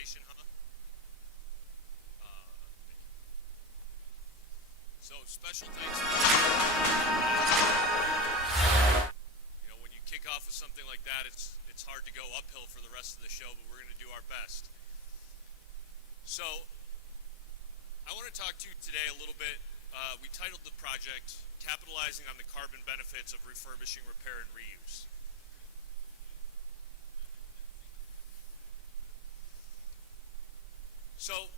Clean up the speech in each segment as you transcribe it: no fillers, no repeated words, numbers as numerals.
presentation, huh? So special thanks. When you kick off with something like that, it's hard to go uphill for the rest of the show, but we're going to do our best. So I want to talk to you today a little bit. We titled the project "Capitalizing on the Carbon Benefits of Refurbishing, Repair, and Reuse." So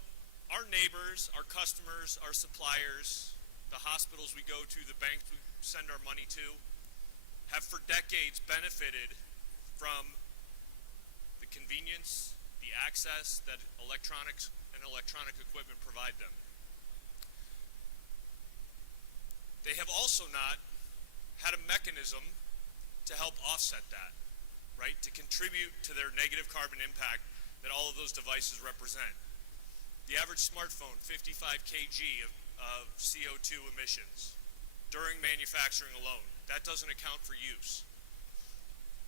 our neighbors, our customers, our suppliers, the hospitals we go to, the banks we send our money to, have for decades benefited from the convenience, the access that electronics and electronic equipment provide them. They have also not had a mechanism to help offset that, right? To contribute to their negative carbon impact that all of those devices represent. The average smartphone, 55 kg of CO2 emissions during manufacturing alone. That doesn't account for use.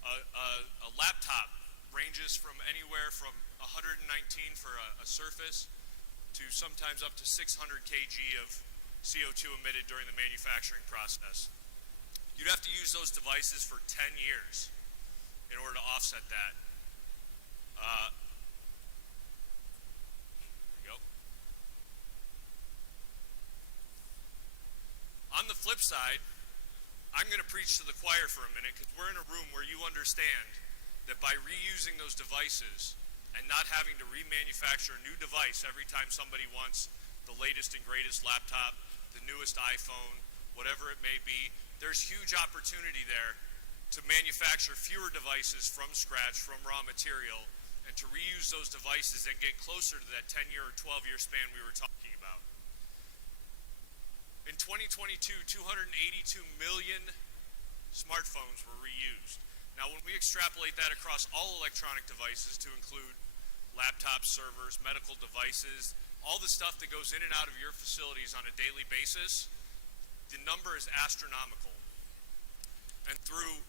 A laptop ranges from anywhere from 119 for a Surface to sometimes up to 600 kg of CO2 emitted during the manufacturing process. You'd have to use those devices for 10 years in order to offset that. On the flip side, I'm going to preach to the choir for a minute because we're in a room where you understand that by reusing those devices and not having to remanufacture a new device every time somebody wants the latest and greatest laptop, the newest iPhone, whatever it may be, there's huge opportunity there to manufacture fewer devices from scratch, from raw material, and to reuse those devices and get closer to that 10-year or 12-year span we were talking about. In 2022, 282 million smartphones were reused. Now, when we extrapolate that across all electronic devices to include laptops, servers, medical devices, all the stuff that goes in and out of your facilities on a daily basis, the number is astronomical. And through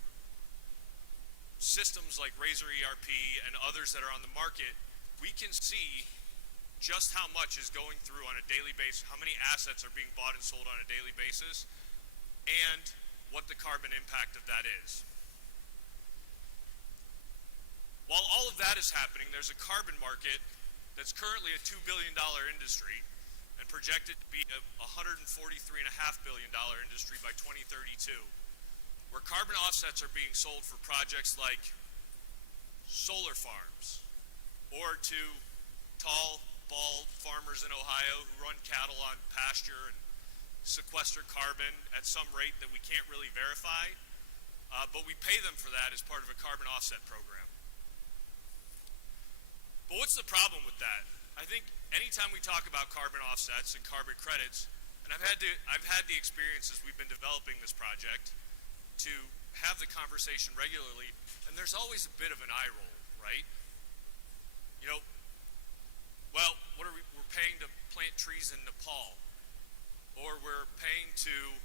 systems like Razor ERP and others that are on the market, we can see just how much is going through on a daily basis, how many assets are being bought and sold on a daily basis, and what the carbon impact of that is. While all of that is happening, there's a carbon market that's currently a $2 billion industry and projected to be a $143.5 billion industry by 2032, where carbon offsets are being sold for projects like solar farms or to tall, bald farmers in Ohio who run cattle on pasture and sequester carbon at some rate that we can't really verify, but we pay them for that as part of a carbon offset program. But what's the problem with that? I think anytime we talk about carbon offsets and carbon credits, and I've had the experience as we've been developing this project to have the conversation regularly, and there's always a bit of an eye roll, right? Well, we're paying to plant trees in Nepal, or we're paying to,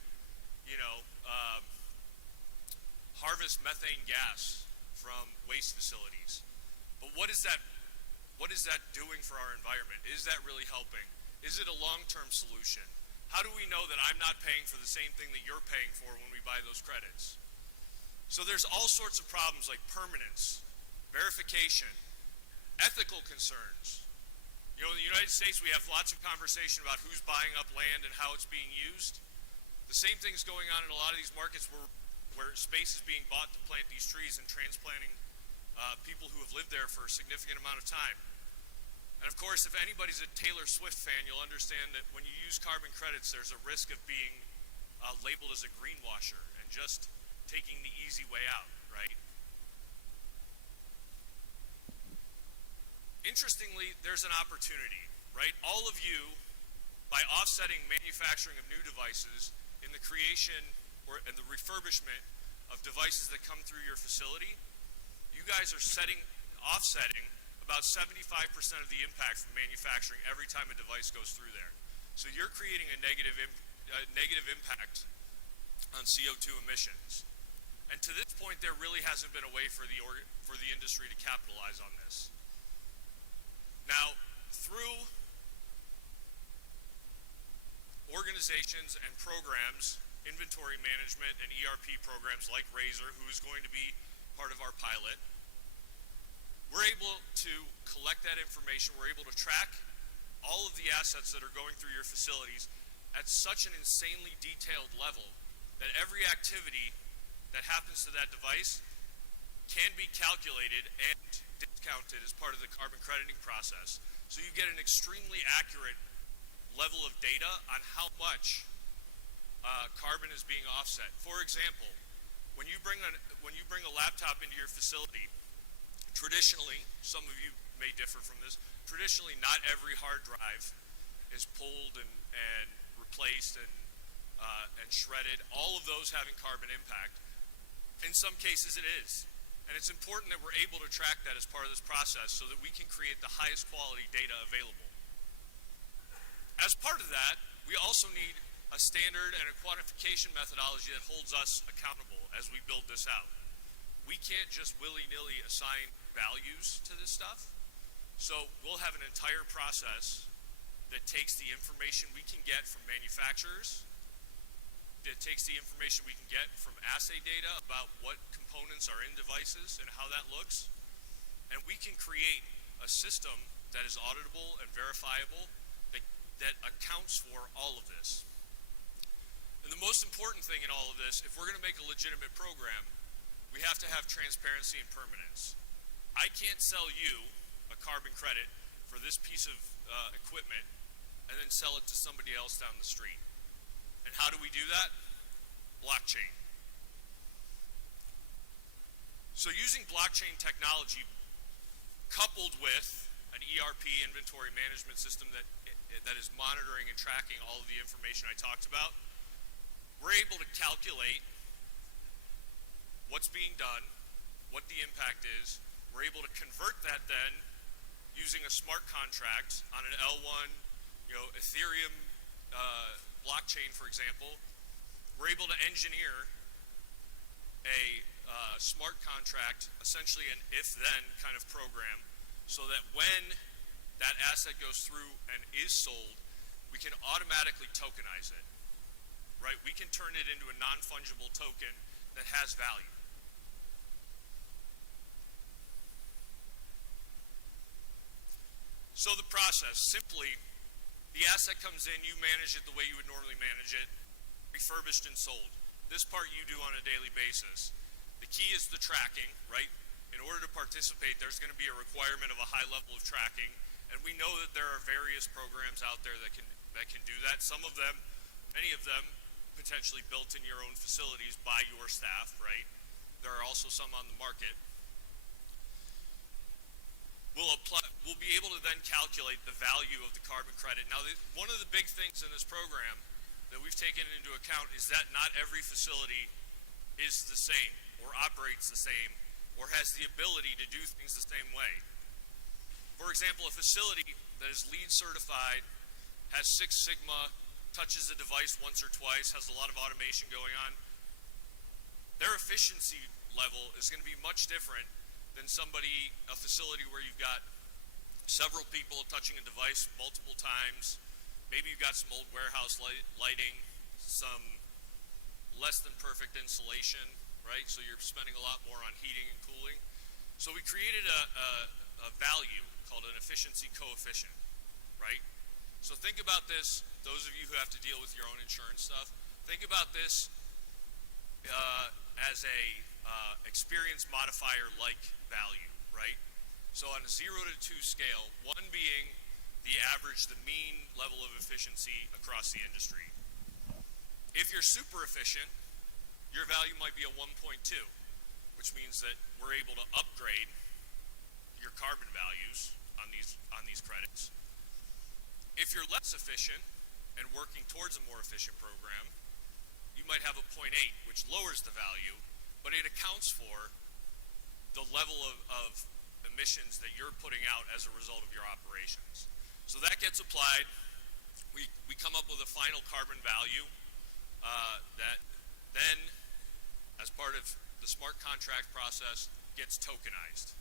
harvest methane gas from waste facilities. But what is that doing for our environment? Is that really helping? Is it a long-term solution? How do we know that I'm not paying for the same thing that you're paying for when we buy those credits? So there's all sorts of problems like permanence, verification, ethical concerns. In the United States, we have lots of conversation about who's buying up land and how it's being used. The same thing's going on in a lot of these markets where space is being bought to plant these trees and transplanting people who have lived there for a significant amount of time. And of course, if anybody's a Taylor Swift fan, you'll understand that when you use carbon credits, there's a risk of being labeled as a greenwasher and just taking the easy way out, right? Interestingly, there's an opportunity, right? All of you, by offsetting manufacturing of new devices in the creation and the refurbishment of devices that come through your facility, you guys are offsetting about 75% of the impact from manufacturing every time a device goes through there. So you're creating a negative impact on CO2 emissions. And to this point, there really hasn't been a way for the industry to capitalize on this. Now, through organizations and programs, inventory management and ERP programs like Razor, who is going to be part of our pilot, we're able to collect that information. We're able to track all of the assets that are going through your facilities at such an insanely detailed level that every activity that happens to that device can be calculated and discounted as part of the carbon crediting process. So you get an extremely accurate level of data on how much carbon is being offset. For example, when you bring a laptop into your facility, traditionally, some of you may differ from this, traditionally not every hard drive is pulled and replaced and shredded, all of those having carbon impact. In some cases it is. And it's important that we're able to track that as part of this process so that we can create the highest quality data available. As part of that, we also need a standard and a quantification methodology that holds us accountable as we build this out. We can't just willy-nilly assign values to this stuff. So we'll have an entire process that takes the information we can get from manufacturers, that takes the information we can get from assay data about what components are in devices and how that looks, and we can create a system that is auditable and verifiable that accounts for all of this. And the most important thing in all of this, if we're going to make a legitimate program, we have to have transparency and permanence. I can't sell you a carbon credit for this piece of equipment and then sell it to somebody else down the street. And how do we do that? Blockchain. So using blockchain technology coupled with an ERP inventory management system that is monitoring and tracking all of the information I talked about, we're able to calculate what's being done, what the impact is. We're able to convert that then using a smart contract on an L1, Ethereum blockchain, for example. We're able to engineer a smart contract, essentially an if-then kind of program, so that when that asset goes through and is sold, we can automatically tokenize it, right? We can turn it into a non-fungible token that has value. So the process, simply, the asset comes in, you manage it the way you would normally manage it, refurbished and sold. This part you do on a daily basis. The key is the tracking, right? In order to participate, there's going to be a requirement of a high level of tracking, and we know that there are various programs out there that can do that. Some of them, many of them, potentially built in your own facilities by your staff, right? There are also some on the market. We'll be able to then calculate the value of the carbon credit. Now, one of the big things in this program that we've taken into account is that not every facility is the same, or operates the same, or has the ability to do things the same way. For example, a facility that is LEED certified, has Six Sigma, touches a device once or twice, has a lot of automation going on, their efficiency level is going to be much different than a facility where you've got several people touching a device multiple times. Maybe you've got some old warehouse lighting, some less than perfect insulation, right? So you're spending a lot more on heating and cooling. So we created a value called an efficiency coefficient, right? So think about this, those of you who have to deal with your own insurance stuff, think about this as a experience modifier like value, right? So on a 0 to 2 scale, 1 being the average, the mean level of efficiency across the industry. If you're super efficient, your value might be a 1.2, which means that we're able to upgrade your carbon values on these credits. If you're less efficient and working towards a more efficient program, you might have a 0.8, which lowers the value, but it accounts for the level of emissions that you're putting out as a result of your operations. So that gets applied. We come up with a final carbon value that then, as part of the smart contract process, gets tokenized.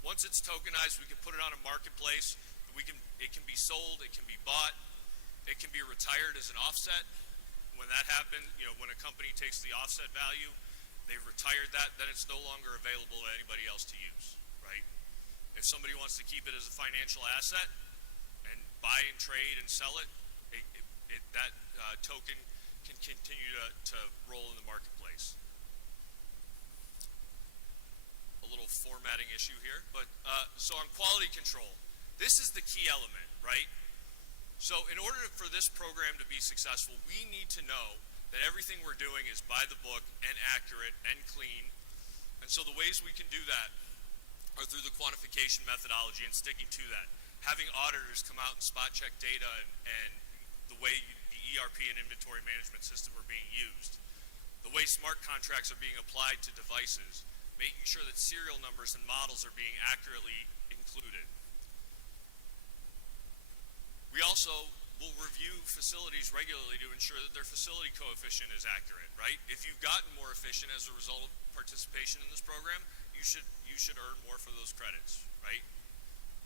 Once it's tokenized, we can put it on a marketplace it can be sold, it can be bought, it can be retired as an offset. When that happens, when a company takes the offset value, they've retired that, then it's no longer available to anybody else to use, right? If somebody wants to keep it as a financial asset and buy and trade and sell it, that token can continue to roll in the marketplace. A little formatting issue here, but so on quality control, this is the key element, right? So in order for this program to be successful, we need to know that everything we're doing is by the book and accurate and clean. And so the ways we can do that are through the quantification methodology and sticking to that. Having auditors come out and spot check data and the way the ERP and inventory management system are being used. The way smart contracts are being applied to devices. Making sure that serial numbers and models are being accurately included. We also will review facilities regularly to ensure that their facility coefficient is accurate, right? If you've gotten more efficient as a result of participation in this program, you should earn more for those credits, right?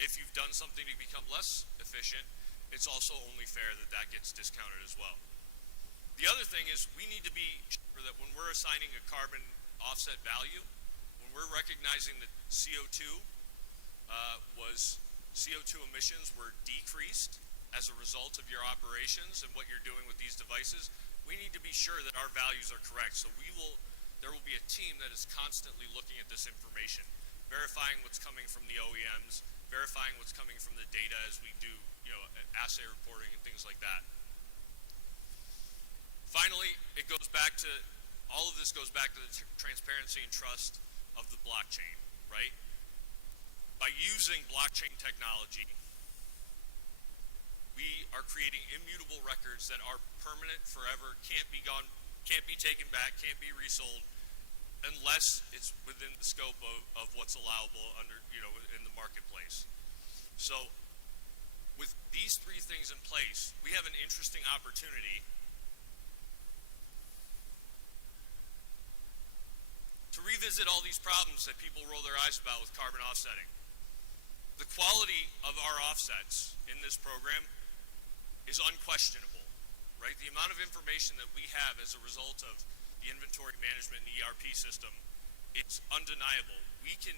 If you've done something to become less efficient, it's also only fair that that gets discounted as well. The other thing is we need to be sure that when we're assigning a carbon offset value, when we're recognizing that CO2 emissions were decreased as a result of your operations and what you're doing with these devices, we need to be sure that our values are correct. So there will be a team that is constantly looking at this information, verifying what's coming from the OEMs, verifying what's coming from the data as we do, assay reporting and things like that. Finally, all of this goes back to the transparency and trust of the blockchain, right? By using blockchain technology, we are creating immutable records that are permanent forever, can't be taken back, can't be resold, unless it's within the scope of what's allowable under, in the marketplace. So with these three things in place, we have an interesting opportunity to revisit all these problems that people roll their eyes about with carbon offsetting. The quality of our offsets in this program is unquestionable, right? The amount of information that we have as a result of the inventory management and the ERP system, it's undeniable. We can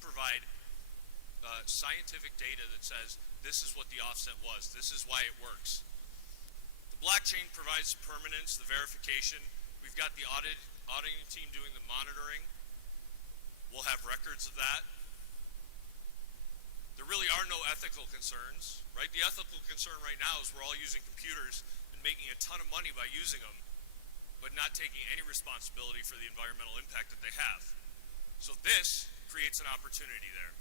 provide scientific data that says this is what the offset was, this is why it works. The blockchain provides permanence, the verification. We've got the auditing team doing the monitoring. We'll have records of that. There really are no ethical concerns, right? The ethical concern right now is we're all using computers and making a ton of money by using them, but not taking any responsibility for the environmental impact that they have. So this creates an opportunity there.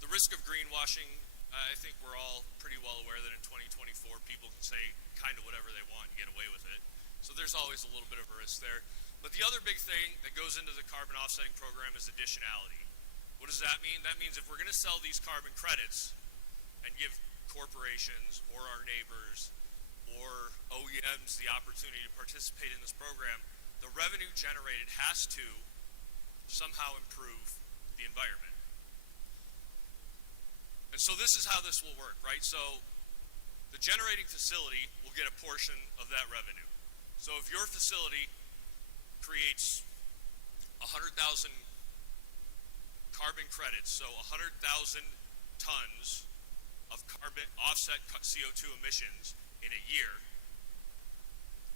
The risk of greenwashing, I think we're all pretty well aware that in 2024 people can say kind of whatever they want and get away with it. So there's always a little bit of a risk there. But the other big thing that goes into the carbon offsetting program is additionality. What does that mean? That means if we're going to sell these carbon credits and give corporations or our neighbors or OEMs the opportunity to participate in this program, the revenue generated has to somehow improve the environment. And so this is how this will work, right? So the generating facility will get a portion of that revenue. So if your facility creates 100,000 carbon credits, so 100,000 tons of carbon offset CO2 emissions in a year,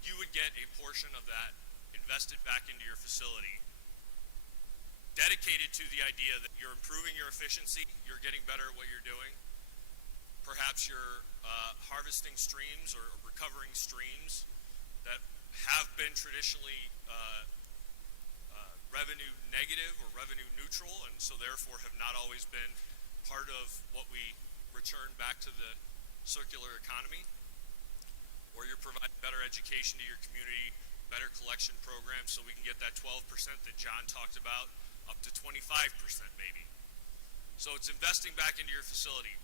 you would get a portion of that invested back into your facility, dedicated to the idea that you're improving your efficiency, you're getting better at what you're doing. Perhaps you're harvesting streams or recovering streams that have been traditionally revenue negative or revenue neutral, and so therefore have not always been part of what we return back to the circular economy. Or you're providing better education to your community, better collection programs, so we can get that 12% that John talked about up to 25% maybe. So it's investing back into your facility.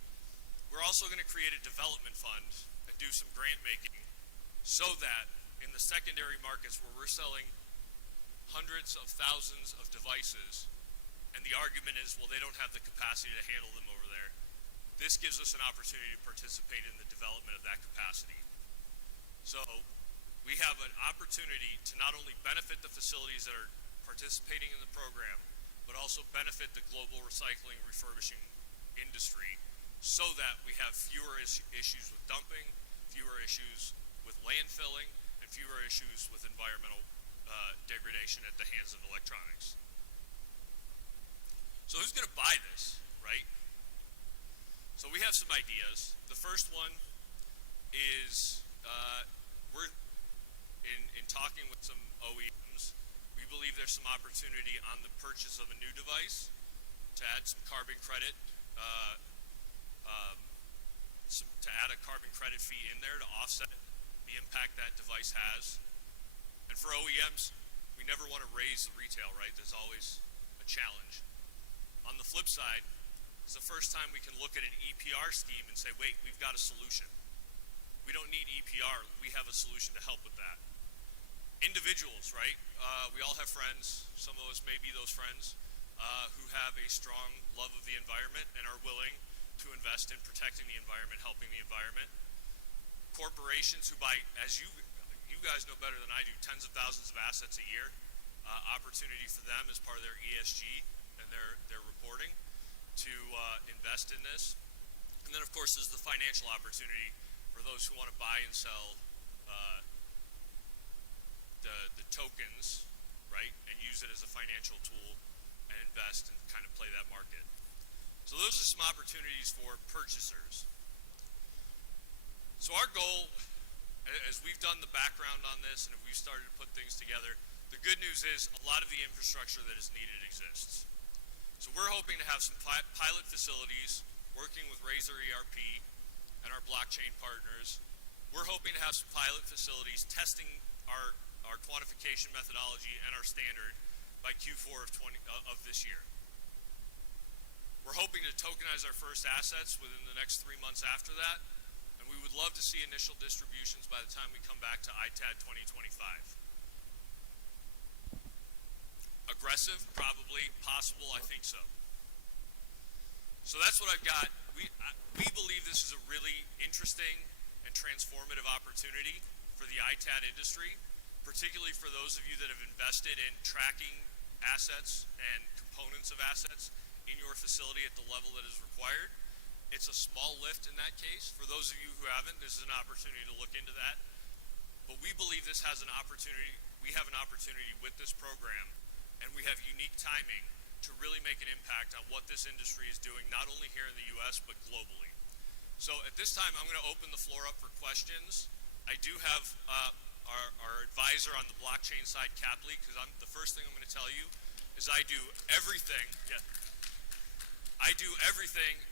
We're also going to create a development fund and do some grant making so that in the secondary markets where we're selling hundreds of thousands of devices, and the argument is, well, they don't have the capacity to handle them over there, this gives us an opportunity to participate in the development of that capacity. So we have an opportunity to not only benefit the facilities that are participating in the program, but also benefit the global recycling refurbishing industry so that we have fewer issues with dumping, fewer issues with landfilling, and fewer issues with environmental degradation at the hands of electronics. So who's going to buy this, right? So we have some ideas. The first one is we're in talking with some OEMs. We believe there's some opportunity on the purchase of a new device to add some carbon credit, to add a carbon credit fee in there to offset the impact that device has. And for OEMs, we never want to raise the retail, right? There's always a challenge. On the flip side, it's the first time we can look at an EPR scheme and say, wait, we've got a solution. We don't need EPR, we have a solution to help with that. Individuals, right? We all have friends, some of us may be those friends, who have a strong love of the environment and are willing to invest in protecting the environment, helping the environment. Corporations who buy, as you guys know better than I do, tens of thousands of assets a year, opportunity for them as part of their ESG and their reporting to invest in this. And then of course there's the financial opportunity for those who want to buy and sell the tokens, right, and use it as a financial tool and invest and kind of play that market. So those are some opportunities for purchasers. So our goal, as we've done the background on this and if we've started to put things together, the good news is a lot of the infrastructure that is needed exists. So we're hoping to have some pilot facilities working with Razor ERP and our blockchain partners. We're hoping to have some pilot facilities testing our quantification methodology and our standard by Q4 of this year. We're hoping to tokenize our first assets within the next 3 months after that, and we would love to see initial distributions by the time we come back to ITAD 2025. Aggressive, probably. Possible, I think so. So that's what I've got. We believe this is a really interesting and transformative opportunity for the ITAD industry, particularly for those of you that have invested in tracking assets and components of assets in your facility at the level that is required. It's a small lift in that case. For those of you who haven't, this is an opportunity to look into that. But we believe this has an opportunity, we have an opportunity with this program, and we have unique timing to really make an impact on what this industry is doing, not only here in the US, but globally. So at this time, I'm going to open the floor up for questions. I do have our advisor on the blockchain side, Kapley, because the first thing I'm going to tell you is I do everything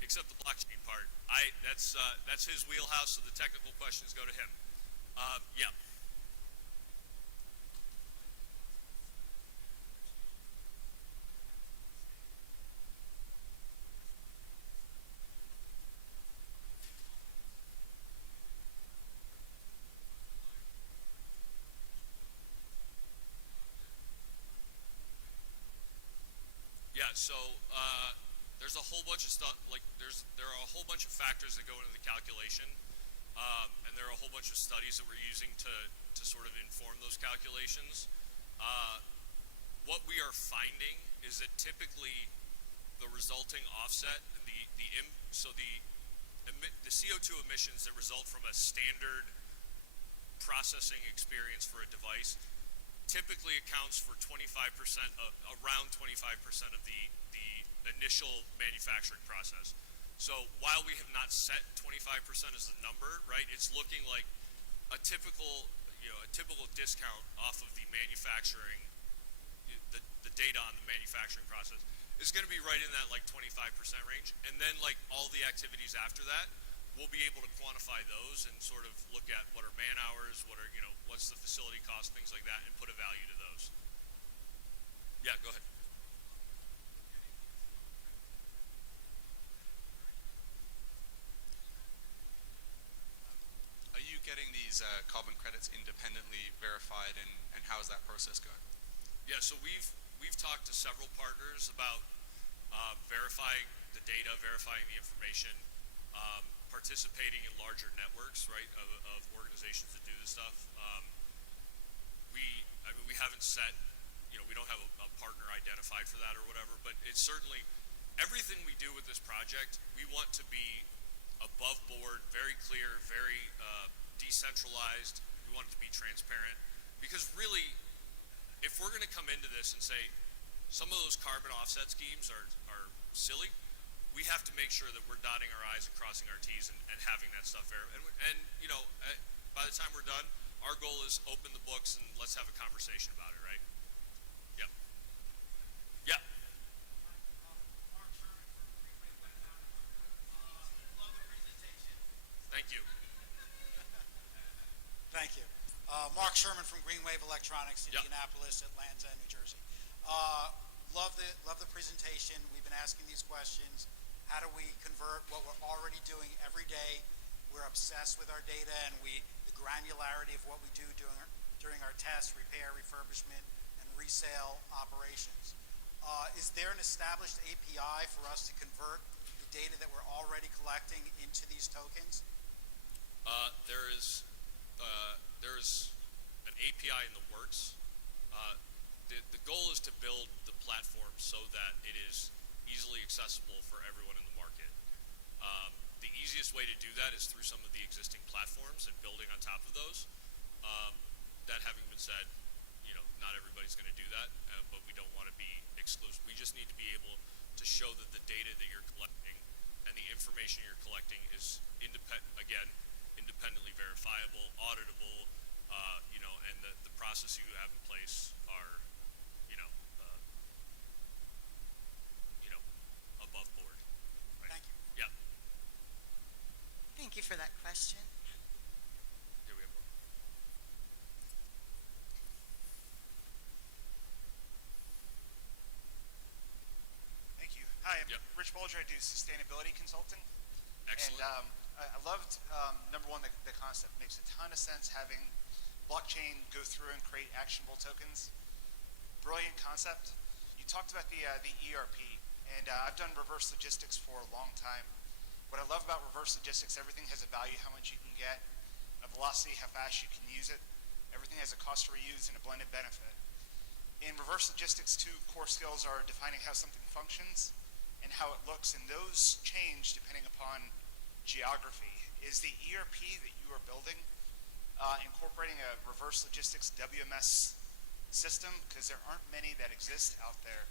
except the blockchain part. That's his wheelhouse, so the technical questions go to him. Yeah. Yeah, so there's a whole bunch of stuff, like there are a whole bunch of factors that go into the calculation, and there are a whole bunch of studies that we're using to sort of inform those calculations. What we are finding is that typically the resulting offset, the CO2 emissions that result from a standard processing experience for a device typically accounts for 25%, around 25% of the initial manufacturing process. So while we have not set 25% as the number, right, it's looking like a typical discount off of the manufacturing, the data on the manufacturing process is going to be right in that like 25% range. And then like all the activities after that, we'll be able to quantify those and sort of look at what are man hours, what's the facility cost, things like that, and put a value to those. Yeah, go ahead. Are you getting these carbon credits independently verified, and how is that process going? Yeah, so we've talked to several partners about verifying the data, verifying the information. participating in larger networks, right, of organizations that do this stuff. We haven't set, we don't have a partner identified for that or whatever, but it's certainly everything we do with this project, we want to be above board, very clear, very decentralized. We want it to be transparent because really, if we're going to come into this and say some of those carbon offset schemes are silly, we have to make sure that we're dotting our I's and crossing our T's and having that stuff there. And by the time we're done, our goal is open the books and let's have a conversation about it, right? Yep. Yeah. Thank you. Thank you. Mark Sherman from Greenwave Electronics, Yep. Indianapolis, Atlanta, New Jersey. Love the presentation. We've been asking these questions. How do we convert what we're already doing every day? We're obsessed with our data and the granularity of what we do during our tests, repair, refurbishment, and resale operations. Is there an established API for us to convert the data that we're already collecting into these tokens? There is an API in the works. The goal is to build the platform so that it is easily accessible for everyone in the market. The easiest way to do that is through some of the existing platforms and building on top of those. That having been said, not everybody's going to do that, but we don't want to be exclusive. We just need to be able to show that the data that you're collecting and the information you're collecting is independently verifiable, auditable, and the process you have in place are, above board. Right? Thank you. Yeah. Thank you for that question. Here we have one. Thank you. Hi, I'm Yep. Rich Bolger. I do sustainability consulting. Excellent. And I loved, number one, the concept. Makes a ton of sense having blockchain go through and create actionable tokens. Brilliant concept. You talked about the ERP, and I've done reverse logistics for a long time. What I love about reverse logistics, everything has a value, how much you can get, a velocity, how fast you can use it. Everything has a cost to reuse and a blended benefit. In reverse logistics, two core skills are defining how something functions and how it looks, and those change depending upon geography. Is the ERP that you are building incorporating a reverse logistics WMS system? Because there aren't many that exist out there,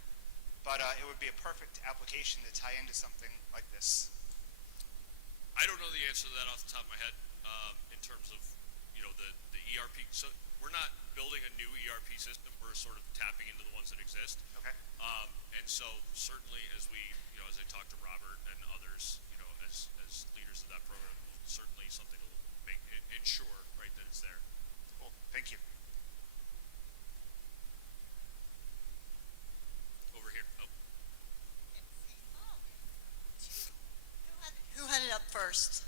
but it would be a perfect application to tie into something like this. I don't know the answer to that off the top of my head in terms of the ERP. So we're not building a new ERP system. We're sort of tapping into the ones that exist. Okay. And so certainly as I talk to Robert and others, as leaders of that program, certainly something to ensure right that it's there. Cool. Thank you. Over here. Oh. Who had it up first?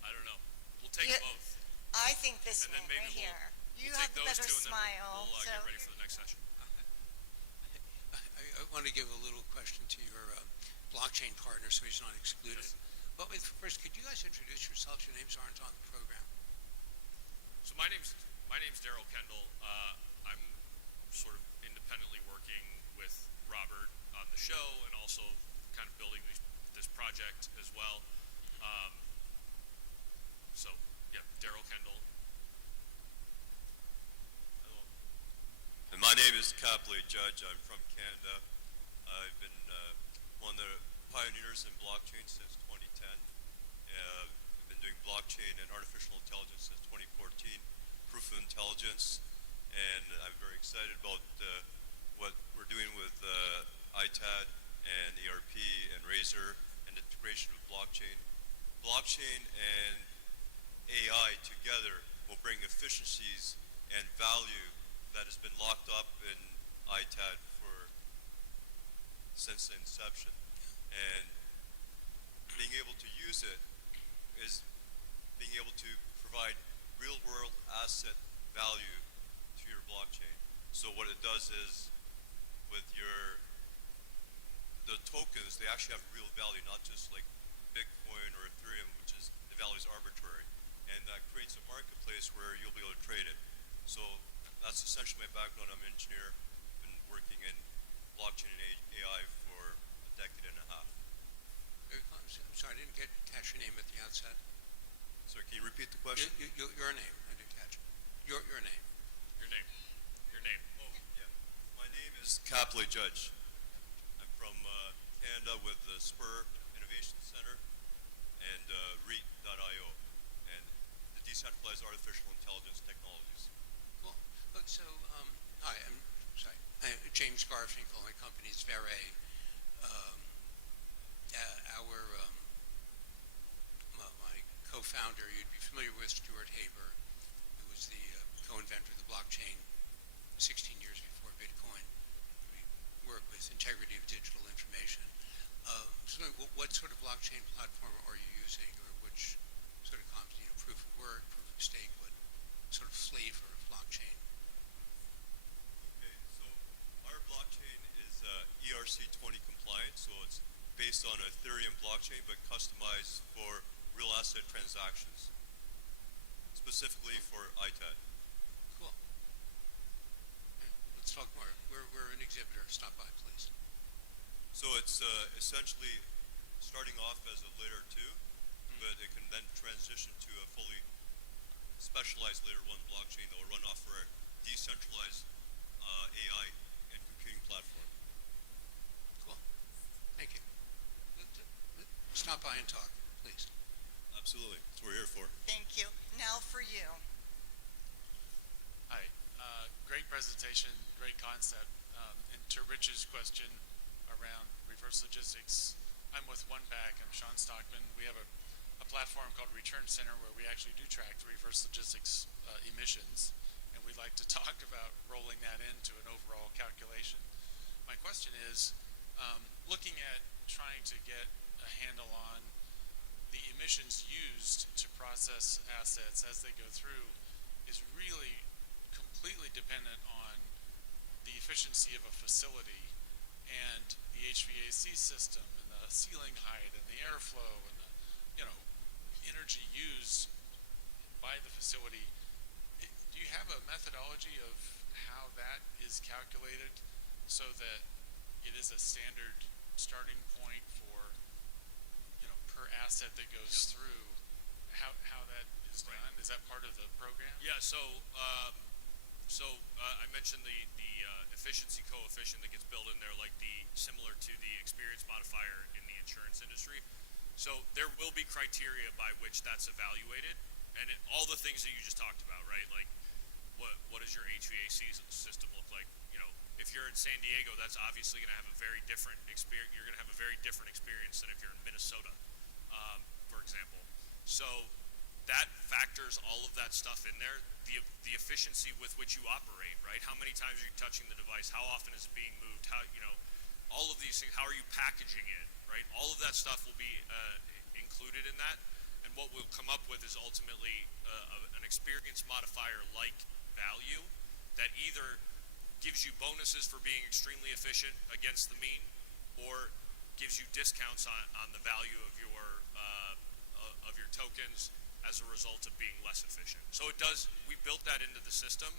I don't know. We'll take Yeah. both. I think this And then one maybe right here. You we'll have take the those better two and then smile. we'll get ready for the next session. I want to give a little question to your blockchain partner so he's not excluded. Yes. But first, could you guys introduce yourselves? Your names aren't on the program. So my name's Daryl Kendall. I'm sort of independently working with Robert on the show and also kind of building this project as well. So yeah, Daryl Kendall. Hello. And my name is Copley Judge. I'm from Canada. I've been one of the pioneers in blockchain since 2010. I've been doing blockchain and artificial intelligence since 2014, proof of intelligence, and I'm very excited about what we're doing with ITAD and ERP and Razor and the integration of blockchain. Blockchain and AI together will bring efficiencies and value that has been locked up in ITAD since the inception. And being able to use it is being able to provide real world asset value to your blockchain. So what it does is with the tokens, they actually have real value, not just like Bitcoin or Ethereum, which is the value is arbitrary, and that creates a marketplace where you'll be able to trade it. So that's essentially my background. I'm an engineer, been working in blockchain and AI for a decade and a half. I'm sorry, I didn't catch your name at the outset. Sorry, can you repeat the question? Your name, I didn't catch it. Your name. Your name. Your name. Oh, Yeah, my name is Capley Judge. I'm from Canada with the Spur Innovation Center and REIT.io and the Decentralized Artificial Intelligence Technologies. Cool. Look, so, hi, I'm sorry. James Garfinkel, my company is Vere. My co-founder, you'd be familiar with Stuart Haber, who was the co-inventor of the blockchain 16 years before Bitcoin. We work with integrity of digital information. So what sort of blockchain platform are you using, or which sort of proof of work, proof of stake, what sort of flavor of blockchain? Okay, so our blockchain is ERC20 compliant, so it's based on Ethereum blockchain but customized for real asset transactions, specifically for ITAD. Cool. Yeah, let's talk more. We're an exhibitor. Stop by, please. So it's essentially starting off as a layer 2, but it can then transition to a fully specialized layer 1 blockchain that will run off for a decentralized AI and computing platform. Cool. Thank you. Stop by and talk, please. Absolutely, that's what we're here for. Thank you. Now for you. Hi. Great presentation, great concept. And to Rich's question around reverse logistics, I'm with OnePack. I'm Sean Stockman. We have a platform called Return Center where we actually do track the reverse logistics emissions, and we'd like to talk about rolling that into an overall calculation. My question is, looking at trying to get a handle on the emissions used to process assets as they go through is really completely dependent on the efficiency of a facility and the HVAC system and the ceiling height and the airflow and the energy used by the facility. Do you have a methodology of how that is calculated so that it is a standard starting point for per asset that goes through? How that is done? Is that part of the program? yeah. So I mentioned the efficiency coefficient that gets built in there, like similar to the experience modifier in the insurance industry. So there will be criteria by which that's evaluated, and all the things that you just talked about, right? Like what does your HVAC system look like? If you're in San Diego, that's obviously going to have a very different experience. You're going to have a very different experience than if you're in Minnesota, for example. So that factors all of that stuff in there. The efficiency with which you operate, right? How many times are you touching the device? How often is it being moved? All of these things. How are you packaging it, right? All of that stuff will be included in that. And what we'll come up with is ultimately an experience modifier like value that either gives you bonuses for being extremely efficient against the mean, or gives you discounts on the value of your tokens as a result of being less efficient. So we built that into the system.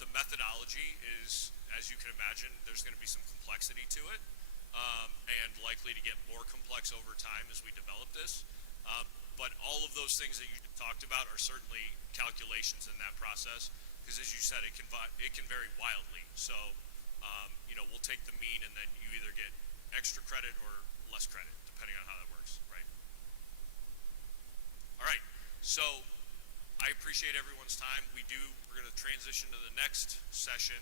The methodology is, as you can imagine, there's going to be some complexity to it, and likely to get more complex over time as we develop this. But all of those things that you talked about are certainly calculations in that process, because as you said, it can vary wildly. So we'll take the mean, and then you either get extra credit or less credit, depending on how that works, right? All right, so I appreciate everyone's time. We're going to transition to the next session.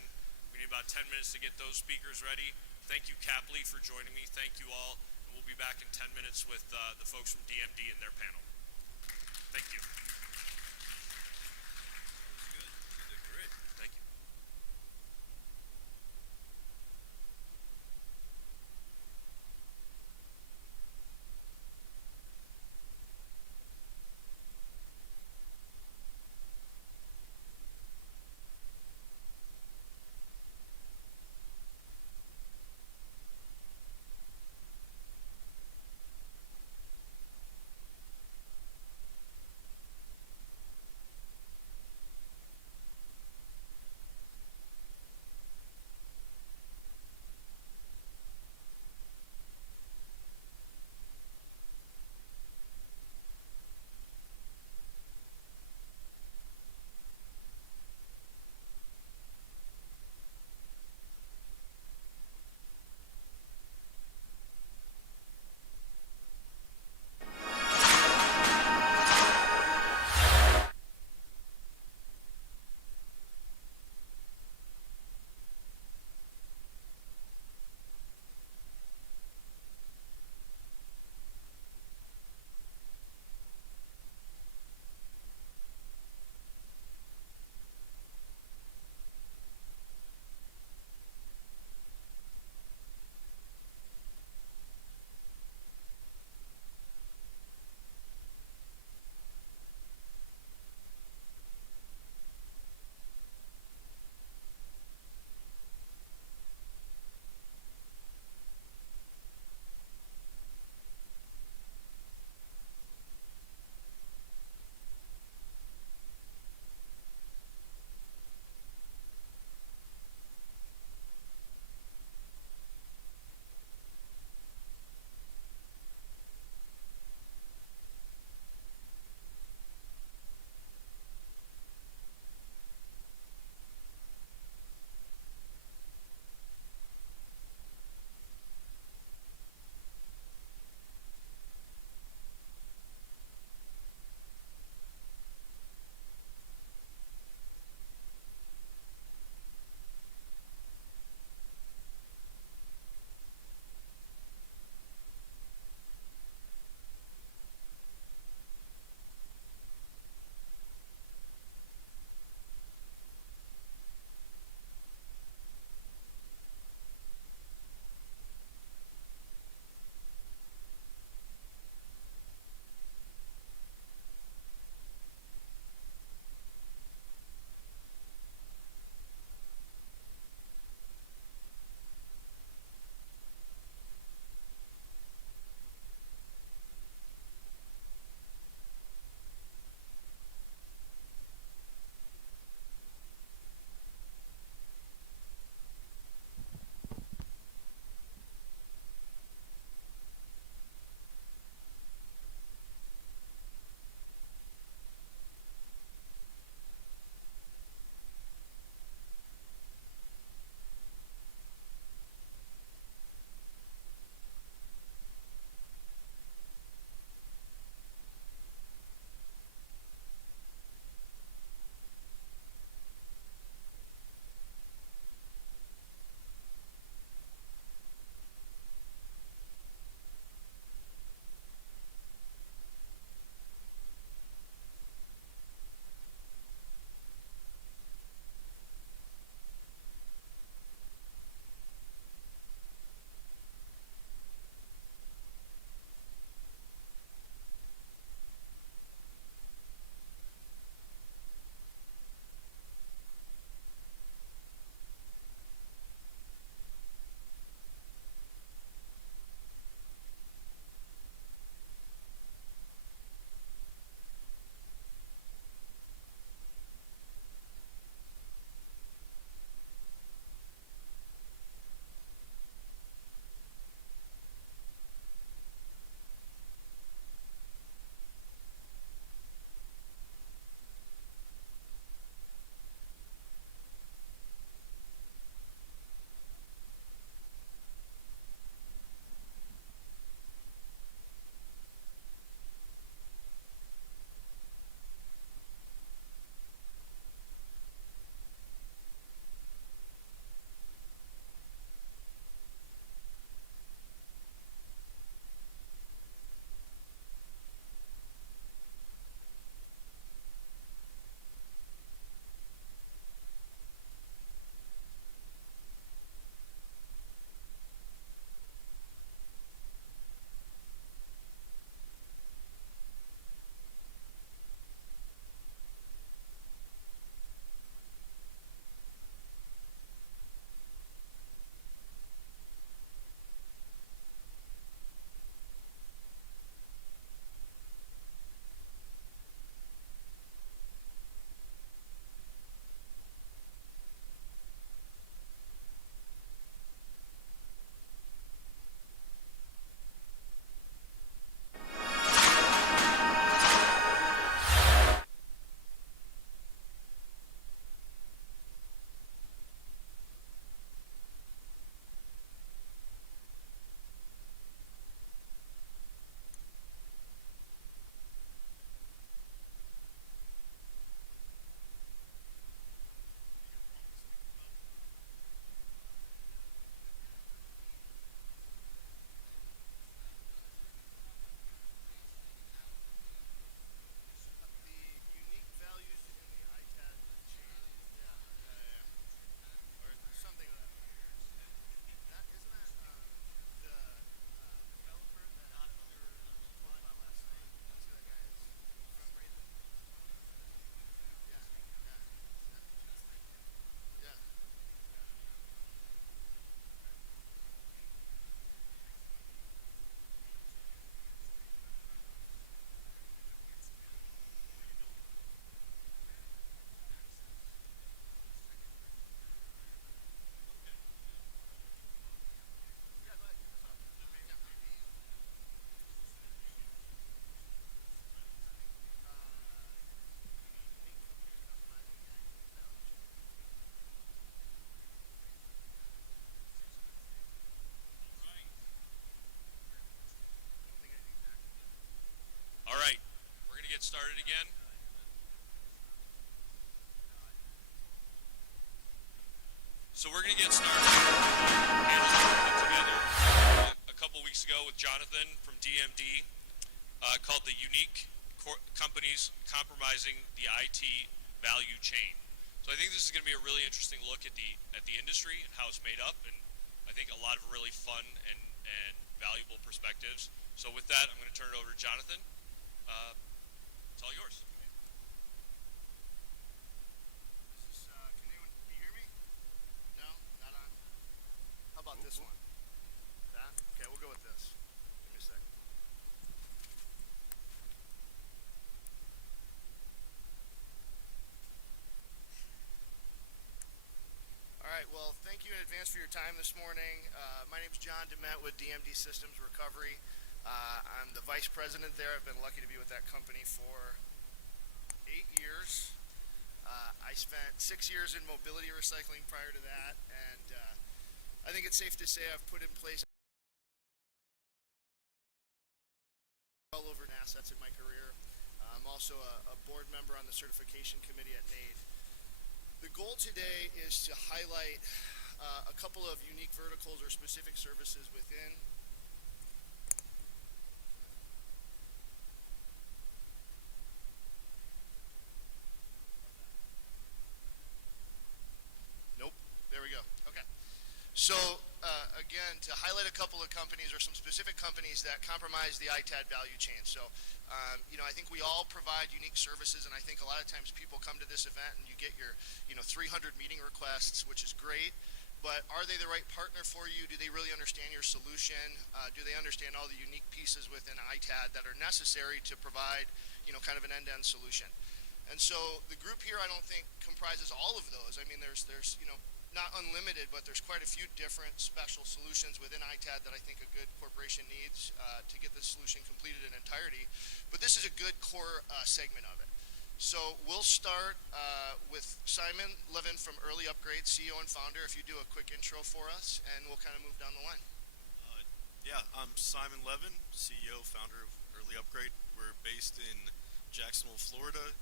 We need about 10 minutes to get those speakers ready. Thank you, Capley, for joining me. Thank you all. And we'll be back in 10 minutes with the folks from DMD and their panel. Thank you. Good, you did great. Thank you. started again? So we're going to get started. Panels that we put together a couple weeks ago with Jonathan from DMD called the Unique Companies Compromising the IT Value Chain. So I think this is going to be a really interesting look at the industry and how it's made up, and I think a lot of really fun and valuable perspectives. So with that, I'm going to turn it over to Jonathan. It's all yours. Can you hear me? No? Not on? How about this one? That? Okay, we'll go with this. Give me a sec. All right, well, thank you in advance for your time this morning. My name is John DeMette with DMD Systems Recovery. I'm the vice president there. I've been lucky to be with that company for 8 years. I spent 6 years in mobility recycling prior to that, and I think it's safe to say I've put in place well over assets in my career. I'm also a board member on the certification committee at NAID. The goal today is to highlight a couple of unique verticals or specific services within There we go. Okay. So, again, to highlight a couple of companies or some specific companies that compromise the ITAD value chain. So, I think we all provide unique services, and I think a lot of times people come to this event and you get your, 300 meeting requests, which is great, but are they the right partner for you? Do they really understand your solution? Do they understand all the unique pieces within ITAD that are necessary to provide, kind of an end-to-end solution? And so the group here, I don't think, comprises all of those. I mean, there's not unlimited, but there's quite a few different special solutions within ITAD that I think a good corporation needs to get the solution completed in entirety. But this is a good core segment of it. So we'll start with Simon Levin from Early Upgrade, CEO and founder. If you do a quick intro for us, and we'll kind of move down the line. I'm Simon Levin, CEO, founder of Early Upgrade. We're based in Jacksonville, Florida.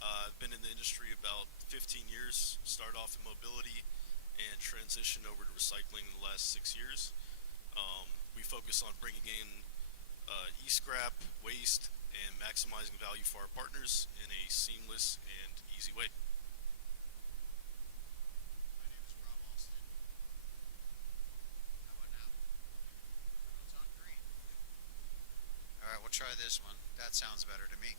I've been in the industry about 15 years, started off in mobility and transitioned over to recycling in the last 6 years. We focus on bringing in e-scrap, waste, and maximizing value for our partners in a seamless and easy way. My name is Rob Alston. How about now? Everyone's on green. All right, we'll try this one. That sounds better to me.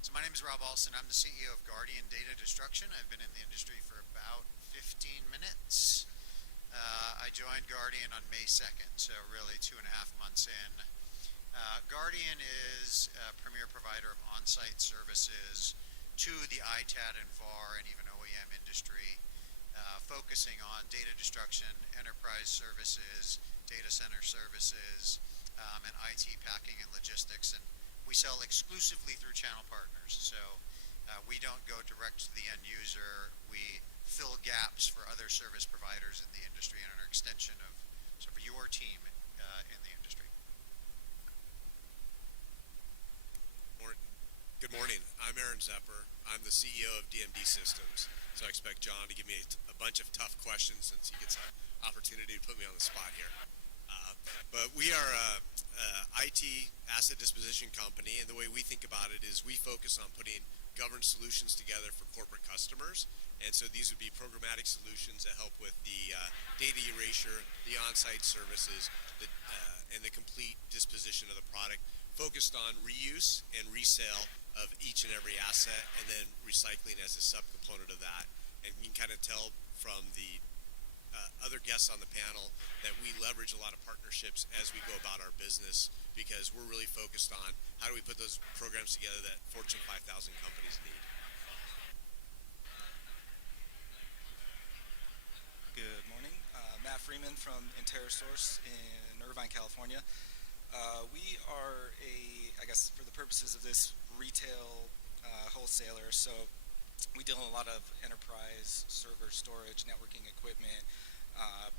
So my name is Rob Alston. I'm the CEO of Guardian Data Destruction. I've been in the industry for about 15 minutes. I joined Guardian on May 2nd, so really 2.5 months in. Guardian is a premier provider of on-site services to the ITAD and VAR and even OEM industry, focusing on data destruction, enterprise services, data center services, and IT packing and logistics. And we sell exclusively through channel partners, so we don't go direct to the end user. We fill gaps for other service providers in the industry and are an extension of sort of your team in the industry. Good morning. I'm Aaron Zepper. I'm the CEO of DMD Systems, so I expect John to give me a bunch of tough questions since he gets an opportunity to put me on the spot here. But we are a IT asset disposition company, and the way we think about it is we focus on putting governed solutions together for corporate customers. And so these would be programmatic solutions that help with the data erasure, the on-site services, and the complete disposition of the product, focused on reuse and resale of each and every asset, and then recycling as a subcomponent of that. And you can kind of tell from the other guests on the panel that we leverage a lot of partnerships as we go about our business, because we're really focused on how do we put those programs together that Fortune 5,000 companies need. Good morning. Matt Freeman from InterraSource in Irvine, California. We are I guess for the purposes of this, retail wholesaler. So we deal in a lot of enterprise server storage, networking equipment,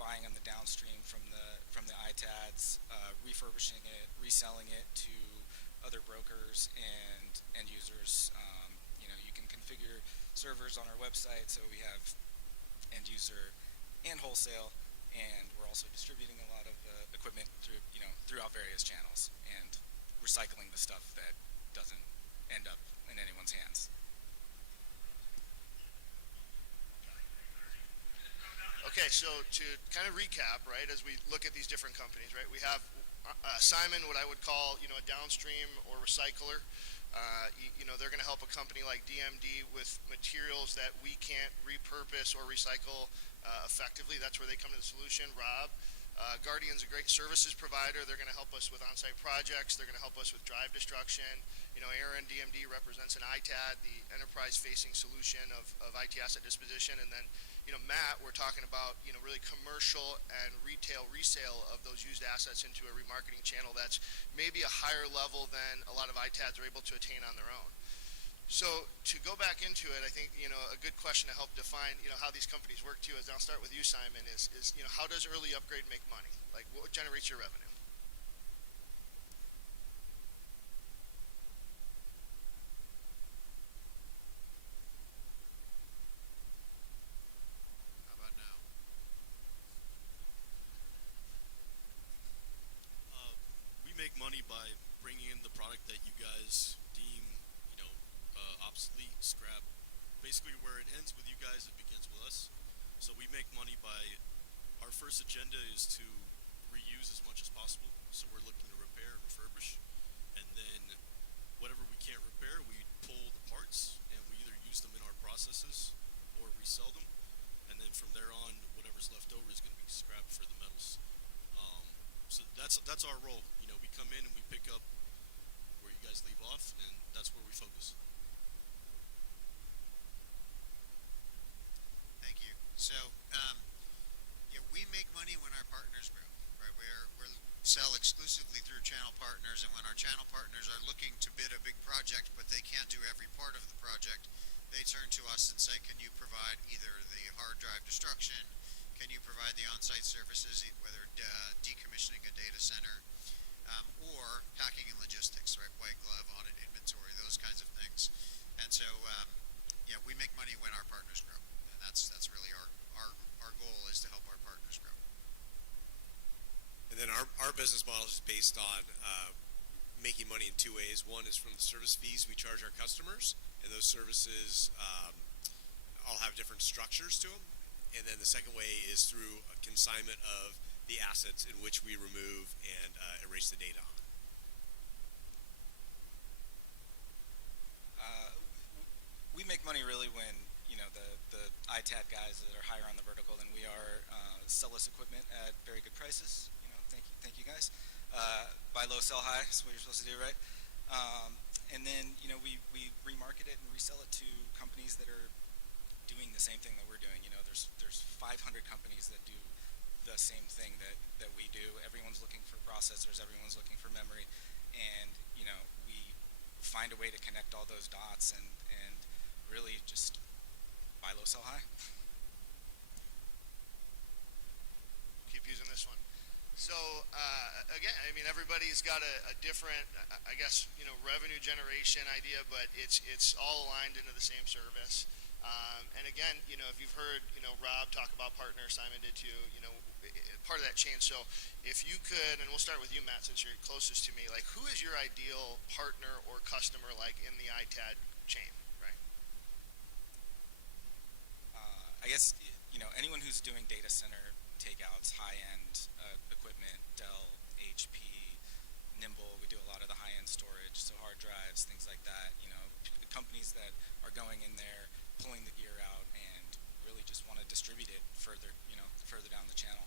buying on the downstream from the ITADs, refurbishing it, reselling it to other brokers and end users. You can configure servers on our website, so we have end user and wholesale, and we're also distributing a lot of equipment throughout various channels and recycling the stuff that doesn't end up in anyone's hands. Okay, so to kind of recap, right, as we look at these different companies, right, we have Simon, what I would call, a downstream or recycler. They're going to help a company like DMD with materials that we can't repurpose or recycle effectively. That's where they come to the solution. Rob, Guardian's a great services provider. They're going to help us with on-site projects. They're going to help us with drive destruction. Aaron, DMD represents an ITAD, the enterprise-facing solution of IT asset disposition. And then, Matt, we're talking about, really commercial and retail resale of those used assets into a remarketing channel that's maybe a higher level than a lot of ITADs are able to attain on their own. So to go back into it, I think, a good question to help define, how these companies work too is, I'll start with you, Simon, is how does early upgrade make money? Like, what generates your revenue? How about now? We make money by bringing in the product that you guys deem, obsolete, scrap. Basically, where it ends with you guys, it begins with us. So we make money by, our first agenda is to reuse as much as possible. So we're looking to repair and refurbish. And then whatever we can't repair, we pull the parts and we either use them in our processes or resell them. And then from there on, whatever's left over is going to be scrapped for the metals. So that's our role. We come in and we pick up where you guys leave off, and that's where we focus. Thank you. So, we make money when our partners grow, right? We sell exclusively through channel partners, and when our channel partners are looking to bid a big project, but they can't do every part of the project, they turn to us and say, can you provide either the hard drive destruction, can you provide the on-site services, whether decommissioning a data center, or packing and logistics, right? White glove, audit, inventory, those kinds of things. And so, we make money when our partners grow, and that's really our goal is to help our partners grow. And then our business model is based on making money in two ways. One is from the service fees we charge our customers, and those services all have different structures to them. And then the second way is through a consignment of the assets in which we remove and erase the data on. We make money really when the ITAD guys that are higher on the vertical than we are sell us equipment at very good prices. Thank you guys. Buy low, sell high is what you're supposed to do, right? And then we remarket it and resell it to companies that are doing the same thing that we're doing. There's 500 companies that do the same thing that we do. Everyone's looking for processors. Everyone's looking for memory, and we find a way to connect all those dots and really just buy low, sell high. Keep using this one. So again, everybody's got a different, revenue generation idea, but it's all aligned into the same service. And again, if you've heard, Rob talk about partner, Simon did too, part of that chain. So if you could, and we'll start with you, Matt, since you're closest to me, like, who is your ideal partner or customer, like, in the ITAD chain, right? I guess, anyone who's doing data center takeouts, high-end equipment, Dell, HP, Nimble, we do a lot of the high-end storage, so hard drives, things like that, companies that are going in there, pulling the gear out, and really just want to distribute it further down the channel.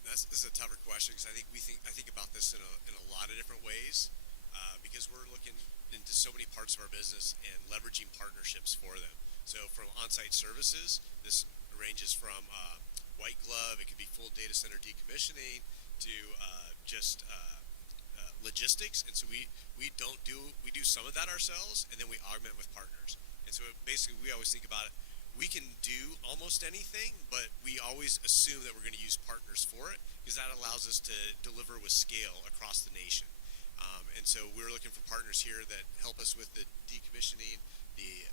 This is a tougher question because I think about this in a lot of different ways, because we're looking into so many parts of our business and leveraging partnerships for them. So from on-site services, this ranges from white glove, it could be full data center decommissioning, to just logistics. And so we do some of that ourselves, and then we augment with partners. And so basically we always think about it, we can do almost anything, but we always assume that we're going to use partners for it because that allows us to deliver with scale across the nation. And so we're looking for partners here that help us with the decommissioning, the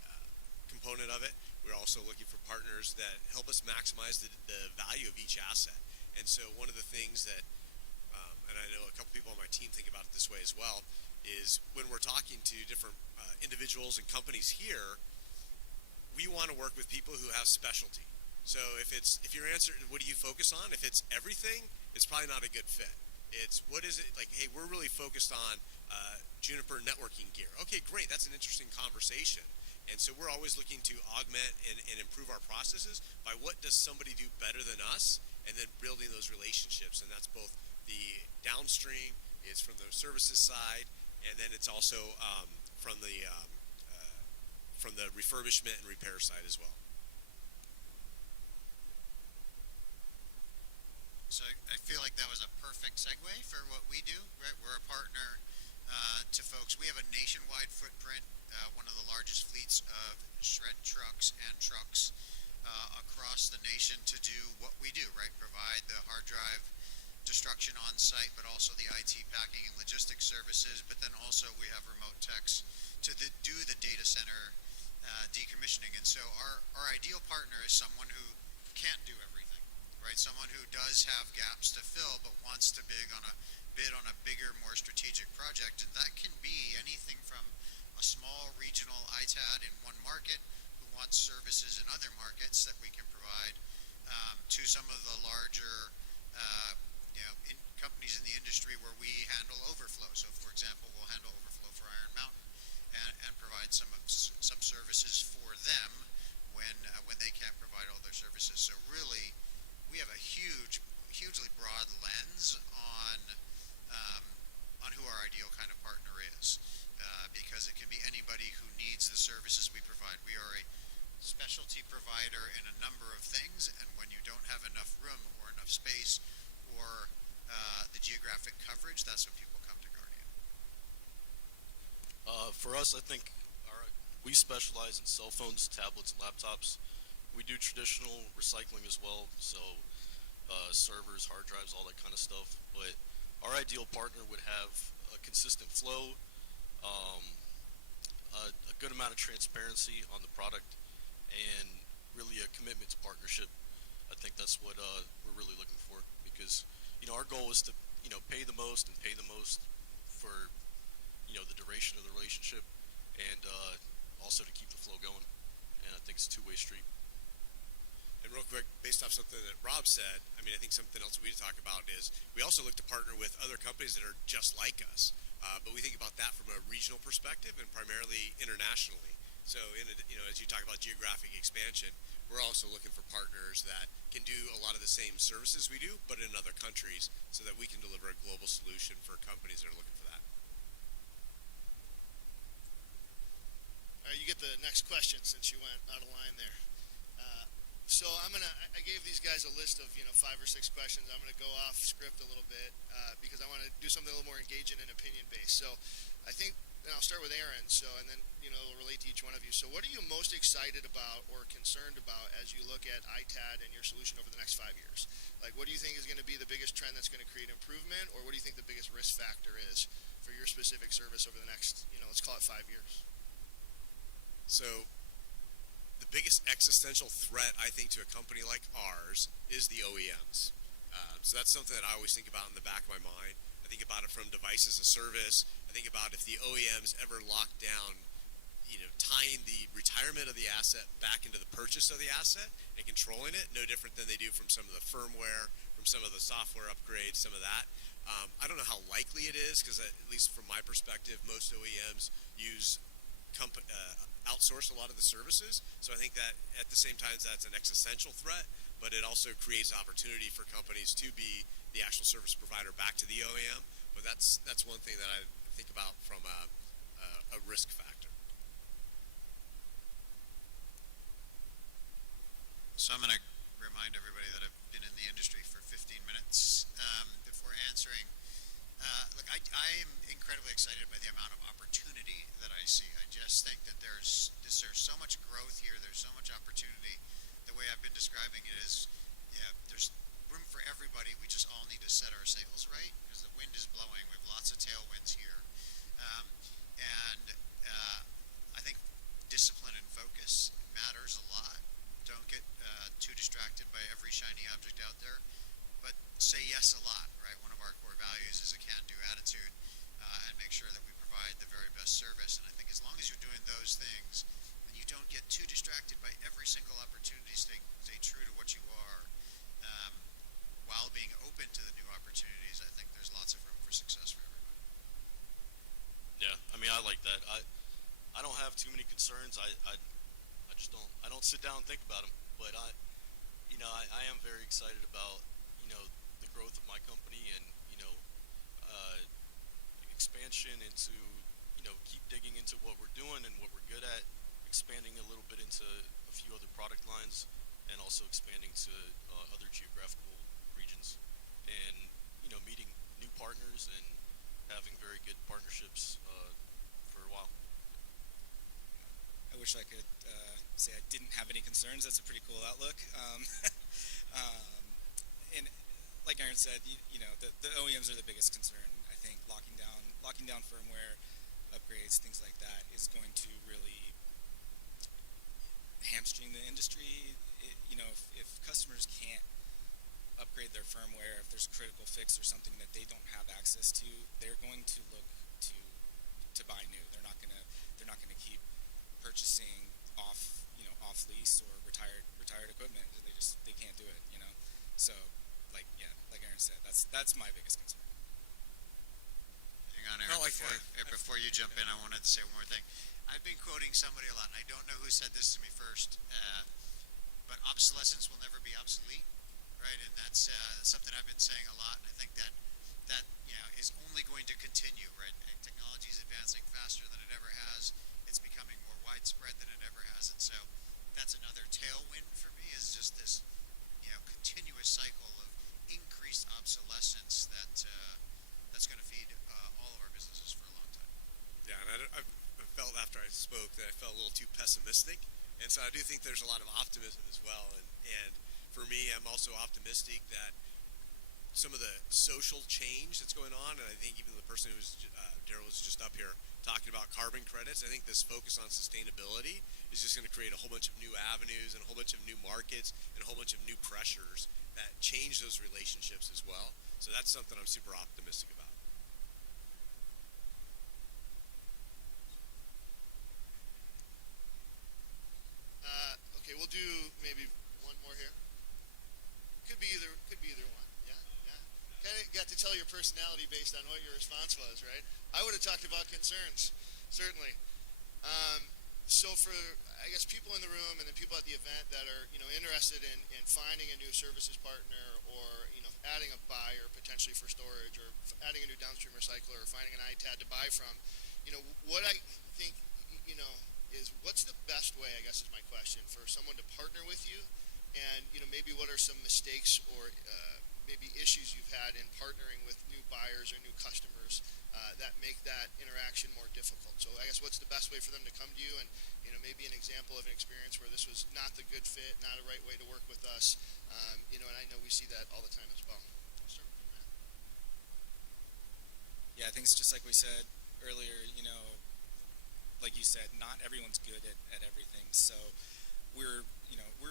component of it. We're also looking for partners that help us maximize the value of each asset. And so one of the things that, and I know a couple people on my team think about it this way as well, is when we're talking to different individuals and companies here, we want to work with people who have specialty. So if your answer, what do you focus on? If it's everything, it's probably not a good fit. It's what is it like? Hey, we're really focused on Juniper networking gear. Okay, great. That's an interesting conversation. And so we're always looking to augment and improve our processes by what does somebody do better than us, and then building those relationships. And that's both the downstream, it's from the services side, and then it's also from the refurbishment and repair side as well. So I feel like that was a perfect segue for what we do, right? We're a partner to folks. We have a nationwide footprint, one of the largest fleets of shred trucks and trucks across the nation to do what we do, right? Provide the hard drive destruction on site, but also the IT packing and logistics services. But then also we have remote techs to do the data center decommissioning. And so our ideal partner is someone who can't do everything, right? Someone who does have gaps to fill, but wants to bid on a bigger, more strategic project. And that can be anything from a small regional ITAD in one market who wants services in other markets that we can provide, to some of the larger companies in the industry where we handle overflow. So, for example, we'll handle overflow for Iron Mountain and provide some services for them when they can't provide all their services. So really, we have a hugely broad lens on who our ideal kind of partner is, because it can be anybody who needs the services we provide. We are a specialty provider in a number of things, and when you don't have enough room or enough space or the geographic coverage, that's when people come to Guardian. For us, I think we specialize in cell phones, tablets, and laptops. We do traditional recycling as well, so servers, hard drives, all that kind of stuff. But our ideal partner would have a consistent flow, a good amount of transparency on the product, and really a commitment to partnership. I think that's what we're really looking for, because our goal is to pay the most and pay the most for the duration of the relationship, and also to keep the flow going. And I think it's a two-way street. And real quick, based off something that Rob said, I think something else we need to talk about is we also look to partner with other companies that are just like us, but we think about that from a regional perspective and primarily internationally. So, as you talk about geographic expansion, we're also looking for partners that can do a lot of the same services we do, but in other countries, so that we can deliver a global solution for companies that are looking for that. All right, you get the next question since you went out of line there. So I gave these guys a list of 5 or 6 questions. I'm gonna go off script a little bit because I want to do something a little more engaging and opinion based. So I think, and I'll start with Aaron. So and then it'll relate to each one of you. So what are you most excited about or concerned about as you look at ITAD and your solution over the next 5 years? Like, what do you think is going to be the biggest trend that's going to create improvement, or what do you think the biggest risk factor is for your specific service over the next, let's call it 5 years? So the biggest existential threat, I think, to a company like ours is the OEMs. So that's something that I always think about in the back of my mind. I think about it from device as a service. I think about if the OEMs ever lock down, tying the retirement of the asset back into the purchase of the asset and controlling it, no different than they do from some of the firmware, from some of the software upgrades, some of that. I don't know how likely it is, because at least from my perspective, most OEMs outsource a lot of the services. So I think that at the same time that's an existential threat, but it also creates opportunity for companies to be the actual service provider back to the OEM. But that's one thing that I think about from a risk factor. So I'm going to remind everybody that I've been in the industry for 15 minutes before answering. Look, I am incredibly excited by the amount of opportunity that I see. I just think that there's so much growth here. There's so much opportunity. The way I've been describing it is, yeah, there's room for everybody. We just all need to set our sails right because the wind is blowing. We have lots of tailwinds here, um, and I think discipline and focus matters a lot. Don't get too distracted by every shiny object out there, but say yes a lot, right? One of our core values is a can-do attitude, and make sure that we provide the very best service. And I think as long as you're doing those things, and you don't get too distracted by every single opportunity, stay true to what you are, um, while being open to the new opportunities. I think there's lots of room for success for everybody. Yeah, I mean, I like that. I don't have too many concerns. I just don't sit down and think about them. But I am very excited about, the growth of my company and, uh, expansion into, keep digging into what we're doing and what we're good at, expanding a little bit into a few other product lines, and also expanding to other geographical regions, and meeting new partners and having very good partnerships for a while. I wish I could say I didn't have any concerns. That's a pretty cool outlook. And like Aaron said, the OEMs are the biggest concern. I think locking down firmware upgrades, things like that, is going to really hamstring the industry. If customers can't upgrade their firmware, if there's a critical fix or something that they don't have access to, they're going to look to buy new. They're not gonna keep purchasing off lease or retired equipment. They can't do it. So like Aaron said, that's my biggest concern. Hang on, Aaron. like Before you jump in, I wanted to say one more thing. I've been quoting somebody a lot, and I don't know who said this to me first, but obsolescence will never be obsolete, right? And that's something I've been saying a lot, and I think that is only going to continue, right? And technology is advancing faster than it ever has. It's becoming more widespread than it ever has, and so that's another tailwind for me, is just this continuous cycle of increased obsolescence that's going to feed all of our businesses for a long time. Yeah, and I felt after I spoke that I felt a little too pessimistic, and so I do think there's a lot of optimism as well. And for me, I'm also optimistic that some of the social change that's going on, and I think even the person Daryl was just up here talking about carbon credits, I think this focus on sustainability is just going to create a whole bunch of new avenues and a whole bunch of new markets and a whole bunch of new pressures that change those relationships as well. So that's something I'm super optimistic about. Okay, we'll do maybe one more here. Could be either one. Yeah. Kind of got to tell your personality based on what your response was, right? I would have talked about concerns, certainly. So for, I guess, people in the room and the people at the event that are, interested in finding a new services partner, or, adding a buyer potentially for storage, or adding a new downstream recycler, or finding an ITAD to buy from, what I think, is what's the best way, I guess is my question, for someone to partner with you, and, maybe what are some mistakes or maybe issues you've had in partnering with new buyers or new customers that make that interaction more difficult. So I guess what's the best way for them to come to you, and maybe an example of an experience where this was not the good fit, not a right way to work with us, and I know we see that all the time as well. I'll start with you, Matt. Yeah, I think it's just like we said earlier. Like you said, not everyone's good at everything. So we're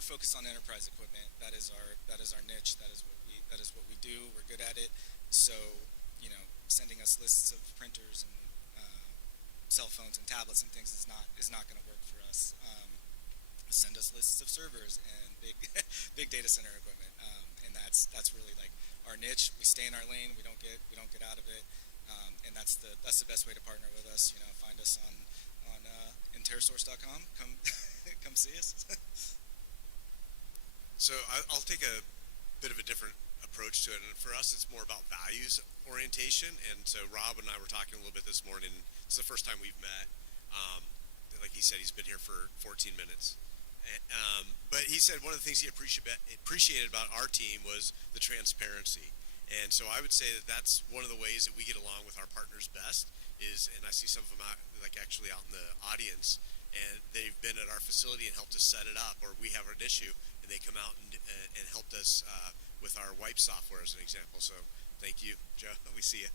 focused on enterprise equipment. That is our niche. That is what we do. We're good at it. So sending us lists of printers and cell phones and tablets and things is not going to work for us. Send us lists of servers and big data center equipment, and that's really like our niche. We stay in our lane. We don't get out of it, and that's the best way to partner with us. Find us on ITERSource.com. Come see us. So I'll take a bit of a different approach to it, and for us it's more about values orientation. And so Rob and I were talking a little bit this morning. It's the first time we've met. Like he said, he's been here for 14 minutes. But he said one of the things he appreciated about our team was the transparency. And so I would say that that's one of the ways that we get along with our partners best is, and I see some of them out, like actually out in the audience, and they've been at our facility and helped us set it up, or we have an issue, and they come out and helped us with our wipe software as an example. So thank you, Joe. We see you.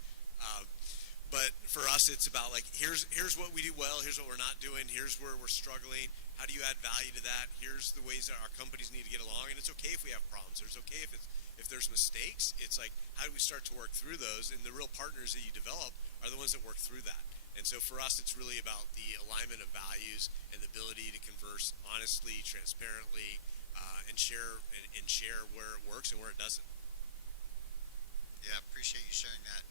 But for us, it's about like, here's what we do well, here's what we're not doing, here's where we're struggling, how do you add value to that, here's the ways that our companies need to get along, and it's okay if we have problems, it's okay if there's mistakes, it's like, how do we start to work through those, and the real partners that you develop are the ones that work through that. And so for us, it's really about the alignment of values and the ability to converse honestly, transparently, and share where it works and where it doesn't. Yeah, appreciate you sharing that.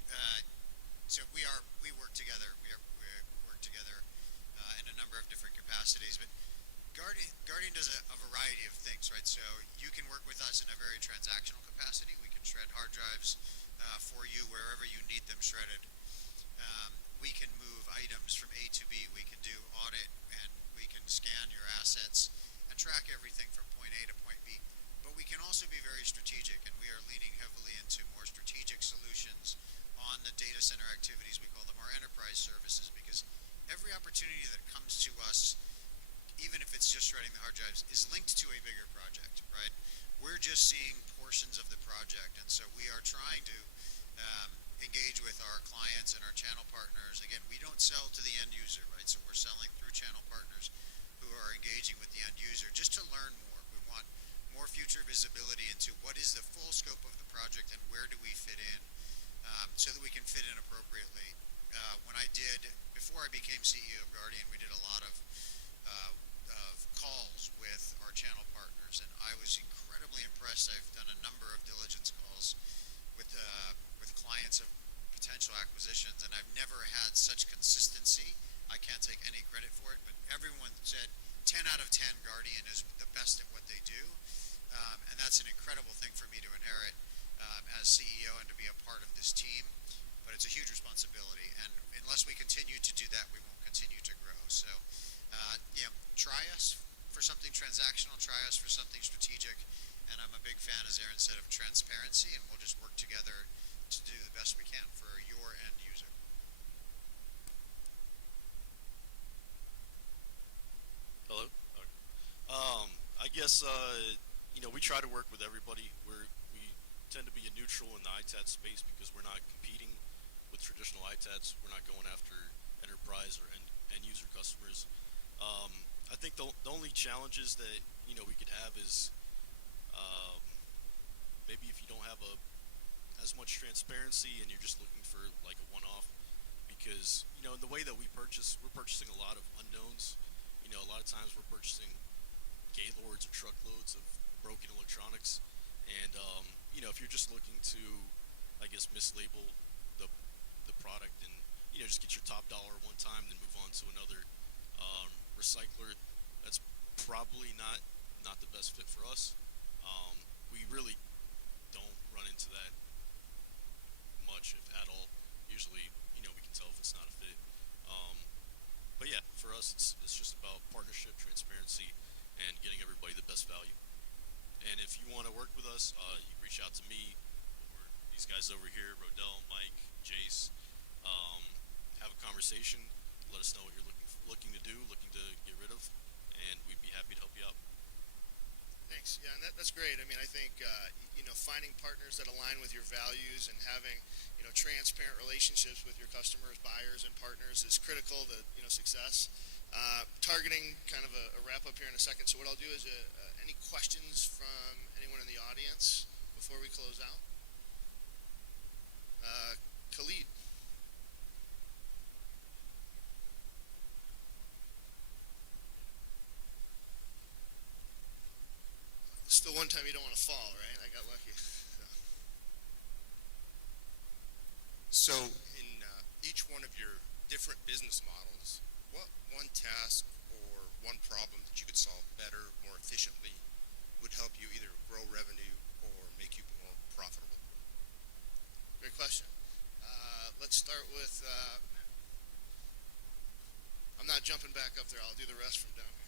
So we work together. We work together in a number of different capacities. But Guardian does a variety of things, right? So you can work with us in a very transactional capacity. We can shred hard drives for you wherever you need them shredded. We can move items from A to B. We can do audit, and we can scan your assets and track everything from point A to point B. But we can also be very strategic, and we are leaning heavily into more strategic solutions on the data center activities. We call them our enterprise services, because every opportunity that comes to us, even if it's just shredding the hard drives, is linked to a bigger project, right? We're just seeing portions of the project, and so we are trying to engage with our clients and our channel partners. Again, we don't sell to the end user, right? So we're selling through channel partners who are engaging with the end user just to learn more. We want more future visibility into what is the full scope of the project and where do we fit in, so that we can fit in appropriately. Before I became CEO of Guardian, we did a lot of calls with our channel partners, and I was incredibly impressed. I've done a number of diligence calls with clients of potential acquisitions, and I've never had such consistency. I can't take any credit for it, but everyone said 10 out of 10 Guardian is the best at what they do, and that's an incredible thing for me to inherit as CEO and to be a part of this team. But it's a huge responsibility, and unless we continue to do that, we won't continue to grow. So, try us for something transactional, try us for something strategic, and I'm a big fan, as Aaron said, of transparency, and we'll just work together to do the best we can for your end user. Hello. Okay. I guess we try to work with everybody. We tend to be a neutral in the ITAD space because we're not competing with traditional ITADs. We're not going after enterprise or end user customers. I think the only challenges that we could have is maybe if you don't have as much transparency and you're just looking for like a one-off, because in the way that we're purchasing a lot of unknowns. A lot of times we're purchasing gaylords or truckloads of broken electronics, and if you're just looking to, I guess, mislabel the product and just get your top dollar one time, then move on to another recycler, that's probably not the best fit for us. We really don't run into that much, if at all. Usually, we can tell if it's not a fit. But yeah, for us, it's just about partnership, transparency, and getting everybody the best value. And if you want to work with us, you can reach out to me or these guys over here, Rodell, Mike, Jace. Have a conversation. Let us know what you're looking to do, looking to get rid of, and we'd be happy to help you out. Thanks. Yeah, and that's great. I mean, I think finding partners that align with your values and having transparent relationships with your customers, buyers, and partners is critical to success. Targeting kind of a wrap up here in a second. So what I'll do is any questions from anyone in the audience before we close out? Khalid. Still one time you don't want to fall, right? I got lucky. So in each one of your different business models, what one task or one problem that you could solve better, more efficiently, would help you either grow revenue or make you more profitable? Great question. Let's start with, I'm not jumping back up there. I'll do the rest from down here.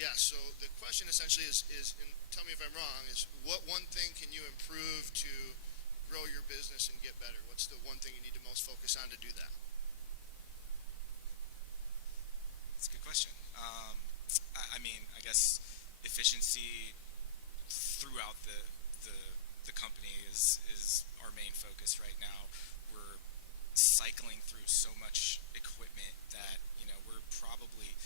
Yeah, so the question essentially is, and tell me if I'm wrong, is what one thing can you improve to grow your business and get better? What's the one thing you need to most focus on to do that? That's a good question. I guess efficiency throughout the, the company is our main focus right now. We're cycling through so much equipment that, we're probably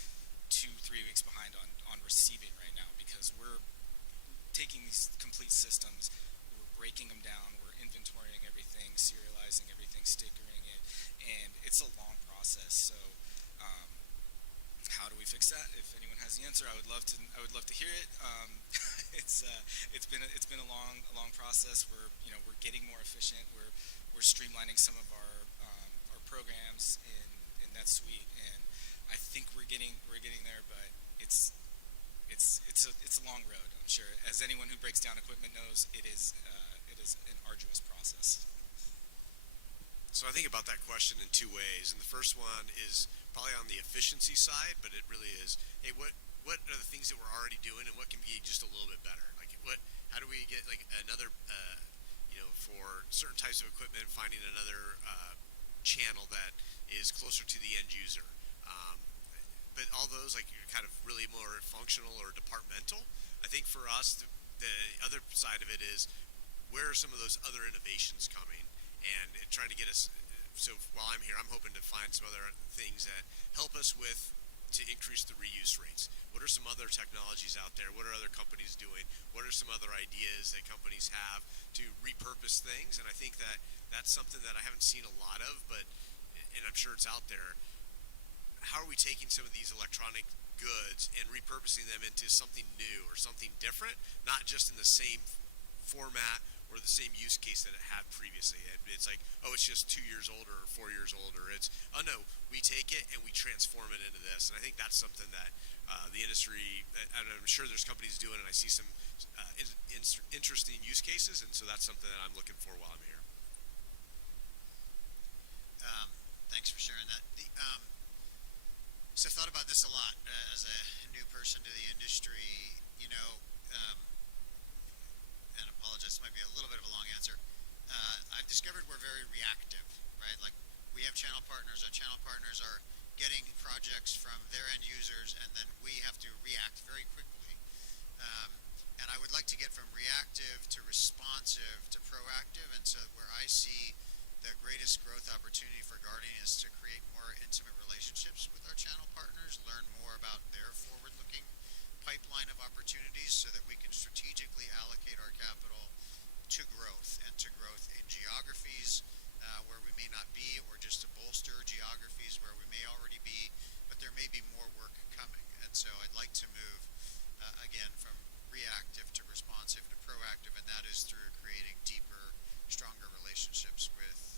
2-3 weeks behind on receiving right now because we're taking these complete systems, we're breaking them down, we're inventorying everything, serializing everything, stickering it, and it's a long process. So how do we fix that? If anyone has the answer, I would love to hear it. It's been a long process. We're getting more efficient. We're streamlining some of our programs in NetSuite, and I think we're getting there. But it's a long road. I'm sure, as anyone who breaks down equipment knows, it is an arduous process. So I think about that question in two ways, and the first one is probably on the efficiency side, but it really is, hey, what are the things that we're already doing, and what can be just a little bit better? Like, how do we get like another, for certain types of equipment, finding another channel that is closer to the end user. But all those, like, you're kind of really more functional or departmental. I think for us, the other side of it is, where are some of those other innovations coming? And trying to get us, so while I'm here, I'm hoping to find some other things that help us to increase the reuse rates. What are some other technologies out there? What are other companies doing? What are some other ideas that companies have to repurpose things? And I think that's something that I haven't seen a lot of, and I'm sure it's out there. How are we taking some of these electronic goods and repurposing them into something new or something different, not just in the same format or the same use case that it had previously? And it's like, oh, it's just 2 years older or 4 years older. It's, oh no, we take it and we transform it into this. And I think that's something that the industry, and I'm sure there's companies doing it, and I see some interesting use cases, and so that's something that I'm looking for while I'm here. Thanks for sharing that. So I've thought about this a lot as a new person to the industry, and apologize, this might be a little bit of a long answer. I've discovered we're very reactive, right? Like, we have channel partners. Our channel partners are getting projects from their end users, and then we have to react very quickly. And I would like to get from reactive to responsive to proactive, and so where I see the greatest growth opportunity for Guardian is to create more intimate relationships with our channel partners, learn more about their forward-looking pipeline of opportunities so that we can strategically allocate our capital to growth, and to growth in geographies where we may not be, or just to bolster geographies where we may already be, but there may be more work coming. And so I'd like to move, again, from reactive to responsive to proactive, and that is through creating deeper, stronger relationships with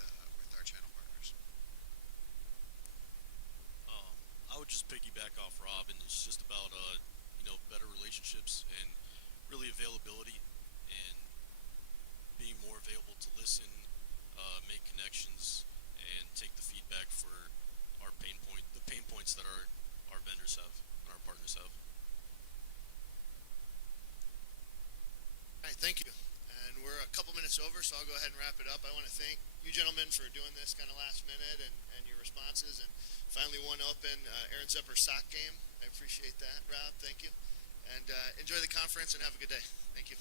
our channel partners. I would just piggyback off Rob, and it's just about better relationships and really availability and being more available to listen, make connections, and take the feedback for the pain points that our vendors have and our partners have. All right, thank you. And we're a couple minutes over, so I'll go ahead and wrap it up. I want to thank you gentlemen for doing this kind of last minute and your responses. And finally, one open Aaron Zepper sock game. I appreciate that, Rob. Thank you. And enjoy the conference and have a good day. Thank you.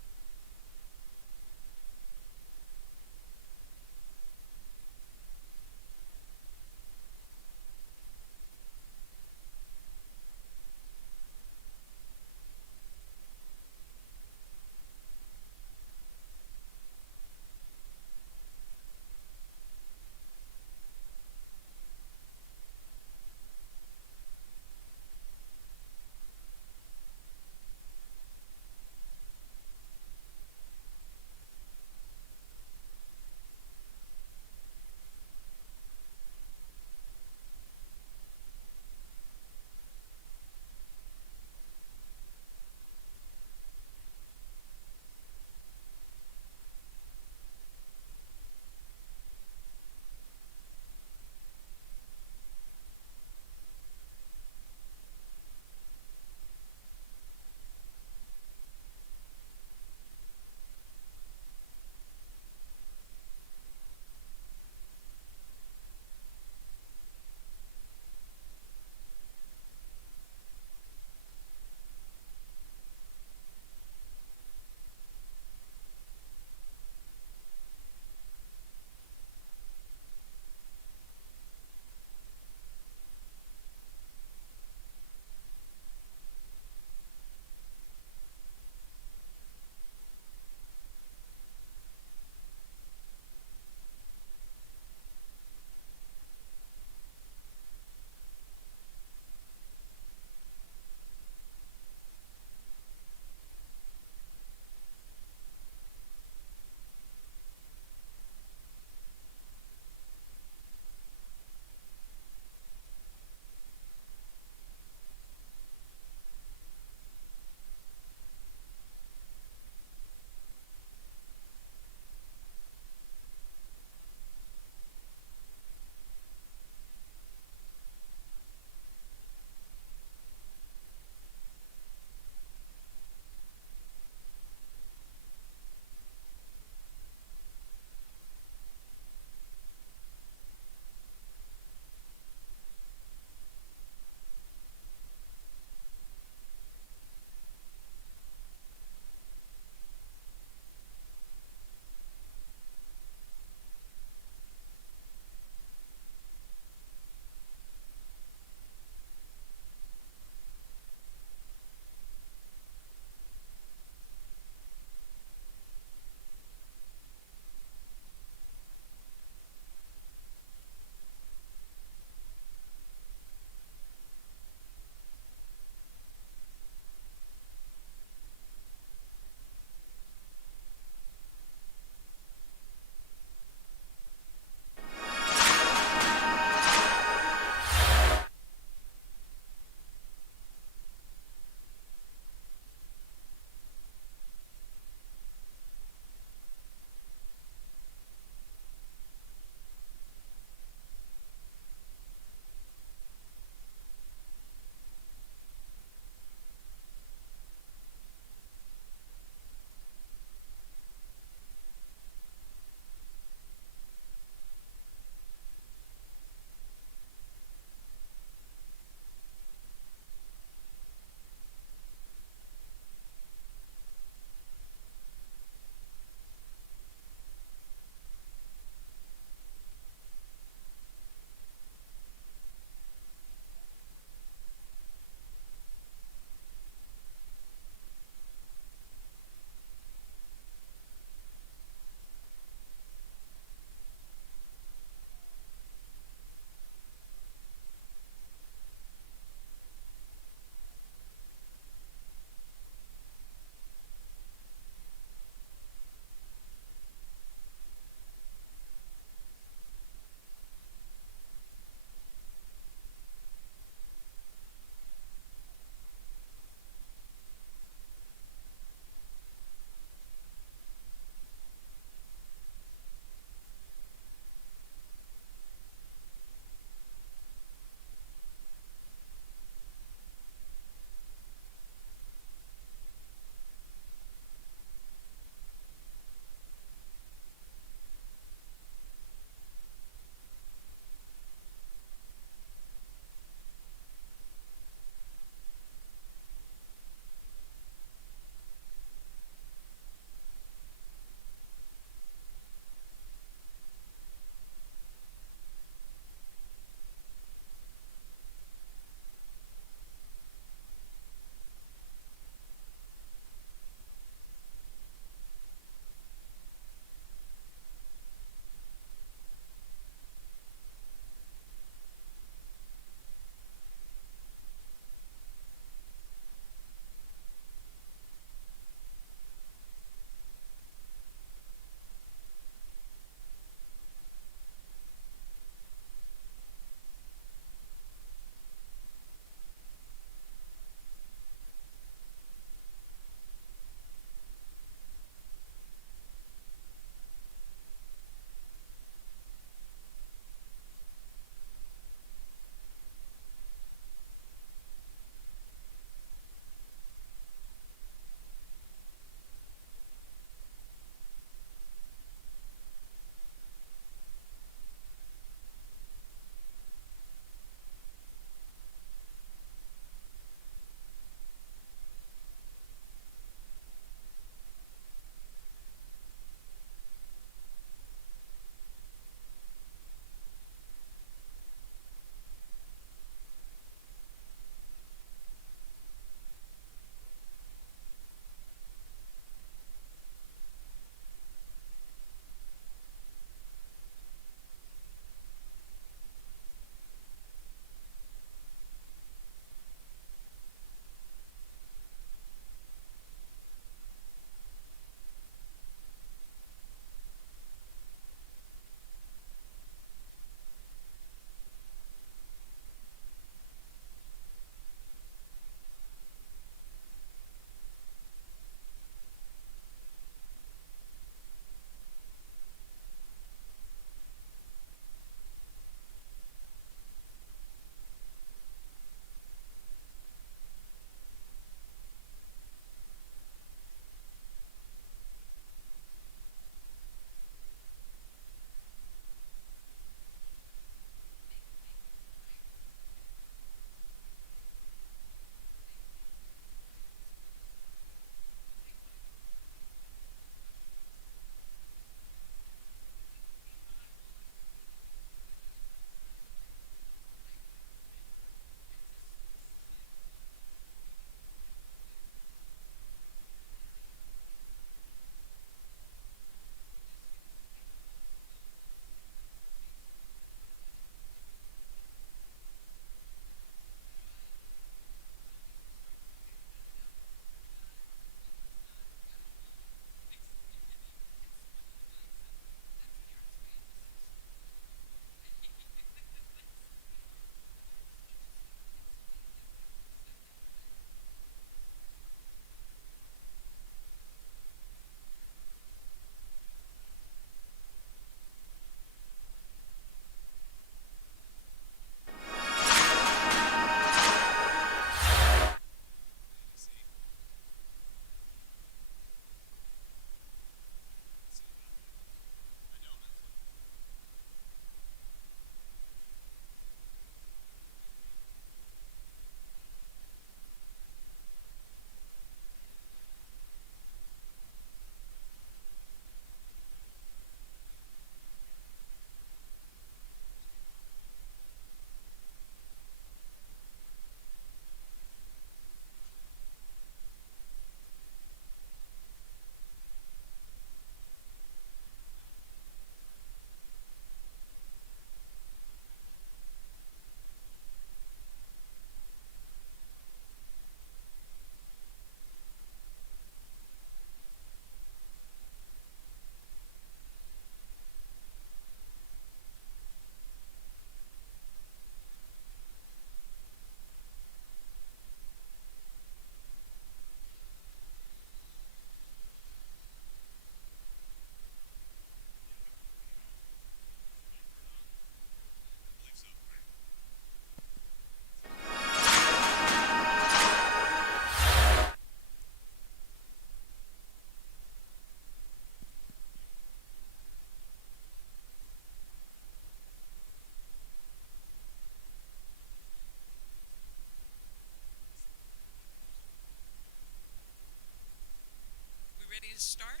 ready to start?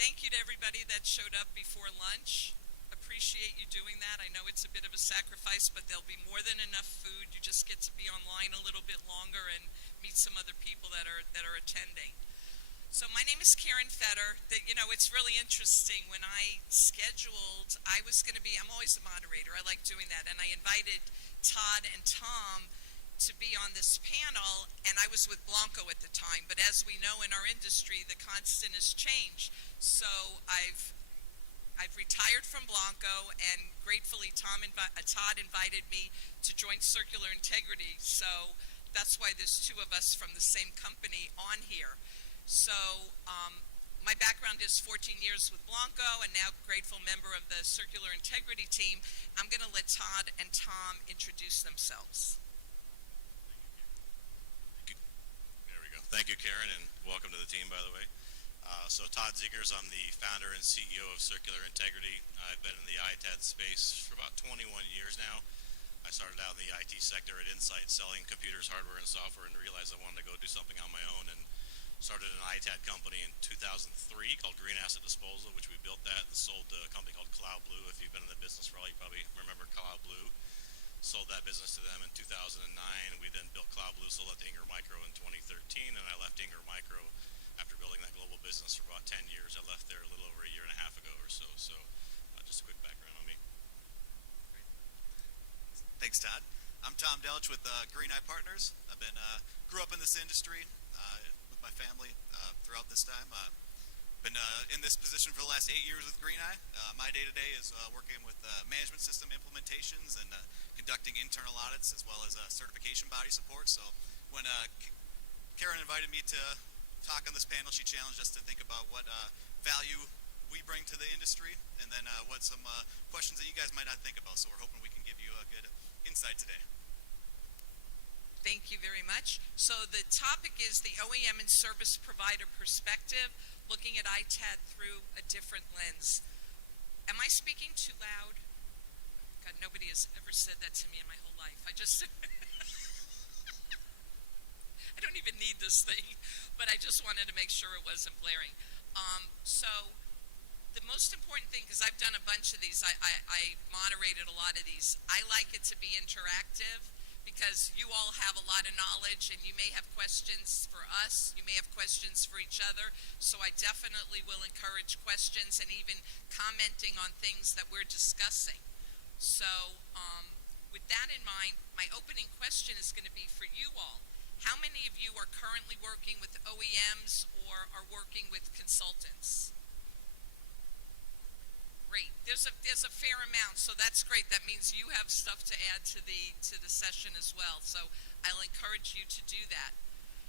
Thank you to everybody that showed up before lunch. Appreciate you doing that. I know it's a bit of a sacrifice, but there'll be more than enough food. You just get to be online a little bit longer and meet some other people that are attending. So my name is Karen Fetter. It's really interesting. When I scheduled, I'm always a moderator. I like doing that. And I invited Todd and Tom to be on this panel, and I was with Blanco at the time. But as we know in our industry, the constant has changed. So I've retired from Blanco, and gratefully Todd invited me to join Circular Integrity. So that's why there's two of us from the same company on here. So my background is 14 years with Blanco, and now grateful member of the Circular Integrity team. I'm going to let Todd and Tom introduce themselves. There we go. Thank you, Karen, and welcome to the team, by the way. So Todd Ziegers, I'm the founder and CEO of Circular Integrity. I've been in the ITAD space for about 21 years now. I started out in the IT sector at Insight selling computers, hardware, and software, and realized I wanted to go do something on my own, and started an ITAD company in 2003 called Green Asset Disposal, which we built that and sold to a company called Cloud Blue. If you've been in the business for all, you probably remember Cloud Blue. Sold that business to them in 2009. We then built Cloud Blue, sold it to Ingram Micro in 2013, and I left Ingram Micro after building that global business for about 10 years. I left there a little over a year and a half ago or so. So just a quick background on me. Thanks, Todd. I'm Tom Delich with Green Eye Partners. I've been grew up in this industry with my family throughout this time. Been in this position for the last 8 years with Green Eye. My day-to-day is working with management system implementations and conducting internal audits as well as certification body support. So when Karen invited me to talk on this panel, she challenged us to think about what value we bring to the industry, and then what some questions that you guys might not think about. So we're hoping we can give you a good insight today. Thank you very much. So the topic is the OEM and service provider perspective, looking at ITAD through a different lens. Am I speaking too loud? God, nobody has ever said that to me in my whole life. I don't even need this thing, but I just wanted to make sure it wasn't blaring. So the most important thing, because I've done a bunch of these, I moderated a lot of these. I like it to be interactive because you all have a lot of knowledge and you may have questions for us, you may have questions for each other, so I definitely will encourage questions and even commenting on things that we're discussing. So with that in mind, my opening question is going to be for you all. How many of you are currently working with OEMs or are working with consultants? Great. There's a fair amount, so that's great. That means you have stuff to add to the session as well. So I'll encourage you to do that.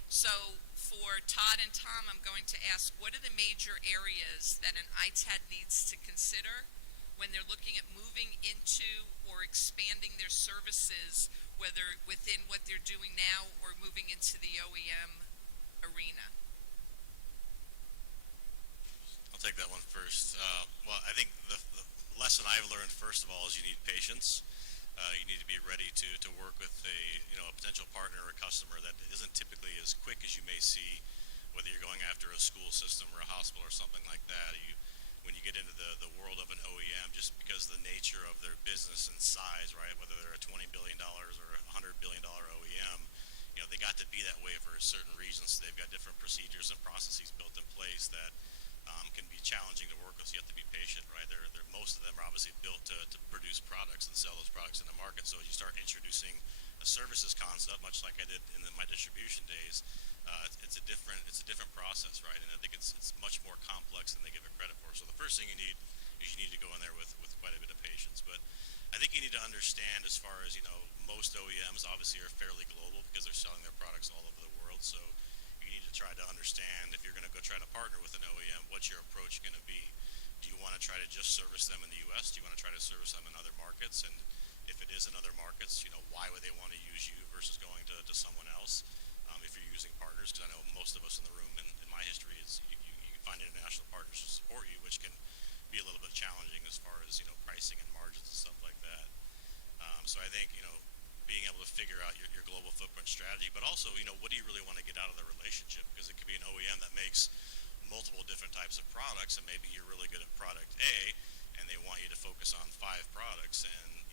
So for Todd and Tom, I'm going to ask, what are the major areas that an ITAD needs to consider when they're looking at moving into or expanding their services, whether within what they're doing now or moving into the OEM arena? I'll take that one first. Well, I think the lesson I've learned, first of all, is you need patience. You need to be ready to work with a potential partner or a customer that isn't typically as quick as you may see, whether you're going after a school system or a hospital or something like that. When you get into the world of an OEM, just because of the nature of their business and size, right, whether they're a $20 billion or a $100 billion OEM, they got to be that way for a certain reason. So they've got different procedures and processes built in place that can be challenging to work with. So you have to be patient, right? Most of them are obviously built to produce products and sell those products in the market. So as you start introducing a services concept, much like I did in my distribution days, it's a different process, right? And I think it's much more complex than they give it credit for. So the first thing you need is you need to go in there with quite a bit of patience. But I think you need to understand, as far as most OEMs obviously are fairly global because they're selling their products all over the world. So you need to try to understand, if you're going to go try to partner with an OEM, what's your approach going to be? Do you want to try to just service them in the U.S.? Do you want to try to service them in other markets? And if it is in other markets, why would they want to use you versus going to someone else? If you're using partners, because I know most of us in the room in my history is you find international partners to support you, which can be a little bit challenging as far as pricing and margins and stuff like that. So I think being able to figure out your global footprint strategy, but also, what do you really want to get out of the relationship? Because it could be an OEM that makes multiple different types of products, and maybe you're really good at product A, and they want you to focus on 5 products, and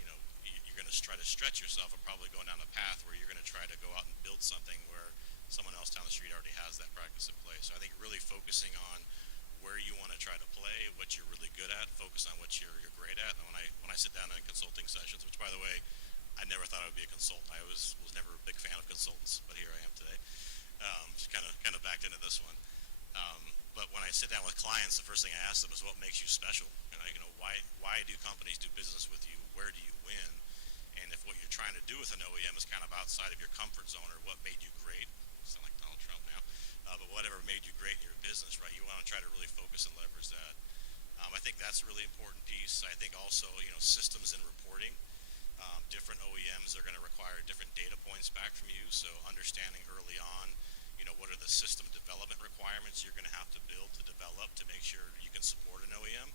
you're going to try to stretch yourself and probably going down a path where you're going to try to go out and build something where someone else down the street already has that practice in place. So I think really focusing on where you want to try to play, what you're really good at, focus on what you're great at. And when I sit down in consulting sessions, which by the way, I never thought I would be a consultant. I was never a big fan of consultants, but here I am today. Just kind of backed into this one. But when I sit down with clients, the first thing I ask them is what makes you special. Why do companies do business with you? Where do you win? And if what you're trying to do with an OEM is kind of outside of your comfort zone or what made you great, sound like Donald Trump now, but whatever made you great in your business, right? You want to try to really focus and leverage that. I think that's a really important piece. I think also, systems and reporting. Different OEMs are going to require different data points back from you. So understanding early on, what are the system development requirements you're going to have to build to develop to make sure you can support an OEM.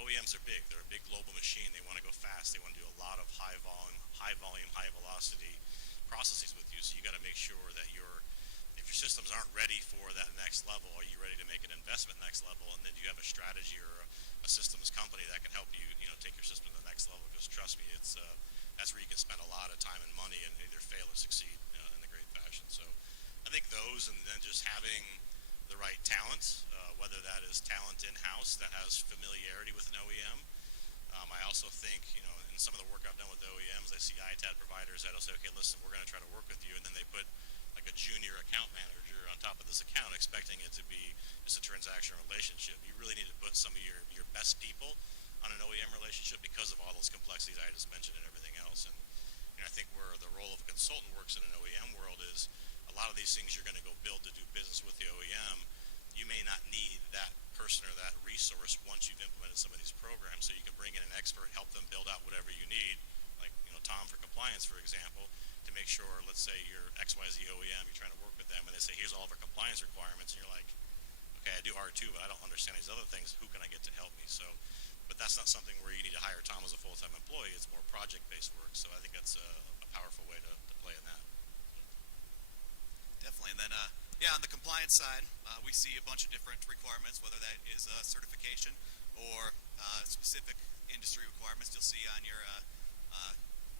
OEMs are big. They're a big global machine. They want to go fast. They want to do a lot of high volume, high velocity processes with you. So you got to make sure that if your systems aren't ready for that next level, are you ready to make an investment next level? And then do you have a strategy or a systems company that can help you, take your system to the next level? Because trust me, that's where you can spend a lot of time and money and either fail or succeed in a great fashion. So I think those, and then just having the right talent, whether that is talent in-house that has familiarity with an OEM. I also think, in some of the work I've done with OEMs, I see ITAD providers that'll say, okay, listen, we're going to try to work with you, and then they put like a junior account manager on top of this account, expecting it to be just a transactional relationship. You really need to put some of your best people on an OEM relationship because of all those complexities I just mentioned and everything else. And I think where the role of a consultant works in an OEM world is a lot of these things you're going to go build to do business with the OEM. You may not need that person or that resource once you've implemented some of these programs, so you can bring in an expert, help them build out whatever you need, like Tom for compliance, for example, to make sure, let's say you're XYZ OEM, you're trying to work with them, and they say, here's all of our compliance requirements, and you're like, okay, I do R2, but I don't understand these other things. Who can I get to help me? So, but that's not something where you need to hire Tom as a full-time employee. It's more project-based work, so I think that's a powerful way to play in that. Definitely. And then, on the compliance side, we see a bunch of different requirements, whether that is certification or specific industry requirements. You'll see on your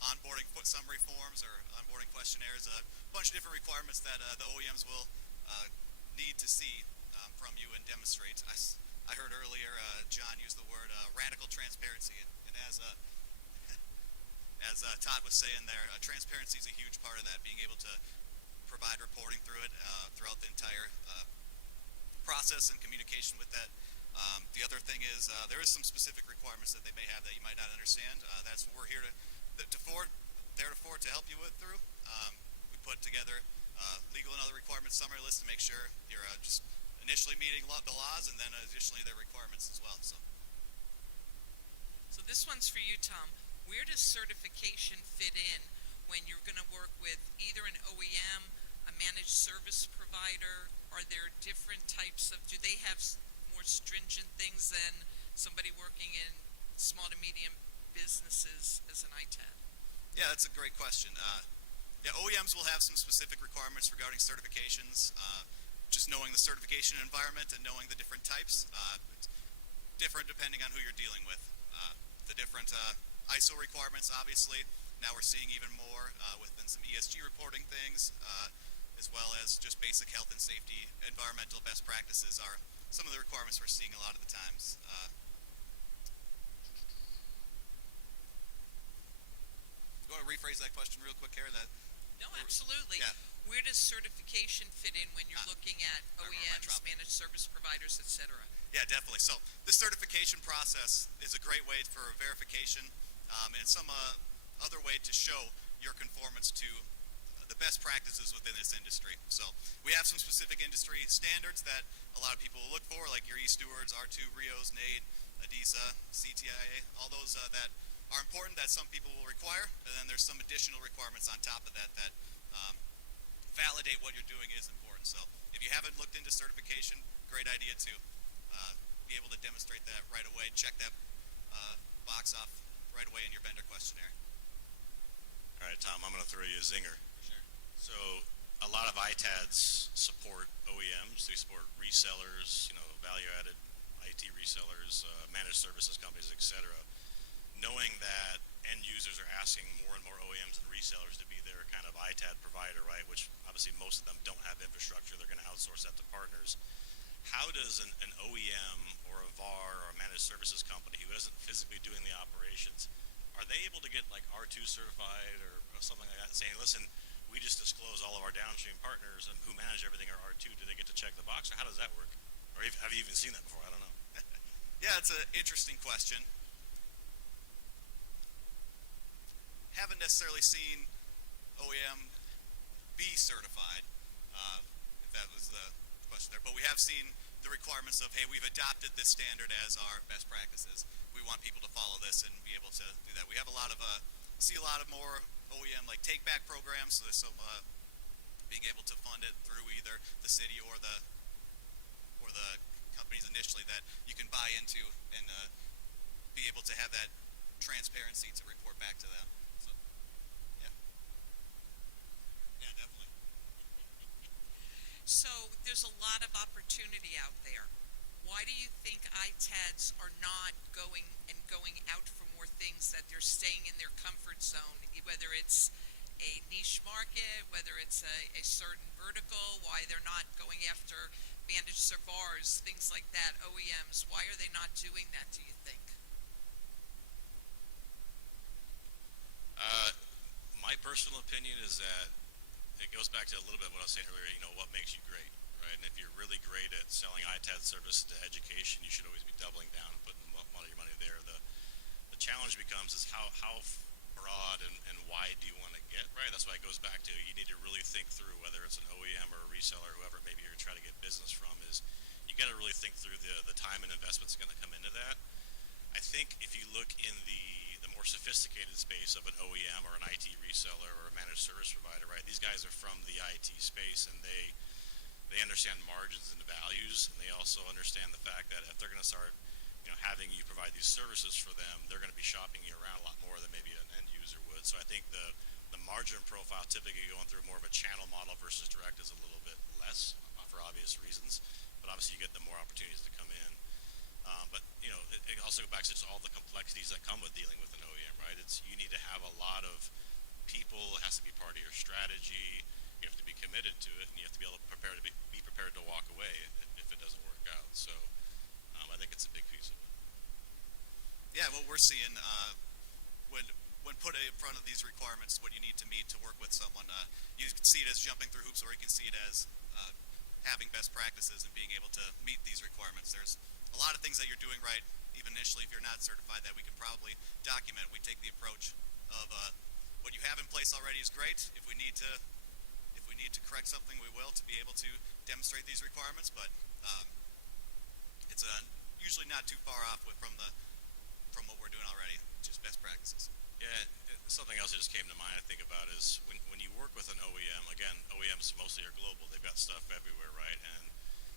onboarding summary forms or onboarding questionnaires a bunch of different requirements that the OEMs will need to see from you and demonstrate. I heard earlier John use the word radical transparency, and as Todd was saying there, transparency is a huge part of that, being able to provide reporting through it throughout the entire process and communication with that. The other thing is there is some specific requirements that they may have that you might not understand. That's what we're here to help you with through. We put together legal and other requirements summary list to make sure you're just initially meeting the laws and then additionally their requirements as well. So this one's for you, Tom. Where does certification fit in when you're going to work with either an OEM, a managed service provider? Are there different types of, do they have more stringent things than somebody working in small to medium businesses as an ITAD? Yeah, that's a great question. OEMs will have some specific requirements regarding certifications. Just knowing the certification environment and knowing the different types, it's different depending on who you're dealing with. The different ISO requirements, obviously. Now we're seeing even more within some ESG reporting things, as well as just basic health and safety, environmental best practices are some of the requirements we're seeing a lot of the times. You want to rephrase that question real quick, Karen? No, absolutely. Yeah. Where does certification fit in when you're looking at OEMs, managed service providers, et cetera? Yeah, definitely. So the certification process is a great way for verification and some other way to show your conformance to the best practices within this industry. So we have some specific industry standards that a lot of people will look for, like your E-Stewards, R2, RIOs, NAID, ADISA, CTIA, all those that are important that some people will require, and then there's some additional requirements on top of that that validate what you're doing is important. So if you haven't looked into certification, great idea to be able to demonstrate that right away, check that box off right away in your vendor questionnaire. All throw you a zinger. So a lot of ITADs support OEMs. They support resellers, value-added IT resellers, managed services companies, etc. Knowing that end users are asking more and more OEMs and resellers to be their kind of ITAD provider, right? Which obviously most of them don't have infrastructure. They're going to outsource that to partners. How does an OEM or a VAR or a managed services company who isn't physically doing the operations, are they able to get like R2 certified or something like that, saying, listen, we just disclose all of our downstream partners and who manage everything are R2. Do they get to check the box, or how does that work? Or have you even seen that before? I don't know. Yeah, it's an interesting question. Haven't necessarily seen OEM be certified, if that was the question there. But we have seen the requirements of, hey, we've adopted this standard as our best practices. We want people to follow this and be able to do that. We have see a lot of more OEM like take back programs. So there's some being able to fund it through either the city or the companies initially that you can buy into and be able to have that transparency to report back to them. So, yeah. Yeah, definitely. So there's a lot of opportunity out there. Why do you think ITADs are not going out for more things, that they're staying in their comfort zone, whether it's a niche market, whether it's a certain vertical, why they're not going after managed servers, things like that, OEMs? Why are they not doing that, do you think? My personal opinion is that it goes back to a little bit what I was saying earlier, what makes you great, right? And if you're really great at selling ITAD services to education, you should always be doubling down and putting a lot of your money there. The challenge becomes is how broad and wide do you want to get, right? That's why it goes back to you need to really think through whether it's an OEM or a reseller, whoever maybe you're trying to get business from, is you got to really think through the time and investments going to come into that. I think if you look in the more sophisticated space of an OEM or an IT reseller or a managed service provider, right? These guys are from the IT space and they understand margins and values, and they also understand the fact that if they're going to start, having you provide these services for them, they're going to be shopping you around a lot more than maybe an end user would. So I think the margin profile typically going through more of a channel model versus direct is a little bit less for obvious reasons, but obviously you get the more opportunities to come in. But it also goes back to just all the complexities that come with dealing with an OEM, right? You need to have a lot of people. It has to be part of your strategy. You have to be committed to it, and you have to be able to be prepared to walk away if it doesn't work out. So I think it's a big piece of it. Yeah, what we're seeing when put in front of these requirements, what you need to meet to work with someone, you can see it as jumping through hoops, or you can see it as having best practices and being able to meet these requirements. There's a lot of things that you're doing right, even initially if you're not certified, that we can probably document. We take the approach of what you have in place already is great. If we need to correct something, we will, to be able to demonstrate these requirements. But it's usually not too far off from what we're doing already, just best practices. Yeah, something else that just came to mind I think about is when you work with an OEM, again, OEMs mostly are global. They've got stuff everywhere, right? And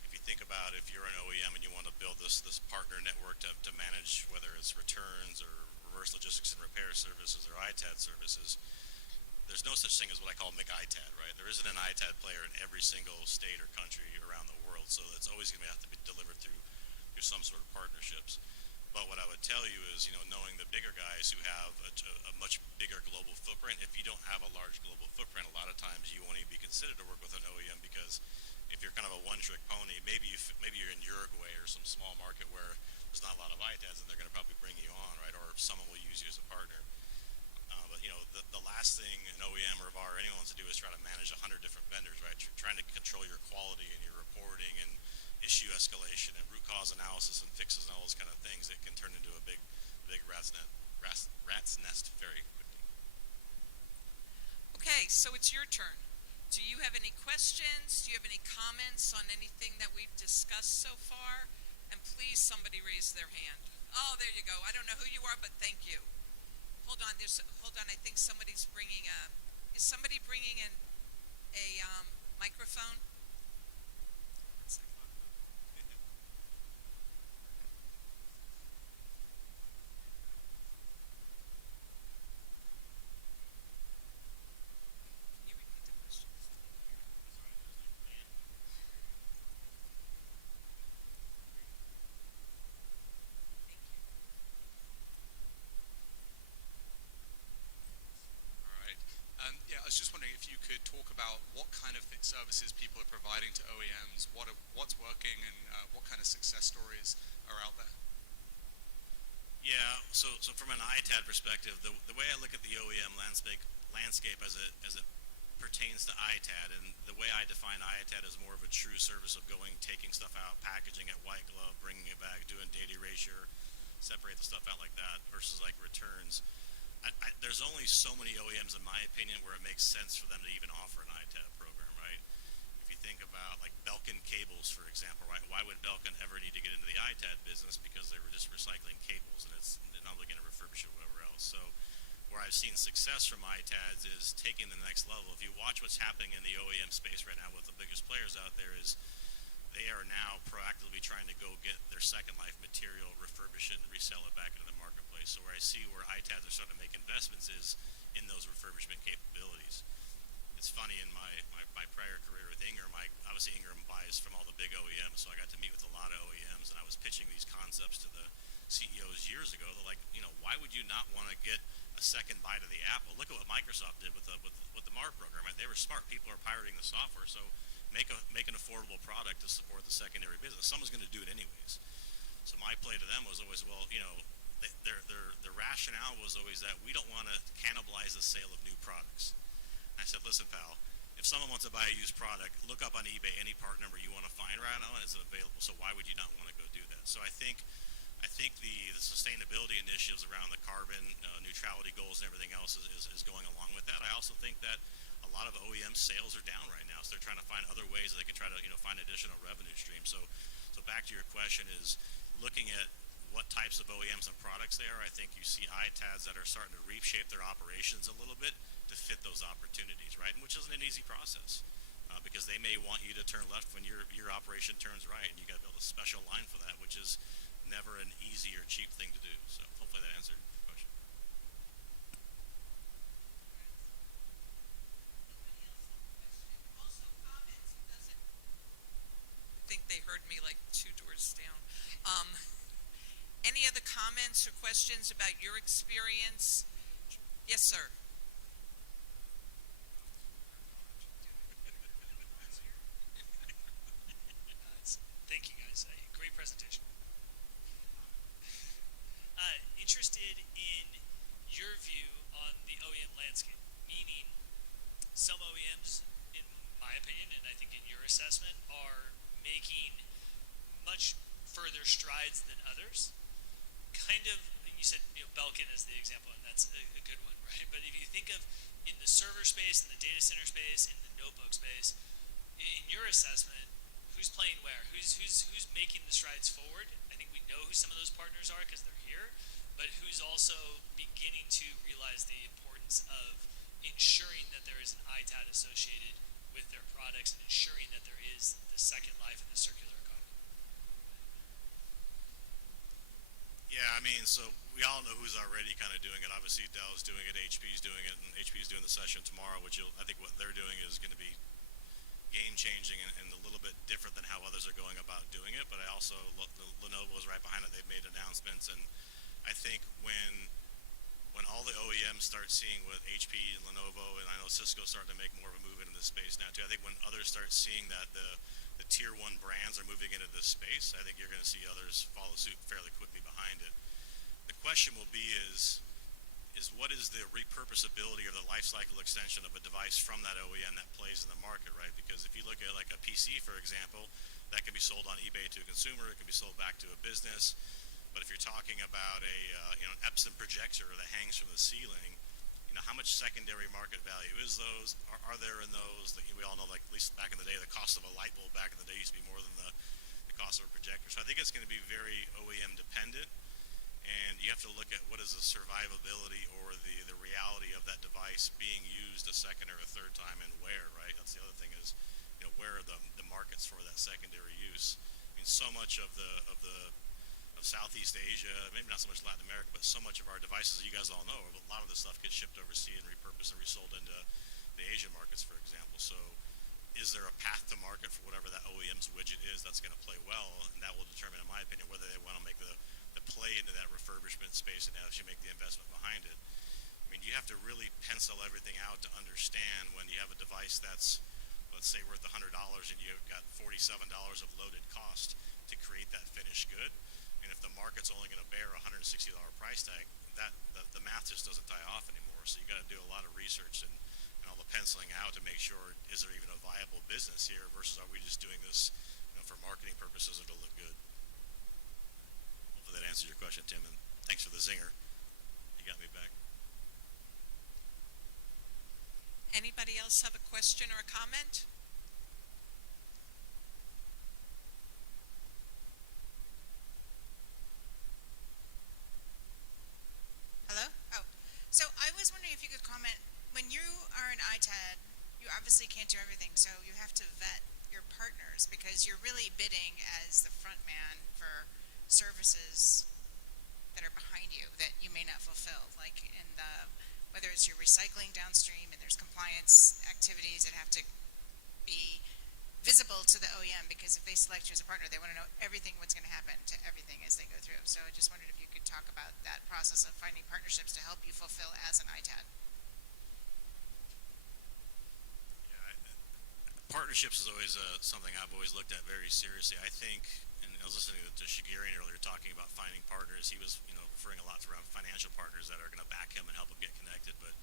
if you think about if you're an OEM and you want to build this partner network to manage whether it's returns or reverse logistics and repair services or ITAD services, there's no such thing as what I call McITAD, right? There isn't an ITAD player in every single state or country around the world, so it's always going to have to be delivered through some sort of partnerships. But what I would tell you is, knowing the bigger guys who have a much bigger global footprint, if you don't have a large global footprint, a lot of times you won't even be considered to work with an OEM, because if you're kind of a one-trick pony, maybe you're in Uruguay or some small market where there's not a lot of ITADs, and they're going to probably bring you on, right? Or someone will use you as a partner. But the last thing an OEM or a VAR or anyone wants to do is try to manage 100 different vendors, right? You're trying to control your quality and your reporting and issue escalation and root cause analysis and fixes and all those kind of things. It can turn into a big rat's nest very quickly. Okay, so it's your turn. Do you have any questions? Do you have any comments on anything that we've discussed so far? And please, somebody raise their hand. Oh, there you go. I don't know who you are, but thank you. Hold on. I think somebody's bringing is somebody bringing a microphone? One second. about what kind of services people are providing to OEMs, what's working, and what kind of success stories are out there? Yeah, so from an ITAD perspective, the way I look at the OEM landscape as it pertains to ITAD, and the way I define ITAD is more of a true service of taking stuff out, packaging it, white glove, bringing it back, doing data erasure, separate the stuff out like that versus like returns. There's only so many OEMs, in my opinion, where it makes sense for them to even offer an ITAD program, right? If you think about like Belkin cables, for example, right? Why would Belkin ever need to get into the ITAD business? Because they were just recycling cables, and they're not looking to refurbish it or whatever else. So where I've seen success from ITADs is taking the next level. If you watch what's happening in the OEM space right now with the biggest players out there, is they are now proactively trying to go get their second life material, refurbish it, and resell it back into the marketplace. So where I see where ITADs are starting to make investments is in those refurbishment capabilities. It's funny, in my prior career with Ingram, obviously Ingram buys from all the big OEMs, so I got to meet with a lot of OEMs, and I was pitching these concepts to the CEOs years ago. They're like, why would you not want to get a second bite of the apple? Look at what Microsoft did with the MAR program. Right? They were smart. People are pirating the software, so make an affordable product to support the secondary business. Someone's going to do it anyways. So my play to them was always, their rationale was always that we don't want to cannibalize the sale of new products. And I said, listen, pal, if someone wants to buy a used product, look up on eBay any part number you want to find right now, and it's available. So why would you not want to go do that? So I think the sustainability initiatives around the carbon neutrality goals and everything else is going along with that. I also think that a lot of OEM sales are down right now, so they're trying to find other ways that they can try to find additional revenue streams. So back to your question is looking at what types of OEMs and products they are. I think you see ITADs that are starting to reshape their operations a little bit to fit those opportunities, right? And which isn't an easy process because they may want you to turn left when your operation turns right, and you got to build a special line for that, which is never an easy or cheap thing to do. So hopefully that answered your question. I think they heard me like two doors down. Any other comments or questions about your experience? Yes, sir. Thank you, guys. Great presentation. Interested in your view on the OEM landscape, meaning some OEMs, in my opinion, and I think in your assessment, are making much further strides than others. Kind of, you said Belkin as the example, and that's a good one, right? But if you think of in the server space, in the data center space, in the notebook space, in your assessment, who's playing where? Who's making the strides forward? I think we know who some of those partners are because they're here, but who's also beginning to realize the importance of ensuring that there is an ITAD associated with their products and ensuring that there is the second life in the circular economy. Yeah, I mean, so we all know who's already kind of doing it. Obviously, Dell's doing it, HP's doing it, and HP's doing the session tomorrow, which I think what they're doing is going to be game-changing and a little bit different than how others are going about doing it. But I also, Lenovo is right behind it. They've made announcements, and I think when all the OEMs start seeing what HP and Lenovo, and I know Cisco's starting to make more of a move into this space now too. I think when others start seeing that the tier one brands are moving into this space, I think you're going to see others follow suit fairly quickly behind it. The question will be is what is the repurposability or the life cycle extension of a device from that OEM that plays in the market, right? Because if you look at like a PC, for example, that can be sold on eBay to a consumer, it can be sold back to a business. But if you're talking about an Epson projector that hangs from the ceiling, how much secondary market value is those? Are there in those? We all know, like at least back in the day, the cost of a light bulb back in the day used to be more than the cost of a projector. So I think it's going to be very OEM dependent, and you have to look at what is the survivability or the reality of that device being used a second or a third time and where, right? That's the other thing is, where are the markets for that secondary use? I mean, so much of Southeast Asia, maybe not so much Latin America, but so much of our devices, you guys all know, a lot of this stuff gets shipped overseas and repurposed and resold into the Asian markets, for example. So is there a path to market for whatever that OEM's widget is that's going to play well? And that will determine, in my opinion, whether they want to make the play into that refurbishment space and actually make the investment behind it. I mean, you have to really pencil everything out to understand when you have a device that's, let's say, worth $100 and you've got $47 of loaded cost to create that finished good. And if the market's only going to bear a $160 price tag, the math just doesn't tie off anymore. So you got to do a lot of research and all the penciling out to make sure, is there even a viable business here versus are we just doing this, for marketing purposes or to look good? Hopefully that answers your question, Tim, and thanks for the zinger. You got me back. Anybody else have a question or a comment? Hello? Oh, so I was wondering if you could comment, when you are an ITAD, you obviously can't do everything, so you have to vet your partners because you're really bidding as the front man for services that are behind you that you may not fulfill, like in the, whether it's your recycling downstream and there's compliance activities that have to be visible to the OEM, because if they select you as a partner, they want to know everything what's going to happen to everything as they go through. So I just wondered if you could talk about that process of finding partnerships to help you fulfill as an ITAD. Partnerships is always something I've always looked at very seriously. I think, and I was listening to Shigerian earlier talking about finding partners. He was, referring a lot around financial partners that are going to back him and help him get connected. But,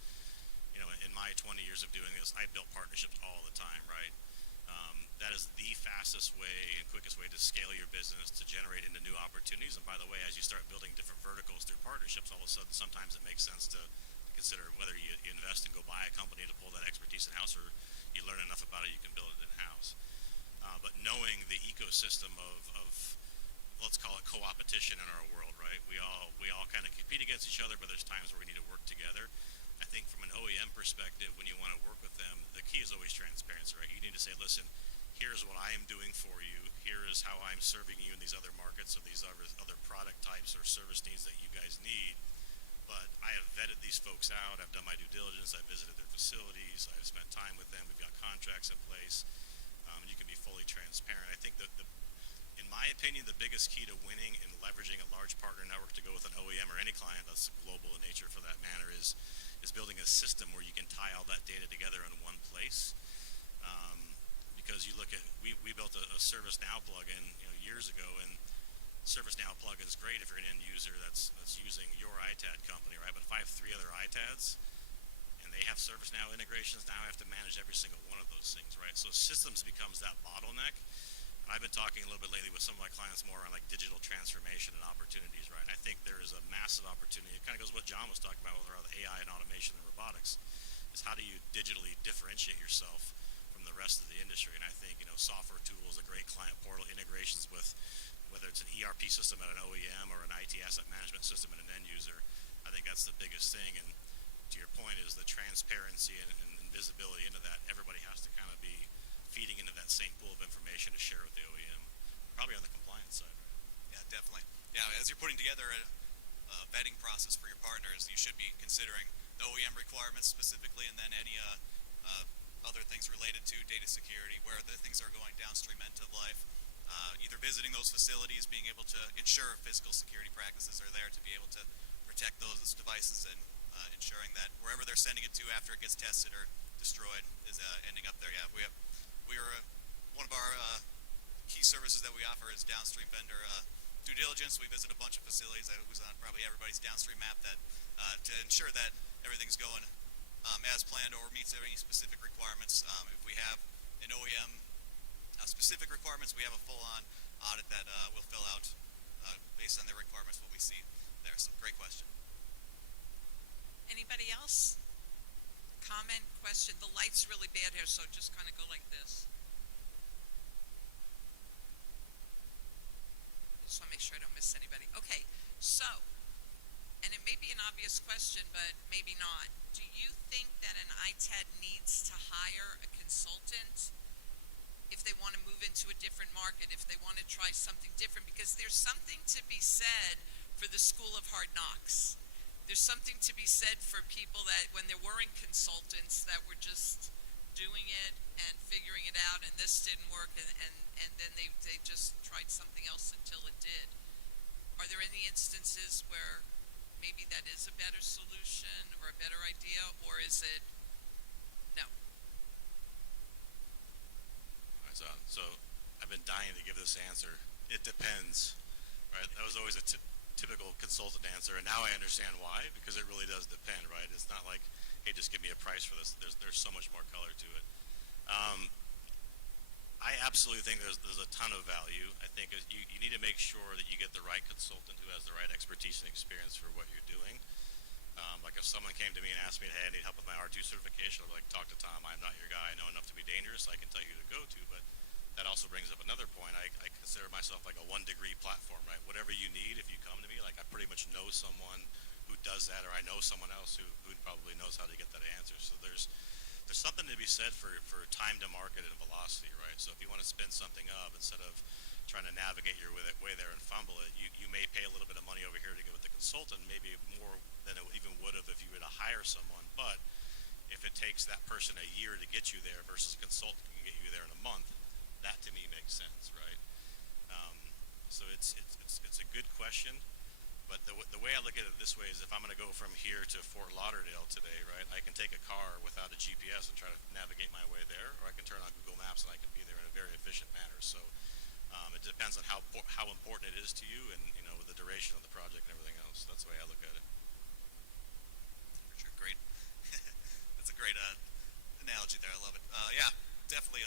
in my 20 years of doing this, I built partnerships all the time, right? That is the fastest way and quickest way to scale your business, to generate into new opportunities. And by the way, as you start building different verticals through partnerships, all of a sudden, sometimes it makes sense to consider whether you invest and go buy a company to pull that expertise in-house, or you learn enough about it you can build it in-house. But knowing the ecosystem of let's call it co-opetition in our world, right? We all kind of compete against each other, but there's times where we need to work together. I think from an OEM perspective, when you want to work with them, the key is always transparency, right? You need to say, listen, here's what I am doing for you. Here is how I'm serving you in these other markets or these other product types or service needs that you guys need. But I have vetted these folks out. I've done my due diligence. I've visited their facilities. I've spent time with them. We've got contracts in place. You can be fully transparent. I think that in my opinion, the biggest key to winning and leveraging a large partner network to go with an OEM or any client that's global in nature for that matter is building a system where you can tie all that data together in one place. Because you look at, we built a ServiceNow plugin years ago, and ServiceNow plugin is great if you're an end user that's using your ITAD company, right? But if I have 3 other ITADs and they have ServiceNow integrations, now I have to manage every single one of those things, right? So systems becomes that bottleneck. And I've been talking a little bit lately with some of my clients more on like digital transformation and opportunities, right? And I think there is a massive opportunity. It kind of goes with what John was talking about with around the AI and automation and robotics, is how do you digitally differentiate yourself from the rest of the industry? And I think, software tools, a great client portal, integrations with whether it's an ERP system at an OEM or an IT asset management system at an end user, I think that's the biggest thing. And to your point is the transparency and visibility into that. Everybody has to kind of be feeding into that same pool of information to share with the OEM, probably on the compliance side, right? Yeah, definitely. Yeah, as you're putting together a vetting process for your partners, you should be considering the OEM requirements specifically, and then any other things related to data security, where the things are going downstream end of life. Either visiting those facilities, being able to ensure physical security practices are there to be able to protect those devices, and ensuring that wherever they're sending it to after it gets tested or destroyed is ending up there. Yeah, we are one of our key services that we offer is downstream vendor due diligence. We visit a bunch of facilities. It was on probably everybody's downstream map that to ensure that everything's going as planned or meets any specific requirements. If we have an OEM specific requirements, we have a full-on audit that we'll fill out based on their requirements, what we see there. So great question. Anybody else? Comment, question? The light's really bad here, so just kind of go like this. Just want to make sure I don't miss anybody. Okay, so, and it may be an obvious question, but maybe not. Do you think that an ITAD needs to hire a consultant if they want to move into a different market, if they want to try something different? Because there's something to be said for the school of hard knocks. There's something to be said for people that when there weren't consultants that were just doing it and figuring it out, and this didn't work, and then they just tried something else until it did. Are there any instances where maybe that is a better solution or a better idea, or is it no? So I've been dying to give this answer. It depends, right? That was always a typical consultant answer, and now I understand why, because it really does depend, right? It's not like, hey, just give me a price for this. There's so much more color to it. I absolutely think there's a ton of value. I think you need to make sure that you get the right consultant who has the right expertise and experience for what you're doing. Like if someone came to me and asked me, hey, I need help with my R2 certification, I'd be like, talk to Tom. I'm not your guy. I know enough to be dangerous. I can tell you who to go to. But that also brings up another point. I consider myself like a 1-degree platform, right? Whatever you need, if you come to me, like I pretty much know someone who does that, or I know someone else who probably knows how to get that answer. So there's something to be said for time to market and velocity, right? So if you want to spin something up instead of trying to navigate your way there and fumble it, you may pay a little bit of money over here to go with the consultant, maybe more than it even would have if you were to hire someone. But if it takes that person a year to get you there versus a consultant can get you there in a month, that to me makes sense, right? So it's a good question. But the way I look at it this way is if I'm going to go from here to Fort Lauderdale today, right, I can take a car without a GPS and try to navigate my way there, or I can turn on Google Maps and I can be there in a very efficient manner. So it depends on how important it is to you and, you know, the duration of the project and everything else. That's the way I look at it. Richard, great. That's a great analogy there. I love it. Yeah, definitely.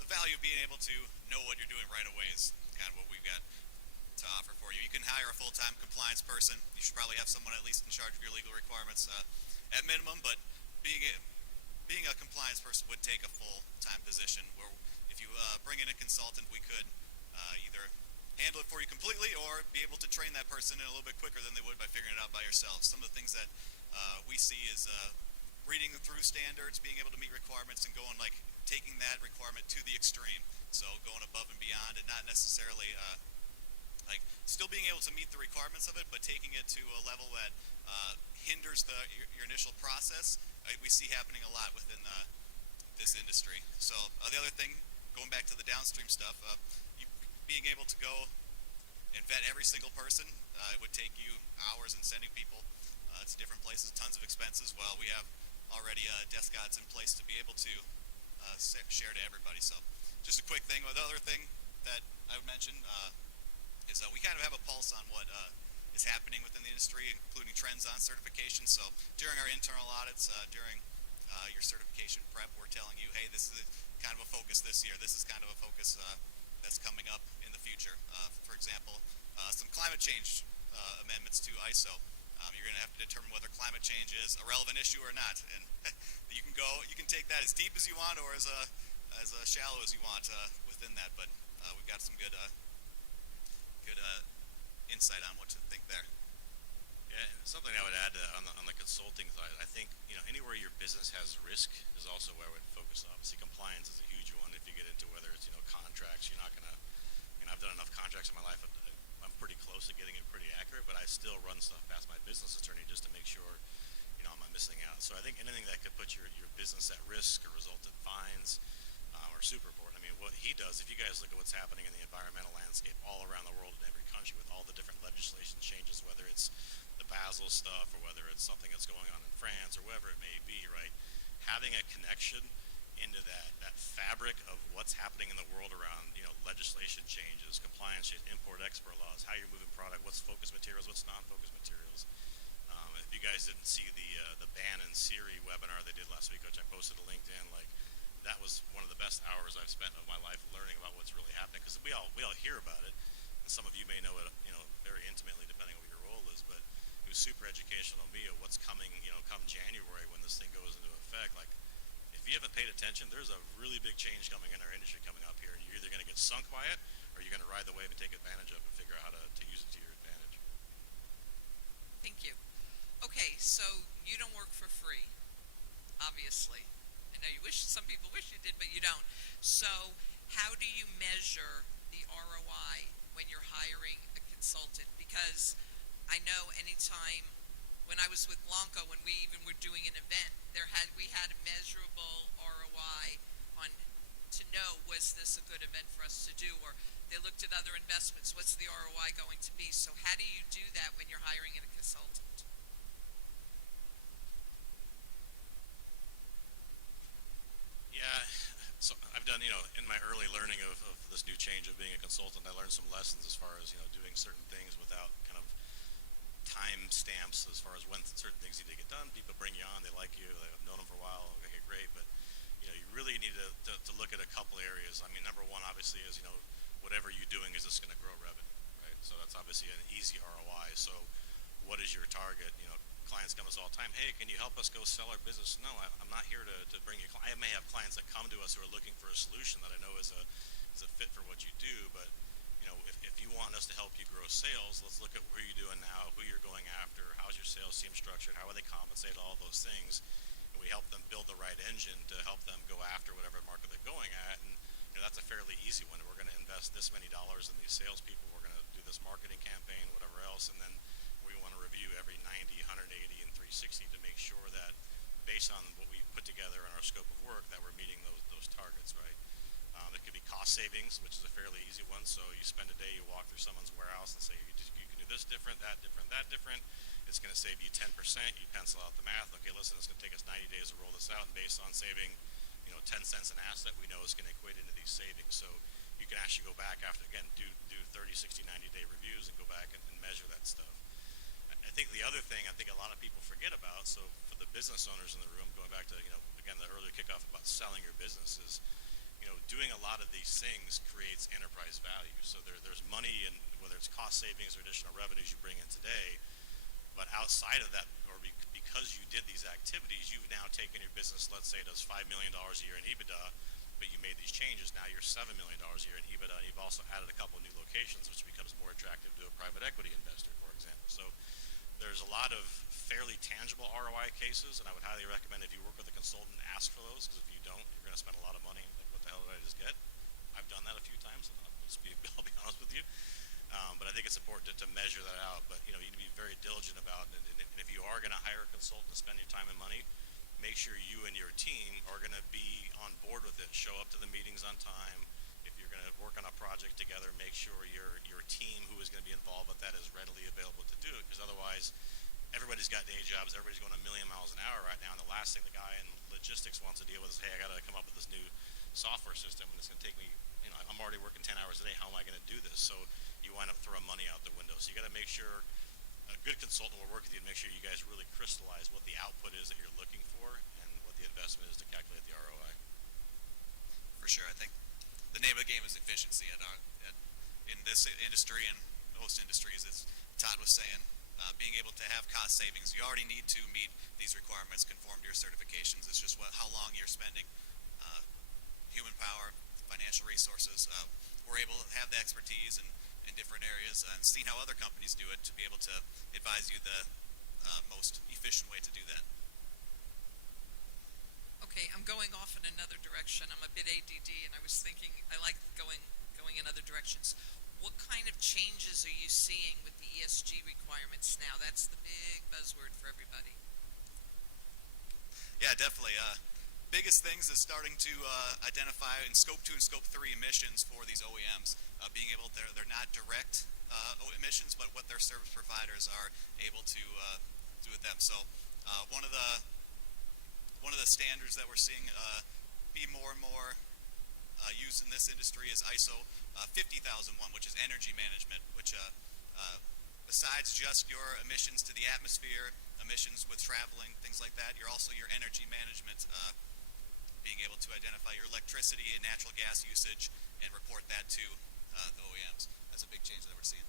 The value of being able to know what you're doing right away is kind of what we've got to offer for you. You can hire a full-time compliance person. You should probably have someone at least in charge of your legal requirements at minimum, but being a compliance person would take a full-time position where if you bring in a consultant, we could either handle it for you completely or be able to train that person in a little bit quicker than they would by figuring it out by yourself. Some of the things that we see is reading through standards, being able to meet requirements, and taking that requirement to the extreme. So going above and beyond, and not necessarily still being able to meet the requirements of it, but taking it to a level that hinders your initial process. We see happening a lot within this industry. So the other thing, going back to the downstream stuff, being able to go and vet every single person, it would take you hours, and sending people to different places, tons of expenses. Well, we have already desk gods in place to be able to share to everybody. So just a quick thing. The other thing that I would mention is we kind of have a pulse on what is happening within the industry, including trends on certification. So during our internal audits, during your certification prep, we're telling you, hey, this is kind of a focus this year. This is kind of a focus that's coming up in the future. For example, some climate change amendments to ISO. You're going to have to determine whether climate change is a relevant issue or not. And you can take that as deep as you want or as shallow as you want within that. But we've got some good insight on what to think there. Yeah, something I would add on the consulting side, I think, you know, anywhere your business has risk is also where I would focus. Obviously, compliance is a huge one. If you get into whether it's, you know, contracts, you're not going to, you know, I've done enough contracts in my life. I'm pretty close to getting it pretty accurate, but I still run stuff past my business attorney just to make sure, you know, I'm not missing out. So I think anything that could put your business at risk or result in fines are super important. I mean, what he does, if you guys look at what's happening in the environmental landscape all around the world in every country with all the different legislation changes, whether it's the Basel stuff or whether it's something that's going on in France or wherever it may be, right? Having a connection into that fabric of what's happening in the world around, you know, legislation changes, compliance changes, import export laws, how you're moving product, what's focus materials, what's non-focus materials. If you guys didn't see the ban in Siri webinar they did last week, which I posted to LinkedIn, like that was one of the best hours I've spent of my life learning about what's really happening, because we all hear about it, and some of you may know it, you know, very intimately depending on what your role is, but it was super educational to me of what's coming, you know, come January when this thing goes into effect. Like, if you haven't paid attention, there's a really big change coming in our industry coming up here, and you're either going to get sunk by it or you're going to ride the wave and take advantage of it and figure out how to use it to your advantage. Thank you. Okay, so you don't work for free, obviously. I know some people wish you did, but you don't. So how do you measure the ROI when you're hiring a consultant? Because I know anytime when I was with Blanco, when we even were doing an event, we had a measurable ROI on to know, was this a good event for us to do, or they looked at other investments, what's the ROI going to be? So how do you do that when you're hiring a consultant? in my early learning of this new change of being a consultant, I learned some lessons as far as doing certain things without kind of time stamps as far as when certain things need to get done. People bring you on, they like you, they've known them for a while, okay, great, but you really need to look at a couple areas. I mean, number one obviously is whatever you're doing, is this going to grow revenue, right? So that's obviously an easy ROI. So what is your target? Clients come to us all the time, hey, can you help us go sell our business? No, I'm not here to bring you. I may have clients that come to us who are looking for a solution that I know is a fit for what you do, but if you want us to help you grow sales, let's look at where you're doing now, who you're going after, how's your sales team structured, how are they compensated, all those things, and we help them build the right engine to help them go after whatever market they're going at. And that's a fairly easy one. We're going to invest this many dollars in these salespeople, we're going to do this marketing campaign, whatever else, and then we want to review every 90, 180, and 360 to make sure that based on what we put together in our scope of work that we're meeting those targets, right? It could be cost savings, which is a fairly easy one. So you spend a day, you walk through someone's warehouse and say, you can do this different, that different, that different. It's going to save you 10%. You pencil out the math. Okay, listen, it's going to take us 90 days to roll this out, and based on saving 10 cents an asset, we know it's going to equate into these savings. So you can actually go back after, again, do 30, 60, 90-day reviews and go back and measure that stuff. I think the other thing I think a lot of people forget about, so for the business owners in the room, going back to, again, the earlier kickoff about selling your business is, doing a lot of these things creates enterprise value. So there's money, and whether it's cost savings or additional revenues you bring in today, but outside of that, or because you did these activities, you've now taken your business, let's say it does $5 million a year in EBITDA, but you made these changes, now you're $7 million a year in EBITDA, and you've also added a couple new locations, which becomes more attractive to a private equity investor, for example. So there's a lot of fairly tangible ROI cases, and I would highly recommend if you work with a consultant, ask for those, because if you don't, you're going to spend a lot of money. Like, what the hell did I just get? I've done that a few times, and I'll be honest with you. But I think it's important to measure that out. But you need to be very diligent about it. And if you are going to hire a consultant to spend your time and money, make sure you and your team are going to be on board with it. Show up to the meetings on time. If you're going to work on a project together, make sure your team who is going to be involved with that is readily available to do it. Because otherwise, everybody's got day jobs. Everybody's going a million miles an hour right now. And the last thing the guy in logistics wants to deal with is, hey, I got to come up with this new software system, and it's going to take me, I'm already working 10 hours a day. How am I going to do this? So you wind up throwing money out the window. So you got to make sure a good consultant will work with you to make sure you guys really crystallize what the output is that you're looking for and what the investment is to calculate the ROI. For sure. I think the name of the game is efficiency in this industry and most industries, as Todd was saying. Being able to have cost savings, you already need to meet these requirements, conform to your certifications. It's just how long you're spending, human power, financial resources. We're able to have the expertise in different areas and seeing how other companies do it to be able to advise you the most efficient way to do that. Okay, I'm going off in another direction. I'm a bit ADD, and I was thinking I like going in other directions. What kind of changes are you seeing with the ESG requirements now? That's the big buzzword for everybody. Yeah, definitely. Biggest things is starting to identify in Scope 2 and Scope 3 emissions for these OEMs. Being able to, they're not direct emissions, but what their service providers are able to do with them. So one of the standards that we're seeing be more and more used in this industry is ISO 50001, which is energy management, which besides just your emissions to the atmosphere, emissions with traveling, things like that, you're also your energy management, being able to identify your electricity and natural gas usage and report that to the OEMs. That's a big change that we're seeing.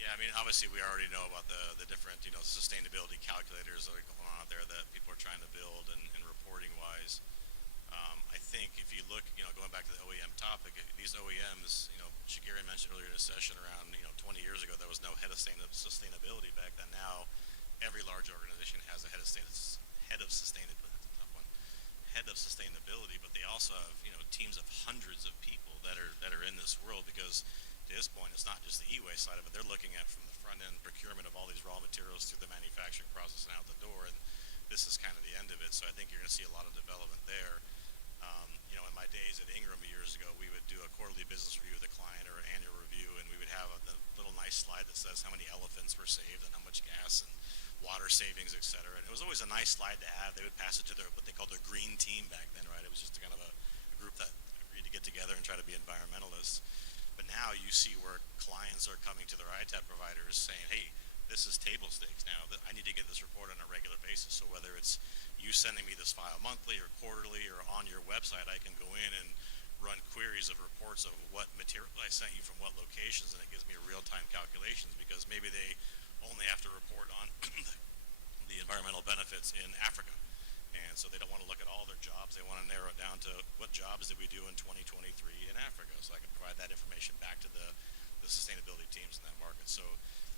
Yeah, I mean, obviously we already know about the different, sustainability calculators that are going on out there that people are trying to build and reporting wise. I think if you look, going back to the OEM topic, these OEMs, Shigeru mentioned earlier in the session around, 20 years ago, there was no head of sustainability back then. Now, every large organization has a head of sustainability. That's a tough one. Head of sustainability, but they also have, teams of hundreds of people that are in this world because to this point, it's not just the e-waste side of it. They're looking at from the front end procurement of all these raw materials through the manufacturing process and out the door, and this is kind of the end of it. So I think you're going to see a lot of development there. In my days at Ingram years ago, we would do a quarterly business review with a client or an annual review, and we would have the little nice slide that says how many elephants were saved and how much gas and water savings, et cetera. And it was always a nice slide to have. They would pass it to what they they called their green team back then, right? It was just kind of a group that agreed to get together and try to be environmentalists. But now you see where clients are coming to their ITAD providers saying, hey, this is table stakes now. I need to get this report on a regular basis. So whether it's you sending me this file monthly or quarterly or on your website, I can go in and run queries of reports of what material I sent you from what locations, and it gives me real-time calculations because maybe they only have to report on the environmental benefits in Africa. And so they don't want to look at all their jobs. They want to narrow it down to what jobs did we do in 2023 in Africa. So I can provide that information back to the sustainability teams in that market. So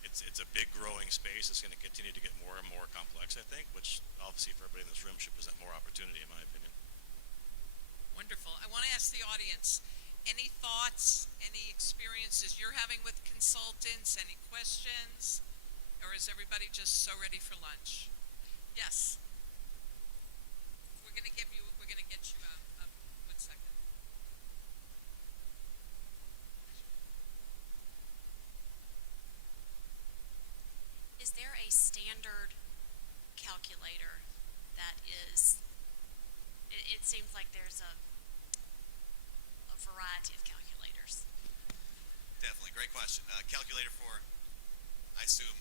it's a big growing space. It's going to continue to get more and more complex, I think, which obviously for everybody in this room should present more opportunity, in my opinion. Wonderful. I want to ask the audience, any thoughts, any experiences you're having with consultants, any questions? Or is everybody just so ready for lunch? Yes. We're going to get you 1 second. Is there a standard calculator that is, it seems like there's a variety of calculators. Definitely, great question. Calculator for, I assume,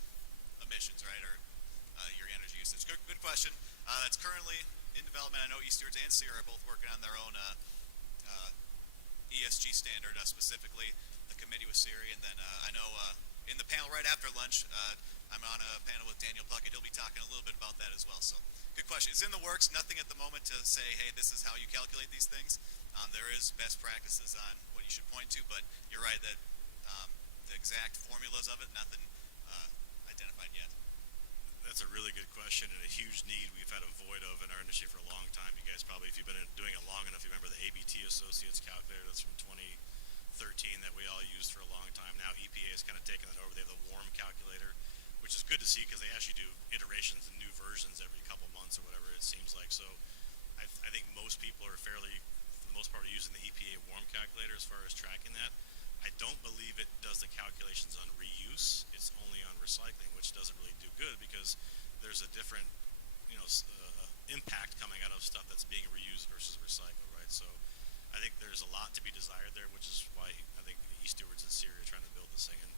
emissions, right, or your energy usage. Good question. That's currently in development. I know East Stewards and Sierra are both working on their own ESG standard, specifically the committee with Siri, and then I know in the panel right after lunch, I'm on a panel with Daniel Puckett. He'll be talking a little bit about that as well. So, good question. It's in the works. Nothing at the moment to say, hey, this is how you calculate these things. There is best practices on what you should point to, but you're right that the exact formulas of it, nothing identified yet. That's a really good question and a huge need we've had a void of in our industry for a long time. You guys probably, if you've been doing it long enough, you remember the ABT Associates calculator that's from 2013 that we all used for a long time. Now EPA has kind of taken that over. They have the WARM calculator, which is good to see because they actually do iterations and new versions every couple months or whatever it seems like. So I think most people are fairly, for the most part, are using the EPA WARM calculator as far as tracking that. I don't believe it does the calculations on reuse. It's only on recycling, which doesn't really do good because there's a different, impact coming out of stuff that's being reused versus recycled, right? So I think there's a lot to be desired there, which is why I think East Stewards and Siri are trying to build this thing, and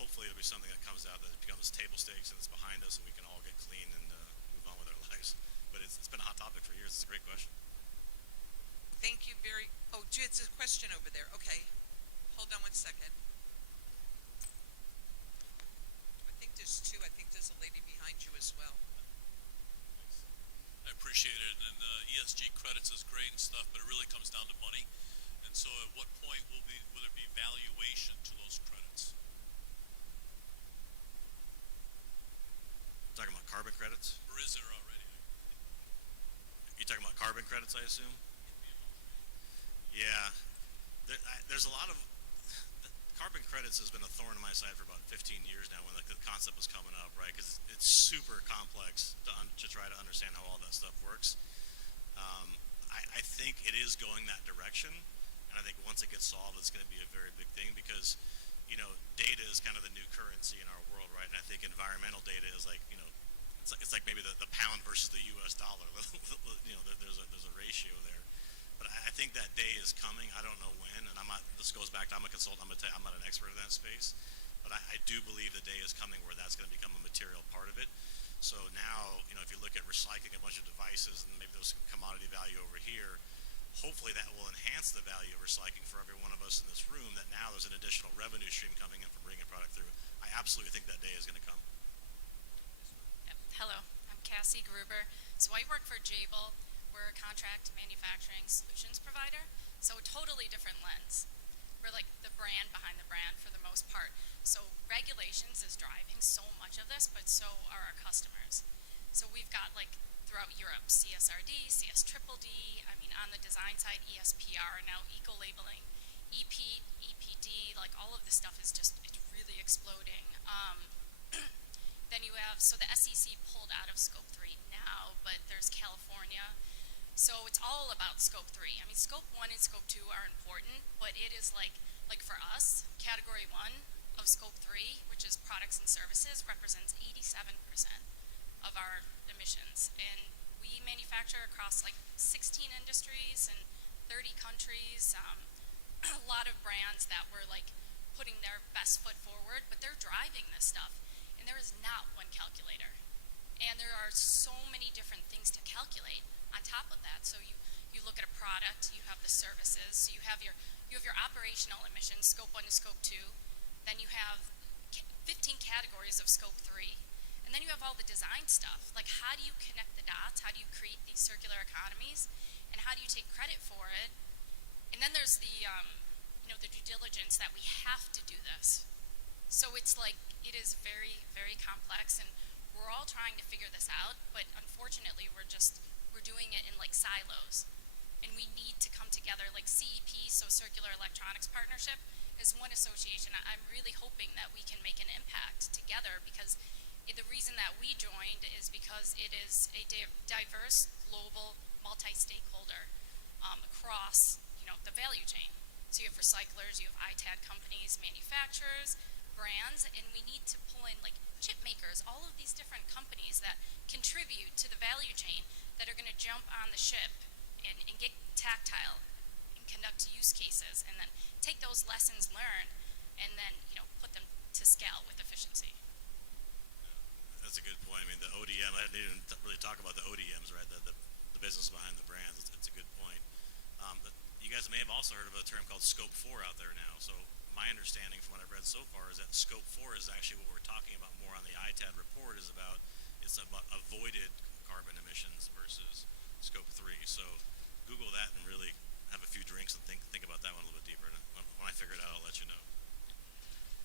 hopefully it'll be something that comes out that it becomes table stakes and it's behind us and we can all get clean and move on with our lives. But it's been a hot topic for years. It's a great question. Thank you it's a question over there. Okay. Hold on 1 second. I think there's two. I think there's a lady behind you as well. I appreciate it, and ESG credits is great and stuff, but it really comes down to money. And so at what point will there be valuation to those credits? Talking about carbon credits? Or is there already? You're talking about carbon credits, I assume? Yeah. There's a lot of carbon credits has been a thorn in my side for about 15 years now when the concept was coming up, right? Because it's super complex to try to understand how all that stuff works. I think it is going that direction, and I think once it gets solved, it's going to be a very big thing because, data is kind of the new currency in our world, right? And I think environmental data is like, it's like maybe the pound versus the U.S. dollar. There's a ratio there. But I think that day is coming. I don't know when, and this goes back to, I'm a consultant, I'm not an expert in that space, but I do believe the day is coming where that's going to become a material part of it. So now, if you look at recycling a bunch of devices and maybe there's some commodity value over here, hopefully that will enhance the value of recycling for every one of us in this room, that now there's an additional revenue stream coming in from bringing a product through. I absolutely think that day is going to come. Yep. Hello, I'm Cassie Gruber. So I work for Jabil. We're a contract manufacturing solutions provider, so a totally different lens. We're like the brand behind the brand for the most part. So regulations is driving so much of this, but so are our customers. So we've got throughout Europe, CSRD, CSDDD, on the design side, ESPR, now eco-labeling, EPD, all of this stuff is it's really exploding. Then you have, so the SEC pulled out of Scope 3 now, but there's California. So it's all about Scope 3. Scope 1 and Scope 2 are important, but it is like for us, Category 1 of Scope 3, which is products and services, represents 87% of our emissions. And We manufacture across like 16 industries and 30 countries. A lot of brands that were like putting their best foot forward, but they're driving this stuff. And there is not one calculator. And there are so many different things to calculate on top of that. So you look at a product, you have the services, so you have your operational emissions, scope 1 to scope 2. Then you have 15 categories of scope 3. And then you have all the design stuff. Like, how do you connect the dots? How do you create these circular economies? And how do you take credit for it? And then there's the due diligence that we have to do this. So it's like, it is very, very complex, and we're all trying to figure this out, but unfortunately we're doing it in like silos. And we need to come together, like CEP, so Circular Electronics Partnership, is one association. I'm really hoping that we can make an impact together, because the reason that we joined is because it is a diverse, global, multi-stakeholder across, the value chain. So you have recyclers, you have ITAD companies, manufacturers, brands, and we need to pull in like chip makers, all of these different companies that contribute to the value chain that are going to jump on the ship and get tactile and conduct use cases, and then take those lessons learned and then, put them to scale with efficiency. That's a good point. I mean, the ODM, I didn't really talk about the ODMs, right? The business behind the brands. It's a good point. But you guys may have also heard of a term called Scope 4 out there now. So my understanding from what I've read so far is that Scope 4 is actually what we're talking about more on the ITAD report, it's about avoided carbon emissions versus Scope 3. So Google that and really have a few drinks and think about that one a little bit deeper. And when I figure it out, I'll let you know.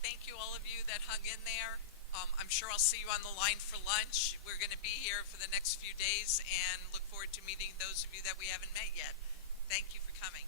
Thank you, all of you that hung in there. I'm sure I'll see you on the line for lunch. We're going to be here for the next few days and look forward to meeting those of you that we haven't met yet. Thank you for coming.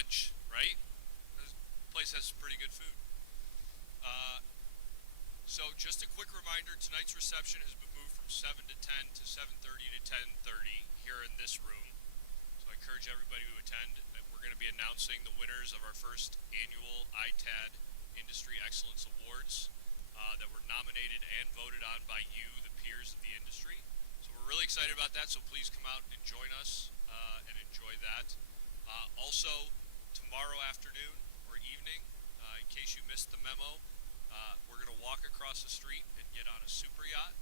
lunch, right? This place has pretty good food. So just a quick reminder, tonight's reception has been moved from 7 to 10 to 7:30 to 10:30 here in this room. So I encourage everybody to attend. We're going to be announcing the winners of our first annual ITAD Industry Excellence Awards that were nominated and voted on by you, the peers of the industry. So we're really excited about that, so please come out and join us and enjoy that. Also, tomorrow afternoon or evening, in case you missed the memo, we're going to walk across the street and get on a super yacht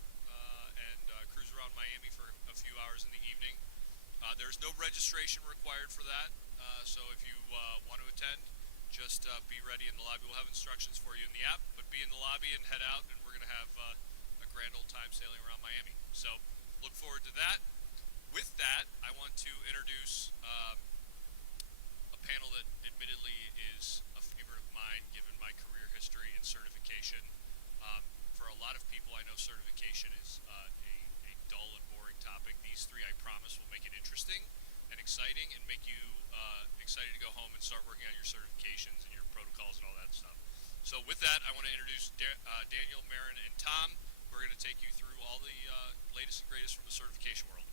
and cruise around Miami for a few hours in the evening. There's no registration required for that, so if you want to attend, just be ready in the lobby. We'll have instructions for you in the app, but be in the lobby and head out, and we're going to have a grand old time sailing around Miami. So look forward to that. With that, I want to introduce a panel that admittedly is a favorite of mine given my career history in certification. For a lot of people, I know certification is a dull and boring topic. These three, I promise, will make it interesting and exciting and make you excited to go home and start working on your certifications and your protocols and all that stuff. So with that, I want to introduce Daniel, Marin, and Tom, who are going to take you through all the latest and greatest from the certification world.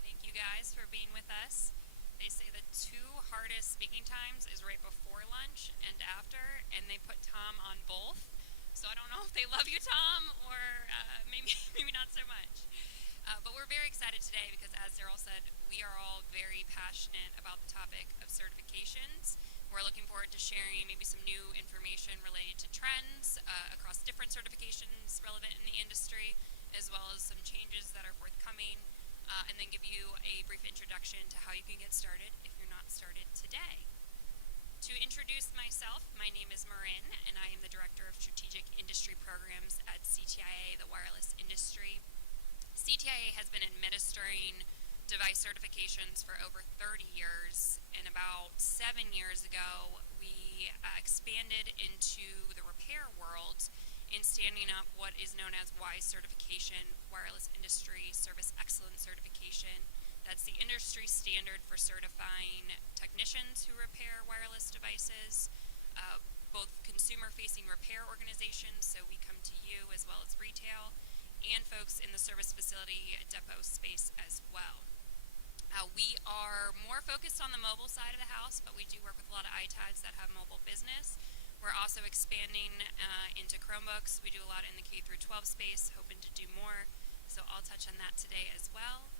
Thank you guys for being with us. They say the two hardest speaking times is right before lunch and after, and they put Tom on both. So I don't know if they love you, Tom, or maybe not so much. But we're very excited today because, as Daryl said, we are all very passionate about the topic of certifications. We're looking forward to sharing maybe some new information related to trends across different certifications relevant in the industry, as well as some changes that are forthcoming, and then give you a brief introduction to how you can get started if you're not started today. To introduce myself, my name is Marin, and I am the Director of Strategic Industry Programs at CTIA, the wireless industry. CTIA has been administering device certifications for over 30 years, and about 7 years ago, we expanded into the repair world in standing up what is known as WISE certification, Wireless Industry Service Excellence Certification. That's the industry standard for certifying technicians who repair wireless devices, both consumer-facing repair organizations, so we come to you as well as retail, and folks in the service facility depot space as well. We are more focused on the mobile side of the house, but we do work with a lot of ITADs that have mobile business. We're also expanding into Chromebooks. We do a lot in the K-12 space, hoping to do more. So I'll touch on that today as well.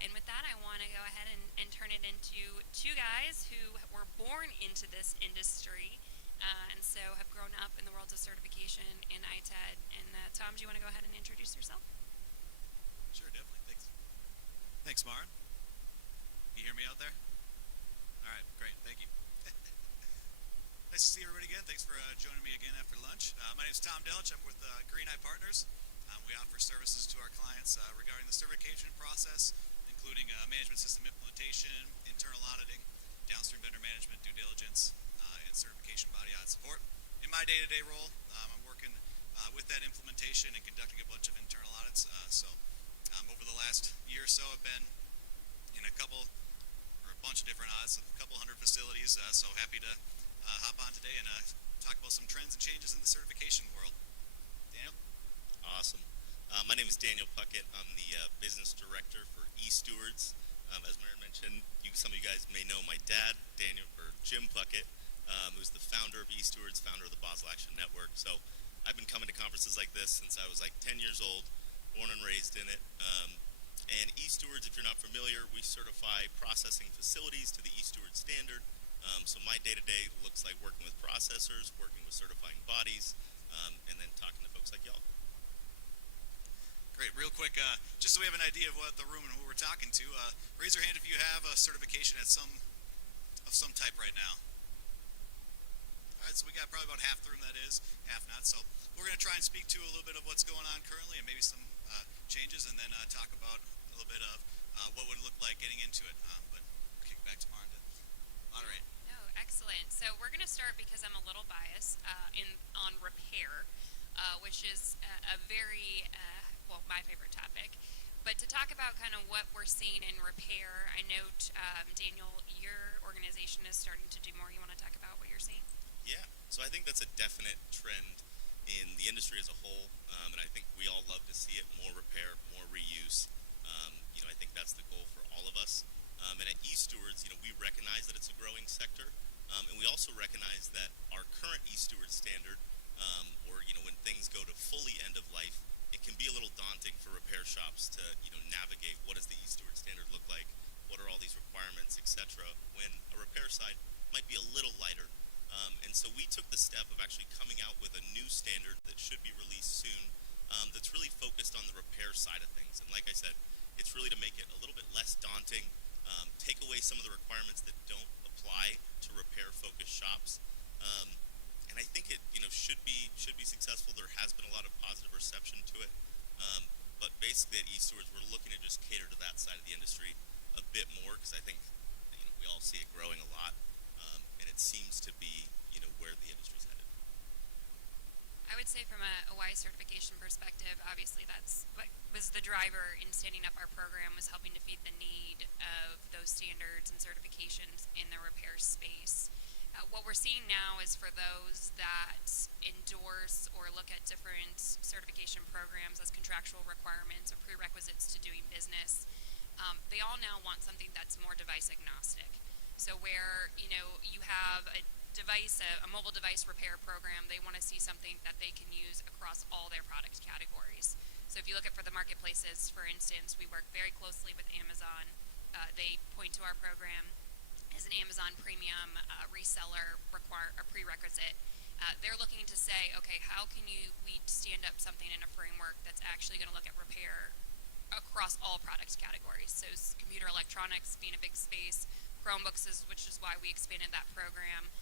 And with that, I want to go ahead and turn it into two guys who were born into this industry and so have grown up in the worlds of certification in ITAD. And Tom, do you want to go ahead and introduce yourself? Sure, definitely. Thanks. Thanks, Maren. You hear me out there? All right, great. Thank you. Nice to see everybody again. Thanks for joining me again after lunch. My name is Tom Delich. I'm with Green Eye Partners. We offer services to our clients regarding the certification process, including management system implementation, internal auditing, downstream vendor management, due diligence, and certification body audit support. In my day-to-day role, I'm working with that implementation and conducting a bunch of internal audits. Over the last year or so, I've been in a bunch of different audits, a couple hundred facilities. So happy to hop on today and talk about some trends and changes in the certification world. Daniel? Awesome. My name is Daniel Puckett. I'm the business director for eStewards. As Marin mentioned, some of you guys may know my dad, Jim Puckett, who's the founder of eStewards, founder of the Basel Action Network. So I've been coming to conferences like this since I was like 10 years old, born and raised in it. And eStewards, if you're not familiar, we certify processing facilities to the eStewards standard. So my day-to-day looks like working with processors, working with certifying bodies, and then talking to folks like y'all. Great. Real quick, just so we have an idea of what the room and who we're talking to, raise your hand if you have a certification of some type right now. All right, so we got probably about half the room that is, half not. So we're going to try and speak to a little bit of what's going on currently and maybe some changes, and then talk about a little bit of what would it look like getting into it. But kick back to Maren to moderate. No, excellent. So we're going to start because I'm a little biased on repair, which is a very, my favorite topic. But But to talk about kind of what we're seeing in repair, I note, Daniel, your organization is starting to do more. You want to talk about what you're seeing? Yeah, so I think that's a definite trend in the industry as a whole, and I think we all love to see it, more repair, more reuse. I think that's the goal for all of us. And at eStewards, we recognize that it's a growing sector, and we also recognize that our current eStewards standard, or when things go to fully end of life, it can be a little daunting for repair shops to navigate what does the eSteward standard look like, what are all these requirements, etc. When a repair side might be a little lighter. And so we took the step of actually coming out with a new standard that should be released soon, that's really focused on the repair side of things. And like I said, it's really to make it a little bit less daunting, take away some of the requirements that don't apply to repair-focused shops. And I think it should be successful. There has been a lot of positive reception to it. But basically at eStewards, we're looking to just cater to that side of the industry a bit more, because I think we all see it growing a lot, and it seems to be where the industry's headed. I would say from a Y certification perspective, obviously that's what was the driver in standing up our program, was helping to feed the need of those standards and certifications in the repair space. What we're seeing now is for those that endorse or look at different certification programs as contractual requirements or prerequisites to doing business, they all now want something that's more device agnostic. So where you have a device, a mobile device repair program, they want to see something that they can use across all their product categories. So if you look at for the marketplaces, for instance, we work very closely with Amazon. They point to our program as an Amazon premium reseller prerequisite. They're looking to say, okay, how can we stand up something in a framework that's actually going to look at repair across all product categories? So computer electronics being a big space, Chromebooks, which is why we expanded that program,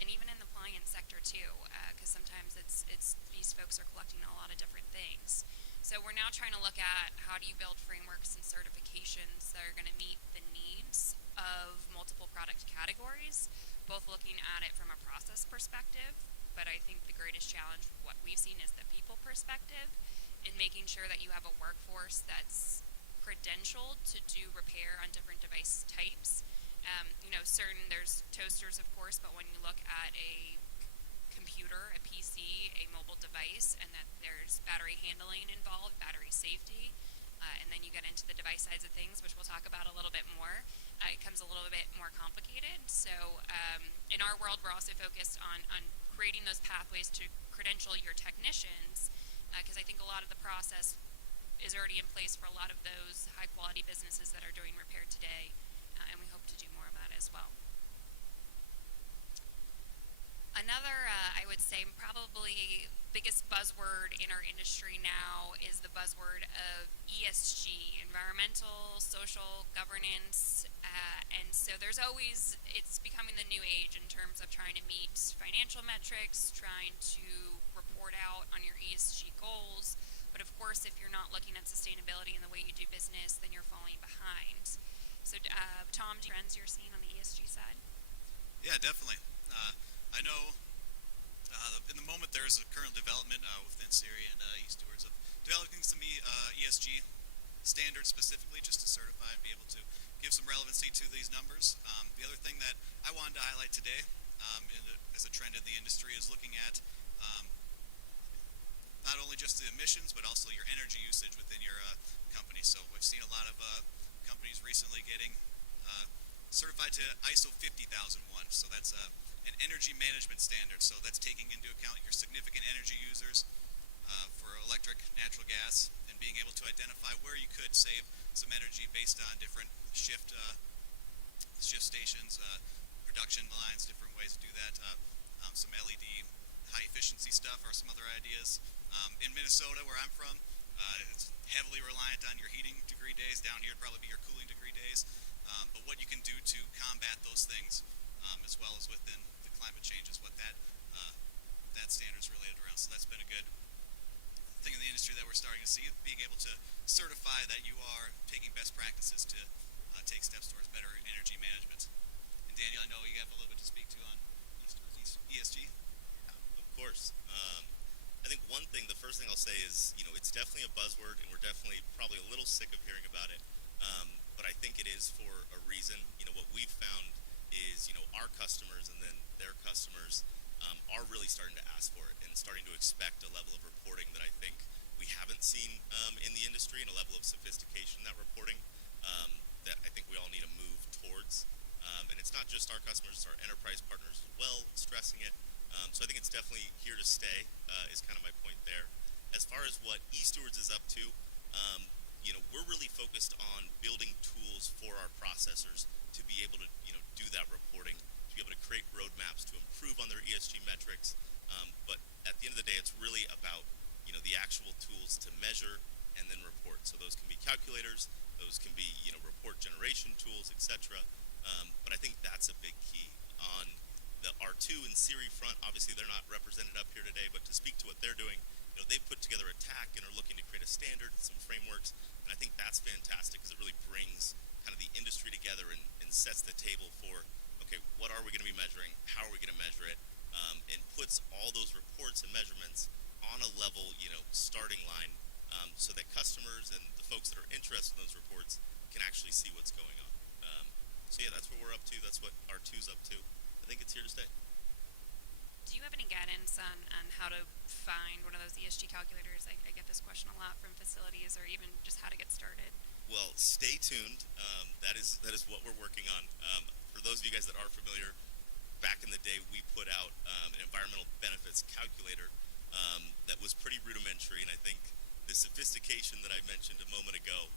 and even in the appliance sector too, because sometimes it's these folks are collecting a lot of different things. So we're now trying to look at how do you build frameworks and certifications that are going to meet the needs of multiple product categories, both looking at it from a process perspective, but I think the greatest challenge, what we've seen, is the people perspective, in making sure that you have a workforce that's credentialed to do repair on different device types. There's toasters, of course, but when you look at a computer, a PC, a mobile device, and that there's battery handling involved, battery safety, and then you get into the device sides of things, which we'll talk about a little bit more, it becomes a little bit more complicated. So in our world, we're also focused on creating those pathways to credential your technicians, because I think a lot of the process is already in place for a lot of those high-quality businesses that are doing repair today, and we hope to do more of that as well. Another, I would say, probably biggest buzzword in our industry now is the buzzword of ESG, environmental, social, governance, and so it's becoming the new age in terms of trying to meet financial metrics, trying to report out on your ESG goals, but of course, if you're not looking at sustainability in the way you do business, then you're falling behind. So, Tom, do you trends you're seeing on the ESG side? Yeah, definitely. I know in the moment there's a current development within Siri and eStewards of developing some ESG standards specifically just to certify and be able to give some relevancy to these numbers. The other thing that I wanted to highlight today as a trend in the industry is looking at not only just the emissions but also your energy usage within your company. So we've seen a lot of companies recently getting certified to ISO 50001. So that's an energy management standard. So that's taking into account your significant energy users for electric, natural gas, and being able to identify where you could save some energy based on different shift stations, production lines, different ways to do that. Some LED high efficiency stuff are some other ideas. In Minnesota, where I'm from, it's heavily reliant on your heating degree days. Down here, it'd probably be your cooling degree days. But what you can do to combat those things, as well as within the climate change, is what that standard's really around. So that's been a good thing in the industry that we're starting to see, being able to certify that you are taking best practices to take steps towards better energy management. And Daniel, I know you have a little bit to speak to on ESG. Of course. I think the first thing I'll I'll say is, it's definitely a buzzword, and we're definitely probably a little sick of hearing about it. But I think it is for a reason. What we've found is, our customers and then their customers are really starting to ask for it and starting to expect a level of reporting that I think we haven't seen in the industry, and a level of sophistication in that reporting that I think we all need to move towards. And it's not just our customers, it's our enterprise partners as well stressing it. So I think it's definitely here to stay, is kind of my point there. As far as what eStewards is up to, we're really focused on building tools for our processors to be able to, do that reporting, to be able to create roadmaps to improve on their ESG metrics. But at the end of the day, it's really about, the actual tools to measure and then report. So those can be calculators, those can be, report generation tools, etc. But I think that's a big key. On the R2 and Siri front, obviously they're not represented up here today, but to speak to what they're doing, they've put together a TAC and are looking to create a standard and some frameworks, and I think that's fantastic because it really brings kind of the industry together and sets the table for, okay, what are we going to be measuring, how are we going to measure it, and puts all those reports and measurements on a level, starting line, so that customers and the folks that are interested in those reports can actually see what's going on. So yeah, that's what we're up to. That's what R2's up to. I think it's here to stay. Do you have any guidance on how to find one of those ESG calculators? I get this question a lot from facilities, or even just how to get started. Well, stay tuned. That is what we're working on. For those of you guys that are familiar, back in the day, we put out an environmental benefits calculator that was pretty rudimentary, and I think the sophistication that I mentioned a moment ago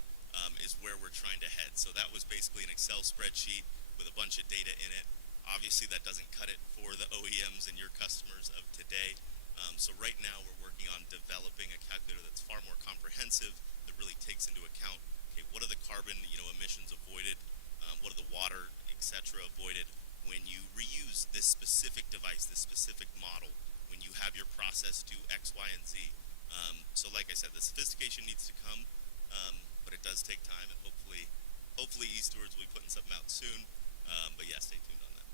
is where we're trying to head. So that was basically an Excel spreadsheet with a bunch of data in it. Obviously, that doesn't cut it for the OEMs and your customers of today. So right now, we're working on developing a calculator that's far more comprehensive, that really takes into account, okay, what are the carbon, emissions avoided, what are the water, etc. avoided when you reuse this specific device, this specific model, when you have your process do X, Y, and Z. So like I said, the sophistication needs to come, but it does take time, and hopefully eStewards will be putting something out soon. But yeah, stay tuned on that.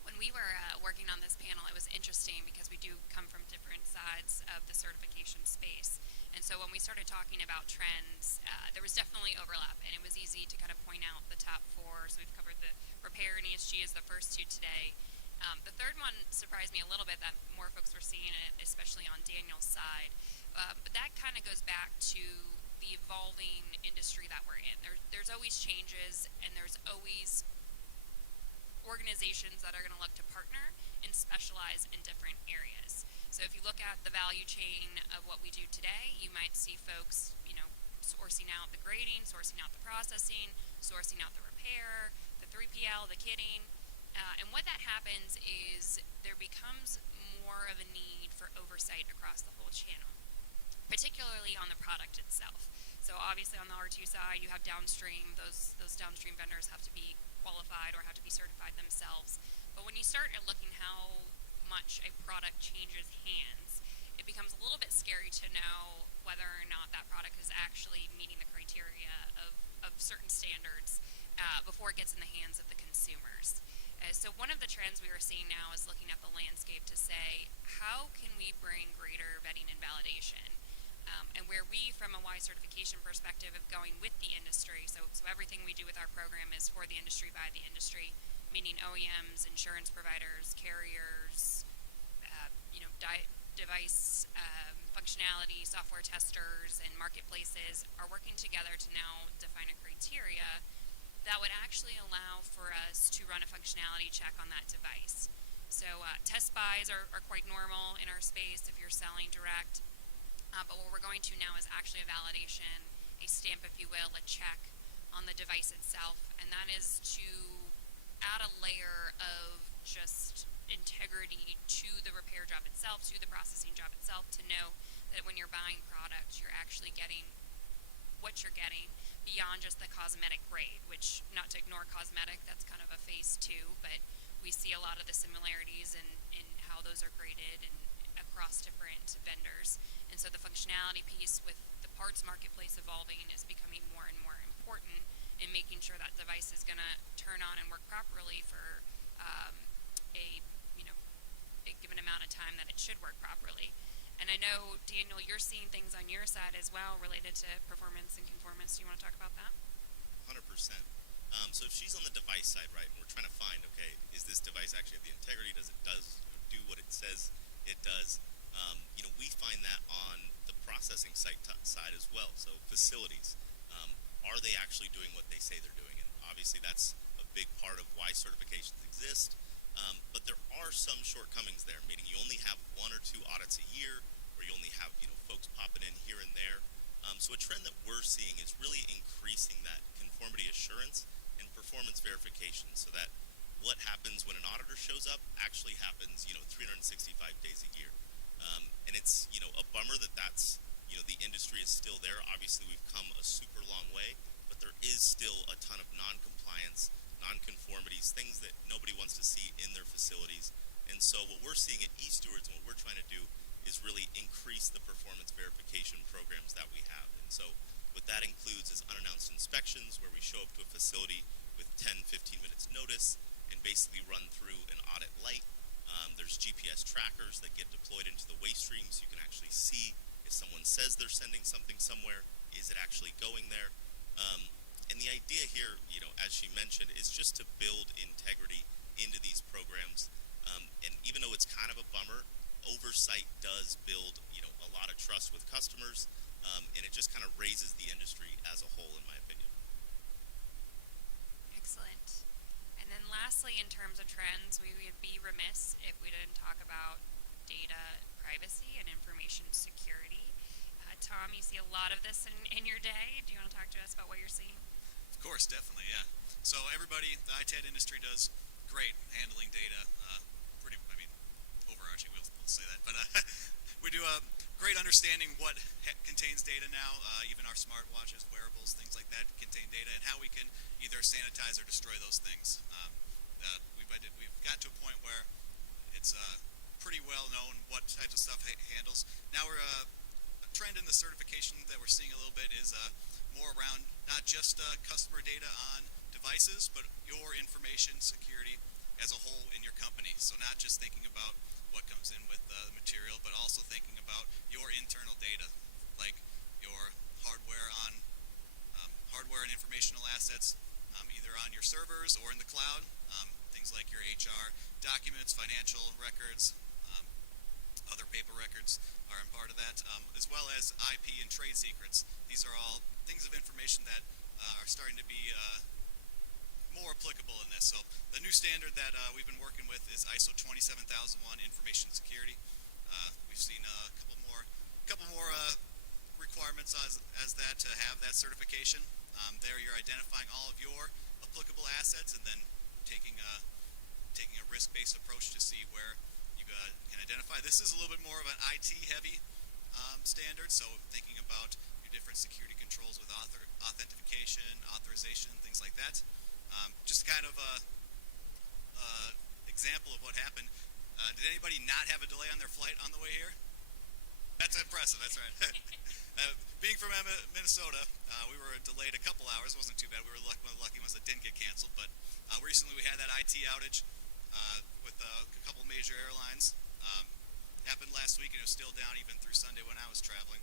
When we were working on this panel, it was interesting because we do come from different sides of the certification space. And so when we started talking about trends, there was definitely overlap, and it was easy to kind of point out the top four. So we've covered the repair and ESG as the first two today. The third one surprised me a little bit that more folks were seeing it, especially on Daniel's side. But that kind of goes back to the evolving industry that we're in. There's always changes, and there's always organizations that are going to look to partner and specialize in different areas. So if you look at the value chain of what we do today, you might see folks, sourcing out the grading, sourcing out the processing, sourcing out the repair, the 3PL, the kitting. And what that happens is there becomes more of a need for oversight across the whole channel, particularly on the product itself. So obviously on the R2 side, you have downstream. Those downstream vendors have to be qualified or have to be certified themselves. But when you start at looking how much a product changes hands, it becomes a little bit scary to know whether or not that product is actually meeting the criteria of certain standards before it gets in the hands of the consumers. So one of the trends we are seeing now is looking at the landscape to say, how can we bring greater vetting and validation? And where we, from a Y certification perspective, of going with the industry, so everything we do with our program is for the industry, by the industry, meaning OEMs, insurance providers, carriers, device functionality, software testers, and marketplaces are working together to now define a criteria that would actually allow for us to run a functionality check on that device. So test buys are quite normal in our space if you're selling direct. But what we're going to now is actually a validation, a stamp, if you will, a check on the device itself. And that is to add a layer of just integrity to the repair job itself, to the processing job itself, to know that when you're buying products, you're actually getting what you're getting beyond just the cosmetic grade, which, not to ignore cosmetic, that's kind of a phase two, but we see a lot of the similarities in how those are graded and across different vendors. And so the functionality piece with the parts marketplace evolving is becoming more and more important in making sure that device is going to turn on and work properly for a given amount of time that it should work properly. And I know know, Daniel, you're seeing things on your side as well related to performance and conformance. Do you want to talk about that? 100%. So if she's on the device side, right, and we're trying to find, okay, is this device actually have the integrity? Does it do what it says it does? We find that on the processing side as well. So facilities, are they actually doing what they say they're doing? And obviously that's a big part of why certifications exist. But there are some shortcomings there, meaning you only have 1 or 2 audits a year, or you only have folks popping in here and there. So a trend that we're seeing is really increasing that conformity assurance and performance verification, so that what happens when an auditor shows up actually happens 365 days a year. And it's a bummer that that's the industry is still there. Obviously we've come a super long way, but there is still a ton of non-compliance, non-conformities, things that nobody wants to see in their facilities. And so what we're seeing at eStewards and what we're trying to do is really increase the performance verification programs that we have. And so what that includes is unannounced inspections, where we show up to a facility with 10-15 minutes notice and basically run through an audit light. There's GPS trackers that get deployed into the waste streams. You can actually see if someone says they're sending something somewhere, is it actually going there? And the idea here, as she mentioned, is just to build integrity into these programs. And even though it's kind of a bummer, oversight does build, a lot of trust with customers, and it just kind of raises the industry as a whole, in my opinion. Excellent. And then lastly, in terms of trends, we would be remiss if we didn't talk about data privacy and information security. Tom, you see a lot of this in your day. Do you want to talk to us about what you're seeing? Of course, definitely, yeah. So everybody, the ITAD industry does great handling data. Overarching, we'll say that. But we do a great understanding what contains data now. Even our smartwatches, wearables, things like that contain data, and how we can either sanitize or destroy those things. We've got to a point where it's pretty well known what types of stuff handles. Now we're a trend in the certification that we're seeing a little bit is more around not just customer data on devices, but your information security as a whole in your company. So not just thinking about what comes in with the material, but also thinking about your internal data, like your hardware and informational assets, either on your servers or in the cloud. Things like your HR documents, financial records, other paper records are a part of that, as well as IP and trade secrets. These are all things of information that are starting to be more applicable in this. So the new standard that we've been working with is ISO 27001 information security. We've seen a couple more requirements as that to have that certification. There you're identifying all of your applicable assets and then taking a risk-based approach to see where you can identify. This is a little bit more of an IT-heavy standard, so thinking about your different security controls with authentication, authorization, things like that. Just kind of a example of what happened. Did anybody not have a delay on their flight on the way here? That's impressive, that's right. Being from Minnesota, we were delayed a couple hours. It wasn't too bad. We were one of the lucky ones that didn't get canceled. But recently we had that IT outage with a couple major airlines. Happened last week, and it was still down even through Sunday when I was traveling.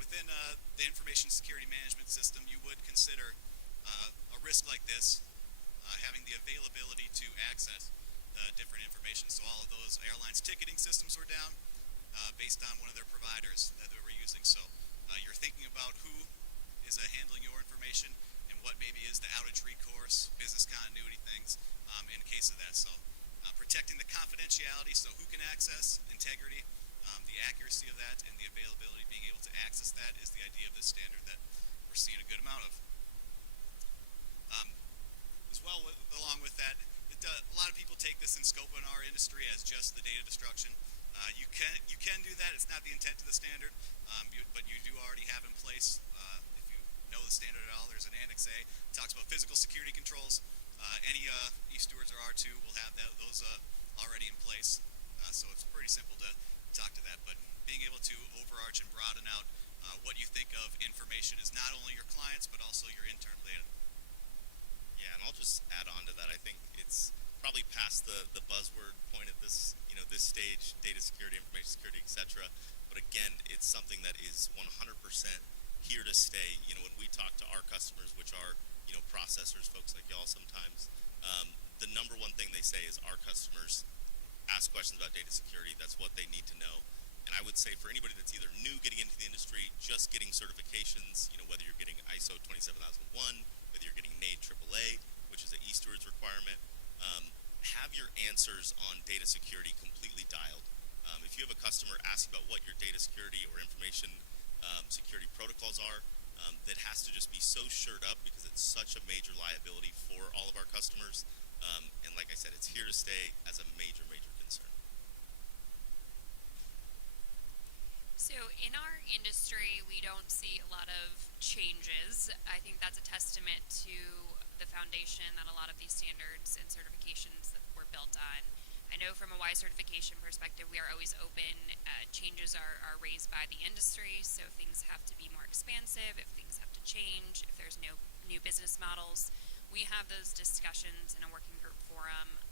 Within the information security management system, you would consider a risk like this having the availability to access different information. So all of those airlines' ticketing systems were down based on one of their providers that they were using. So you're thinking about who is handling your information and what maybe is the outage recourse, business continuity things in case of that. So protecting the confidentiality, so who can access, integrity, the accuracy of that, and the availability, being able to access that is the idea of this standard that we're seeing a good amount of. As well, along with that, a lot of people take this in scope in our industry as just the data destruction. You can do that. It's not the intent of the standard, but you do already have in place. If you know the standard at all, there's an Annex A. It talks about physical security controls. Any eStewards or R2 will have those already in place. So it's pretty simple to talk to that. But being able to overarch and broaden out what you think of information is not only your clients, but also your internal data. Yeah, and I'll just add on to that. I think it's probably past the buzzword point at this this stage, data security, information security, etc. but again, it's something that is 100% here to stay. When we talk to our customers, which are, processors, folks like y'all sometimes, the number one thing they say is our customers ask questions about data security. That's what they need to know. And I would say for anybody that's either new getting into the industry, just getting certifications, whether you're getting ISO 27001, whether you're getting NAID AAA, which is an e-stewards requirement, have your answers on data security completely dialed. If you have a customer asking about what your data security or information security protocols are, that has to just be so shored up because it's such a major liability for all of our customers. And like I said, it's here to stay as a major, major concern. So in our industry, we don't see a lot of changes. I think that's a testament to the foundation that a lot of these standards and certifications that were built on. I know from a Y certification perspective, we are always open. Changes are raised by the industry, so things have to be more expansive, if things have to change, if there's no new business models. We have those discussions in a working group forum,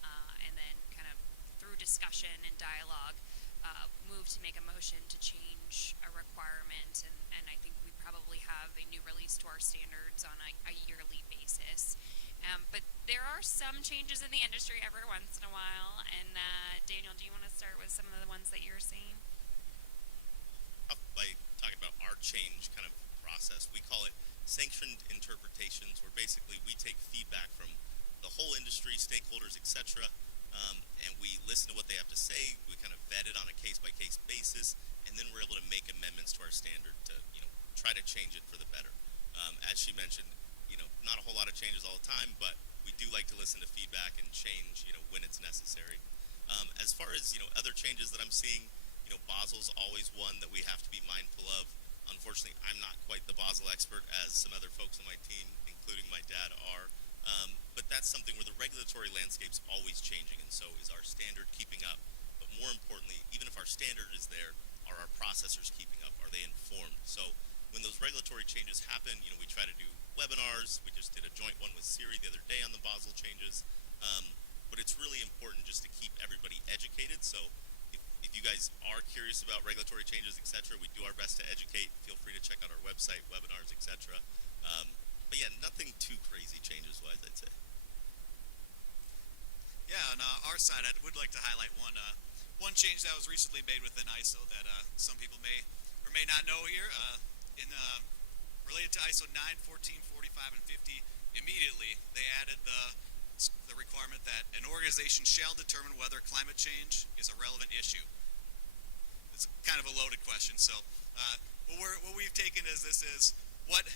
and then kind of through discussion and dialogue, move to make a motion to change a requirement, and I think we probably have a new release to our standards on a yearly basis. But there are some changes in the industry every once in a while, and Daniel, do you want to start with some of the ones that you're seeing? By talking about our change kind of process, we call it sanctioned interpretations, where basically we take feedback from the whole industry, stakeholders, etc., and we listen to what they have to say. We kind of vet it on a case-by-case basis, and then we're able to make amendments to our standard to, try to change it for the better. As she mentioned, not a whole lot of changes all the time, but we do like to listen to feedback and change, when it's necessary. As far as, other changes that I'm seeing, Basel's always one that we have to be mindful of. Unfortunately, I'm not quite the Basel expert as some other folks on my team, including my dad, are. But that's something where the regulatory landscape's always changing, and so is our standard keeping up. But more importantly, even if our standard is there, are our processors keeping up? Are they informed? So when those regulatory changes happen, we try to do webinars. We just did a joint one with Siri the other day on the Basel changes. But it's really important just to keep everybody educated. So if you guys are curious about regulatory changes, etc., we do our best to educate. Feel free to check out our website, webinars, etc. But yeah, nothing too crazy changes-wise, I'd say. Yeah, on our side, I would like to highlight one change that was recently made within ISO that some people may or may not know here. Related to ISO 9, 14, 45, and 50, immediately they added the requirement that an organization shall determine whether climate change is a relevant issue. It's kind of a loaded question. So what we've taken as this is, what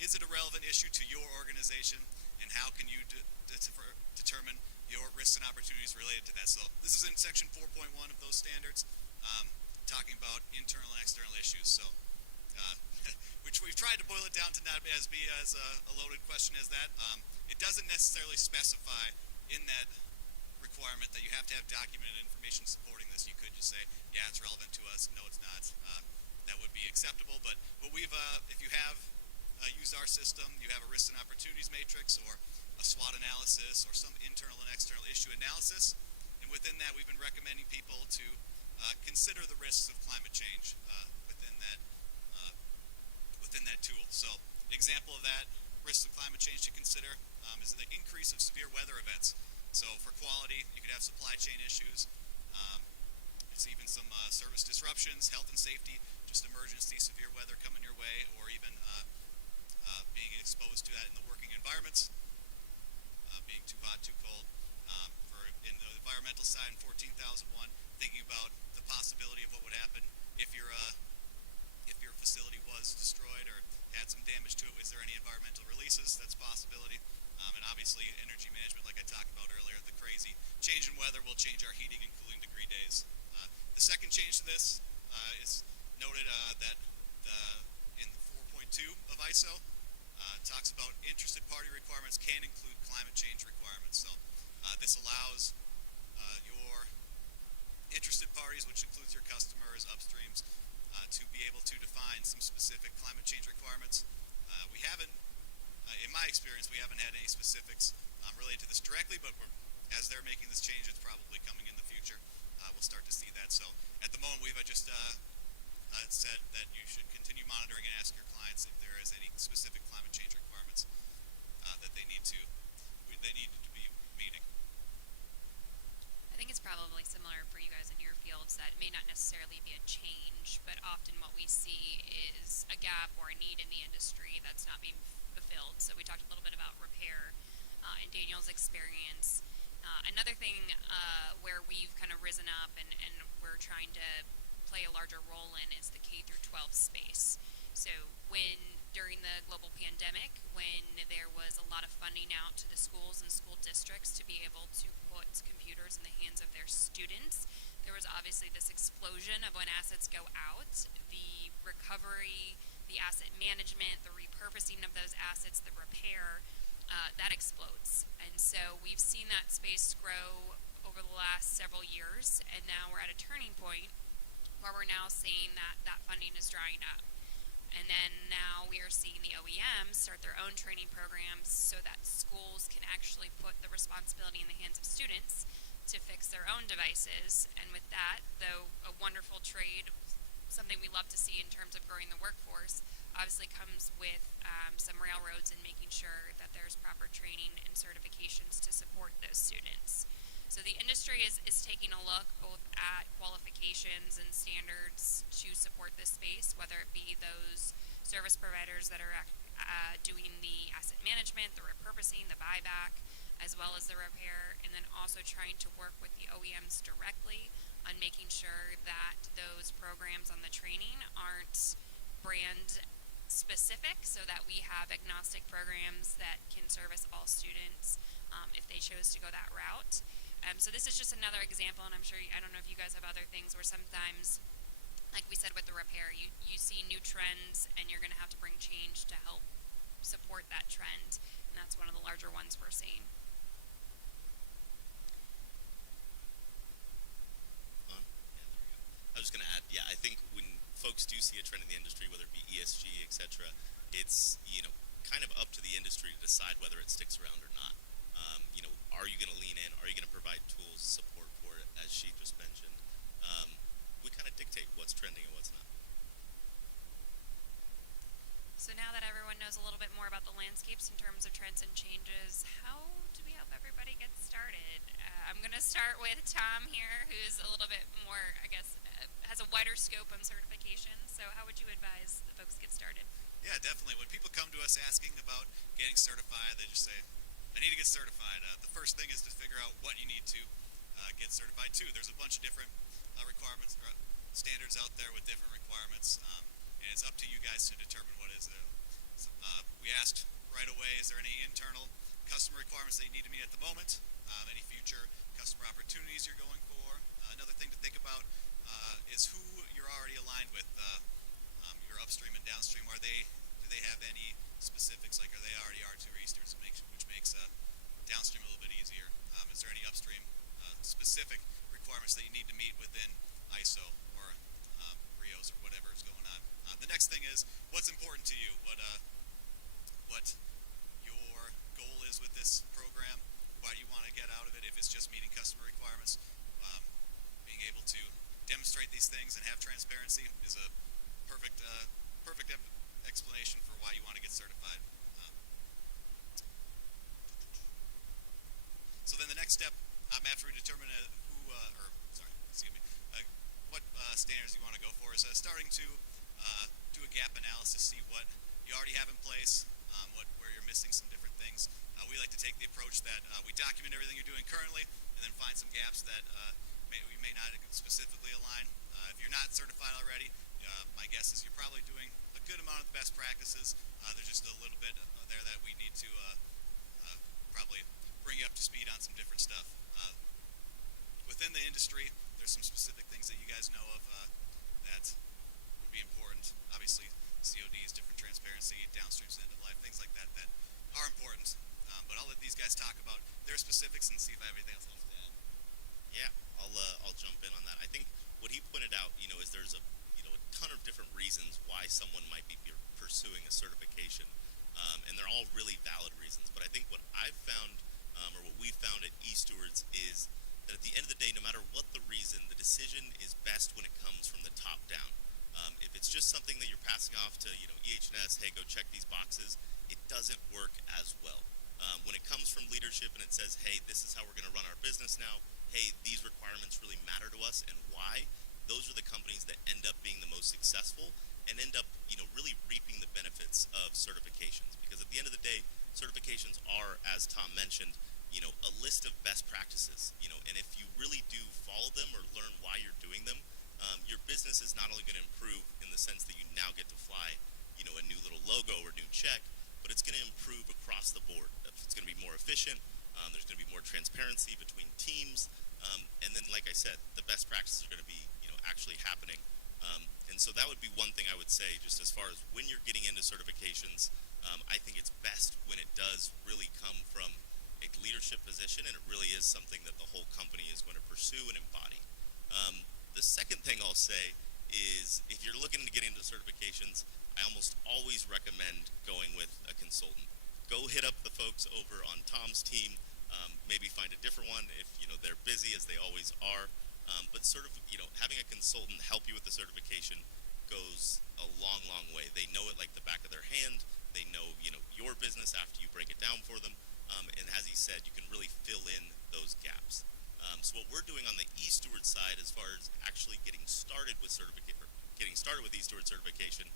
is it a relevant issue to your organization, and how can you determine your risks and opportunities related to that? So this is in section 4.1 of those standards, talking about internal and external issues. So which we've tried to boil it down to not be as a loaded question as that. It doesn't necessarily specify in that requirement that you have to have documented information supporting this. You could just say, yeah, it's relevant to us. No, it's not. That would be acceptable. But what if you have used our system, you have a risks and opportunities matrix or a SWOT analysis or some internal and external issue analysis. And within that, we've been recommending people to consider the risks of climate change within that tool. So an example of that, risks of climate change to consider, is the increase of severe weather events. So for quality, you could have supply chain issues. It's even some service disruptions, health and safety, just emergency severe weather coming your way, or even being exposed to that in the working environments, being too hot, too cold. In the environmental side, in 14,001, thinking about the possibility of what would happen if your facility was destroyed or had some damage to it. Is there any environmental releases? That's a possibility. And obviously, energy management, like I talked about earlier, the crazy change in weather will change our heating and cooling degree days. The second change to this is noted that in 4.2 of ISO, talks about interested party requirements can include climate change requirements. So this allows your interested parties, which includes your customers, upstreams, to be able to define some specific climate change requirements. We haven't, in my experience, we haven't had any specifics related to this directly, but as they're making this change, it's probably coming in the future. We'll start to see that. So at the moment, we've just it said that you should continue monitoring and ask your clients if there is any specific climate change requirements that they need to be meeting. I think it's probably similar for you guys in your fields that it may not necessarily be a change, but often what we see is a gap or a need in the industry that's not being fulfilled. So we talked a little bit about repair in Daniel's experience. Another thing where we've kind of risen up and we're trying to play a larger role in is the K through 12 space. So during the global pandemic, when there was a lot of funding out to the schools and school districts to be able to put computers in the hands of their students, there was obviously this explosion of when assets go out, the recovery, the asset management, the repurposing of those assets, the repair, that explodes. And so we've seen that space grow over the last several years, and now we're at a turning point where we're now seeing that that funding is drying up. And then now we are seeing the OEMs start their own training programs so that schools can actually put the responsibility in the hands of students to fix their own devices. And with that, though a wonderful trade, something we love to see in terms of growing the workforce, obviously comes with some railroads and making sure that there's proper training and certifications to support those students. So the industry is taking a look both at qualifications and standards to support this space, whether it be those service providers that are doing the asset management, the repurposing, the buyback, as well as the repair, and then also trying to work with the OEMs directly on making sure that those programs on the training aren't brand specific, so that we have agnostic programs that can service all students if they chose to go that route. So this is just another example, and I'm sure, I don't know if you guys have other things where sometimes, like we said with the repair, you see new trends and you're going to have to bring change to help support that trend, and that's one of the larger ones we're seeing. I was just going to add, yeah, I think when folks do see a trend in the industry, whether it be ESG, etc., it's, kind of up to the industry to decide whether it sticks around or not. Are you going to lean in? Are you going to provide tools, support for it, as she just mentioned? We kind of dictate what's trending and what's not. So now that everyone knows a little bit more about the landscapes in terms of trends and changes, how do we help everybody get started? I'm going to start with Tom here, who's a little bit more, I guess, has a wider scope on certification. So how would you advise the folks get started? Yeah, definitely. When people come to us asking about getting certified, they just say, I need to get certified. The first thing is to figure out what you need to get certified to. There's a bunch of different requirements, standards out there with different requirements, and it's up to you guys to determine what is it. We asked right away, is there any internal customer requirements that you need to meet at the moment? Any future customer opportunities you're going for? Another thing to think about is who you're already aligned with. Your upstream and downstream, do they have any specifics, like are they already R2 or Easters, which makes downstream a little bit easier? Is there any upstream specific requirements that you need to meet within ISO or RIOs or whatever is going on? The next thing is, what's important to you? What your goal is with this program? What you want to get out of it? If it's just meeting customer requirements, being able to demonstrate these things and have transparency is a perfect explanation for why you want to get certified. So then the next step, after we determine what standards you want to go for, is starting to do a gap analysis, see what you already have in place, where you're missing some different things. We like to take the approach that we document everything you're doing currently, and then find some gaps that we may not specifically align. If you're not certified already, my guess is you're probably doing a good amount of the best practices. There's just a little bit there that we need to probably bring you up to speed on some different stuff. Within the industry, there's some specific things that you guys know of that would be important. Obviously, CODs, different transparency, downstream end of life, things like that are important. But I'll let these guys talk about their specifics and see if I have anything else to add. Yeah, I'll jump in on that. I think what he pointed out, is there's a ton of different reasons why someone might be pursuing a certification, and they're all really valid reasons. But I think what I've found, or what we found at eStewards, is that at the end of the day, no matter what the reason, the decision is best when it comes from the top down. passing off to EH&S, hey, go check these boxes, it doesn't work as well. When it comes from leadership and it says, hey, this is how we're going to run our business now, hey, these requirements really matter to us and why, those are the companies that end up being the most successful and end up, really reaping the benefits of certifications. Because at the end of the day, certifications are, as Tom mentioned, a list of best practices, and if you really do follow them or learn why you're doing them, your business is not only going to improve in the sense that you now get to fly, a new little logo or new check, but it's going to improve across the board. It's going to be more efficient. There's going to be more transparency between teams, and then, like I said, the best practices are going to be, actually happening. And so that would be one thing I would say, just as far as when you're getting into certifications. I think it's best when it does really come from a leadership position, and it really is something that the whole company is going to pursue and embody. The second thing I'll say is, if you're looking to get into certifications, I almost always recommend going with a consultant. Go hit up the folks over on Tom's team. Maybe find a different one if they're busy, as they always are. But sort of having a consultant help you with the certification goes a long, long way. They know it like the back of their hand. They know your business after you break it down for them. And as he said, you can really fill in those gaps. So what we're doing on the eSteward side, as far as actually getting started with eSteward certification,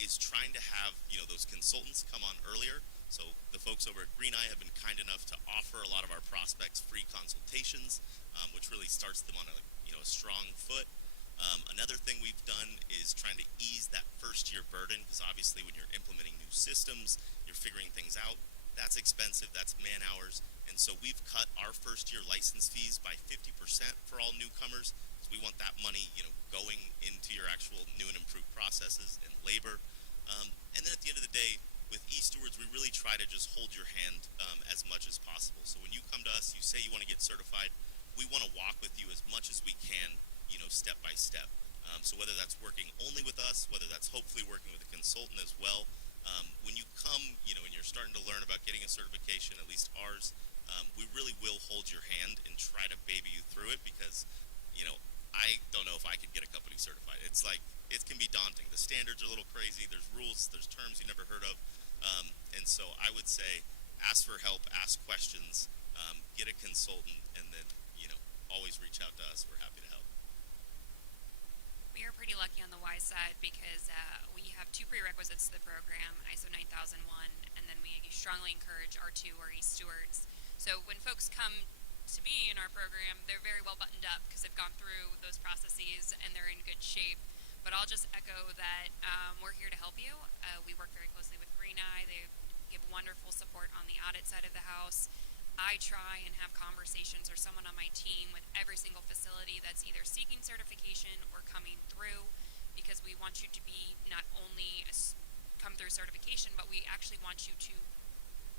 is trying to have those consultants come on earlier. So the folks over at Green Eye have been kind enough to offer a lot of our prospects free consultations, which really starts them on a strong foot. Another thing we've done is trying to ease that first year burden, because obviously when you're implementing new systems, you're figuring things out. That's expensive, that's man hours, and so we've cut our first year license fees by 50% for all newcomers. So we want that money, going into your actual new and improved processes and labor. And then at the end of the day, with eStewards, we really try to just hold your hand as much as possible. So when you come to us, you say you want to get certified, we want to walk with you as much as we can, step by step. So whether that's working only with us, whether that's hopefully working with a consultant as well, when you come, and you're starting to learn about getting a certification, at least ours, we really will hold your hand and try to baby you through it, because, I don't know if I could get a company certified. It's like, it can be daunting. The standards are a little crazy. There's rules, there's terms you never heard of. And so I would say, ask for help, ask questions, get a consultant, and then, always reach out to us. We're happy to help. We are pretty lucky on the Y side because we have two prerequisites to the program, ISO 9001, and then we strongly encourage R2 or eStewards. So when folks come to be in our program, they're very well buttoned up because they've gone through those processes and they're in good shape. But I'll just echo that we're here to help you. We work very closely with Green Eye. They give wonderful support on the audit side of the house. I try and have conversations, or someone on my team, with every single facility that's either seeking certification or coming through, because we want you to be not only come through certification, but we actually want you to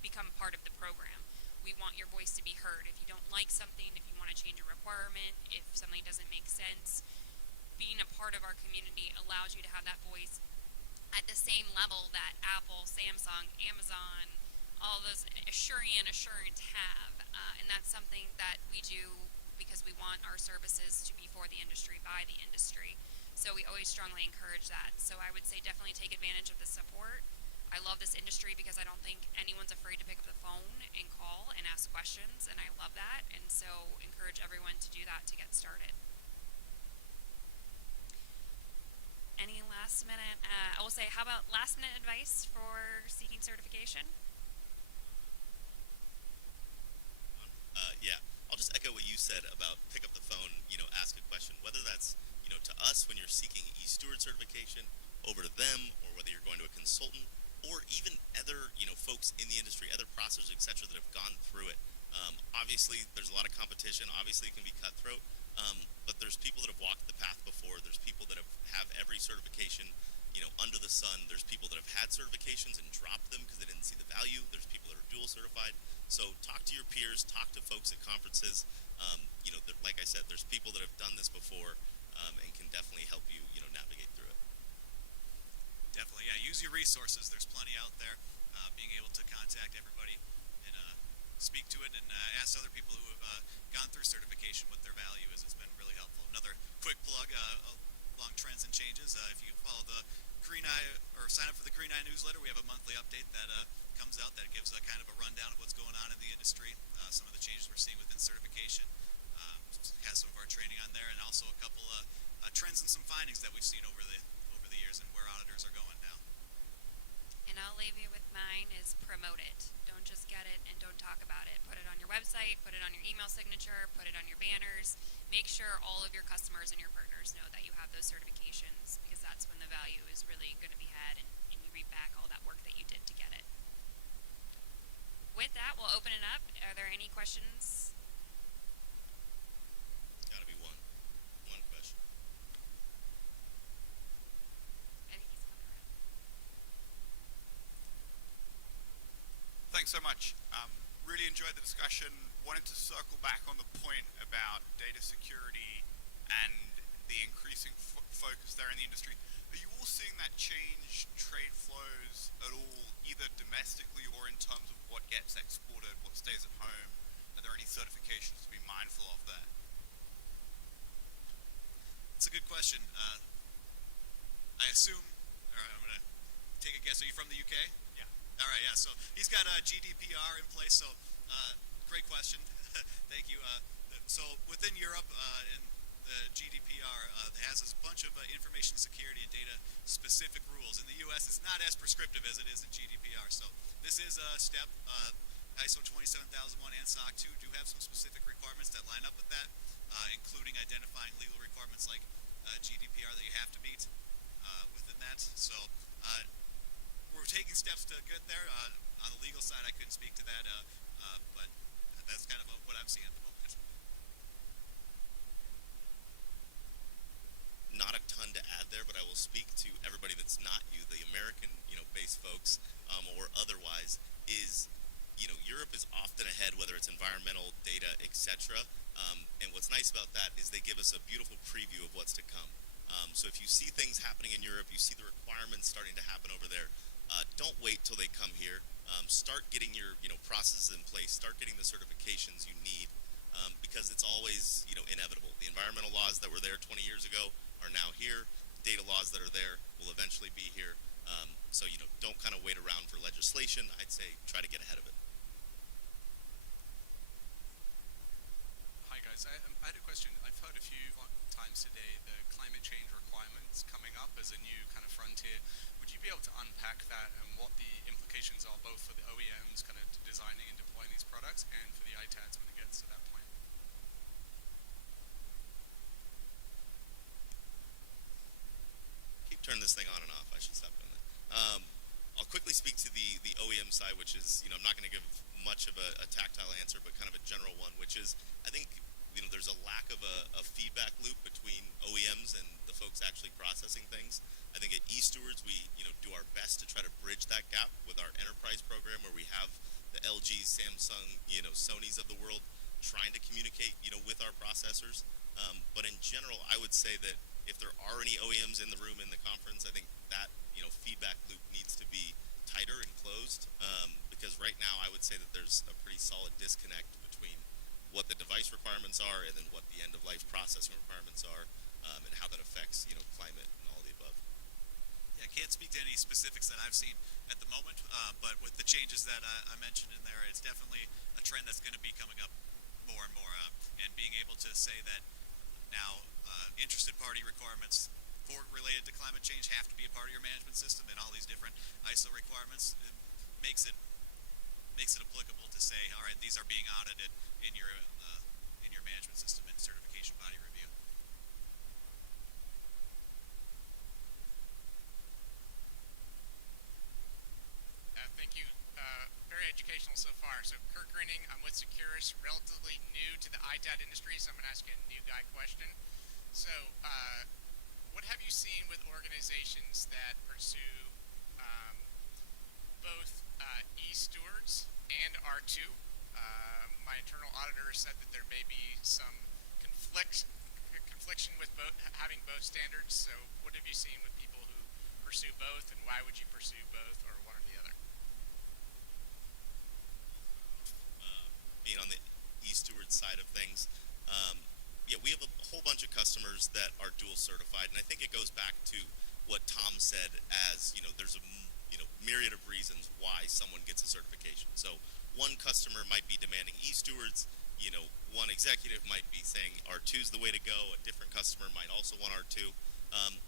become part of the program. We want your voice to be heard. If you don't like something, if you want to change a requirement, if something doesn't make sense, being a part of our community allows you to have that voice at the same level that Apple, Samsung, Amazon, all those Assurant have. And that's something that we do because we want our services to be for the industry, by the industry. So we always strongly encourage that. So I would say definitely take advantage of the support. I love this industry because I don't think anyone's afraid to pick up the phone and call and ask questions, and I love that. And so encourage everyone to do that to get started. Any last minute, I will say, how about last minute advice for seeking certification? Yeah, I'll just echo what you said about pick up the phone, ask a question, whether that's, to us when you're seeking eSteward certification, over to them, or whether you're going to a consultant, or even other, folks in the industry, other processors, etc., that have gone through it. Obviously, there's a lot of competition. Obviously, it can be cutthroat. But there's people that have walked the path before. There's people that have every certification, under the sun. There's people that have had certifications and dropped them because they didn't see the value. There's people that are dual certified. So talk to your peers, talk to folks at conferences. Like I said, there's people that have done this before and can definitely help you, navigate through it. Definitely, yeah. Use your resources. There's plenty out there. Being able to contact everybody and speak to it and ask other people who have gone through certification what their value is. It's been really helpful. Another quick plug, along trends and changes. If you follow the Green Eye or sign up for the Green Eye newsletter, we have a monthly update that comes out that gives a kind of a rundown of what's going on in the industry, some of the changes we're seeing within certification. Has some of our training on there, and also a couple of trends and some findings that we've seen over the years and where auditors are going now. And I'll leave you with mine is promote it. Don't just get it and don't talk about it. Put it on your website, put it on your email signature, put it on your banners. Make sure all of your customers and your partners know that you have those certifications, because that's when the value is really going to be had, and you reap back all that work that you did to get it. With that, we'll open it up. Are there any questions? Gotta be one question. I think he's coming around. Thanks so much. Really enjoyed the discussion. Wanted to circle back on the point about data security and the increasing focus there in the industry. Are you all seeing that change trade flows at all, either domestically or in terms of what gets exported, what stays at home? Are there any certifications to be mindful of there? It's a good question. I assume, or I'm going to take a guess. Are you from the UK? Yeah. All right, yeah. So he's got a GDPR in place. So great question. Thank you. So within Europe, in the GDPR has a bunch of information security and data specific rules. In the US, it's not as prescriptive as it is in GDPR. So this is a step. ISO 27001 and SOC 2 do have some specific requirements that line up with that, including identifying legal requirements like GDPR that you have to meet within that. So we're taking steps to get there. On the legal side, I couldn't speak to that, but that's kind of what I'm seeing at the moment. Not a ton to add there, but I will speak to everybody that's not you, the American, based folks, or otherwise, is, Europe is often ahead, whether it's environmental, data, etc. And what's nice about that is they give us a beautiful preview of what's to come. So if you see things happening in Europe, you see the requirements starting to happen over there, don't wait till they come here. Start getting your, processes in place, start getting the certifications you need, because it's always, inevitable. The environmental laws that were there 20 years ago are now here. Data laws that are there will eventually be here. So, don't kind of wait around for legislation. I'd say try to get ahead of it. Hi guys, I had a question. I've heard a few times today the climate change requirements coming up as a new kind of frontier. Would you be able to unpack that and what the implications are both for the OEMs kind of designing and deploying these products and for the ITADs when it gets to that point? Keep turning this thing on and off. I should stop doing that. I'll quickly speak to the OEM side, which is, I'm not going to give much of a tactile answer, but kind of a general one, which is, I think, there's a lack of a feedback loop between OEMs and the folks actually processing things. I think at eStewards, we, do our best to try to bridge that gap with our enterprise program, where we have the LGs, Samsung, Sonys of the world trying to communicate, with our processors. But in general, I would say that if there are any OEMs in the room in the conference, I think that, feedback loop needs to be tighter and closed, because right now I would say that there's a pretty solid disconnect between what the device requirements are and then what the end-of-life processing requirements are, and how that affects, climate and all the above. Yeah, I can't speak to any specifics that I've seen at the moment, but with the changes that I mentioned in there, it's definitely a trend that's going to be coming up more and more, and being able to say that now interested party requirements related to climate change have to be a part of your management system, and all these different ISO requirements, it makes it applicable to say, all right, these are being audited in your management system and certification body review. Thank you. Very educational so far. So Kirk Grinning, I'm with Securus, relatively new to the ITAD industry, so I'm going to ask you a new guy question. So what have you seen with organizations that pursue both eStewards and R2? My internal auditor said that there may be some confliction with having both standards. So what have you seen with people who pursue both, and why would you pursue both, or one or the other? Being on the eSteward side of things, yeah, we have a whole bunch of customers that are dual certified, and I think it goes back to what Tom said as, there's a myriad of reasons why someone gets a certification. So one customer might be demanding e-stewards, one executive might be saying R2 is the way to go, a different customer might also want R2.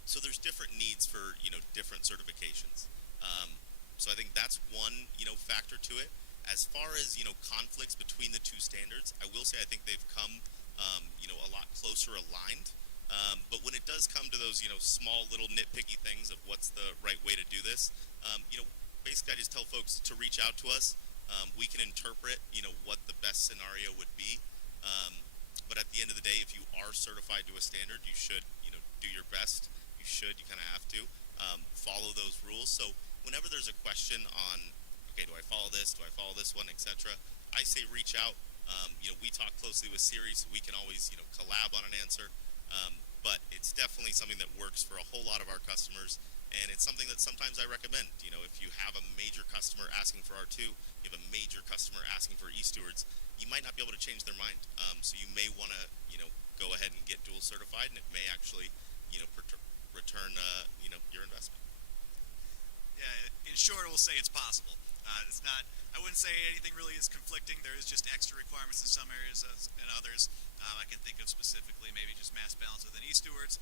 So there's different needs for, different certifications. So I think that's one, factor to it. As far as, conflicts between the two standards, I will say I think they've come, a lot closer aligned. But when it does come to those, small little nitpicky things of what's the right way to do this, basically I just tell folks to reach out to us. We can interpret, what the best scenario would be. But at the end of the day, if you are certified to a standard, you should, do your best. You kind of have to follow those rules. So whenever there's a question on, okay, do I follow this? Do I follow this one, etc.? I say reach out. We talk closely with Siri, so we can always, collab on an answer. But it's definitely something that works for a whole lot of our customers, and it's something that sometimes I recommend. If you have a major customer asking for R2, you have a major customer asking for e-stewards, you might not be able to change their mind. So you may want to, go ahead and get dual certified, and it may actually, return, your investment. Yeah, in short, we'll say it's possible. It's not. I wouldn't say anything really is conflicting. There is just extra requirements in some areas and others. I can think of specifically maybe just mass balance within e-stewards,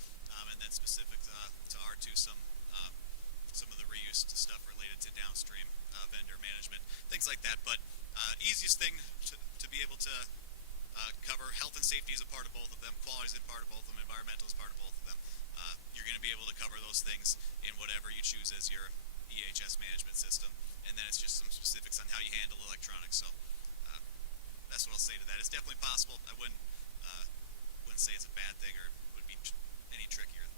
and then specific to R2 some of the reuse stuff related to downstream vendor management, things like that. But easiest thing to be able to cover, health and safety is a part of both of them, quality is a part of both of them, environmental is part of both of them. You're going to be able to cover those things in whatever you choose as your EHS management system, and then it's just some specifics on how you handle electronics. So that's what I'll say to that. It's definitely possible. I wouldn't say it's a bad thing or it would be any trickier.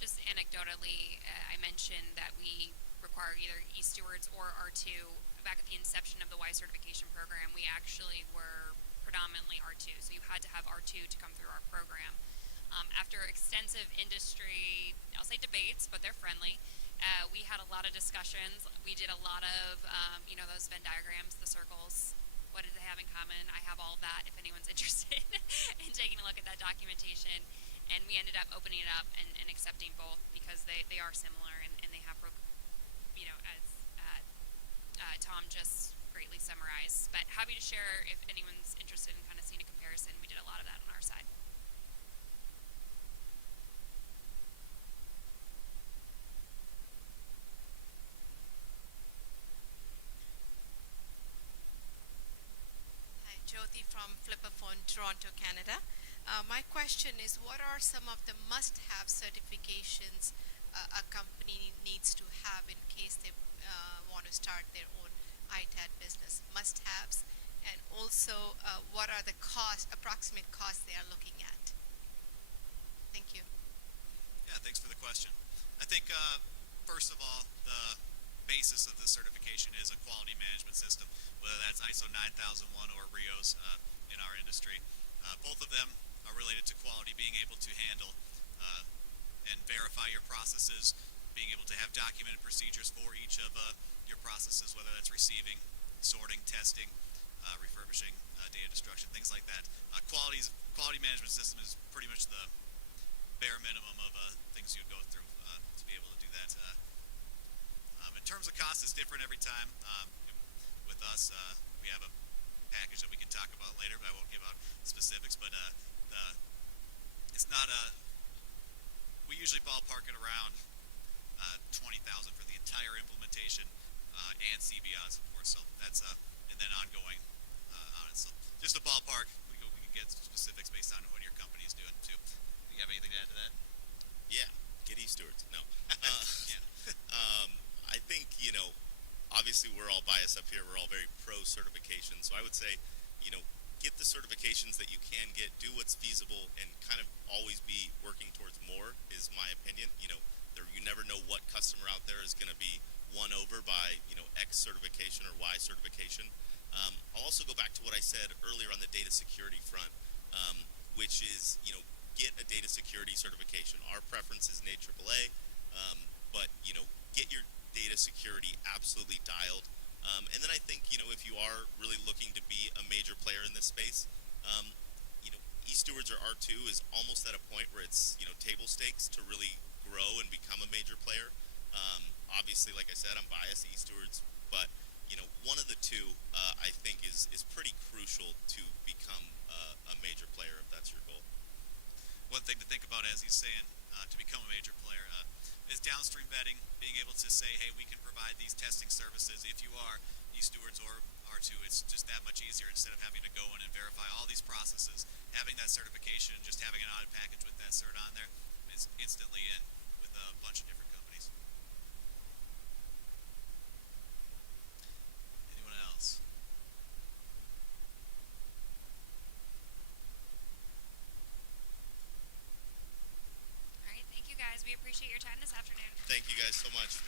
Just anecdotally, I mentioned that we require either e-stewards or R2. Back at the inception of the Y certification program, we actually were predominantly R2, so you had to have R2 to come through our program. After extensive industry, I'll say debates, but they're friendly, we had a lot of discussions. We did a lot of, those Venn diagrams, the circles. What do they have in common? I have all of that if anyone's interested in taking a look at that documentation. And we ended up opening it up and accepting both because they are similar and they have, as Tom just greatly summarized. But happy to share if anyone's interested in kind of seeing a comparison. We did a lot of that on our side. Jyoti from Flipperphone, Toronto, Canada. My question is, what are some of the must-have certifications a company needs to have in case they want to start their own ITAD business? Must-haves, and also what are the approximate costs they are looking at? Thank you. Yeah, thanks for the question. I think first of all, the basis of the certification is a quality management system, whether that's ISO 9001 or RIOS in our industry. Both of them are related to quality, being able to handle and verify your processes, being able to have documented procedures for each of your processes, whether that's receiving, sorting, testing, refurbishing, data destruction, things like that. Quality management system is pretty much the bare minimum of things you'd go through to be able to do that. In terms of cost, it's different every time. With us, we have a package that we can talk about later, but I won't give out specifics. But it's not a. We usually ballpark it around $20,000 for the entire implementation and CBI support. So that's and then ongoing on it. So just a ballpark. We can get specifics based on what your company is doing too. Do you have anything to add to that? Yeah, get e-stewards. No. Yeah. I think, obviously we're all biased up here. We're all very pro certification. So I would say, get the certifications that you can get, do what's feasible, and kind of always be working towards more is my opinion. You never know what customer out there is going to be won over by, X certification or Y certification. I'll also go back to what I said earlier on the data security front, which is, get a data security certification. Our preference is an AAA, but, get your data security absolutely dialed. And then I think, if you are really looking to be a major player in this space, e-stewards Stewards or R2 is almost at a point where it's, you know, table stakes to really grow and become a major player. Obviously, like I said, I'm biased, E-Stewards, but you know, one of the two I think is pretty crucial to become a major player if that's your goal. One thing to think about, as he's saying, to become a major player, is downstream vetting, being able to say, hey, we can provide these testing services if you are E-Stewards or R2. It's just that much easier instead of having to go in and verify all these processes. Having that certification, just having an audit package with that cert on there is instantly in with a bunch of different companies. Anyone else? All right, thank you guys. We appreciate your time this afternoon. Thank you guys so much.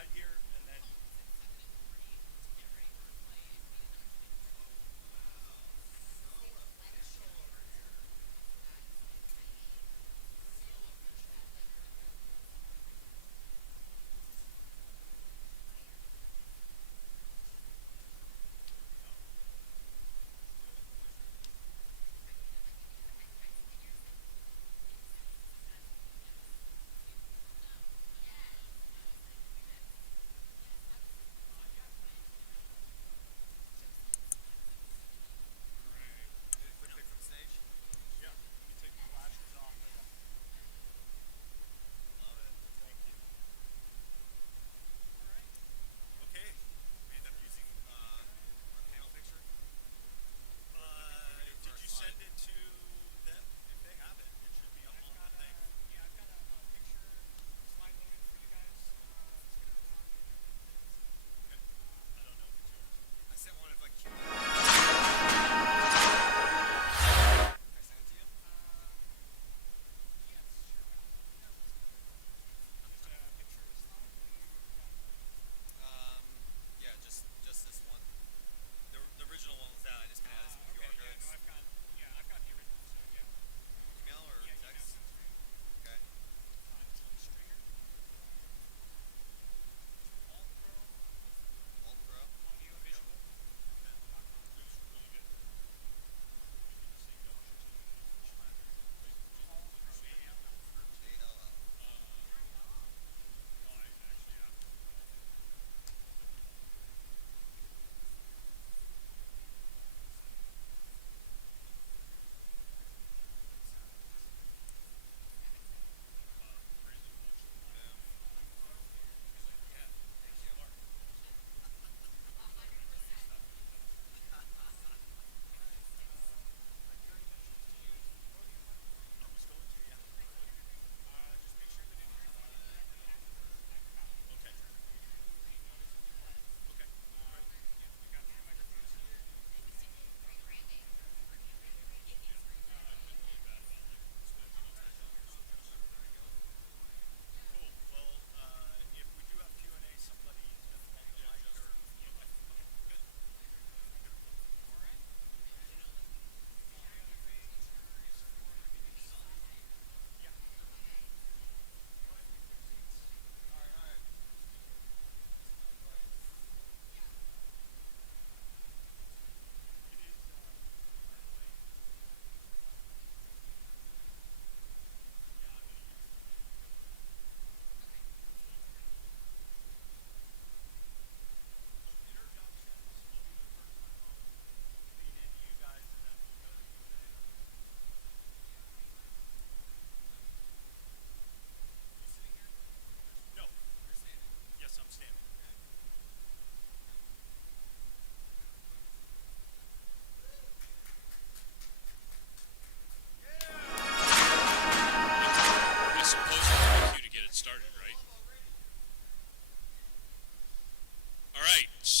side here, and then.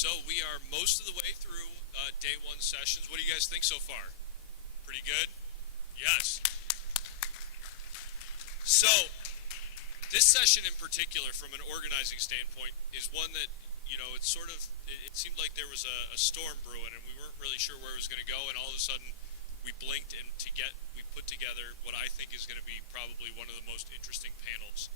So we are most of the way through day one sessions. What do you guys think so far? Pretty good? Yes. So this session in particular, from an organizing standpoint, is one that, you know, it's sort of, it seemed like there was a storm brewing and we weren't really sure where it was going to go, and all of a sudden we blinked and we put together what I think is going to be probably one of the most interesting panels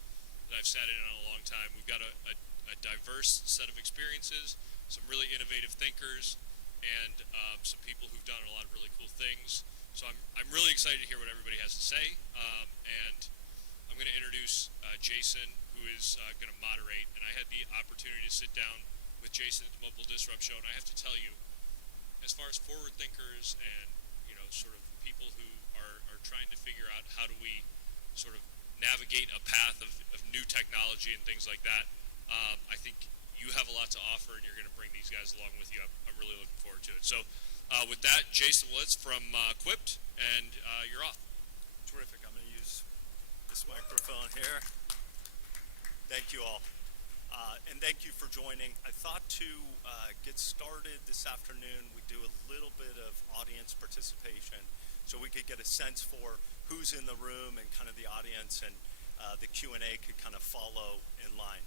that I've sat in on a long time. We've got a diverse set of experiences, some really innovative thinkers, and some people who've done a lot of really cool things. So I'm really excited to hear what everybody has to say, and I'm going to introduce Jason, who is going to moderate. And I had the opportunity to sit down with Jason at the Mobile Disrupt Show, and I have to tell you, as far as forward thinkers and, you know, sort of people who are trying to figure out how do we sort of navigate a path of new technology and things like that, I think you have a lot to offer, and you're going to bring these guys along with you. I'm really looking forward to it. So with that, Jason Willetts from Quipt, and you're off. Terrific. I'm going to use this microphone here. Thank you all. And thank you for joining. I thought to get started this afternoon, we'd do a little bit of audience participation so we could get a sense for who's in the room and kind of the audience, and the Q&A could kind of follow in line.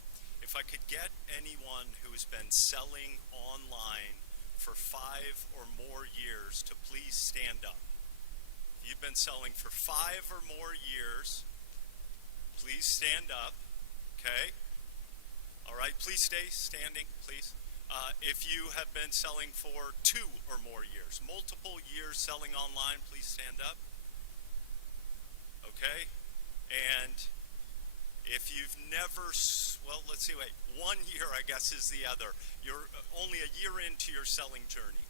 if I could get anyone who has been selling online for 5 or more years to please stand up. If you've been selling for 5 or more years, please stand up, okay? All right, please stay standing, please. If you have been selling for 2 or more years, multiple years selling online, please stand up. Okay? And if you've never, well, let's see, wait, 1 year, I guess, is the other. You're only a year into your selling journey.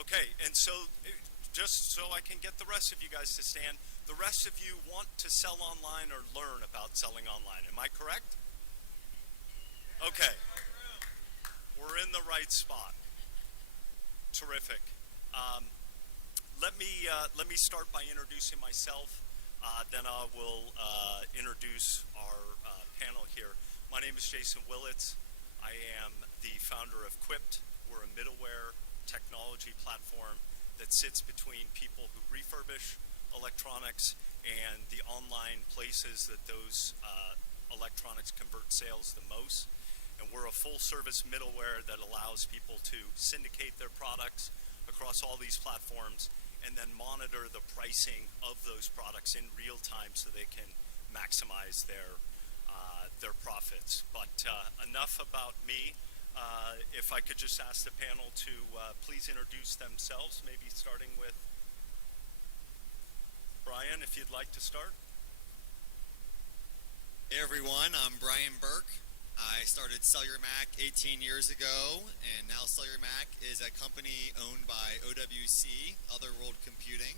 Okay, and so, just so I can get the rest of you guys to stand, the rest of you want to sell online or learn about selling online. Am I correct? Okay. We're in the right spot. Terrific. Let me start by introducing myself. Then I will introduce our panel here. My name is Jason Willits. I am the founder of Quipt. We're a middleware technology platform that sits between people who refurbish electronics and the online places that those electronics convert sales the most. And we're a full-service middleware that allows people to syndicate their products across all these platforms and then monitor the pricing of those products in real time so they can maximize their profits. But enough about me. If I could just ask the panel to please introduce themselves, maybe starting with Brian, if you'd like to start. Hey everyone, I'm Brian Burke. I started Sell Your Mac 18 years ago, and now Sell Your Mac is a company owned by OWC, Other World Computing.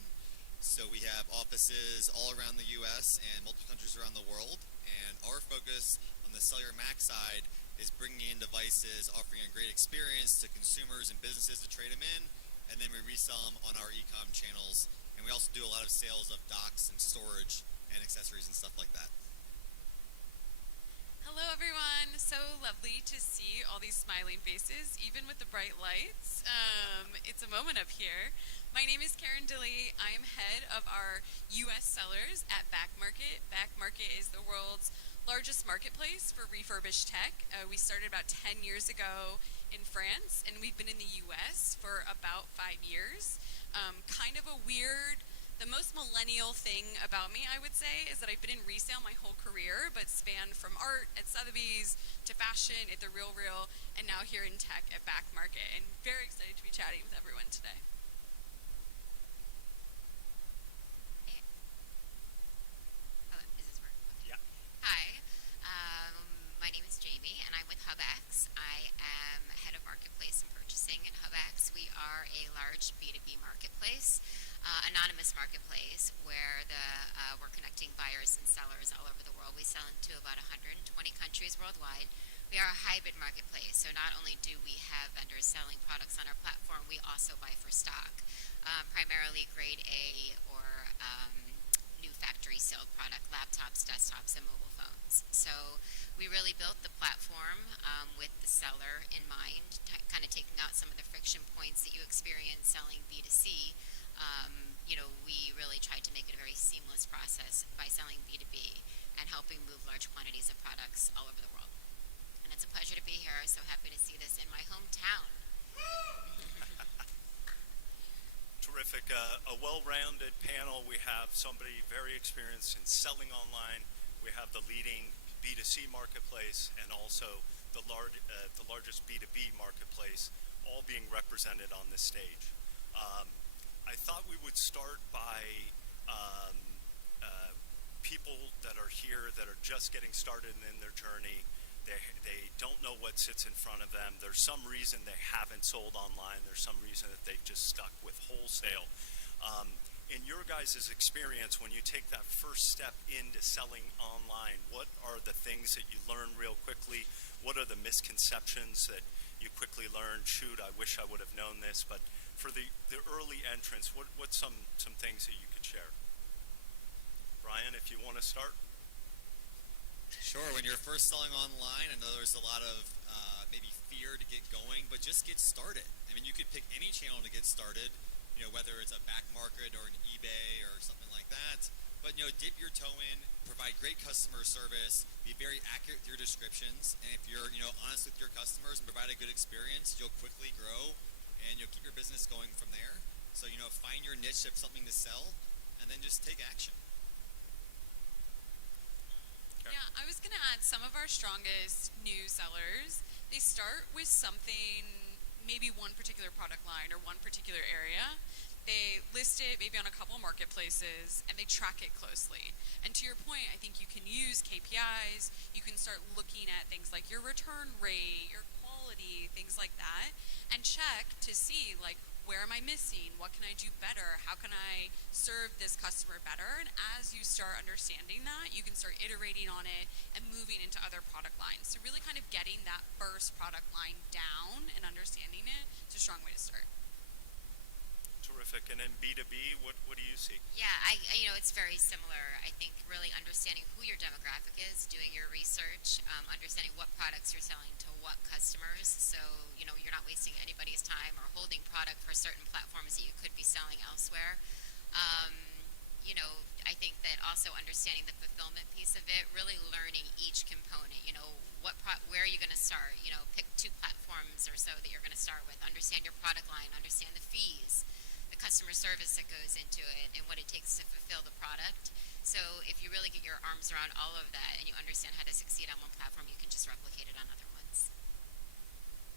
So we have offices all around the US and multiple countries around the world, and our focus on the Sell Your Mac side is bringing in devices, offering a great experience to consumers and businesses to trade them in, and then we resell them on our e-com channels. And we also do a lot of sales of docks and storage and accessories and stuff like that. Hello everyone, so lovely to see all these smiling faces, even with the bright lights. It's a moment up here. My name is Karen Dilly. I am head of our US sellers at Back Market. Back Market is the world's largest marketplace for refurbished tech. We started about 10 years ago in France, and we've been in the US for about 5 years. Kind of a weird, the most millennial thing about me, I would say, is that I've been in resale my whole career, but spanned from art at Sotheby's to fashion at The RealReal, and now here in tech at Back Market. And very excited to be chatting with everyone today. Oh, is this working? Okay. Yeah. Hi, my name is Jamie, and I'm with HubX. I am head of marketplace and purchasing at HubX. We are a large B2B marketplace. Anonymous marketplace where we're connecting buyers and sellers all over the world. We sell into about 120 countries worldwide. We are a hybrid marketplace, so not only do we have vendors selling products on our platform, we also buy for stock, primarily grade A or new factory sale product, laptops, desktops, and mobile phones. So we really built the platform with the seller in mind, kind of taking out some of the friction points that you experience selling B2C. We really tried to make it a very seamless process by selling B2B and helping move large quantities of products all over the world. And it's a pleasure to be here. So happy to see this in my hometown. Terrific. A well-rounded panel. We have somebody very experienced in selling online. We have the leading B2C marketplace and also the largest B2B marketplace, all being represented on this stage. I thought we would start by people that are here that are just getting started in their journey. They don't know what sits in front of them. There's some reason they haven't sold online. There's some reason that they've just stuck with wholesale. In your guys' experience, when you take that first step into selling online, what are the things that you learn real quickly? What are the misconceptions that you quickly learn? Shoot, I wish I would have known this. But for the early entrants, what's some things that you could share? Brian, if you want to start. Sure, when you're first selling online, I know there's a lot of maybe fear to get going, but just get started. I mean, you could pick any channel to get started, whether it's a Back Market or an eBay or something like that, but but dip your toe in, provide great customer service, be very accurate with your descriptions, and if you're honest with your customers and provide a good experience, you'll quickly grow and you'll keep your business going from there. So find your niche of something to sell, and then just take action. Yeah, I was going to add some of our strongest new sellers, they start with something, maybe one particular product line or one particular area. They list it maybe on a couple marketplaces and they track it closely. And to your point, I think you can use KPIs, you can start looking at things like your return rate, your quality, things like that, and check to see where am I missing? What can I do better? How can I serve this customer better? And as you start understanding that, you can start iterating on it and moving into other product lines. So really kind of getting that first product line down and understanding it is a strong way to start. Terrific. And then B2B, what do you see? Yeah, it's very similar. I think really understanding who your demographic is, doing your research, understanding what products you're selling to what customers. So, you're not wasting anybody's time or holding product for certain platforms that you could be selling elsewhere. I think that also understanding the fulfillment piece of it, really learning each component. Where are you going to start? Pick 2 platforms or so that you're going to start with. Understand your product line, understand the fees, the customer service that goes into it, and what it takes to fulfill the product. So if you really get your arms around all of that and you understand how to succeed on one platform, you can just replicate it on other ones.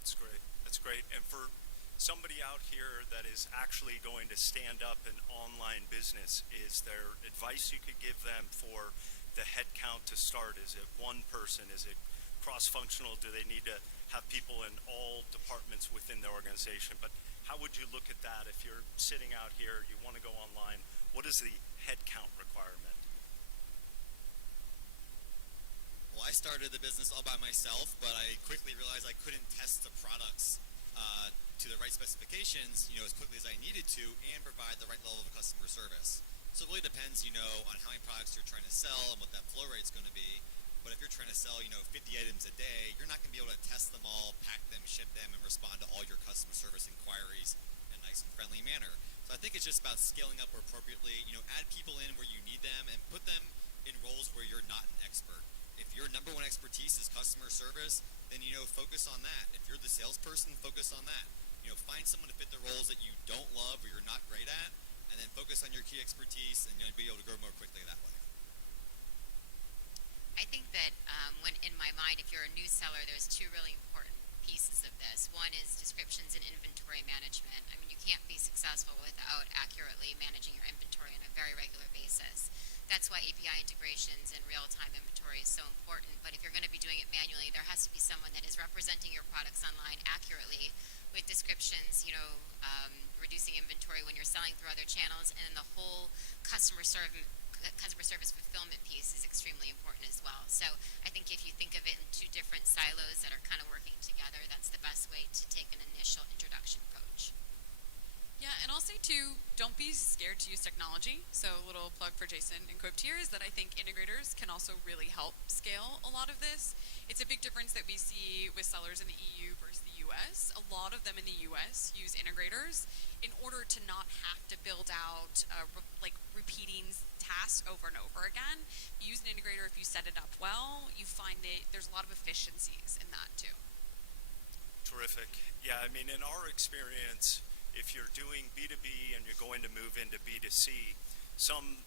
That's great. That's great. And for somebody out here that is actually going to stand up an online business, is there advice you could give them for the headcount to start? Is it one person? Is it cross-functional? Do they need to have people in all departments within their organization? But how would you look at that if you're sitting out here, you want to go online? What is the headcount requirement? Well, I started the business all by myself, but I quickly realized I couldn't test the products to the right specifications, as quickly as I needed to, and provide the right level of customer service. So it really depends, on how many products you're trying to sell and what that flow rate's going to be. But if you're trying to sell, 50 items a day, you're not going to be able to test them all, pack them, ship them, and respond to all your customer service inquiries in a nice and friendly manner. So I think it's just about scaling up appropriately. Add people in where you need them and put them in roles where you're not an expert. If your number one expertise is customer service, then focus on that. If you're the salesperson, focus on that. Find someone to fit the roles that you don't love or you're not great at, and then focus on your key expertise, and you'll be able to grow more quickly that way. I think that when in my mind, if you're a new seller, there's 2 really important pieces of this. One is descriptions and inventory management. I mean, you can't be successful without accurately managing your inventory on a very regular basis. That's why API integrations and real-time inventory is so important. But if you're going to be doing it manually, there has to be someone that is representing your products online accurately with descriptions, reducing inventory when you're selling through other channels, and then the whole customer service fulfillment piece is extremely important as well. So I think if you think of it in 2 different silos that are kind of working together, that's the best way to take an initial introduction approach. Yeah, and I'll say too, don't be scared to use technology. So a little plug for Jason and Quote here is that I think integrators can also really help scale a lot of this. It's a big difference that we see with sellers in the EU versus the US. A lot of them in the US use integrators in order to not have to build out repeating tasks over and over again. You use an integrator, if you set it up well, you find that there's a lot of efficiencies in that too. Terrific. Yeah, I mean, in our experience, if you're doing B2B and you're going to move into B2C, some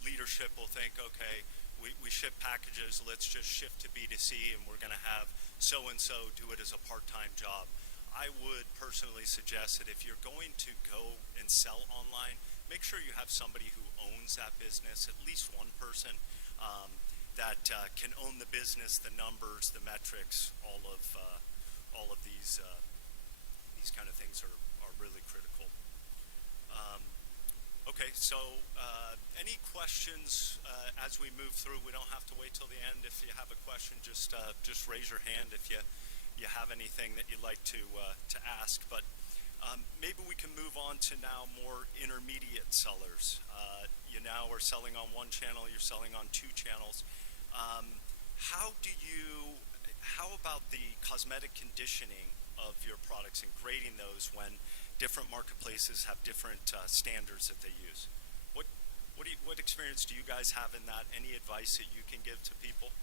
leadership will think, okay, we ship packages, let's just shift to B2C and we're going to have so-and-so do it as a part-time job. I would personally suggest that if you're going to go and sell online, make sure you have somebody who owns that business, at least one person that can own the business, the numbers, the metrics, all of these kind of things are really critical. Okay, so any questions as we move through? We don't have to wait till the end. If you have a question, just raise your hand if you have anything that you'd like to ask. But maybe we can move on to now more intermediate sellers. You now are selling on one channel, you're selling on 2 channels. How about the cosmetic conditioning of your products and grading those when different marketplaces have different standards that they use? What experience do you guys have in that? Any advice that you can give to people?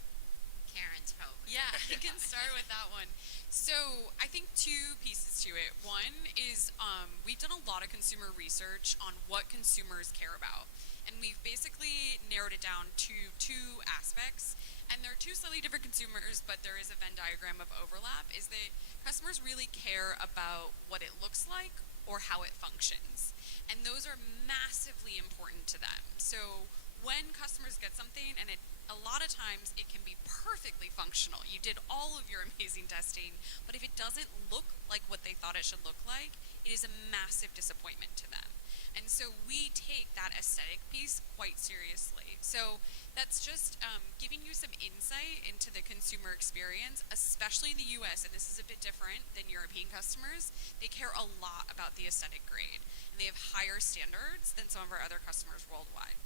Karen's probably. Yeah, I can start with that one. So I think two pieces to it. One is we've done a lot of consumer research on what consumers care about. And we've basically narrowed it down to two aspects. And there are two slightly different consumers, but there is a Venn diagram of overlap, is that customers really care about what it looks like or how it functions. And those are massively important to them. So when customers get something, and a lot of times it can be perfectly functional. You did all of your amazing testing, but if it doesn't look like what they thought it should look like, it is a massive disappointment to them. And so we take that aesthetic piece quite seriously. So that's just giving you some insight into the consumer experience, especially in the US, and this is a bit different than European customers. They care a lot about the aesthetic grade, and they have higher standards than some of our other customers worldwide.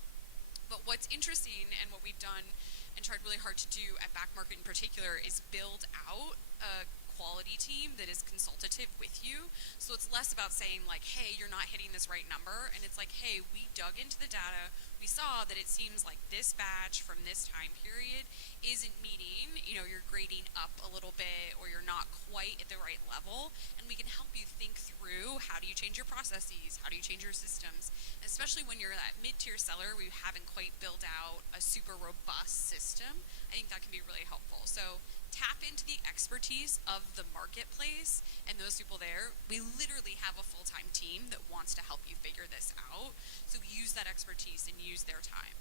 But what's interesting and what we've done and tried really hard to do at Back Market in particular is build out a quality team that is consultative with you. So it's less about saying like, hey, you're not hitting this right number. And it's like, hey, we dug into the data. We saw that it seems like this batch from this time period isn't meeting, you're grading up a little bit or you're not quite at the right level. And we can help you think through, how do you change your processes? How do you change your systems? Especially when you're that mid-tier seller, we haven't quite built out a super robust system. I think that can be really helpful. So tap into the expertise of the marketplace and those people there. We literally have a full-time team that wants to help you figure this out. So use that expertise and use their time.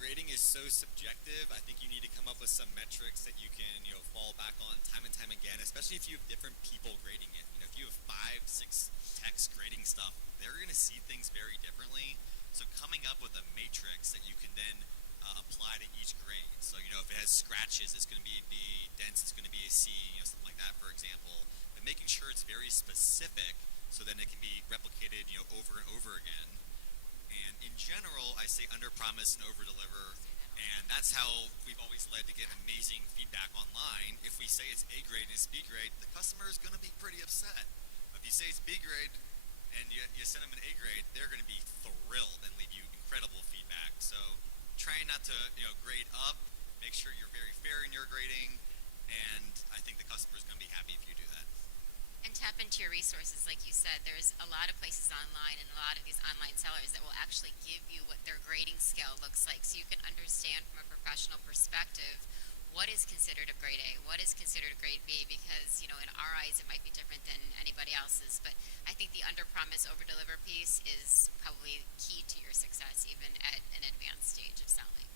Grading is so subjective. I think you need to come up with some metrics that you can, fall back on time and time again, especially if you have different people grading it. If you have 5, 6 techs grading stuff, they're going to see things very differently. So coming up with a matrix that you can then apply to each grade. So, if it has scratches, it's going to be B, dense, it's going to be a C, something like that, for example. But making sure it's very specific so then it can be replicated, over and over again. And in general, I say under-promise and over-deliver, and that's how we've always led to get amazing feedback online. If we say it's A grade and it's B grade, the customer is going to be pretty upset. But if you say it's B grade and you send them an A grade, they're going to be thrilled and leave you incredible feedback. So trying not to grade up, make sure you're very fair in your grading, and I think the customer is going to be happy if you do that. And tap into your resources, like you said. There's a lot of places online and a lot of these online sellers that will actually give you what their grading scale looks like, so you can understand from a professional perspective what is considered a grade A, what is considered a grade B, because, in our eyes it might be different than anybody else's. But I think the under-promise, over-deliver piece is probably key to your success, even at an advanced stage of selling.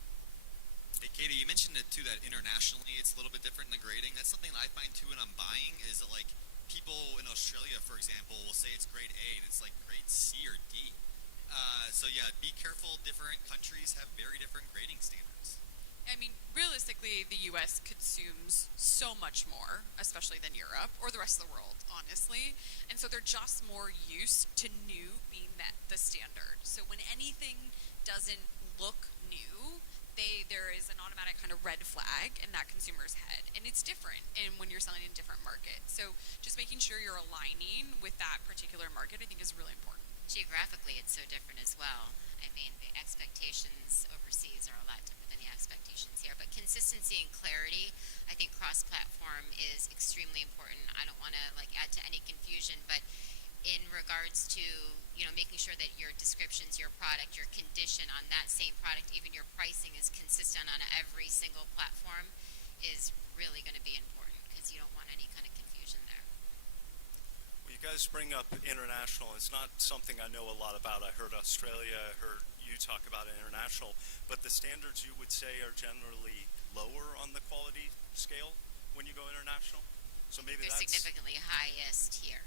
Hey, Katie, you mentioned it too, that internationally it's a little bit different in the grading. That's something that I find too when I'm buying, is that like people in Australia, for example, will say it's grade A and it's like grade C or D. So yeah, be careful. Different countries have very different grading standards. I mean, realistically, the US consumes so much more, especially than Europe or the rest of the world, honestly. And so they're just more used to new being the standard. So when anything doesn't look new, there is an automatic kind of red flag in that consumer's head. And it's different when you're selling in different markets. So just making sure you're aligning with that particular market, I think, is really important. Geographically, it's so different as well. I mean, the expectations overseas are a lot different than the expectations here. But consistency and clarity, I think cross-platform is extremely important. I don't want to add to any confusion, but in regards to making sure that your descriptions, your product, your condition on that same product, even your pricing is consistent on every single platform, is really going to be important, because you don't want any kind of confusion there. Well, you guys bring up international. It's not something I know a lot about. I heard Australia, I heard you talk about international, but the standards you would say are generally lower on the quality scale when you go international? So maybe They're that's significantly highest here.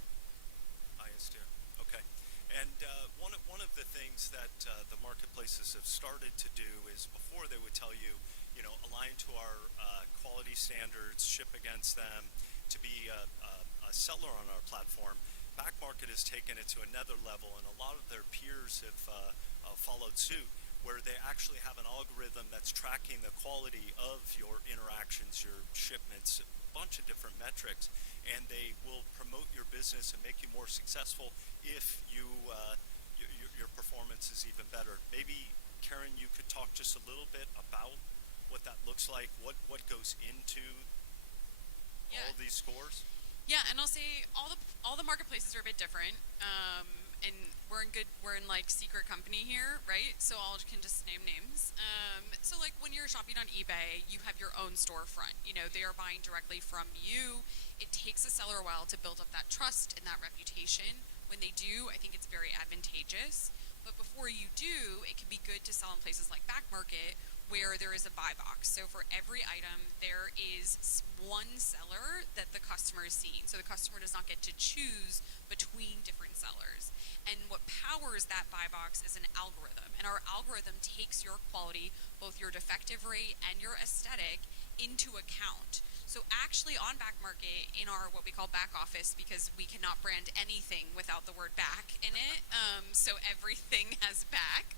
Highest here. Okay. And one of the things that the marketplaces have started to do is, before they would tell you, align to our quality standards, ship against them, to be a seller on our platform. Back Market has taken it to another level, and a lot of their peers have followed suit, where they actually have an algorithm that's tracking the quality of your interactions, your shipments, a bunch of different metrics, and they will promote your business and make you more successful if performance is even better. Maybe, Karen, you could talk just a little bit about what that looks like, what goes into all these scores? Yeah, and I'll say all the marketplaces are a bit different, and we're in like secret company here, right? So I can just name names. So like when you're shopping on eBay, you have your own storefront. You know, they are buying directly from you. It takes a seller a while to build up that trust and that reputation. When they do, I think it's very advantageous. But before you do, it can be good to sell in places like Back Market, where there is a buy box. So for every item, there is one seller that the customer is seeing. So the customer does not get to choose between different sellers. And what powers that buy box is an algorithm. And our algorithm takes your quality, both your defective rate and your aesthetic, into account. So actually on Back Market, in our what we call back office, because we cannot brand anything without the word back in it, so everything has back.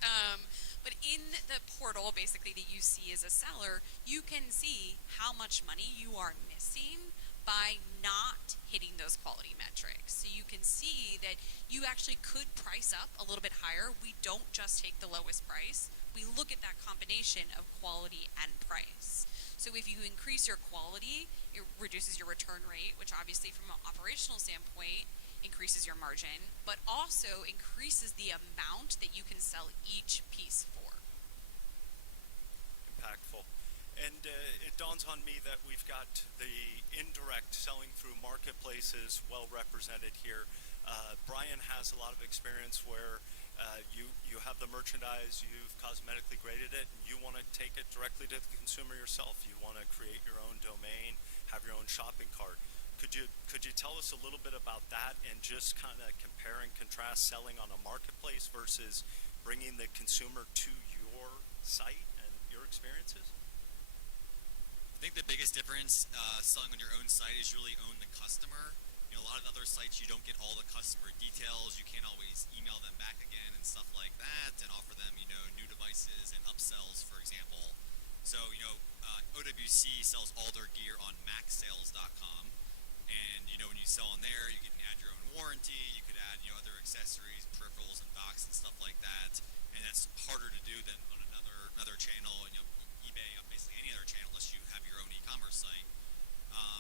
But in the portal, basically, that you see as a seller, you can see how much money you are missing by not hitting those quality metrics. So you can see that you actually could price up a little bit higher. We don't just take the lowest price. We look at that combination of quality and price. So if you increase your quality, it reduces your return rate, which obviously from an operational standpoint increases your margin, but also increases the amount that you can sell each piece for. Impactful. And it dawns on me that we've got the indirect selling through marketplaces well represented here. Brian has a lot of experience where you have the merchandise, you've cosmetically graded it, and you want to take it directly to the consumer yourself. You want to create your own domain, have your own shopping cart. Could you tell us a little bit about that and just kind of compare and contrast selling on a marketplace versus bringing the consumer to your site and your experiences? I think the biggest difference selling on your own site is you really own the customer. You know, a lot of other sites you don't get all the customer details. You can't always email them back again and stuff like that, and offer them, you know, new devices and upsells, for example. So, you know, OWC sells all their gear on MacSales.com. And, you know, when you sell on there, you can add your own warranty, you could add, you know, other accessories, peripherals, and docks and stuff like that. And that's harder to do than on another channel, you know, eBay, basically any other channel, unless you have your own e-commerce site.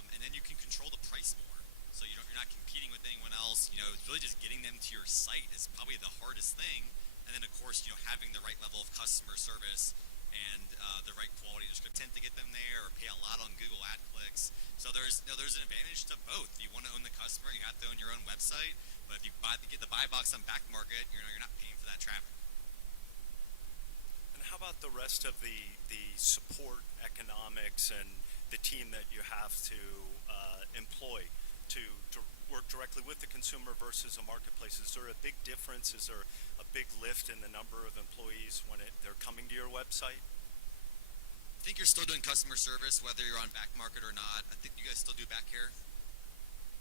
And then you can control the price more. So you're not competing with anyone else. You know, it's really just getting them to your site is probably the hardest thing. And then, of course, you know, having the right level of customer service and the right quality description to get them there, or pay a lot on Google ad clicks. So there's an advantage to both. You want to own the customer, you have to own your own website. But if you get the buy box on Back Market, you're not paying for that traffic. And how about the rest of the support economics and the team that you have to employ to work directly with the consumer versus a marketplace? Is there a big difference? Is there a big lift in the number of employees when they're coming to your website? I think you're still doing customer service whether you're on Back Market or not. I think you guys still do back care.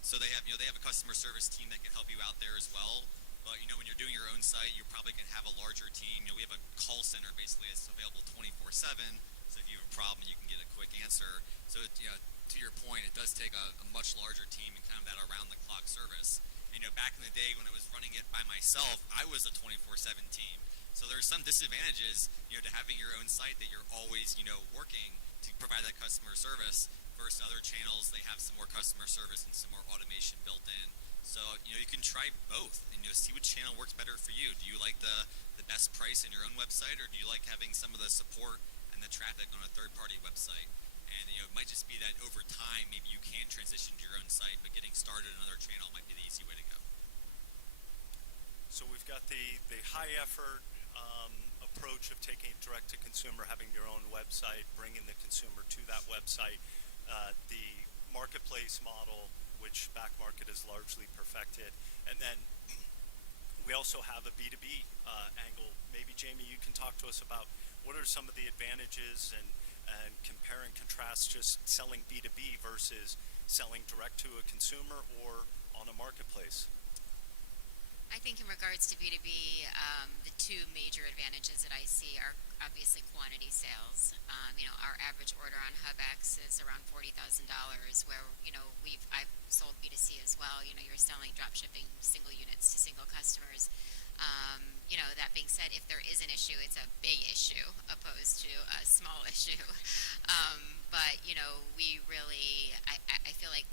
So they have a customer service team that can help you out there as well. But, you know, when you're doing your own site, you probably can have a larger team. You know, we have a call center basically that's available 24/7. So if you have a problem, you can get a quick answer. So, you know, to your point, it does take a much larger team and kind of that around-the-clock service. And, you know, back in the day when I was running it by myself, I was a 24/7 team. So there's some disadvantages, you know, to having your own site that you're always, you know, working to provide that customer service versus other channels. They have some more customer service and some more automation built in. So, you know, you can try both and, you know, see which channel works better for you. Do you like the best price in your own website, or do you like having some of the support and the traffic on a third-party website? And, you know, it might just be that over time, maybe you can transition to your own site, but getting started on another channel might be the easy way to go. So we've got the high effort approach of taking it direct to consumer, having your own website, bringing the consumer to that website, the marketplace model, which Back Market is largely perfected, and then we also have a B2B angle. Maybe Jamie, you can talk to us about what are some of the advantages and compare and contrast just selling B2B versus selling direct to a consumer or on a marketplace. I think in regards to B2B, the two major advantages that I see are obviously quantity sales. You know, our average order on HubX is around $40,000, where, you know, I've sold B2C as well. You know, you're selling drop shipping single units to single customers. You know, that being being said, if there is an issue, it's a big issue opposed to a small issue. But we really, I feel like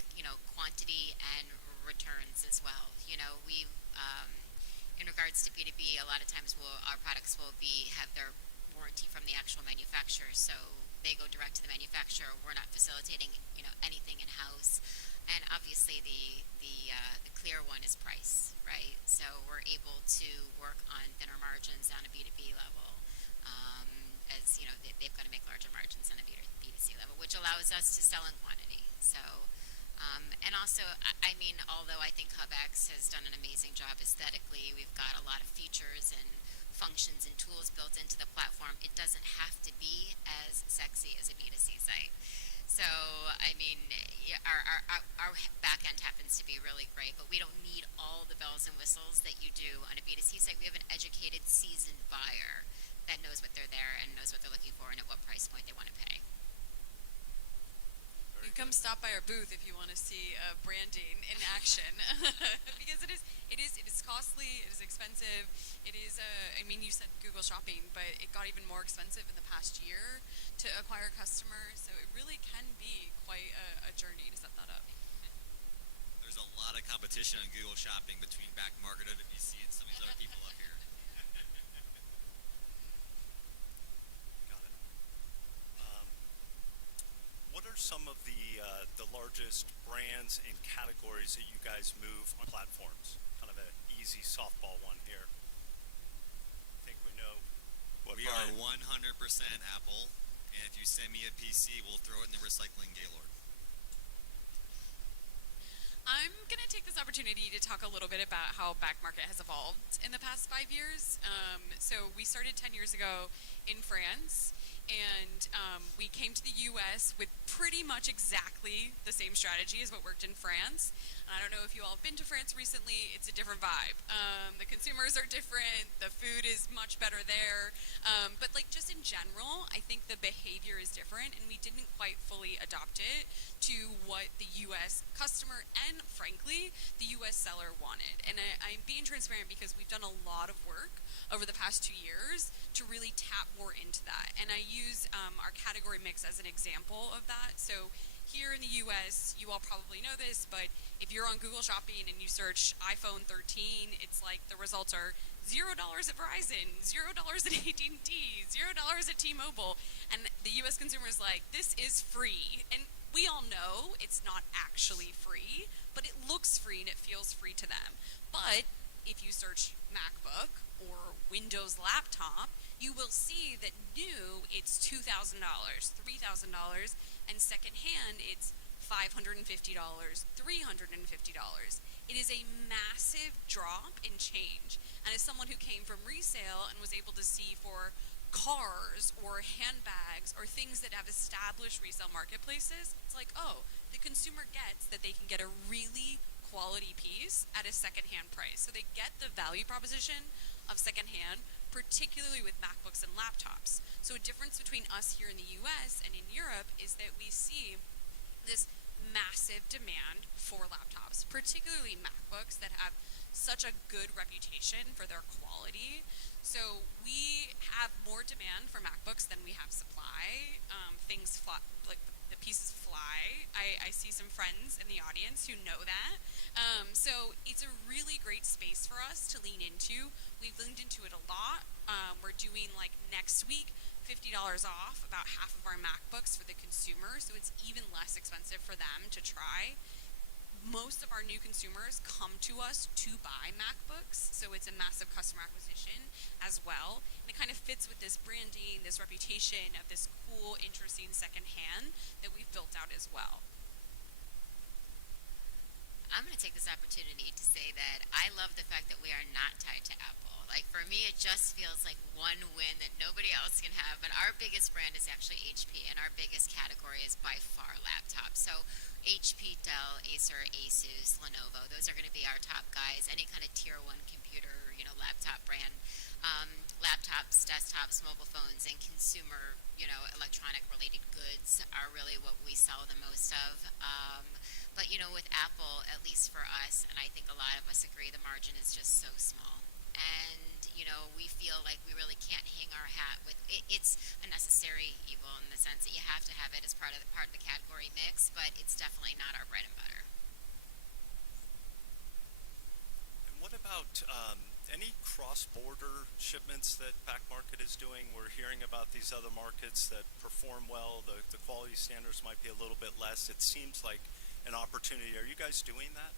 quantity and returns as well. We in regards to B2B, a lot of times our products will have their warranty from the actual manufacturer, so they go direct to the manufacturer. We're not facilitating anything in house, and obviously the clear one is price, right? So we're able to work on thinner margins on a B2B level, as they've got to make larger margins on a B2C level, which allows us to sell in quantity. So. And also, I mean, although I think HubX has done an amazing job aesthetically, we've got a lot of features and functions and tools built into the platform. It doesn't have to be as sexy as a B2C site. So, I mean, our back end happens to be really great, but we don't need all the bells and whistles that you do on a B2C site. We have an educated, seasoned buyer that knows what they're there and knows what they're looking for and at what price point they want to pay. You come stop by our booth if you want to see branding in action, because it is costly, it is expensive, it is. I mean, you said Google Shopping, but it got even more expensive in the past year to acquire customers. So it really can be quite a journey to set that up. There's a lot of competition on Google Shopping between Back Market, OWC, and some of these other people up here. What are some of the largest brands and categories that you guys move on platforms? Kind of an easy softball one here. I think we know what we are 100% Apple, and if you send me a PC, we'll throw it in the recycling gaylord. I'm going to take this opportunity to talk a little bit about how Back Market has evolved in the past 5 years. So we started 10 years ago in France, and we came to the U.S. with pretty much exactly the same strategy as what worked in France. And I don't know if you all have been to France recently. It's a different vibe. The consumers are different. The food is much better there. But just in general, I think the behavior is different, and we didn't quite fully adopt it to what the U.S. customer and, frankly, the U.S. seller wanted. And I'm being transparent because we've done a lot of work over the past 2 years to really tap more into that. And I use our category mix as an example of that. So here in the US, you all probably know this, but if you're on Google Shopping and you search iPhone 13, it's like the results are $0 at Verizon, $0 at AT&T, $0 at T-Mobile. And the US consumer is like, this is free. And we all know it's not actually free, but it looks free and it feels free to them. But if you search MacBook or Windows laptop, you will see that new it's $2,000, $3,000, and secondhand it's $550, $350. It is a massive drop in change. And as someone who came from resale and was able to see for cars or handbags or things that have established resale marketplaces, it's like, oh, the consumer gets that they can get a really quality piece at a secondhand price. So they get the value proposition of secondhand, particularly with MacBooks and laptops. So a difference between us here in the US and in Europe is that we see this massive demand for laptops, particularly MacBooks that have such a good reputation for their quality. So we have more demand for MacBooks than we have supply. Things fly, like the pieces fly. I see some friends in the audience who know that. So it's a really great space for us to lean into. We've leaned into it a lot. We're doing next week $50 off about half of our MacBooks for the consumer, so it's even less expensive for them to try. Most of our new consumers come to us to buy MacBooks, so it's a massive customer acquisition as well. And it kind of fits with this branding, this reputation of this cool, interesting secondhand that we've built out as well. I'm going to take this opportunity to say that I love the fact that we are not tied to Apple. For me, it just feels like one win that nobody else can have. But our biggest brand is actually HP, and our biggest category is by far laptops. So HP, Dell, Acer, Asus, Lenovo, those are going to be our top guys. Any kind of tier 1 computer, laptop brand. Laptops, desktops, mobile phones, and consumer, electronic related goods are really what we sell the most of. But, with Apple, at least for us, and I think a lot of us agree, the margin is just so small. And, we feel necessary evil in the sense that you have to have it as part of the category mix, but it's definitely not our bread and butter. And what about any cross-border shipments that Back Market is doing? We're hearing about these other markets that perform well. The quality standards might be a little bit less. It seems like an opportunity. Are you guys doing that?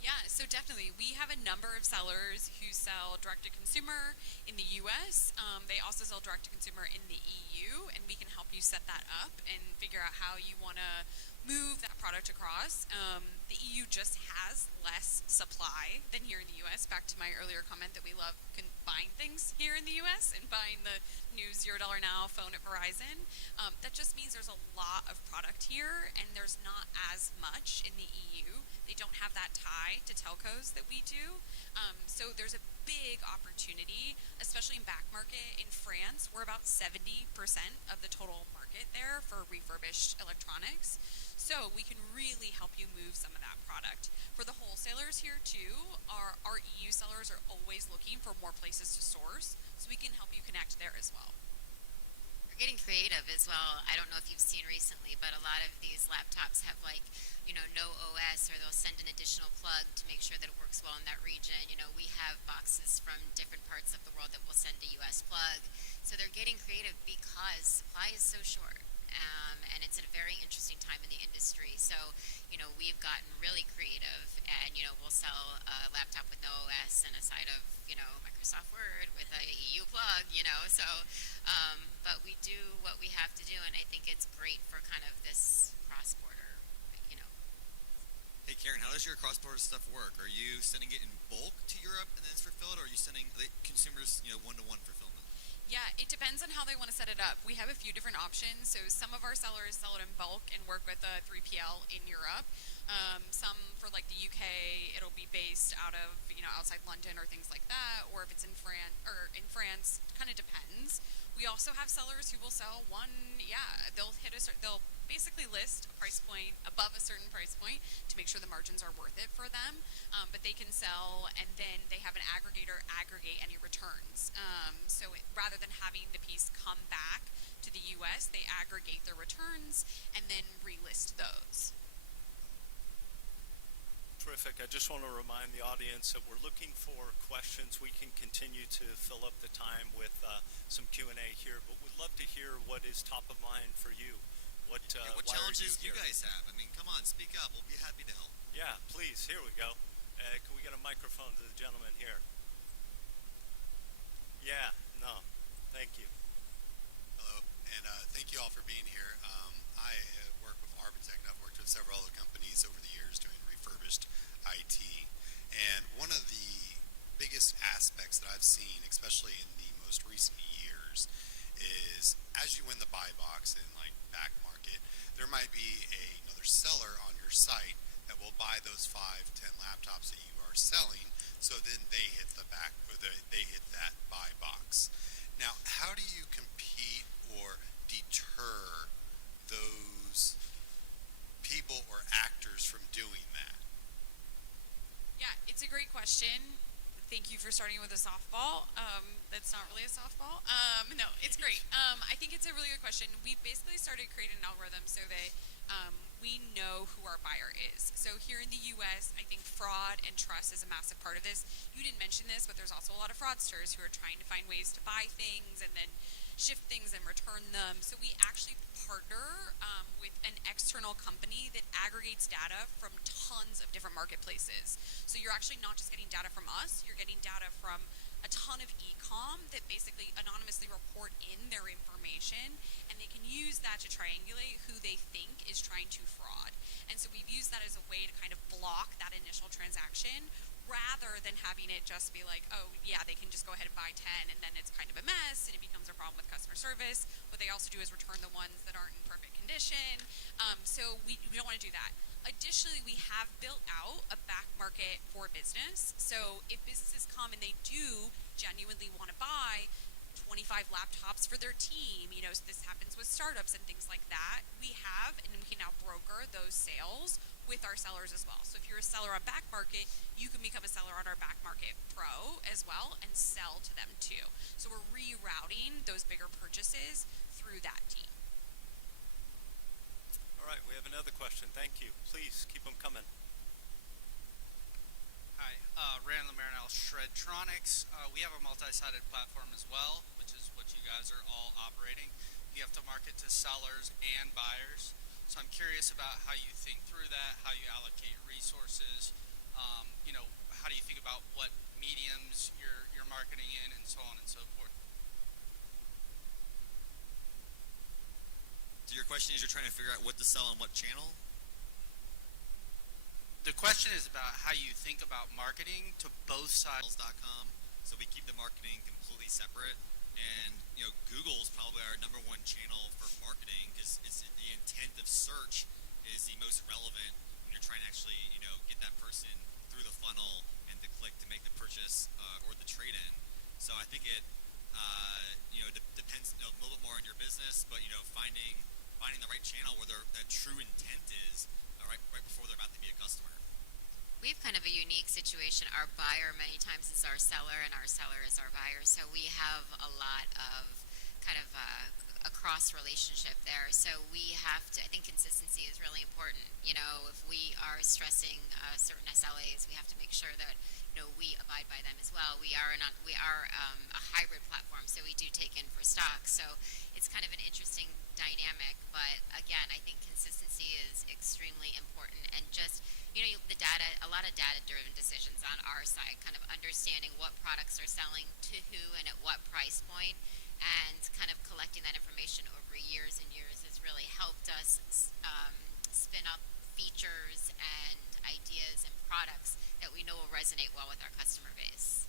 Yeah, so definitely. We have a number of sellers who sell direct to consumer in the US. They also sell direct to consumer in the EU, and we can help you set that up and figure out how you want to move that product across. The EU just has less supply than here in the US. Back to my earlier comment that we love buying things here in the US and buying the new $0 now phone at Verizon. That just means there's a lot of product here, and there's not as much in the EU. They don't have that tie to telcos that we do. So there's a big opportunity, especially in back market in France. We're about 70% of the total market there for refurbished electronics. So we can really help you move some of that product. For the wholesalers here too, our EU sellers are always looking for more places to source, so we can help you connect there as well. We're getting creative as well. I don't know if you've seen recently, but a lot of these laptops have no OS, or they'll send an additional plug to make sure that it works well in that region. We have boxes from different parts of the world that will send a US plug. So they're getting creative because supply is so short. And it's at a very interesting time in the industry. So, we've gotten really creative, and, we'll sell a laptop with no OS and a side of, Microsoft Word with a EU plug, but we do what we have to do, and I think it's great for kind of this cross-border. Hey Karen, how does your cross-border stuff work? Are you sending it in bulk to Europe and then it's fulfilled, or are you sending the consumers, one-to-one fulfillment? Yeah, it depends on how they want to set it up. We have a few different options. So some of our sellers sell it in bulk and work with a 3PL in Europe. Some for like the UK, it'll be based out of outside London or things like that. Or if it's in France, kind of depends. We also have sellers who will sell one. Yeah, they'll basically list a price point above a certain price point to make sure the margins are worth it for them. But they can sell, and then they have an aggregator aggregate any returns. Rather than having the piece come back to the US, they aggregate their returns and then relist those. Terrific. I just want to remind the audience that we're looking for questions. We can continue to fill up the time with some Q&A here, but we'd love to hear what is top of mind for you. What challenges do you guys have? I mean, come on, speak up. We'll be happy to help. Yeah, please. Here we go. Can we get a microphone to the gentleman here? Yeah, no. Thank you. Hello, and thank you all for being here. I work with Arbitech, and I've worked with several other companies over the years doing refurbished IT. And one of the biggest aspects that I've seen, especially in the most recent years, is as you win the buy box in like back market, there might be another seller on your site that will buy those 5-10 laptops that you are selling, so then they hit they hit that buy box. Now, how do you compete or deter those people or actors from doing that? Yeah, it's a great question. Thank you for starting with a softball. That's not really a softball. No, it's great. I think it's a really good question. We've basically started creating an algorithm so that we know who our buyer is. So here in the US, I think fraud and trust is a massive part of this. You didn't mention this, but there's also a lot of fraudsters who are trying to find ways to buy things and then shift things and return them. So we actually partner with an external company that aggregates data from tons of different marketplaces. So you're actually not just getting data from us, you're getting data from a ton of e-com that basically anonymously report in their information, and they can use that to triangulate who they think is trying to fraud. And so we've used that as a way to kind of block that initial transaction, rather than having it just be like, oh yeah, they can just go ahead and buy 10 and then it's kind of a mess and it becomes a problem with customer service. What they also do is return the ones that aren't in perfect condition. So we don't want to do that. Additionally, we have built out a back market for business. So if businesses come and they do genuinely want to buy 25 laptops for their team, so this happens with startups and things like that, we have, and we can now broker those sales with our sellers as well. So if you're a seller on Back Market, you can become a seller on our Back Market Pro as well and sell to them too. So we're rerouting those bigger purchases through that team. All right, we have another question. Thank you. Please keep them coming. Hi, Randall Marinel, Shredtronics. We have a multi-sided platform as well, which is what you guys are all operating. You have to market to sellers and buyers. So I'm curious about how you think through that, how you allocate resources, how do you think about what mediums you're marketing in, and so on and so forth. So your question is you're trying to figure out what to sell on what channel? The question is about how you think about marketing to both sides. So we keep the marketing completely separate, and Google is probably our number one channel for marketing because it's the intent of search is the most relevant when you're trying to actually get that person through the funnel and to click to make the purchase or the trade-in. So I think it depends a little bit more on your business, but finding the right channel where that true intent is right before they're about to be a customer. We have kind of a unique situation. Our buyer many times is our seller, and our seller is our buyer. So we have a lot of kind of a cross relationship there. So we have to. I think consistency is really important. If we are stressing certain SLAs, we have to make sure that we abide by them as well. We are a hybrid platform, so we do take in for stock. So it's kind of an interesting dynamic. But again, I think consistency is extremely important, and just the data, a lot of data-driven decisions on our side, kind of understanding what products are selling to who and at what price point, and kind of collecting that information over years and years has really helped us spin up features and ideas and products that we know will resonate well with our customer base.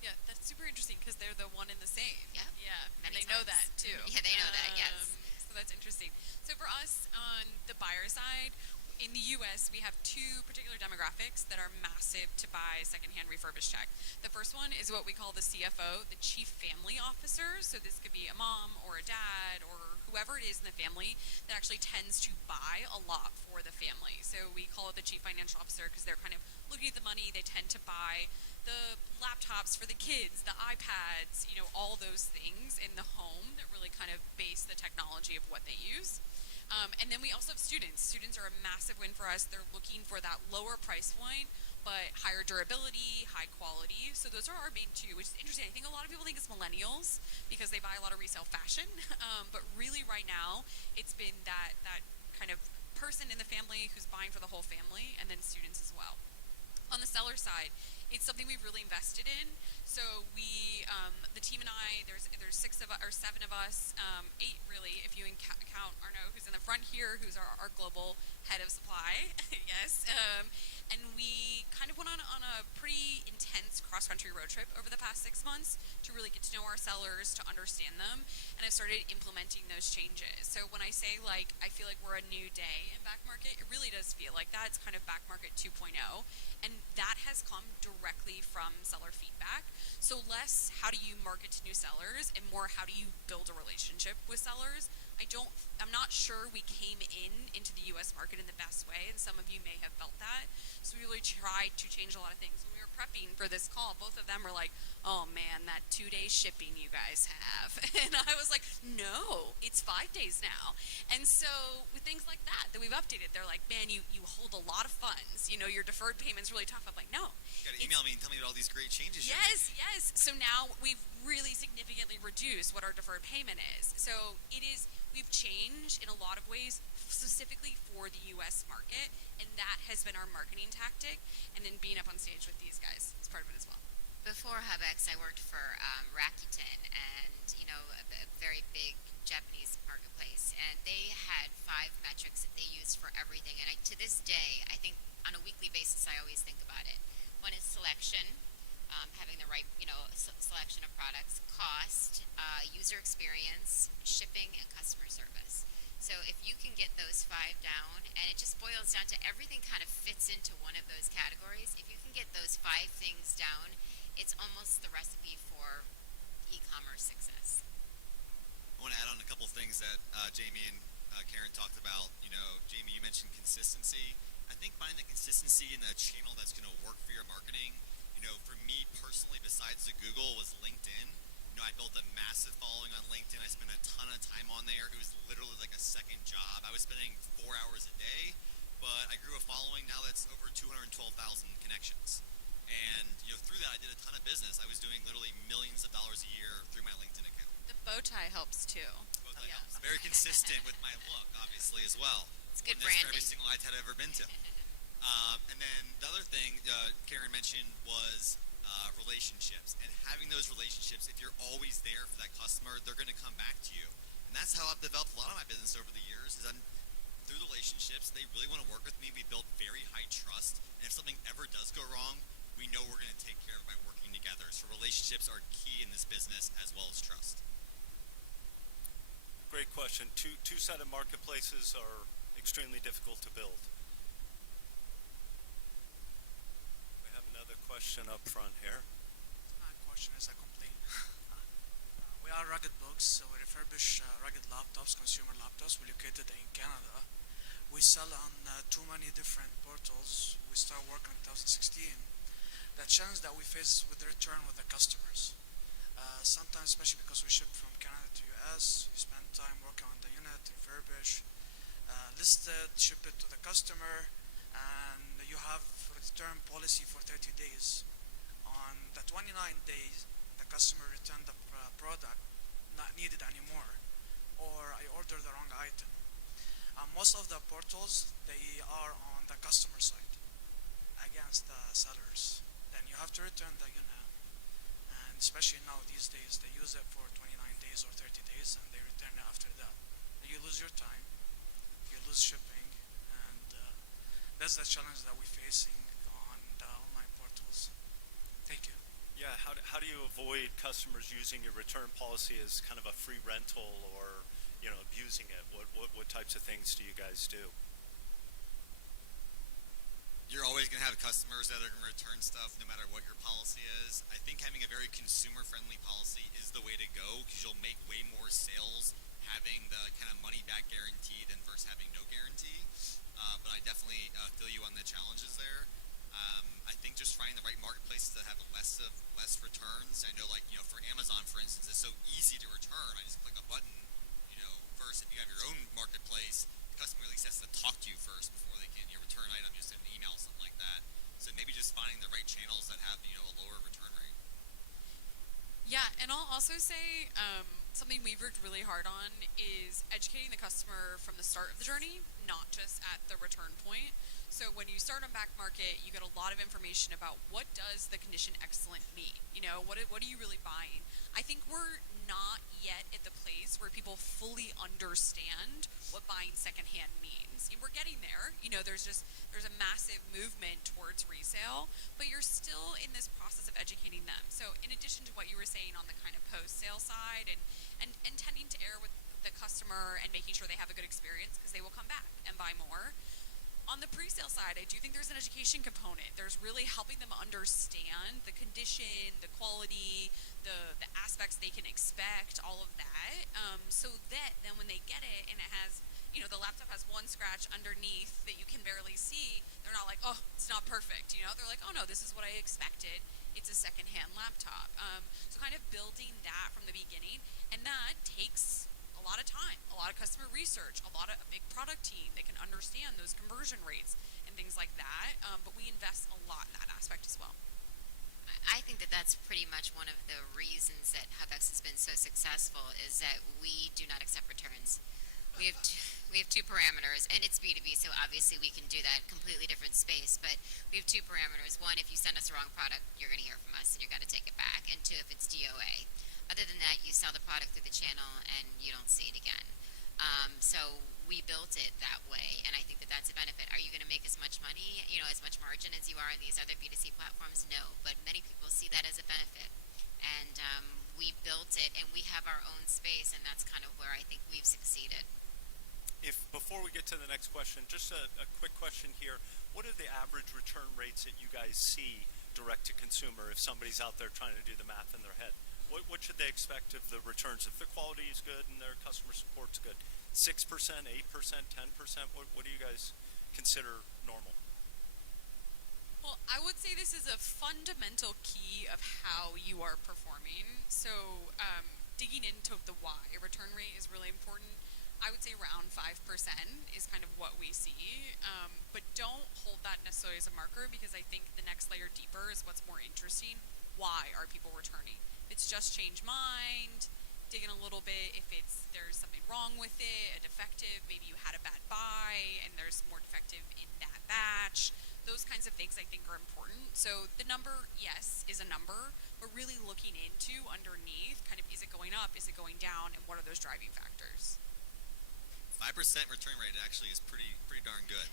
Yeah, that's super interesting because they're the one and the same. Yeah. Yeah, and Many they know times. that too. Yeah, they know that, yes. So that's interesting. So for us on the buyer side, in the U.S., we have two particular demographics that are massive to buy secondhand refurbished tech. The first one is what we call the CFO, the Chief Family Officer. So this could be a mom or a dad or whoever it is in the family that actually tends to buy a lot for the family. So we call it the Chief Financial Officer because they're kind of looking at the money. They tend to buy the laptops for the kids, the iPads, all those things in the home that really kind of base the technology of what they use. And then we also have students. Students are a massive win for us. They're looking for that lower price point, but higher durability, high quality. So those are our main two, which is interesting. I think a lot of people think it's millennials because they buy a lot of resale fashion. But really right now, it's been that kind of person in the family who's buying for the whole family, and then students as well. On the seller side, it's something we've really invested in. So we, the team and I, there's 6 of us, or 7 of us, 8 really, if you count Arnaud, who's in the front here, who's our global head of supply. Yes. And we kind of went on a pretty intense cross-country road trip over the past 6 months to really get to know our sellers, to understand them, and I started implementing those changes. So when I say I feel like we're a new day in Back Market, it really does feel like that. It's kind of Back Market 2.0, and that has come directly from seller feedback. So less how do you market to new sellers, and more how do you build a relationship with sellers. I'm not sure we came into the U.S. market in the best way, and some of you may have felt that. So we really tried to change a lot of things. When we were prepping for this call, both of them were like, "Oh man, that 2-day shipping you guys have," and I was like, "No, it's 5 days now." And so with things like that we've updated, they're like, "Man, you hold a lot of funds. Your deferred payment's really tough." I'm like, "No." You gotta email me and tell me about all these great changes. Yes. So now we've really significantly reduced what our deferred payment is. So we've changed in a lot of ways specifically for the U.S. market, and that has been our marketing tactic. And then being up on stage with these guys is part of it as well. Before HubX, I worked for Rakuten, and a very big Japanese marketplace, and they had 5 metrics that they used for everything. And to this day, I think on a weekly basis, I always think about it. One is selection, having the right selection of products, cost, user experience, shipping, and customer service. So if you can get those 5 down, and it just boils down to everything kind of fits into one of those categories. If you can get those 5 things down, it's almost the recipe for e-commerce success. I want to add on a couple things that Jamie and Karen talked about, Jamie, you mentioned consistency. I think finding the consistency in a channel that's going to work for your marketing, for me personally, besides the Google, was LinkedIn. I built a massive following on LinkedIn. I spent a ton of time on there. It was literally like a second job. I was spending 4 hours a day, but I grew a following now that's over 212,000 connections. And through that, I did a ton of business. I was doing literally millions of dollars a year through my LinkedIn account. The bow tie helps too. Bow tie helps. Very consistent with my look, obviously, as well. It's good For branding. every single ITAD I've ever been to. And then the other thing Karen mentioned was relationships. And having those relationships, if you're always there for that customer, they're going to come back to you. And that's how I've developed a lot of my business over the years, is through the relationships, they really want to work with me. We built very high trust. And if something ever does go wrong, we know we're going to take care of it by working together. So relationships are key in this business as well as trust. Great question. Two-sided marketplaces are extremely difficult to build. We have another question up front here. My question is a complaint. We are Rugged Books, so we refurbish rugged laptops, consumer laptops. We're located in Canada. We sell on too many different portals. We start working in 2016. The challenge that we face is with the return with the customers. Sometimes, especially because we ship from Canada to US, you spend time working on the unit, refurbish, list it, ship it to the customer, and you have return policy for 30 days. On the 29 days, the customer returned the product, not needed anymore, or I ordered the wrong item. Most of the portals, they are on the customer side against the sellers. Then you have to return the unit, and especially now these days, they use it for 29 days or 30 days, and they return it after that. You lose your time, you lose shipping, and that's the challenge that we're facing on the online portals. Thank you. Yeah, how do you avoid customers using your return policy as kind of a free rental or, abusing it? What types of things do you guys do? You're always going to have customers that are going to return stuff no matter what your policy is. I think having a very consumer-friendly policy is the way to go because you'll make way more sales having the kind of money-back guarantee than versus having no guarantee. But I definitely feel you on the challenges there. I think just finding the right marketplaces that have less returns. I know, for Amazon, for instance, it's so easy to return. I just click a button. Versus if you have your own marketplace, the customer at least has to talk to you first before they can return an item, just an email, something like that. So maybe just finding the right channels that have a lower return rate. Yeah, and I'll also say something we've worked really hard on is educating the customer from the start of the journey, not just at the return point. So when you start on back market, you get a lot of information about what does the condition excellent mean. What are you really buying? I think we're not yet at the place where people fully understand what buying secondhand means. We're getting there. There's a massive movement towards resale, but you're still in this process of educating them. So in addition to what you were saying on the kind of post-sale side and tending to err with the customer and making sure they have a good experience because they will come back and buy more. On the pre-sale side, I do think there's an education component. There's really helping them understand the condition, the quality, the aspects they can expect, all of that, so that then when they get it and it has, the laptop has one scratch underneath that you can barely see, they're not like, oh, it's not perfect, They're like, oh no, this is what I expected. It's a secondhand laptop. So kind of building that from the beginning, and that takes a lot of time, a lot of customer research, a big product team. They can understand those conversion rates and things like that. But we invest a lot in that aspect as well. I think that that's pretty much one of the reasons that HubX has been so successful is that we do not accept returns. We have two parameters, and it's B2B, so obviously we can do that. Completely different space, but we have two parameters. One, if you send us the wrong product, you're going to hear from us, and you've got to take it back. And two, if it's DOA. Other than that, you sell the product through the channel, and you don't see it again. So we built it that way, and I think that that's a benefit. Are you going to make as much money, as much margin as you are on these other B2C platforms? No, but many people see that as a benefit. And we built it, and we have our own space, and that's kind of where I think we've succeeded. Before we get to the next question, just a quick question here. What are the average return rates that you guys see direct to consumer, if somebody's out there trying to do the math in their head? What should they expect of the returns if the quality is good and their customer support's good? 6%, 8%, 10%? What do you guys consider normal? Well, I would say this is a fundamental key of how you are performing. So, digging into the why, return rate is really important. I would say around 5% is kind of what we see. But don't hold that necessarily as a marker, because I think the next layer deeper is what's more interesting. Why are people returning? If it's just change mind, dig in a little bit. If there's something wrong with it, a defective, maybe you had a bad buy and there's more defective in that batch. Those kinds of things I think are important. So the number, yes, is a number, but really looking into underneath, kind of, is it going up, is it going down, and what are those driving factors? 5% return rate actually is pretty darn good.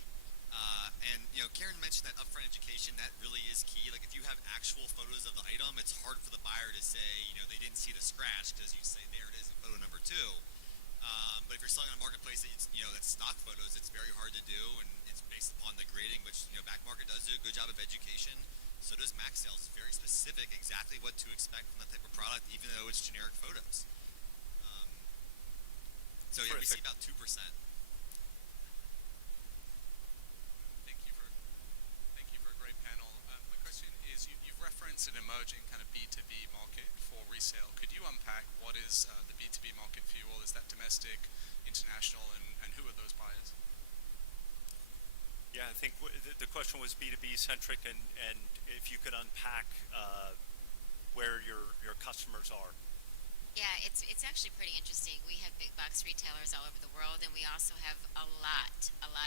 And Karen mentioned that upfront education, that really is key. Like, if you have actual photos of the item, it's hard for the buyer to say, they didn't see the scratch, because you say, there it is in photo number 2. But if you're selling on a marketplace that's stock photos, it's very hard to do, and it's based upon the grading, which Back Market does do a good job of education. So does Max Sales. It's very specific, exactly what to expect from that type of product, even though it's generic photos. So yeah, we see about 2%. Thank you for a great panel. My question is, you've referenced an emerging kind of B2B market for resale. Could you unpack what is the B2B market for you all? Is that domestic, international, and who are those buyers? Yeah, I think the question was B2B centric, and if you could unpack where your customers are. Yeah, it's actually pretty interesting. We have big box retailers all over the world, and we also have a lot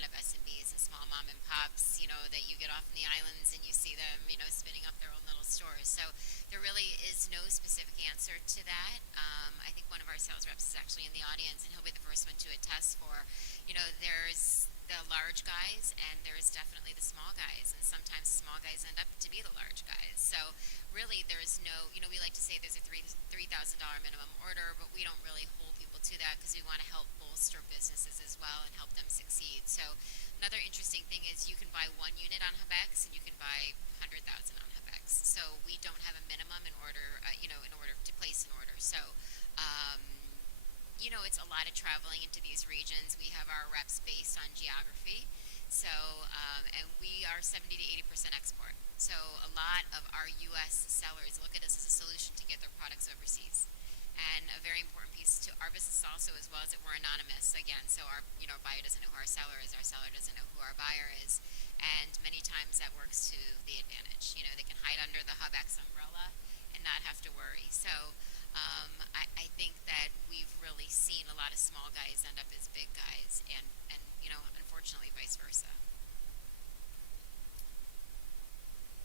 of SMBs and small mom and pops, that you get off in the islands and you see them, spinning up their own little stores. So there really is no specific answer to that. I think one of our sales reps is actually in the audience, and he'll be the first one to attest for, there's the large guys and there's definitely the small guys, and sometimes small guys end up to be the large guys. So really there's no, we like to say there's a $3,000 minimum order, but we don't really hold people to that, because we want to help bolster businesses as well and help them succeed. So another interesting thing is, you can buy 1 unit on HubX and you can buy 100,000 on HubX. So we don't have a minimum in order, in order to place an order. So it's a lot of traveling into these regions. We have our reps based on geography. So, and we are 70 to 80% export. So a lot of our U.S. sellers look at us as a solution to get their products overseas. And a very important piece to our business also, as well, as that we're anonymous. Again, so our buyer doesn't know who our seller is, our seller doesn't know who our buyer is. And many times that works to the advantage. They can hide under the HubX umbrella and not have to worry. So I think that we've really seen a lot of small guys end up as big guys, and unfortunately vice versa.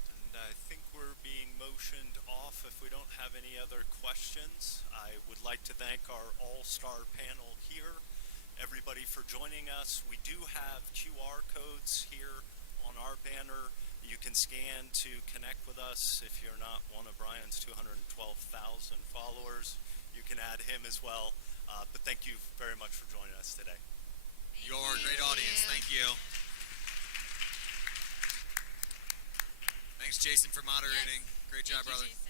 And I think we're being motioned off if we don't have any other questions. I would like to thank our all-star panel here, everybody for joining us. We do have QR codes here on our banner. You can scan to connect with us. If you're not one of Brian's 212,000 followers, you can add him as well. But thank you very much for joining us today. You're a great audience. Thank you. Thanks, Jason, for moderating. Yes. Great job, brother. Jason.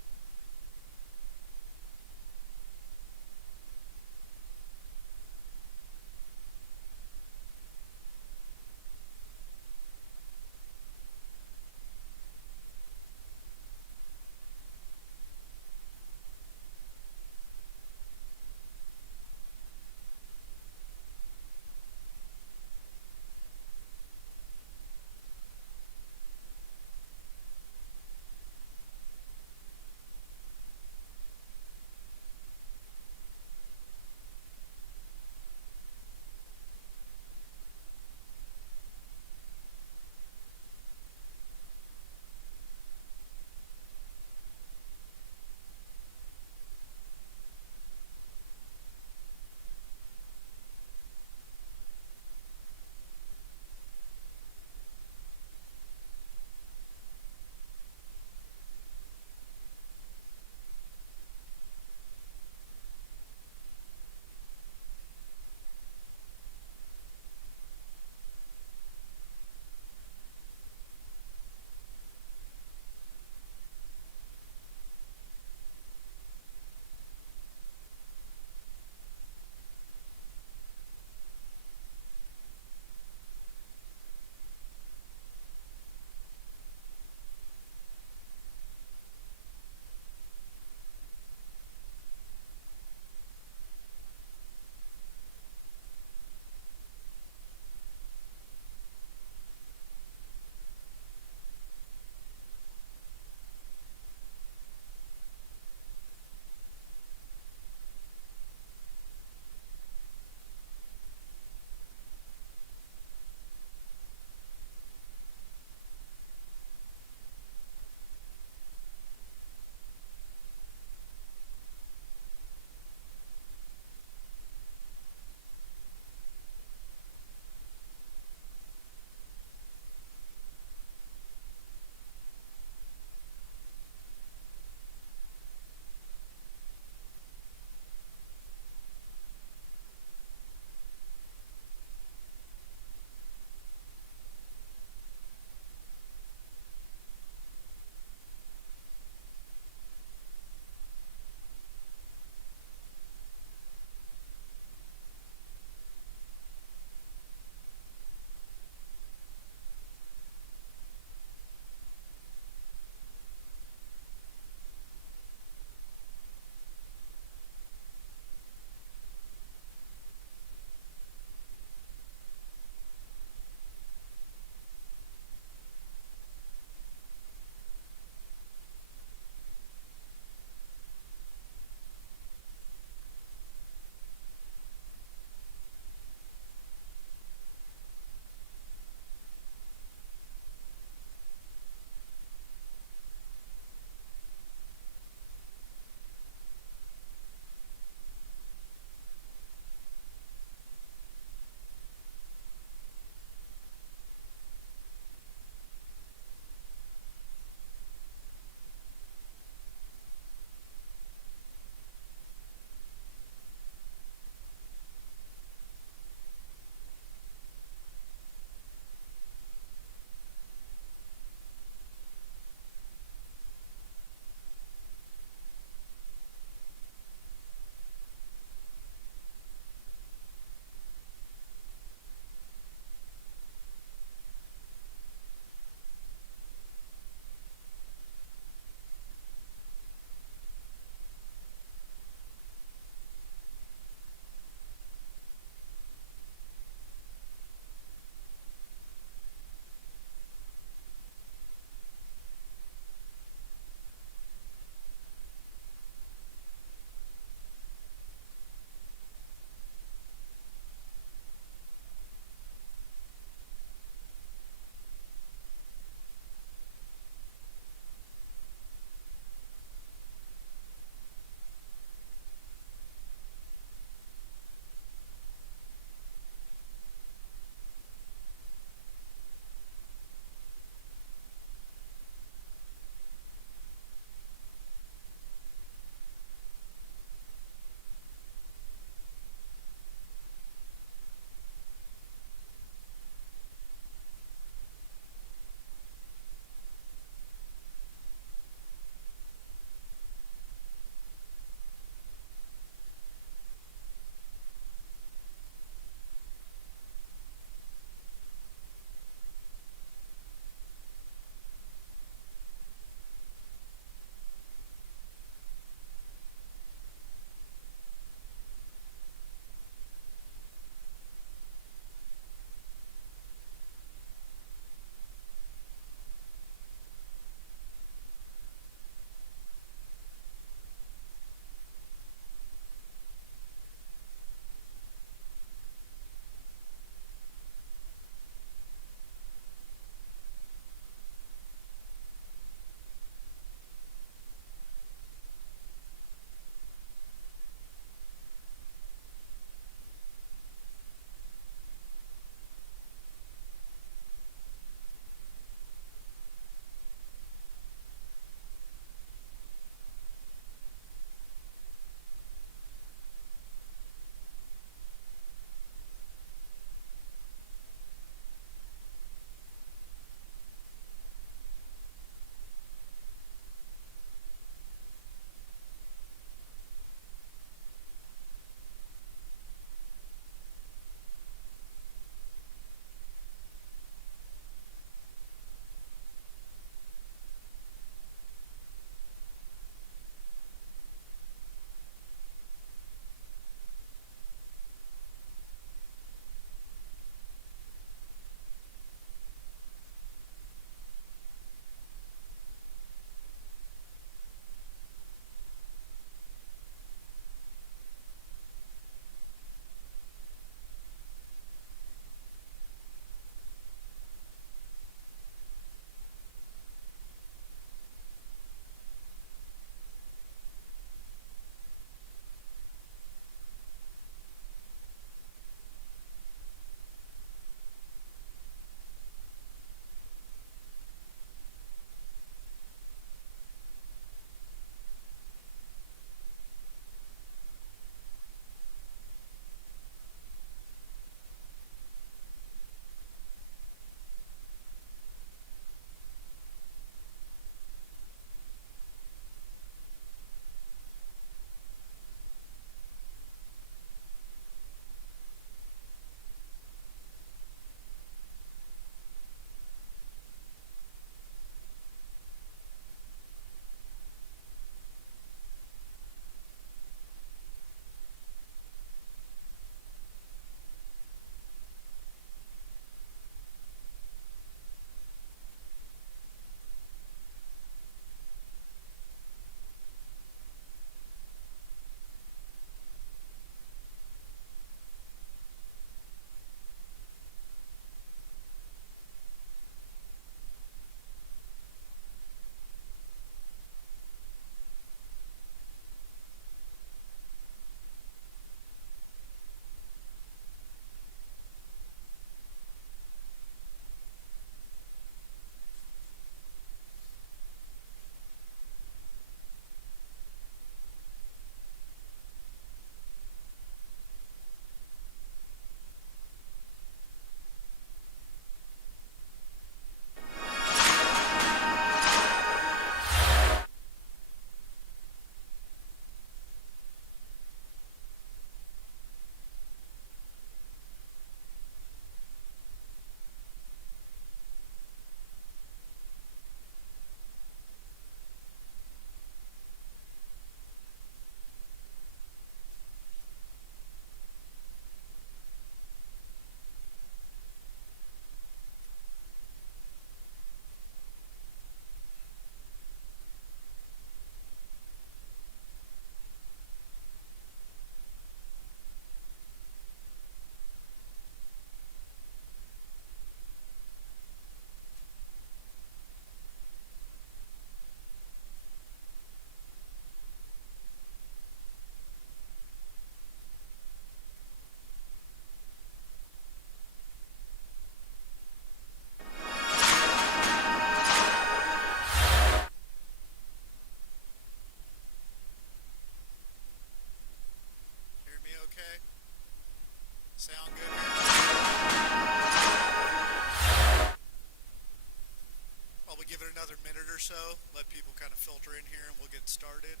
so, let people kind of filter in here, and we'll get started.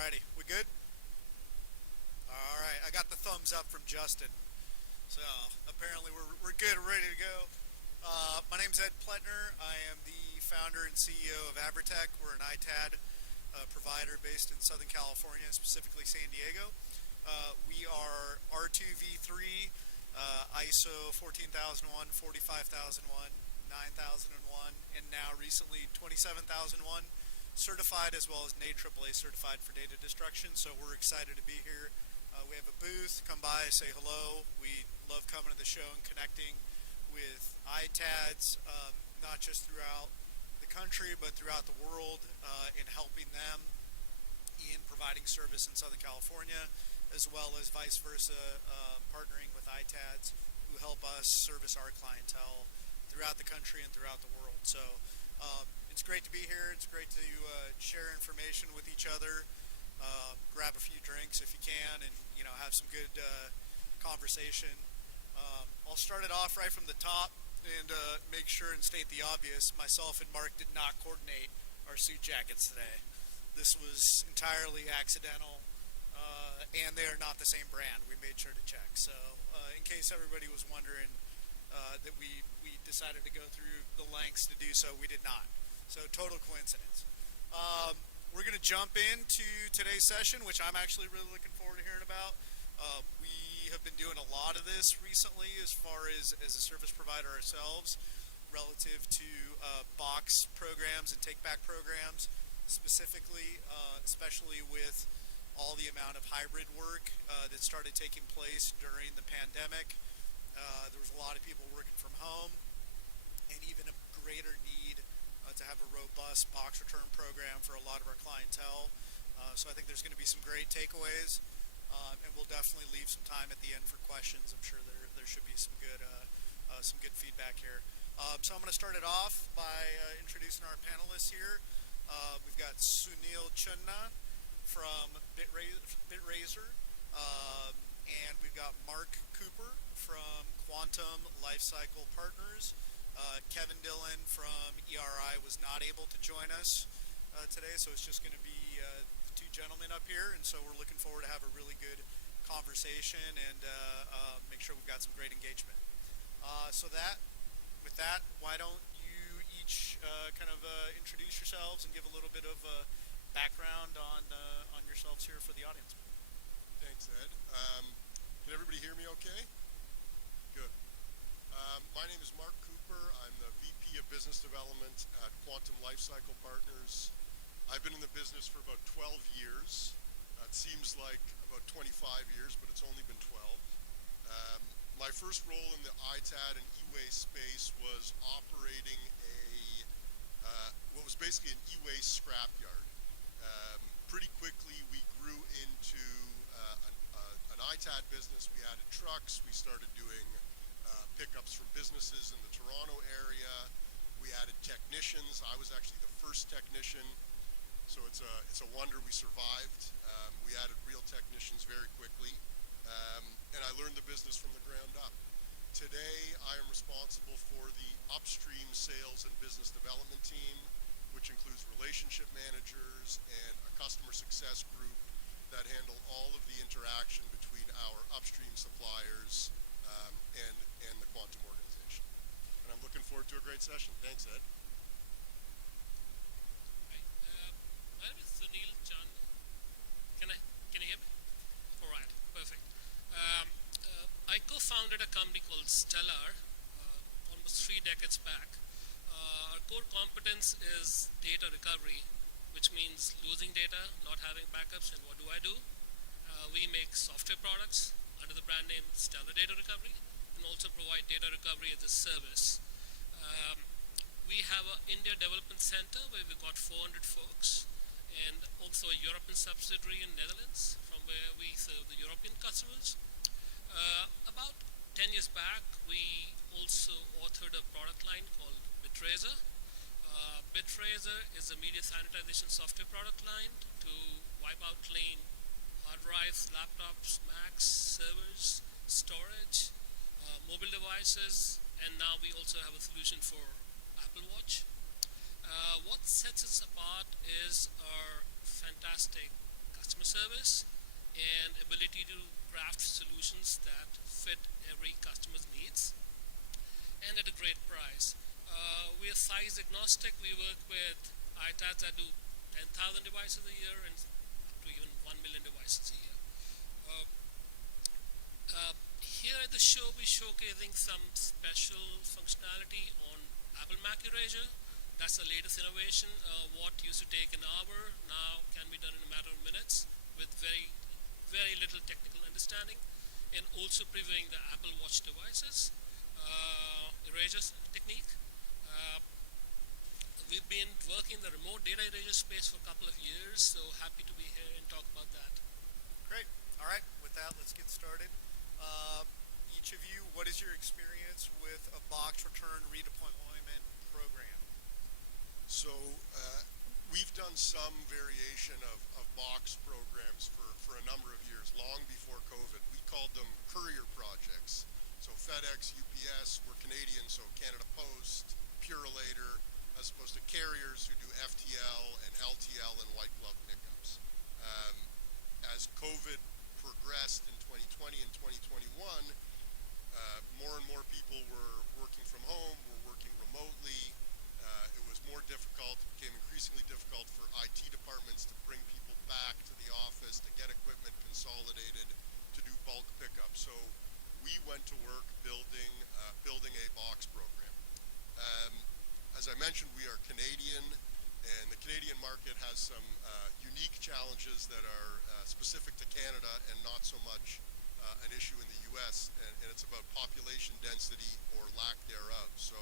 Alrighty, we good? Alright, I got the thumbs up from Justin. So apparently we're good, we're ready to go. My name's Ed Pletner. I am the founder and CEO of Avertech. We're an ITAD provider based in Southern California, specifically San Diego. We are R2V3, ISO 14001, 45001, 9001, and now recently 27001 certified, as well as NAAA certified for data destruction. So we're excited to be here. We have a booth. Come by, say hello. We love coming to the show and connecting with ITADs, not just throughout the country, but throughout the world, in helping them in providing service in Southern California, as well as vice versa, partnering with ITADs who help us service our clientele throughout the country and throughout the world. So it's great to be here. It's great to share information with each other. Grab a few drinks if you can, and have some good conversation. I'll start it off right from the top and make sure and state the obvious. Myself and Mark did not coordinate our suit jackets today. This was entirely accidental, and they are not the same brand. We made sure to check. So in case everybody was wondering that we decided to go through the lengths to do so, we did not. So total coincidence. We're going to jump into today's session, which I'm actually really looking forward to hearing about. We have been doing a lot of this recently as far as a service provider ourselves, relative to box programs and take-back programs, specifically, especially with all the amount of hybrid work that started taking place during the pandemic. There was a lot of people working from home, and even a greater need to have a robust box return program for a lot of our clientele. So I think there's going to be some great takeaways, and we'll definitely leave some time at the end for questions. I'm sure there should be some good feedback here. So I'm going to start it off by introducing our panelists here. We've got Sunil Chunna from BitRaiser, and we've got Mark Cooper from Quantum Lifecycle Partners. Kevin Dillon from ERI was not able to join us today, so it's just going to be the two gentlemen up here, and so we're looking forward to have a really good conversation and make sure we've got some great engagement. With that, why don't you each introduce yourselves and give a little bit of background on yourselves here for the audience. Thanks, Ed. Can everybody hear me okay? Good. My name is Mark Cooper. I'm the VP of Business Development at Quantum Lifecycle Partners. I've been in the business for about 12 years. It seems like about 25 years, but it's only been 12. My first role in the ITAD and e-waste space was operating what was basically an e-waste scrapyard. Pretty quickly, we grew into an ITAD business. We added trucks. We started doing pickups from businesses in the Toronto area. We added technicians. I was actually the first technician, so it's a wonder we survived. We added real technicians very quickly, and I learned the business from the ground up. Today, I am responsible for the upstream sales and business development team, which includes relationship managers and a customer success group that handle all of the interaction between our upstream suppliers and the Quantum organization. And I'm looking forward to a great session. Thanks, Ed. Hi, my name is Sunil Chand. Can you hear me? All right, perfect. I co-founded a company called Stellar almost 3 decades back. Our core competence is data recovery, which means losing data, not having backups, and what do I do? We make software products under the brand name Stellar Data Recovery and also provide data recovery as a service. We have an India Development Center where we've got 400 folks and also a European subsidiary in Netherlands from where we serve the European customers. About 10 years back, we also authored a product line called Bitracer. Bitracer is a media sanitization software product line to wipe out clean hard drives, laptops, Macs, servers, storage, mobile devices, and now we also have a solution for Apple Watch. What sets us apart is our fantastic customer service and ability to craft solutions that fit every customer's needs and at a great price. We are size agnostic. We work with ITADs that do 10,000 devices a year and up to even 1 million devices a year. Here at the show, we're showcasing some special functionality on Apple Mac Erasure. That's the latest innovation. What used to take an hour now can be done in a matter of minutes with very, very little technical understanding, and also previewing the Apple Watch devices erasure technique. We've been working in the remote data erasure space for a couple of years, so happy to be here and talk about that. Great. All right. With that, let's get started. Each of you, what is your experience with a box return redeployment program? So we've done some variation of box programs for a number of years, long before COVID. We called them courier projects. So FedEx, UPS, we're Canadian, so Canada Post, Purolator, as opposed to carriers who do FTL and LTL and white glove pickups. As COVID progressed in 2020 and 2021, more and more people were working from home, were working remotely. It was more difficult, it became increasingly difficult for IT departments to bring people back to the office, to get equipment consolidated, to do bulk pickup. So we went to work building a box program. As I mentioned, we are Canadian, and the Canadian market has some unique challenges that are specific to Canada and not so much an issue in the US, and it's about population density or lack thereof. So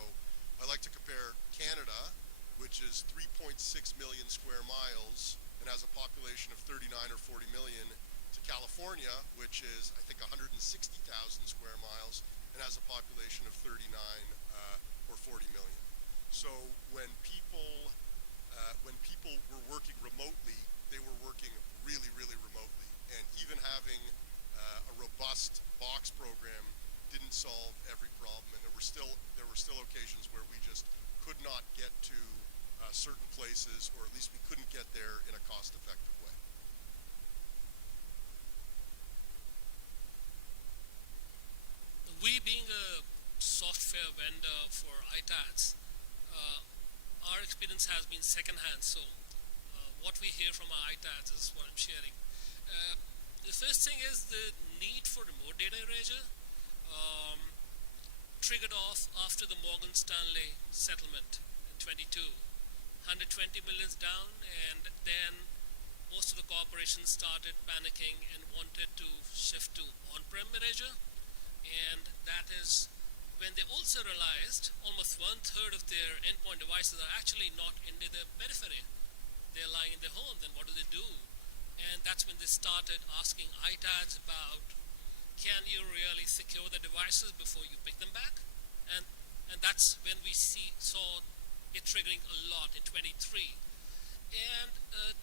I like to compare Canada, which is 3.6 million square miles and has a population of 39 or 40 million, to California, which is, I think, 160,000 square miles and has a population of 39 or 40 million. So when people were working remotely, they were working really, really remotely. And even having a robust box program didn't solve every problem. And there were still occasions where we just could not get to certain places, or at least we couldn't get there in a cost-effective way. We being a software vendor for ITADs, our experience has been secondhand. So what we hear from our ITADs is what I'm sharing. The first thing is the need for remote data erasure triggered off after the Morgan Stanley settlement in 22. 120 million down, and then most of the corporations started panicking and wanted to shift to on-prem erasure. And that is when they also realized almost 1/3 of their endpoint devices are actually not in the periphery. They're lying in their home. Then what do they do? And that's when they started asking ITADs about, can you really secure the devices before you pick them back? And that's when we saw it triggering a lot in 23. And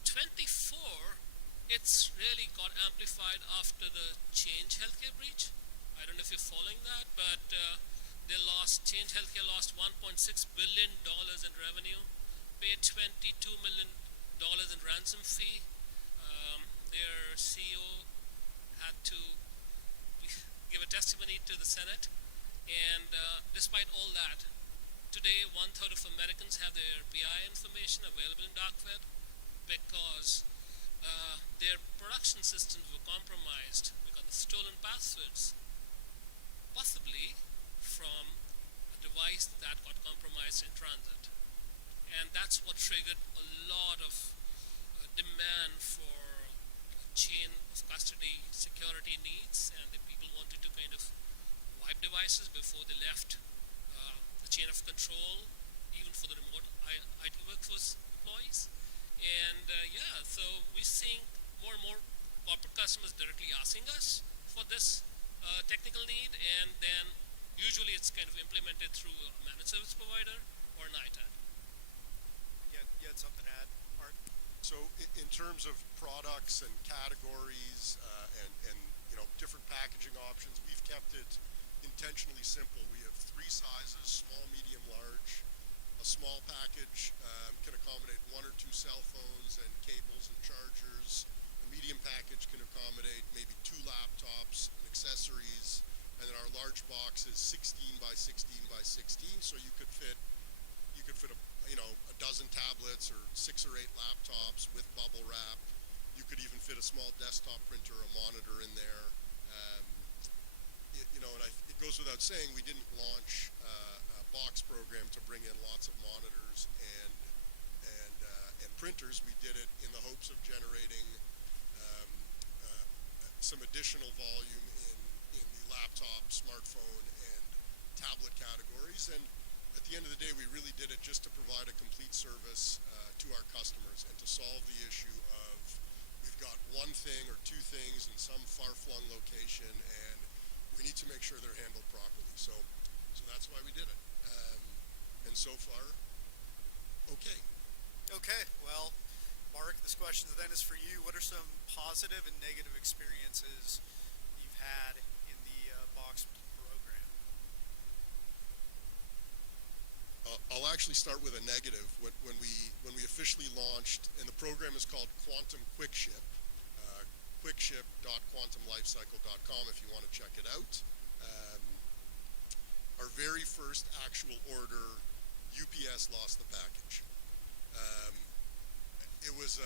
24, it's really got amplified after the Change Healthcare breach. I don't know if you're following that, but Change Healthcare lost $1.6 billion in revenue, paid $22 million in ransom fee. Their CEO had to give a testimony to the Senate, and despite all that, today 1/3 of Americans have their PI information available in dark web because their production systems were compromised because of stolen passwords, possibly from a device that got compromised in transit. And that's what triggered a lot of demand for chain of custody security needs, and the people wanted to kind of wipe devices before they left the chain of control, even for the remote IT workforce employees. And so we're seeing more and more corporate customers directly asking us for this technical need, and then usually it's kind of implemented through a managed service provider or an ITAD. You had something to add, Mark? So in terms of products and categories and different packaging options, we've kept it intentionally simple. We have 3 sizes: small, medium, large. A small package can accommodate 1 or 2 cell phones and cables and chargers. A medium package can accommodate maybe 2 laptops and accessories. And then our large box is 16 by 16 by 16, so you could fit a dozen tablets or 6 or 8 laptops with bubble wrap. You could even fit a small desktop printer, a monitor in there. It goes without saying we didn't launch a box program to bring in lots of monitors and printers. We did it in the hopes of generating some additional volume in the laptop, smartphone, and tablet categories. And at the end of the day, we really did it just to provide a complete service to our customers and to solve the issue of we've got 1 thing or 2 things in some far-flung location, and we need to make sure they're handled properly. So that's why we did it. And so far, okay. Okay, well, Mark, this question then is for you. What are some positive and negative experiences you've had in the box program? I'll actually start with a negative. When we officially launched, and the program is called Quantum QuickShip, quickship.quantumlifecycle.com if you want to check it out. Our very first actual order, UPS lost the package. It was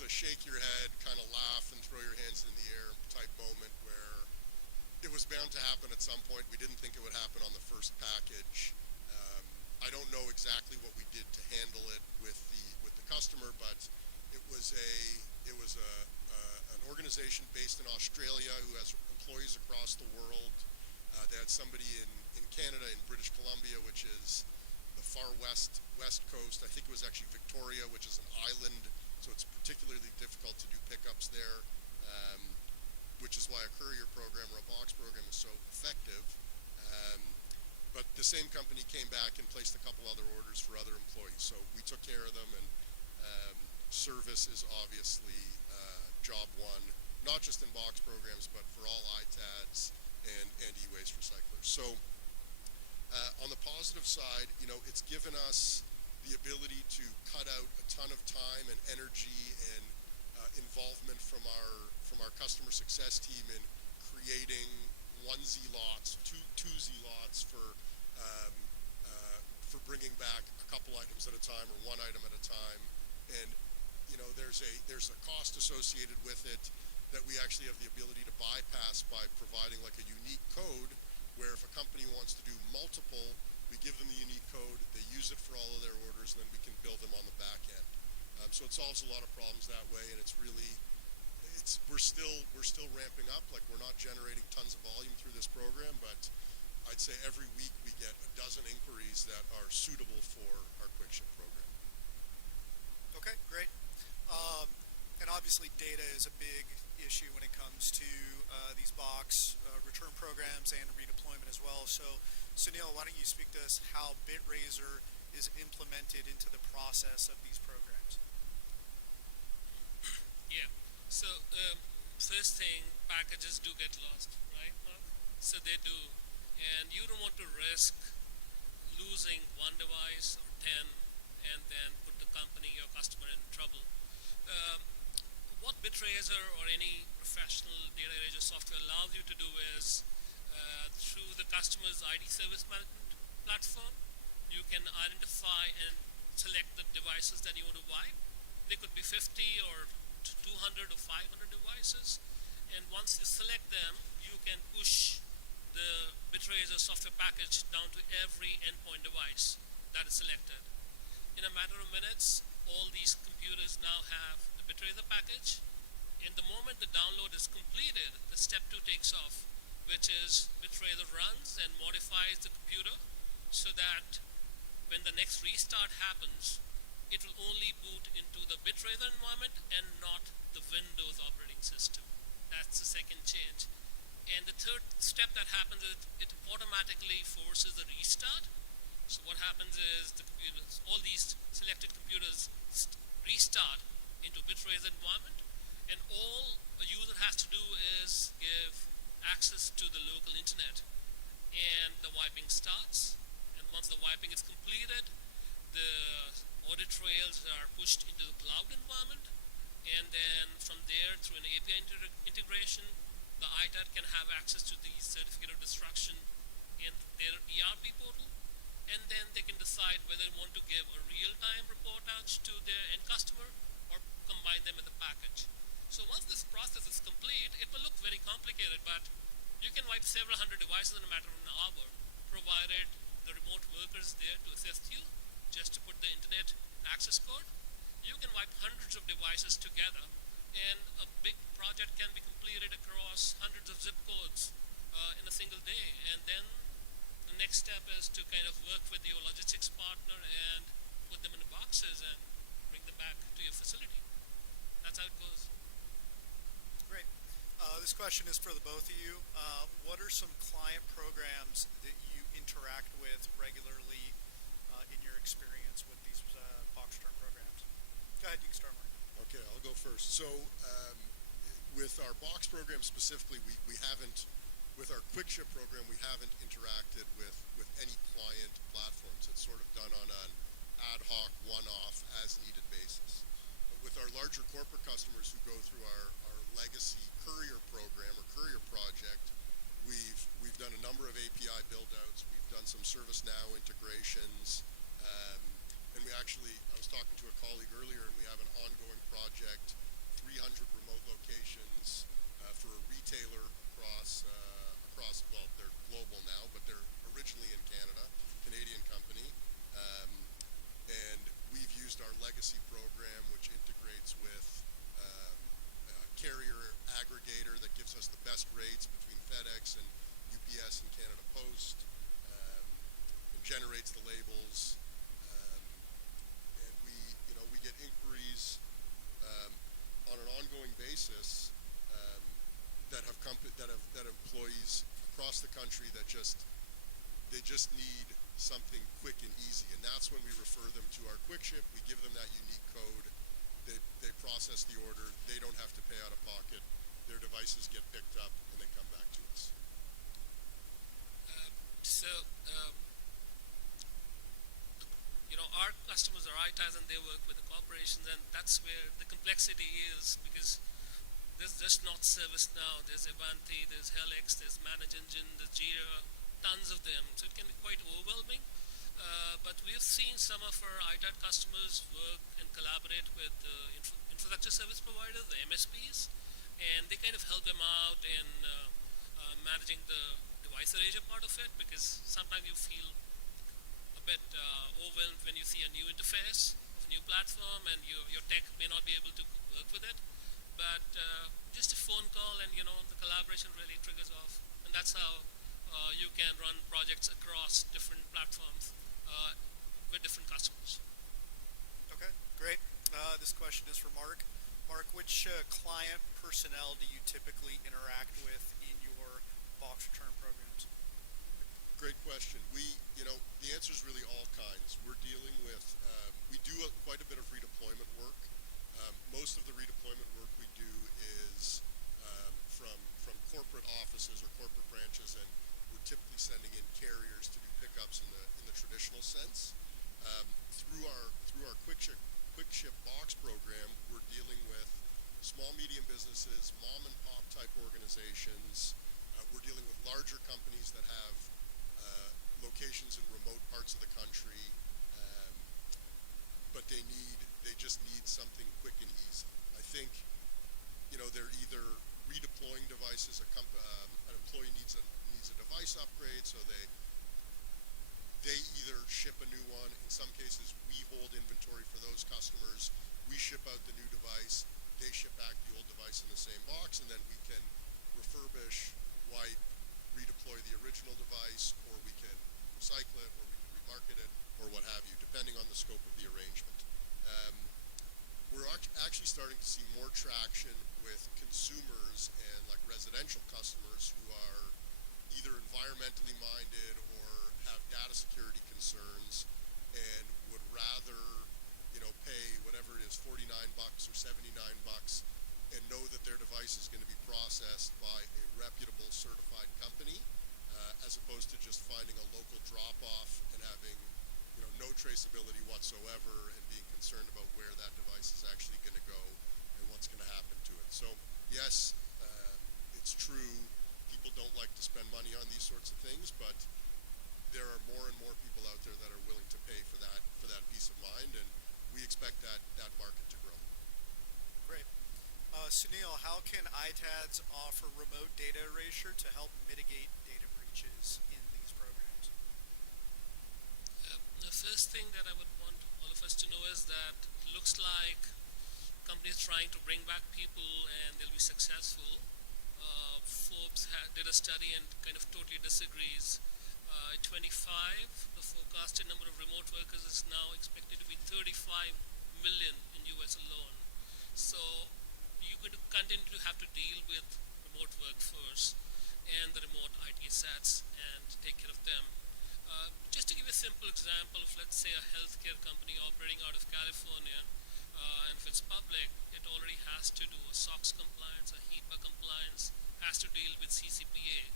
a shake your head, kind of laugh and throw your hands in the air type moment where it was bound to happen at some point. We didn't think it would happen on the first package. I don't know exactly what we did to handle it with the customer, but it was an organization based in Australia who has employees across the world. They had somebody in Canada, in British Columbia, which is the far west coast. I think it was actually Victoria, which is an island, so it's particularly difficult to do pickups there, which is why a courier program or a box program is so effective. But the same company came back and placed a couple other orders for other employees, so we took care of them, and service is obviously job 1, not just in box programs, but for all ITADs and e-waste recyclers. So on the positive side, it's given us the ability to cut out a ton of time and energy and involvement from our customer success team in creating 1Z lots, 2Z lots for bringing back a couple items at a time or 1 item at a time. And there's a cost associated with it that we actually have the ability to bypass by providing like a unique code, where if a company wants to do multiple, we give them the unique code, they use it for all of their orders, and then we can bill them on the back end. So it solves a lot of problems that way, and we're still ramping up. Like, we're not generating tons of volume through this program, but I'd say every week we get a dozen inquiries that are suitable for our QuickShip program. Okay, great. And obviously data is a big issue when it comes to these box return programs and redeployment as well. So Sunil, why don't you speak to us how BitRaiser is implemented into the process of these programs? Yeah. So first thing, packages do get lost, right, Mark? So they do. And you don't want to risk losing 1 device or 10 and then put the company or customer in trouble. What BitRaiser or any professional data erasure software allows you to do is through the customer's ID service management platform, you can identify and select the devices that you want to wipe. They could be 50 or 200 or 500 devices. And once you select them, you can push the BitRaiser software package down to every endpoint device that is selected. In a matter of minutes, all these computers now have the the Bitrazor package. And the moment the download is completed, the step 2 takes off, which is Bitrazor runs and modifies the computer so that when the next restart happens, it will only boot into the Bitrazor environment and not the Windows operating system. That's the second change. And the third step that happens is it automatically forces a restart. So what happens is the computers, all these selected computers restart into Bitrazor environment, and all a user has to do is give access to the local internet, and the wiping starts. And once the wiping is completed, the audit trails are pushed into the cloud environment, and then from there, through an API integration, the ITAD can have access to the certificate of destruction in their ERP portal, and then they can decide whether they want to give a real-time report out to their end customer or combine them in the package. So once this process is complete, it will look very complicated, but you can wipe several hundred devices in a matter of an hour, provided the remote worker is there to assist you, just to put the internet access code. You can wipe hundreds of devices together, and a big project can be completed across hundreds of zip codes in a single day. And then the next step is to kind of work with your logistics partner and put them in the boxes and bring them back to your facility. That's how it goes. Great. This question is for the both of you. What are some client programs that you interact with regularly in your experience with these box return programs? Go ahead, you can start, Mark. Okay, I'll go first. So with our box program specifically, we haven't, with our quick ship program, we haven't interacted with any client platforms. It's sort of done on an ad hoc, one-off, as-needed basis. But with our larger corporate customers who go through our legacy courier program or courier project, we've done a number of API build-outs. We've done some ServiceNow integrations. And I was talking to a colleague earlier, and we have an ongoing project, 300 remote locations for a retailer across, well, they're global now, but they're originally in Canada, Canadian company. And we've used our legacy program, which integrates with a carrier aggregator that gives us the best rates between FedEx and UPS and Canada Post, and generates the labels. We get inquiries on an ongoing basis that have employees across the country that just need something quick and easy, and that's when we refer them to our quick ship. We give them that unique code. They process the order. They don't have to pay out of pocket. Their devices get picked up, and they come back to us. Our customers are ITADs, and they work with the corporations, and that's where the complexity is, because there's just not ServiceNow. There's Avanti, there's Helix, there's ManageEngine, there's Jira, tons of them. So it can be quite overwhelming. But we've seen some of our ITAD customers work and collaborate with the infrastructure service providers, the MSPs, and they kind of help them out in managing the device erasure part of it, because sometimes you feel a bit overwhelmed when you see a new interface of a new platform and your tech may not be able to work with it. But just a phone call and the collaboration really triggers off, and that's how you can run projects across different platforms with different customers. Okay, great. This question is for Mark. Mark, which client personnel do you typically interact with in your box return programs? Great question. The answer is really all kinds. We're dealing with, we do quite a bit of redeployment work. Most of the redeployment work we do is from corporate offices or corporate branches, and we're typically sending in carriers to do pickups in the traditional sense. Through our quick ship box program, we're dealing with small, medium businesses, mom and pop type organizations. We're dealing with larger companies that have locations in remote parts of the country, but they just need something quick and easy. I think, they're either redeploying devices. An employee needs a device upgrade, so they either ship a new one. In some cases, we hold inventory for those customers we ship out the new device, they ship back the old device in the same box, and then we can refurbish, wipe, redeploy the original device, or we can recycle it, or we can remarket it, or what have you, depending on the scope of the arrangement. We're actually starting to see more traction with consumers and like residential customers who are either environmentally minded or have data security concerns and would rather, pay whatever it is, $49 or $79, and know that their device is going to be processed by a reputable certified company, as opposed to just finding a local drop-off and having, no traceability whatsoever and being concerned about where that device is actually going to go and what's going to happen to it. So yes, it's true, people don't like to spend money on these sorts of things, but there are more and more people out there that are willing to pay for that peace of mind, and we expect that market to grow. Great. Sunil, how can ITADs offer remote data erasure to help mitigate data breaches in these programs? The first thing that I would want all of us to know is that it looks like companies trying to bring back people and they'll be successful. Forbes did a study and kind of totally disagrees. 25, the forecasted number of remote workers is now expected to be 35 million in US alone. So you're going to continue to have to deal with remote workforce and the remote IT assets and take care of them. Just to give a simple example of, let's say, a healthcare company operating out of California, and if it's public, it already has to do a SOX compliance, a HIPAA compliance, has to deal with CCPA.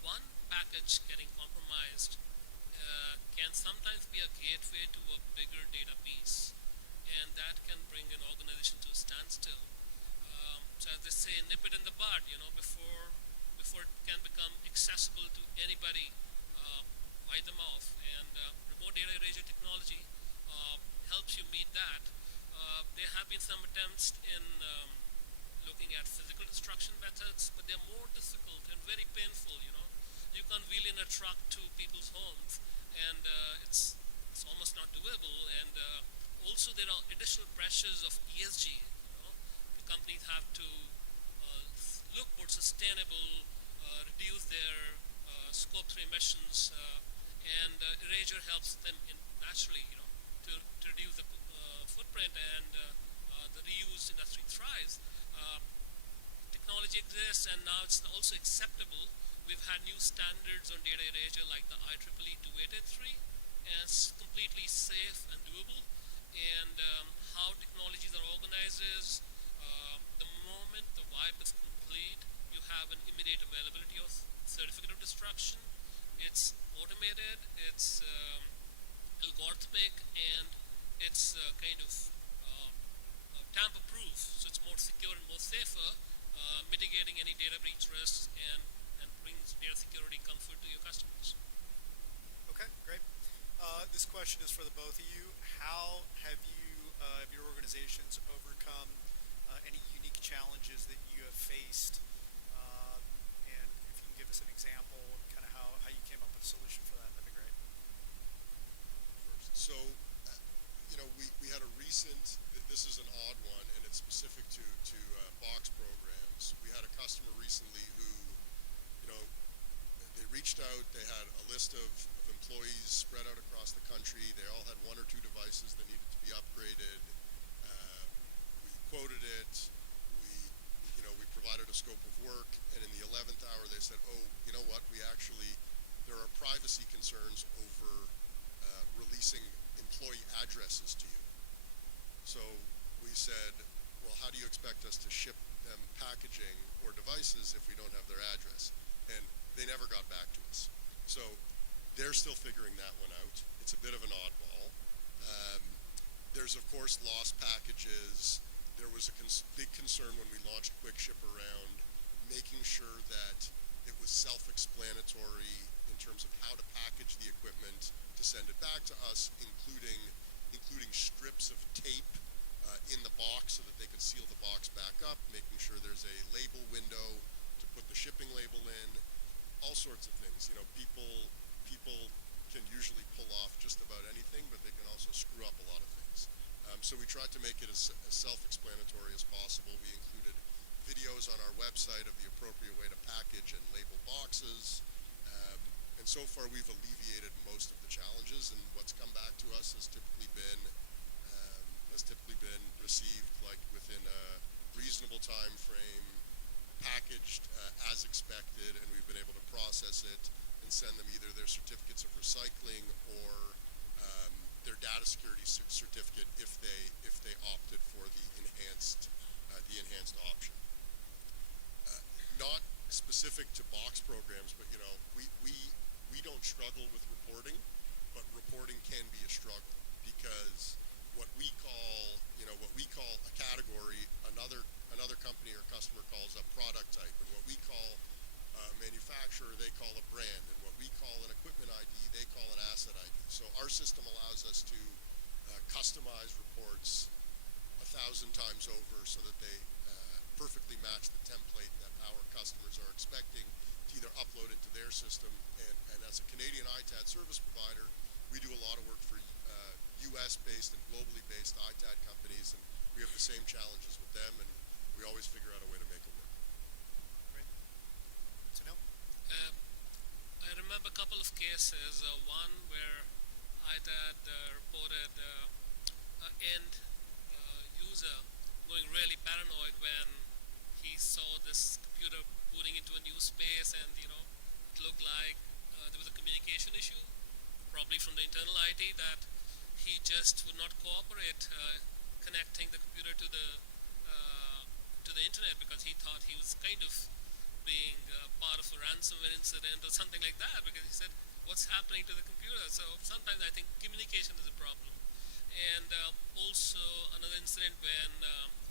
One package getting compromised can sometimes be a gateway to a bigger data piece, and that can bring an organization to a standstill. So as they say, nip it in the bud, before it can become accessible to anybody. Wipe them off, and remote data erasure technology helps you meet that. There have been some attempts in looking at physical destruction methods, but they're more difficult and very painful. You can't wheel in a truck to people's homes, and it's almost not doable. And also there are additional pressures of ESG. The companies have to look more sustainable, reduce their scope 3 emissions, and erasure helps them naturally, to reduce the footprint, and the reuse industry thrives. Technology exists, and now it's also acceptable. We've had new standards on data erasure like the IEEE 2883, and it's completely safe and doable. And how technologies are organized is the moment the wipe is complete, you have an immediate availability of certificate of destruction. It's automated, it's algorithmic, and it's kind of tamper-proof, so it's more secure and more safer, mitigating any data breach risks and brings data security comfort to your customers. Okay, great. This question is for the both of you. How have your organizations overcome any unique challenges that you have faced? And if you can give us an example of kind of how you came up with a solution for that, that'd be great. So, we had a recent, this is an odd one, and it's specific to box programs. We had a customer recently who, they reached out, they had a list of employees spread out across the country. They all had one or two devices that needed to be upgraded. We quoted it, we provided a scope of work, and in the 11th hour they said, oh, you know what, there are privacy concerns over releasing employee addresses to you. So we said, well, how do you expect us to ship them packaging or devices if we don't have their address? And they never got back to us. So they're still figuring that one out. It's a bit of an oddball. There's, of course, lost packages. There was a big concern when we launched Quick Ship around making sure that it was self-explanatory in terms of how to package the equipment to send it back to us, including strips of tape in the box so that they could seal the box back up, making sure there's a label window to put the shipping label in, all sorts of things. People can usually pull off just about anything, but they can also screw up a lot of things. So we tried to make it as self-explanatory as possible. We included videos on our website of the appropriate way to package and label boxes. And so far we've alleviated most of the challenges, and what's come back to us has typically been received like within a reasonable time frame, packaged as expected, and we've been able to process it and send them either their certificates of recycling or their data security certificate if they opted for the enhanced option. Not specific to box programs, but we don't struggle with reporting, but reporting can be a struggle because what we call a category, another company or customer calls a product type, and what we call a manufacturer, they call a brand, and what we call an equipment ID, they call an asset ID. So our system allows us to customize reports 1,000 times over so that they perfectly match the template that our customers are expecting to either upload into their system. And as a Canadian ITAD service provider, we do a lot of work for US-based and globally based ITAD companies, and we have the same challenges with them, and we always figure out a way to make it work. Great. Sunil? I remember a couple of cases. One where ITAD reported an end user going really paranoid when he saw this computer booting into a new space, and it looked like there was a communication issue, probably from the internal IT, that he just would not cooperate connecting the computer to the internet because he thought he was kind of being part of a ransomware incident or something like that, because he said, what's happening to the computer? So sometimes I think communication is a problem. And also another incident when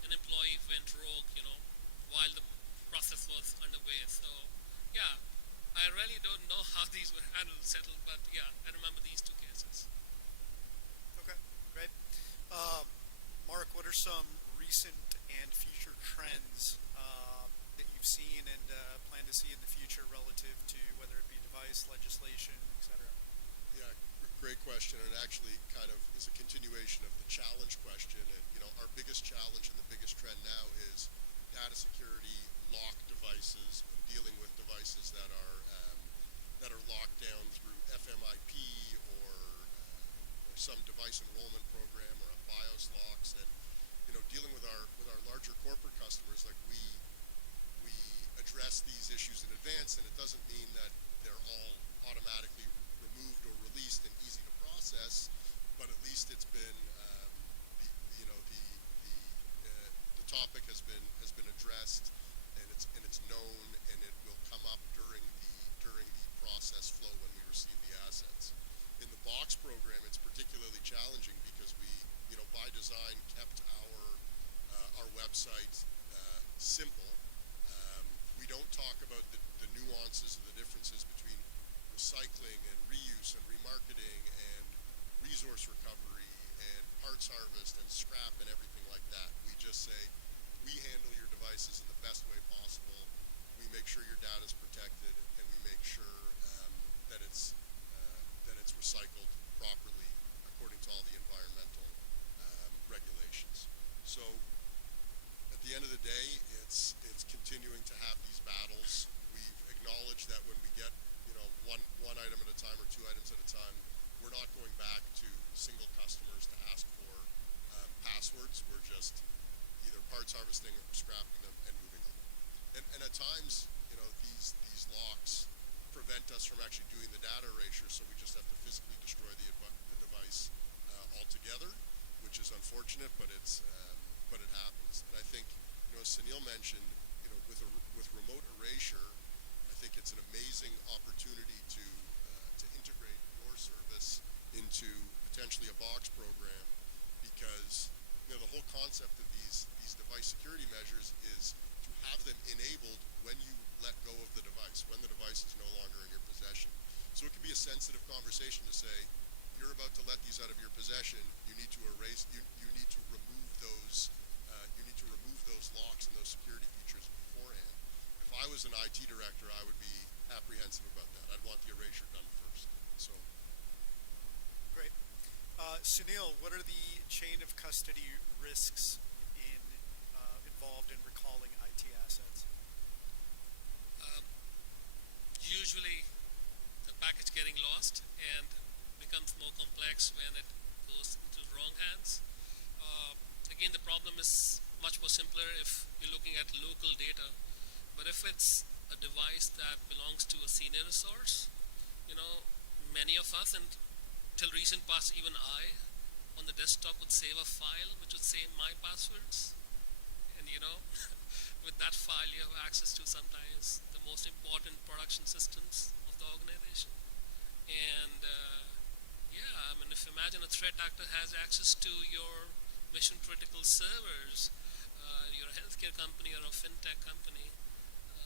an employee went rogue, while the process was underway. So yeah, I really don't know how these were handled, settled, but yeah, I remember these two cases. Okay, great. Mark, what are some recent and future trends that you've seen and plan to see in the future relative to whether it be device legislation, et cetera? Yeah, great question, and it actually kind of is a continuation of the challenge question. And our biggest challenge and the biggest trend now is data security, locked devices, and dealing with devices that are locked down through FMIP or some device enrollment program or a BIOS locks. And dealing with our larger corporate customers, like we address these issues in advance, and it doesn't mean that they're all automatically removed or released and easy to process, but at least it's been the topic has been addressed, and it's known, and it will come up during the process flow when we receive the assets. In the box program, it's particularly challenging because we, by design, kept our website simple. We don't talk about the nuances and the differences between recycling and reuse and remarketing and resource recovery and parts harvest and scrap and everything like that. We just say, we handle your devices in the best way possible. We make sure your data is protected, and we make sure that it's recycled properly according to all the environmental regulations. So at the end of the day, it's continuing to have these battles. We've acknowledged that when we get one item at a time or two items at a time, we're not going back to single customers to ask for passwords. We're just either parts harvesting or scrapping them and moving on. And at times, these locks prevent us from actually doing the data erasure, so we just have to physically destroy the device altogether, which is unfortunate, but it happens. And I think, as Sunil mentioned, with remote erasure, I think it's an amazing opportunity to integrate your service into potentially a box program, because the whole concept of these device security measures is to have them enabled when you let go of the device, when the device is no longer in your possession. So it can be a sensitive conversation to say, you're about to let these out of your possession, you need to erase, you need to remove those locks and those security features beforehand. If I was an IT director, I would be apprehensive about that. I'd want the erasure done first. So great. Sunil, what are the chain of custody risks involved in recalling IT assets? Usually, the package getting lost and becomes more complex when it goes into the wrong hands. Again, the problem is much more simpler if you're looking at local data. But if it's a device that belongs to a senior resource, many of us, and till recent past, even I, on the desktop would save a file which would say my passwords. And with that file, you have access to sometimes the most important production systems of the organization. And yeah, I mean, if you imagine a threat actor has access to your mission critical servers, you're a healthcare company or a fintech company,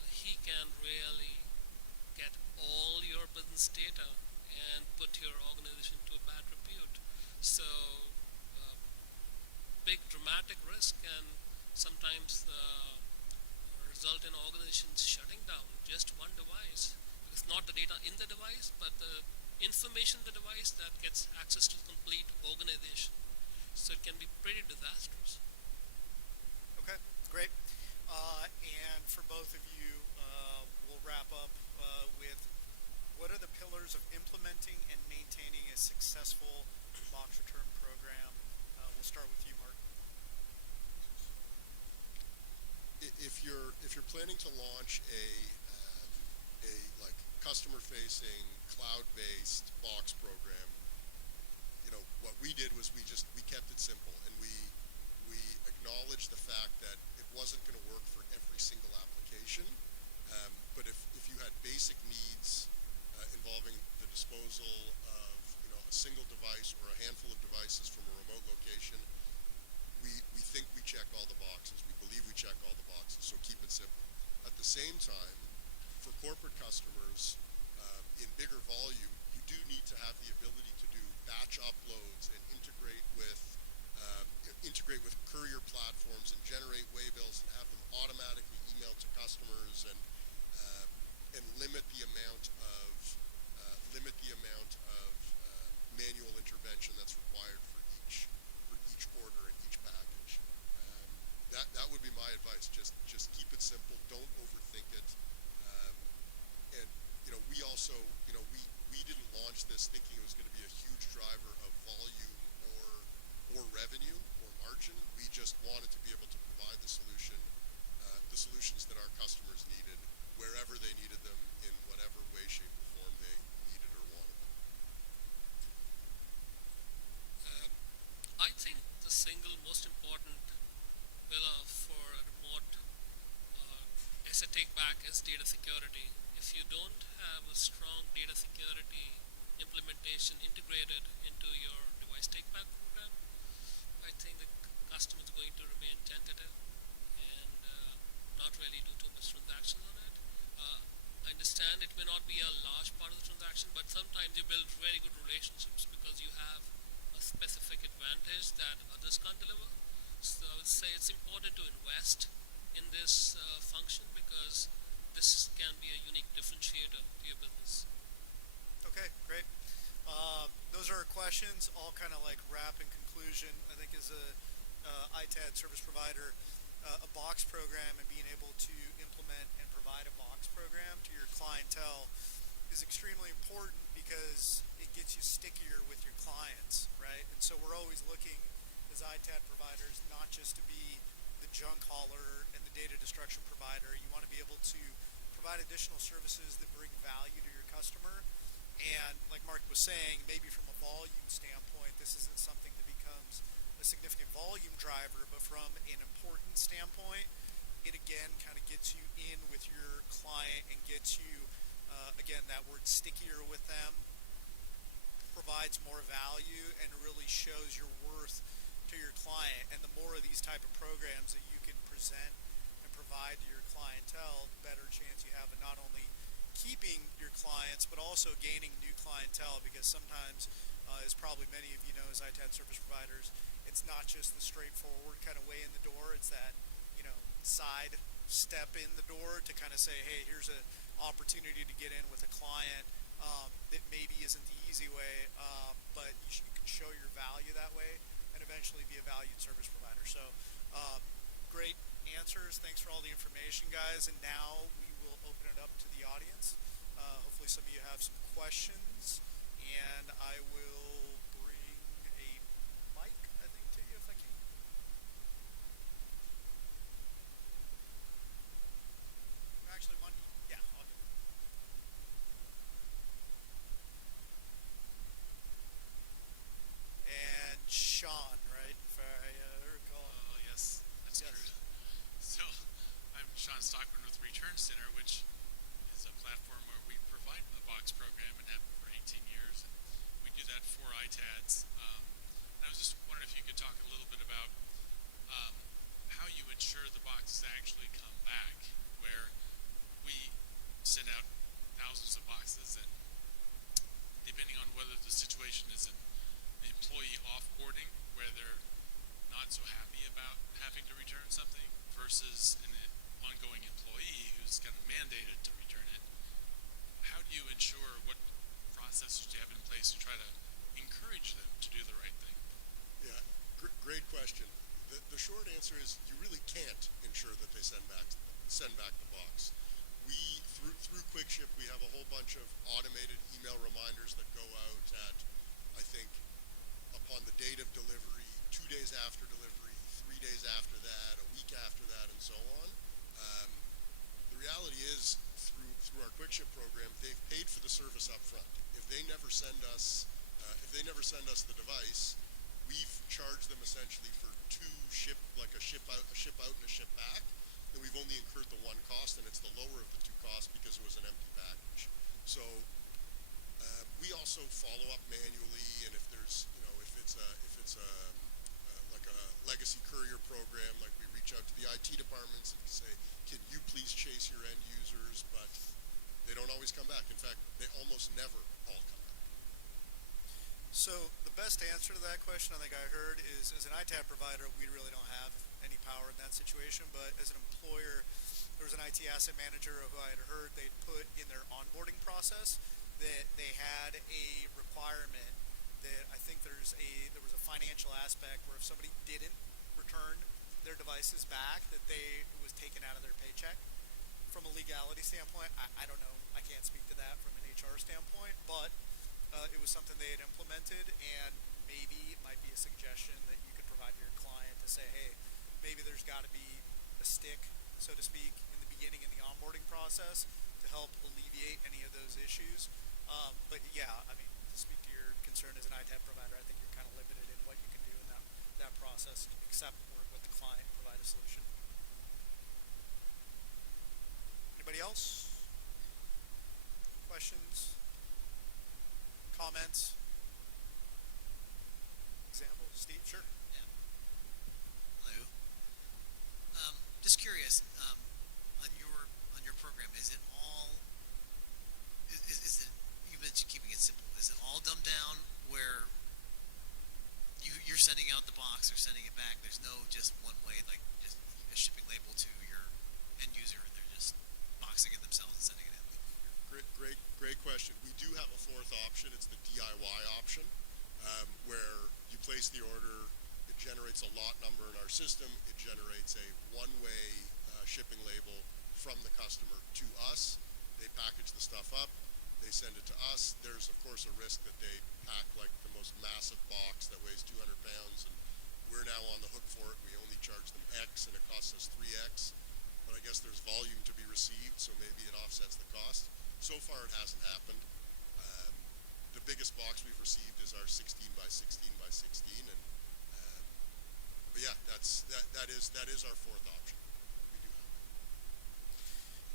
he can really get all your business data and put your organization to a bad repute. So, big dramatic risk and sometimes result in organizations shutting down just one device. Because not the data in the device, but the information in the device that gets access to the complete organization. So it can be pretty disastrous. Okay, great. And for both of you, we'll wrap up with what are the pillars of implementing and maintaining a successful box return program? We'll start with you, Mark. If you're planning to launch a like customer-facing cloud-based box program, what we did was we kept it simple, and we acknowledged the fact that it wasn't going to work for every single application. But if you had basic needs involving the disposal of a single device or a handful of devices from a remote location, we think we check all the boxes. We believe we check all the boxes. So keep it simple. At the same time, for corporate customers in bigger volume, you do need to have the ability to do batch uploads and integrate with courier platforms and generate waybills and have them automatically emailed to customers and limit the amount of manual intervention that's required for each order and each package. That would be my advice. Just keep it simple. Don't overthink it. And we also we didn't launch this thinking it was going to be a huge driver of volume or revenue or margin. We just wanted to be able to provide the solutions that our customers needed wherever they needed them in whatever way, shape, or form they needed or wanted them. I think the single most important pillar for a remote asset take back is data security. If you don't have a strong data security implementation integrated into your device take back program, I think the customer is going to remain tentative and not really do too much transaction on it. I understand it may not be a large part of the transaction, but sometimes you build very good relationships because you have a specific advantage that others can't deliver. So I would say it's important to invest in this function because this can be a unique differentiator to your business. Okay, great. Those are our questions, all kind of like wrap and conclusion. I think as a ITAD service provider, a box program and being able to implement and provide a box program to your clientele is extremely important because it gets you stickier with your clients, right? And so we're always looking as ITAD providers not just to be the junk hauler and the data destruction provider. You want to be able to provide additional services that bring value to your customer. And like Mark was saying, maybe from a volume standpoint, this isn't something that becomes a significant volume driver, but from an important standpoint, it again kind of gets you in with your client and gets you, again, that word stickier with them, provides more value and really shows your worth to your client. And the more of these type of programs that you can present and provide to your clientele, the better chance you have of not only keeping your clients, but also gaining new clientele, because sometimes, as probably many of you know as ITAD service providers, it's not just the straightforward kind of way in the door. It's that, side step in the door to kind of say, hey, here's an opportunity to get in with a client that maybe isn't the easy way, but you can show your value that way and eventually be a valued service provider. So great answers. Thanks for all the information, guys. And now we will open it up to the audience. Hopefully some of you have some questions, and I will bring a mic, I think, to you if I can. Actually, one, yeah, I'll do it. And Sean, right? If I recall. Oh, yes, that's Yes. true. So, I'm Sean Stockman with Return Center, which is a platform where we provide a box program and have for 18 years. And we do that for ITADs. And I was just wondering if you could talk a little bit about how you ensure the boxes actually come back, where we send out thousands of boxes, and depending on whether the situation is an employee offboarding, where they're not so happy about having to return something, versus an ongoing employee who's kind of mandated to return it. How do you ensure, what processes do you have in place to try to encourage them to do the right thing? Yeah, great question. The short answer is you really can't ensure that they send back the box. We through QuickShip we have a whole bunch of automated email reminders that go out at, I think, upon the date of delivery, 2 days after delivery, 3 days after that, a week after that, and so on. The reality is, through our QuickShip program, they've paid for the service up front. If they never send us the device, we've charged them essentially for two ship, like a ship out and a ship back. Then we've only incurred the one cost, and it's the lower of the two costs because it was an empty package. So we also follow up manually, and if there's, if it's like a legacy courier program, like we reach out to the IT departments and say, can you please chase your end users? But they don't always come back. In fact, they almost never all come back. So the best answer to that question I think I heard is, as an ITAD provider, we really don't have any power in that situation. But as an employer, there was an IT asset manager who I had heard they'd put in their onboarding process that they had a requirement that I think there was a financial aspect where if somebody didn't return their devices back, that it was taken out of their paycheck. From a legality standpoint, I don't know. I can't speak to that from an HR standpoint, but it was something they had implemented, and maybe it might be a suggestion that you could provide to your client to say, hey, maybe there's got to be a stick, so to speak, in the beginning in the onboarding process to help alleviate any of those issues. But yeah, I mean, to speak to your concern as an ITAD provider, I think you're kind of limited in what you can do in that process, except work with the client and provide a solution. Anybody else? Questions? Comments? Example? Steve, sure. Yeah. Hello. Just curious, on your program, is it all? Is it? You mentioned keeping it simple. Is it all dumbed down where you're sending out the box or sending it back? There's no just one way, like just a shipping label to your end user, and they're just boxing it themselves and sending it in. Great question. We do have a fourth option. It's the DIY option, where you place the order. It generates a lot number in our system. It generates a one-way shipping label from the customer to us. They package the stuff up. They send it to us. There's, of course, a risk that they pack like the most massive box that weighs 200 pounds, and we're now on the hook for it. We only charge them X, and it costs us 3X. But I guess there's volume to be received, so maybe it offsets the cost. So far, it hasn't happened. The biggest box we've received is our 16 by 16 by 16, and but yeah, that is our fourth option. We do have that.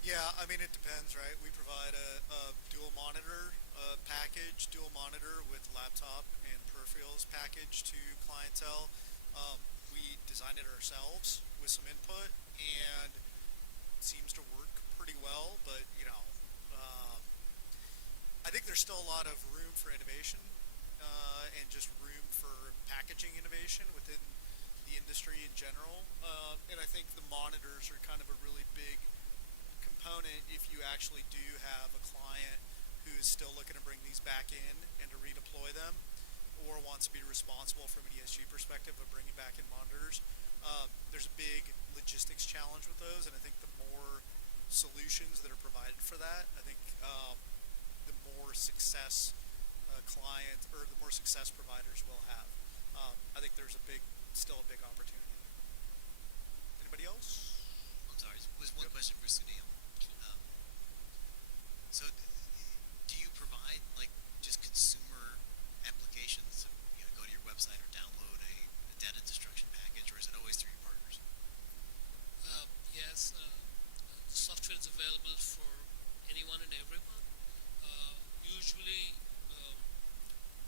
Yeah, I mean, it depends, right? We provide a dual monitor package, dual monitor with laptop and peripherals package to clientele. We designed it ourselves with some input, and it seems to work pretty well, but I think there's still a lot of room for innovation and just room for packaging innovation within the industry in general. And I think the monitors are kind of a really big component if you actually do have a client who's still looking to bring these back in and to redeploy them, or wants to be responsible from an ESG perspective of bringing back in monitors. There's a big logistics challenge with those, and I think the more solutions that are provided for that, I think the more success client or the more success providers will have. I think there's still a big opportunity there. Anybody else? I'm sorry, was one question for Sunil. So, do you provide like just consumer applications? Go to your website or download a data destruction package, or is it always through your partners? Yes, the software is available for anyone and everyone. Usually,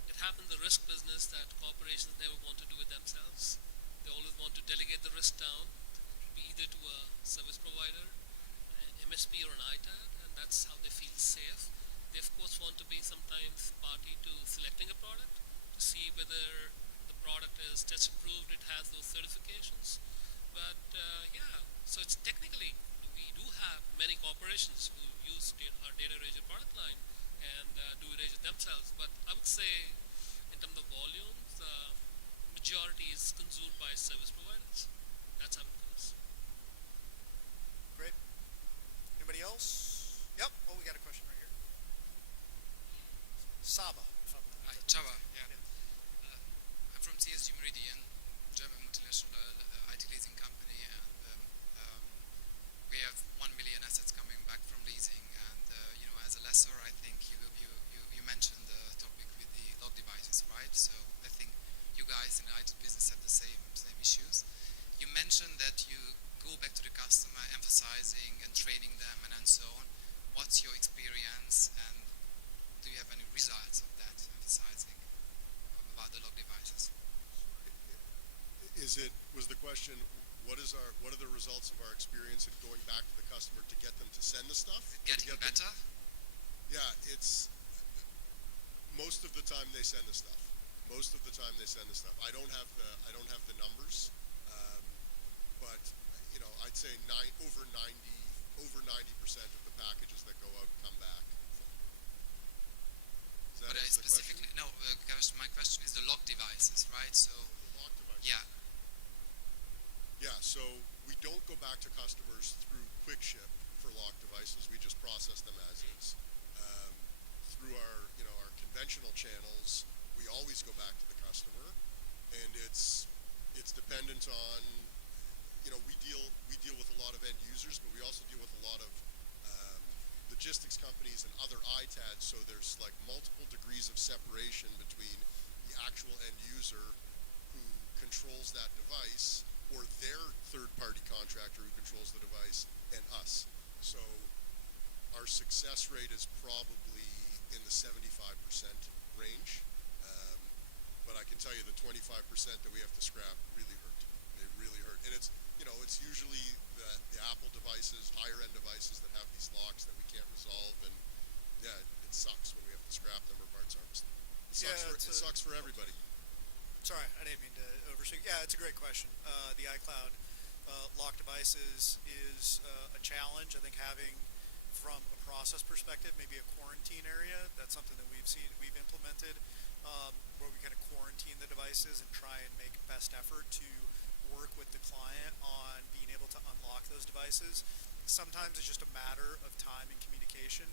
it happens in the risk business that corporations never want to do it themselves. They always want to delegate the risk down, be either to a service provider, an MSP, or an ITAD, and that's how they feel safe. They of course want to be sometimes party to selecting a product to see whether the product is test approved, it has those certifications. But yeah, so it's technically we do have many corporations who use our data eraser product line and do erase it themselves. But I would say, in terms of volumes, majority is consumed by service providers. That's how it goes. Great. Anybody else? Yep. Oh, we got a question right here. Saba. Hi, Chava. Yeah. I'm from CSG Meridian, German multinational IT leasing company, and we have 1 million assets coming back from leasing. And as a lessor, I think you mentioned the topic with the log devices, right? So I think you guys in the IT business have the same issues. You mentioned that you go back to the customer, emphasizing and training them, and so on. What's your experience, and do you have any results of that emphasizing about the log devices? Was the question, what are the results of our experience in going back to the customer to get them to send the stuff? Getting better? Yeah, it's most of the time they send the stuff. I don't have the numbers, but I'd say over 90% of the packages that go out come back. But specifically, no. My question is the log devices, right? So the log devices. Yeah. Yeah. So we don't go back to customers through quick ship for lock devices. We just process them as is. Through our conventional channels, we always go back to the customer, and it's dependent on we deal with a lot of end users, but we also deal with a lot of logistics companies and other ITADs. So there's like multiple degrees of separation between the actual end user who controls that device or their third-party contractor who controls the device and us. So our success rate is probably in the 75% range, but I can tell you the 25% that we have to scrap really hurt. They really hurt, and it's usually the Apple devices, higher-end devices that have these locks that we can't resolve, and yeah, it sucks when we have to scrap them or parts harvest them. It sucks for everybody. Sorry, I didn't mean to overshoot. Yeah, it's a great question. The iCloud lock devices is a challenge. I think having, from a process perspective, maybe a quarantine area. That's something that we've implemented, where we kind of quarantine the devices and try and make best effort to work with the client on being able to unlock those devices. Sometimes it's just a matter of time and communication.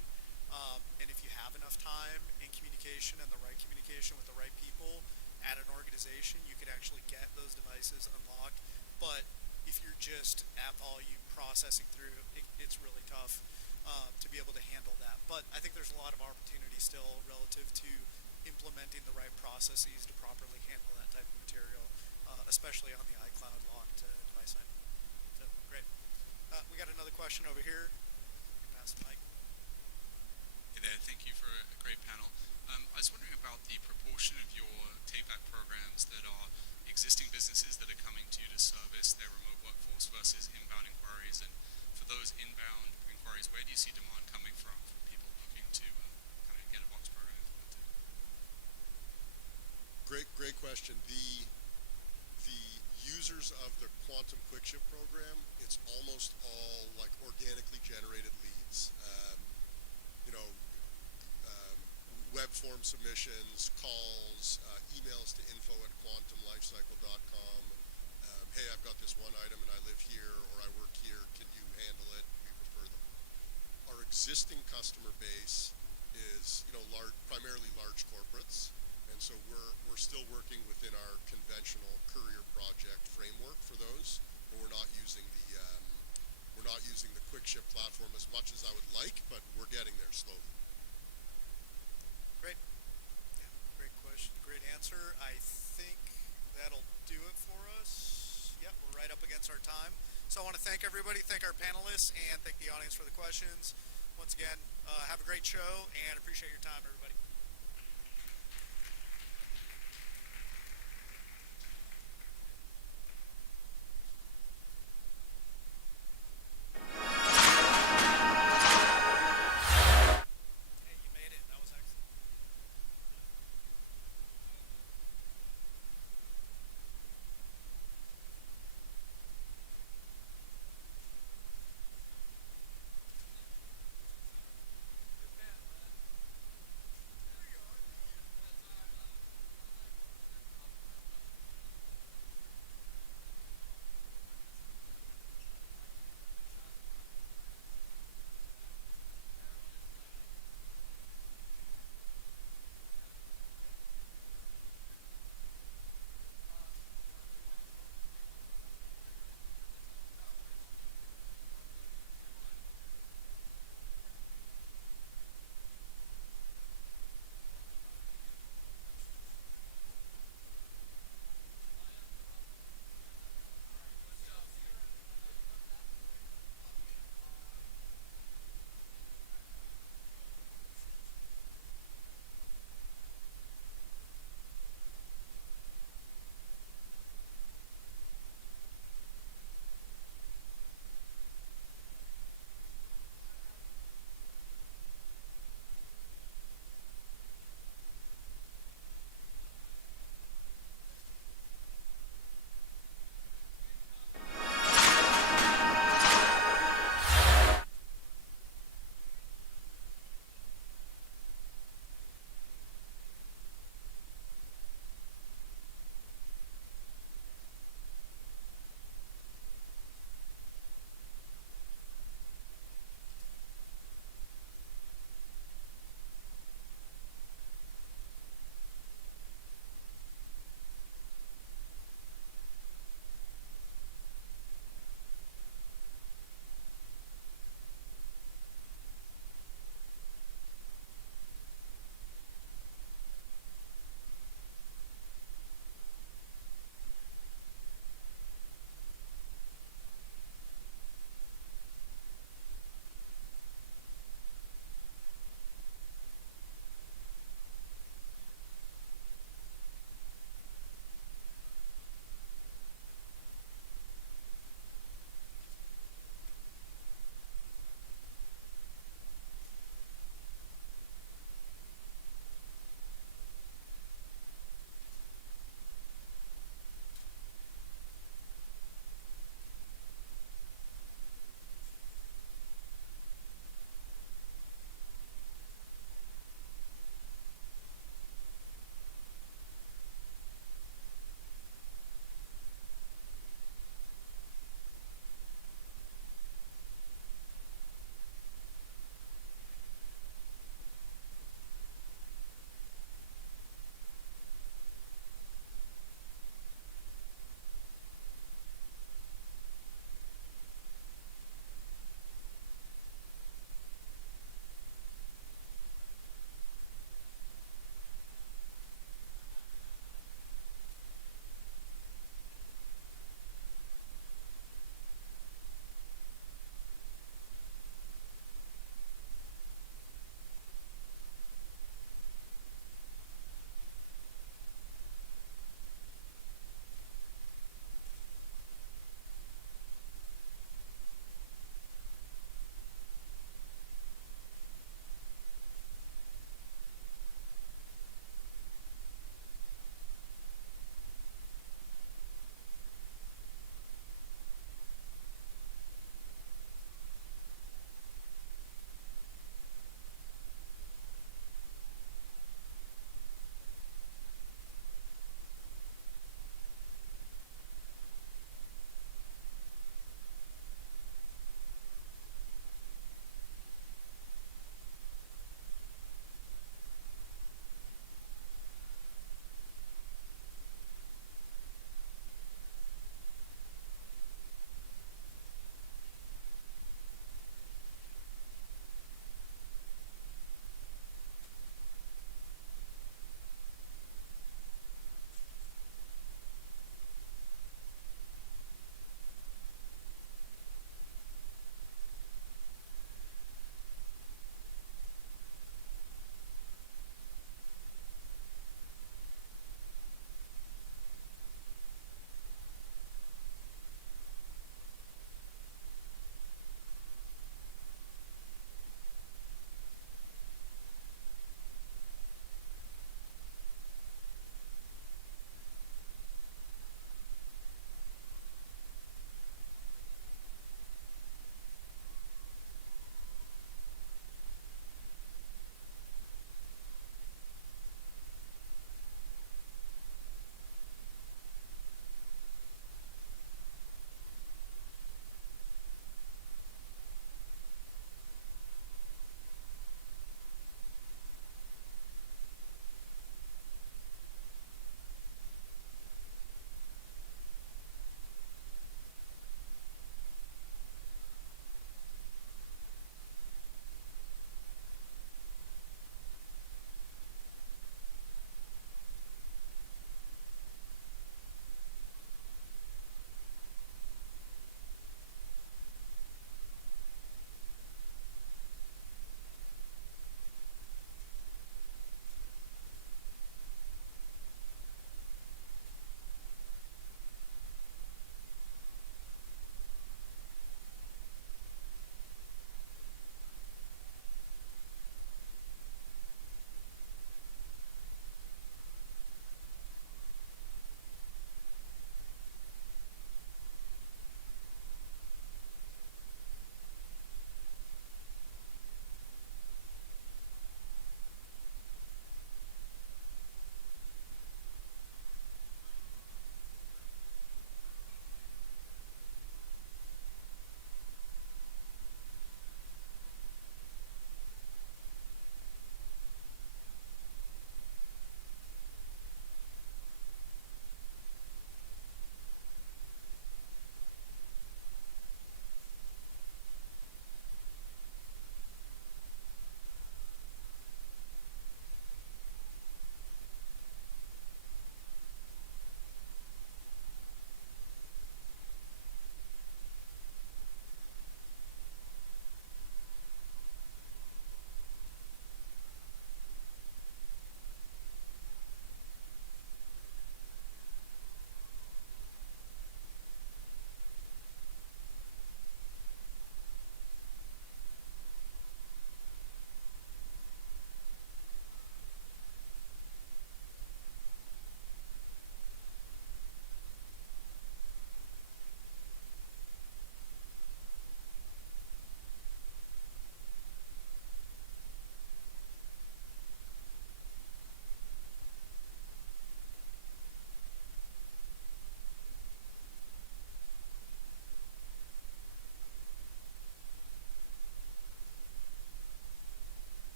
And if you have enough time and communication and the right communication with the right people at an organization, you can actually get those devices unlocked. But if you're just at volume processing through, it's really tough to be able to handle that. But I think there's a lot of opportunity still relative to implementing the right processes to properly handle that type of material, especially on the iCloud locked device side. So, great. We got another question over here. Pass the mic. Hey there, thank you for a great panel. I was wondering about the proportion of your take-back programs that are existing businesses that are coming to you to service their remote workforce versus inbound inquiries. And for those inbound inquiries, where do you see demand coming from people looking to kind of get a box program implemented? Great question. The users of the Quantum Quick Ship program, it's almost all like organically generated leads. form submissions, calls, emails to info@quantumlifecycle.com. Hey, I've got this one item and I live here or I work here. Can you handle it? We refer them. Our existing customer base is, primarily large corporates, and so we're still working within our conventional courier project framework for those, but we're not using the quick ship platform as much as I would like, but we're getting there slowly. Great. Yeah, great question, great answer. I think that'll do it for us. Yep, we're right up against our time. So I want to thank everybody, thank our panelists, and thank the audience for the questions. Once again, have a great show, and appreciate your time, everybody.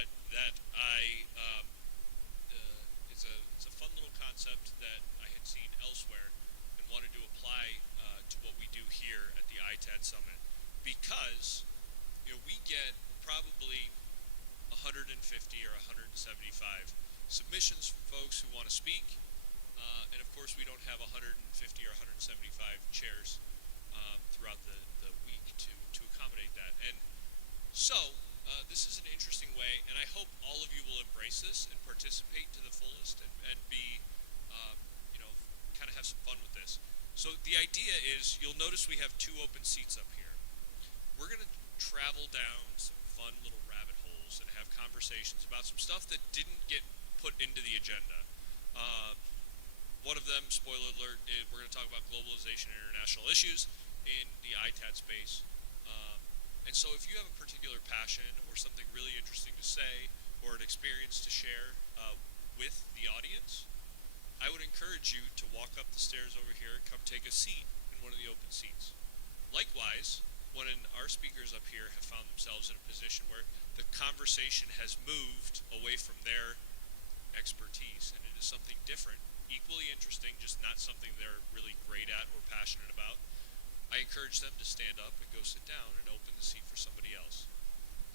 but that it's a fun little concept that I had seen elsewhere and wanted to apply to what we do here at the ITAD Summit, because we get probably 150 or 175 submissions from folks who want to speak, and of course we don't have 150 or 175 chairs throughout the week to accommodate that. And so this is an interesting way, and I hope all of you will embrace this and participate to the fullest and be, kind of have some fun with this. So the idea is, you'll notice we have 2 open seats up here. We're going to travel down some fun little rabbit holes and have conversations about some stuff that didn't get put into the agenda. One of them, spoiler alert, we're going to talk about globalization and international issues in the ITAD space. And so if you have a particular passion or something really interesting to say or an experience to share with the audience, I would encourage you to walk up the stairs over here and come take a seat in one of the open seats. Likewise, when our speakers up here have found themselves in a position where the conversation has moved away from their expertise and it is something different, equally interesting, just not something they're really great at or passionate about, I encourage them to stand up and go sit down and open the seat for somebody else.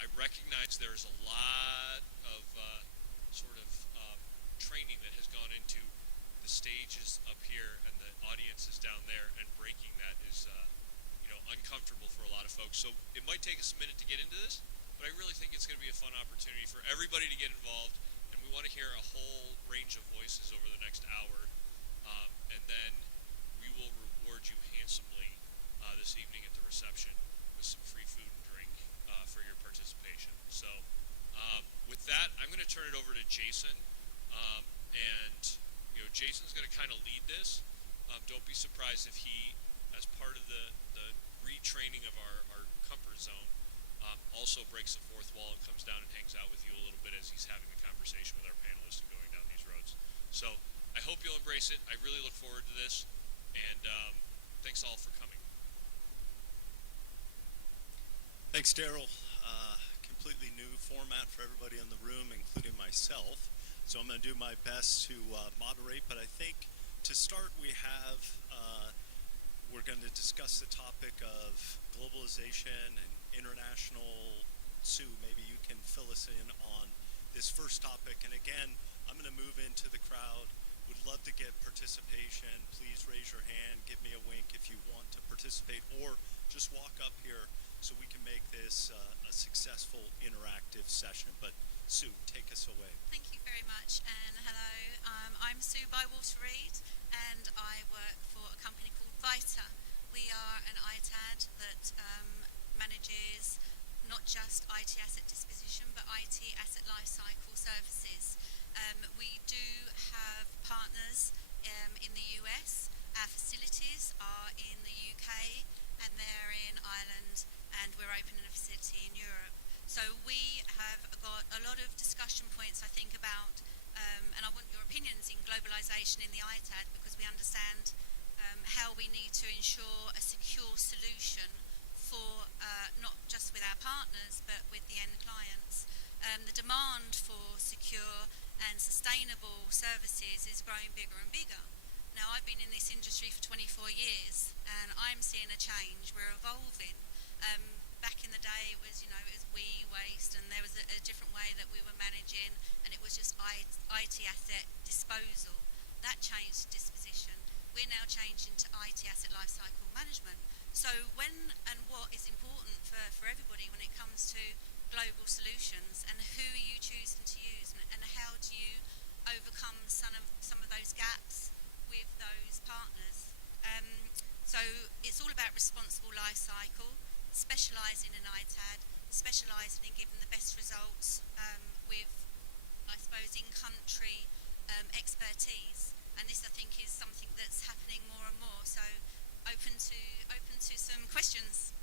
I recognize there is a lot of training that has gone into the stages up here and the audiences down there, and breaking that is uncomfortable for a lot of folks. So it might take us a minute to get into this, but I really think it's going to be a fun opportunity for everybody to get involved, and we want to hear a whole range of voices over the next hour, and then we will reward you handsomely this evening at the reception with some free food and drink for your participation. So with that, I'm going to turn it over to Jason, and Jason's going to kind of lead this. Don't be surprised if he, as part of the retraining of our comfort zone, also breaks the fourth wall and comes down and hangs out with you a little bit as he's having the conversation with our panelists and going down these roads. So I hope you'll embrace it. I really look forward to this, and thanks all for coming. Thanks, Daryl. Completely new format for everybody in the room, including myself. So I'm going to do my best to moderate, but I think to start we're going to discuss the topic of globalization and international. Sue, maybe you can fill us in on this first topic. And again, I'm going to move into the crowd. Would love to get participation. Please raise your hand. Give me a wink if you want to participate, or just walk up here so we can make this a successful interactive session. But Sue, take us away. Thank you very much, and hello. I'm Sue Bywater-Reed, and I work for a company called Vita. We are an ITAD that manages not just IT asset disposition, but IT asset lifecycle services. We do have partners in the US. Our facilities are in the UK, and they're in Ireland, and we're opening a facility in Europe. So we have got a lot of discussion points, I think, about, and I want your opinions in globalization in the ITAD, because we understand how we need to ensure a secure solution for not just with our partners, but with the end clients. The demand for secure and sustainable services is growing bigger and bigger. Now, I've been in this industry for 24 years, and I'm seeing a change. We're evolving. Back in the day, it was waste, and there was a different way that we were managing, and it was just IT asset disposal. That changed to disposition. We're now changing to IT asset lifecycle management. So when and what is important for everybody when it comes to global solutions, and who are you choosing to use, and how do you overcome some of those gaps with those partners? So it's all about responsible life cycle, specialising in ITAD, specialising in giving the best results with, I suppose, in-country expertise. And this, I think, is something that's happening more and more. So open to some questions.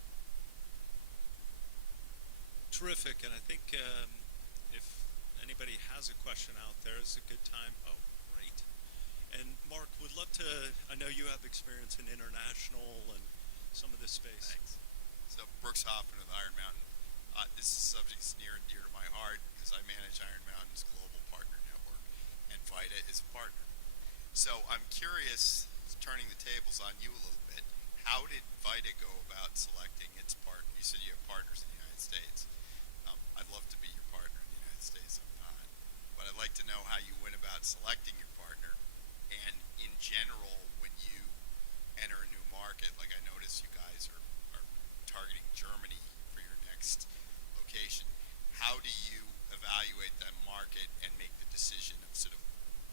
Terrific, and I think if anybody has a question out there, it's a good time. Oh, great. And Mark, would love to, I know you have experience in international and some of this space. Thanks. So Brooks Hoffman of the Iron Mountain This subject is near and dear to my heart because I manage Iron Mountain's global partner network, and VITA is a partner. So I'm curious, turning the tables on you a little bit, how did VITA go about selecting its partner? You said you have partners in the United States. I'd love to be your partner in the United States. I'm not. But I'd like to know how you went about selecting your partner. And in general, when you enter a new market, like I notice you guys are targeting Germany for your next location, how do you evaluate that market and make the decision of sort of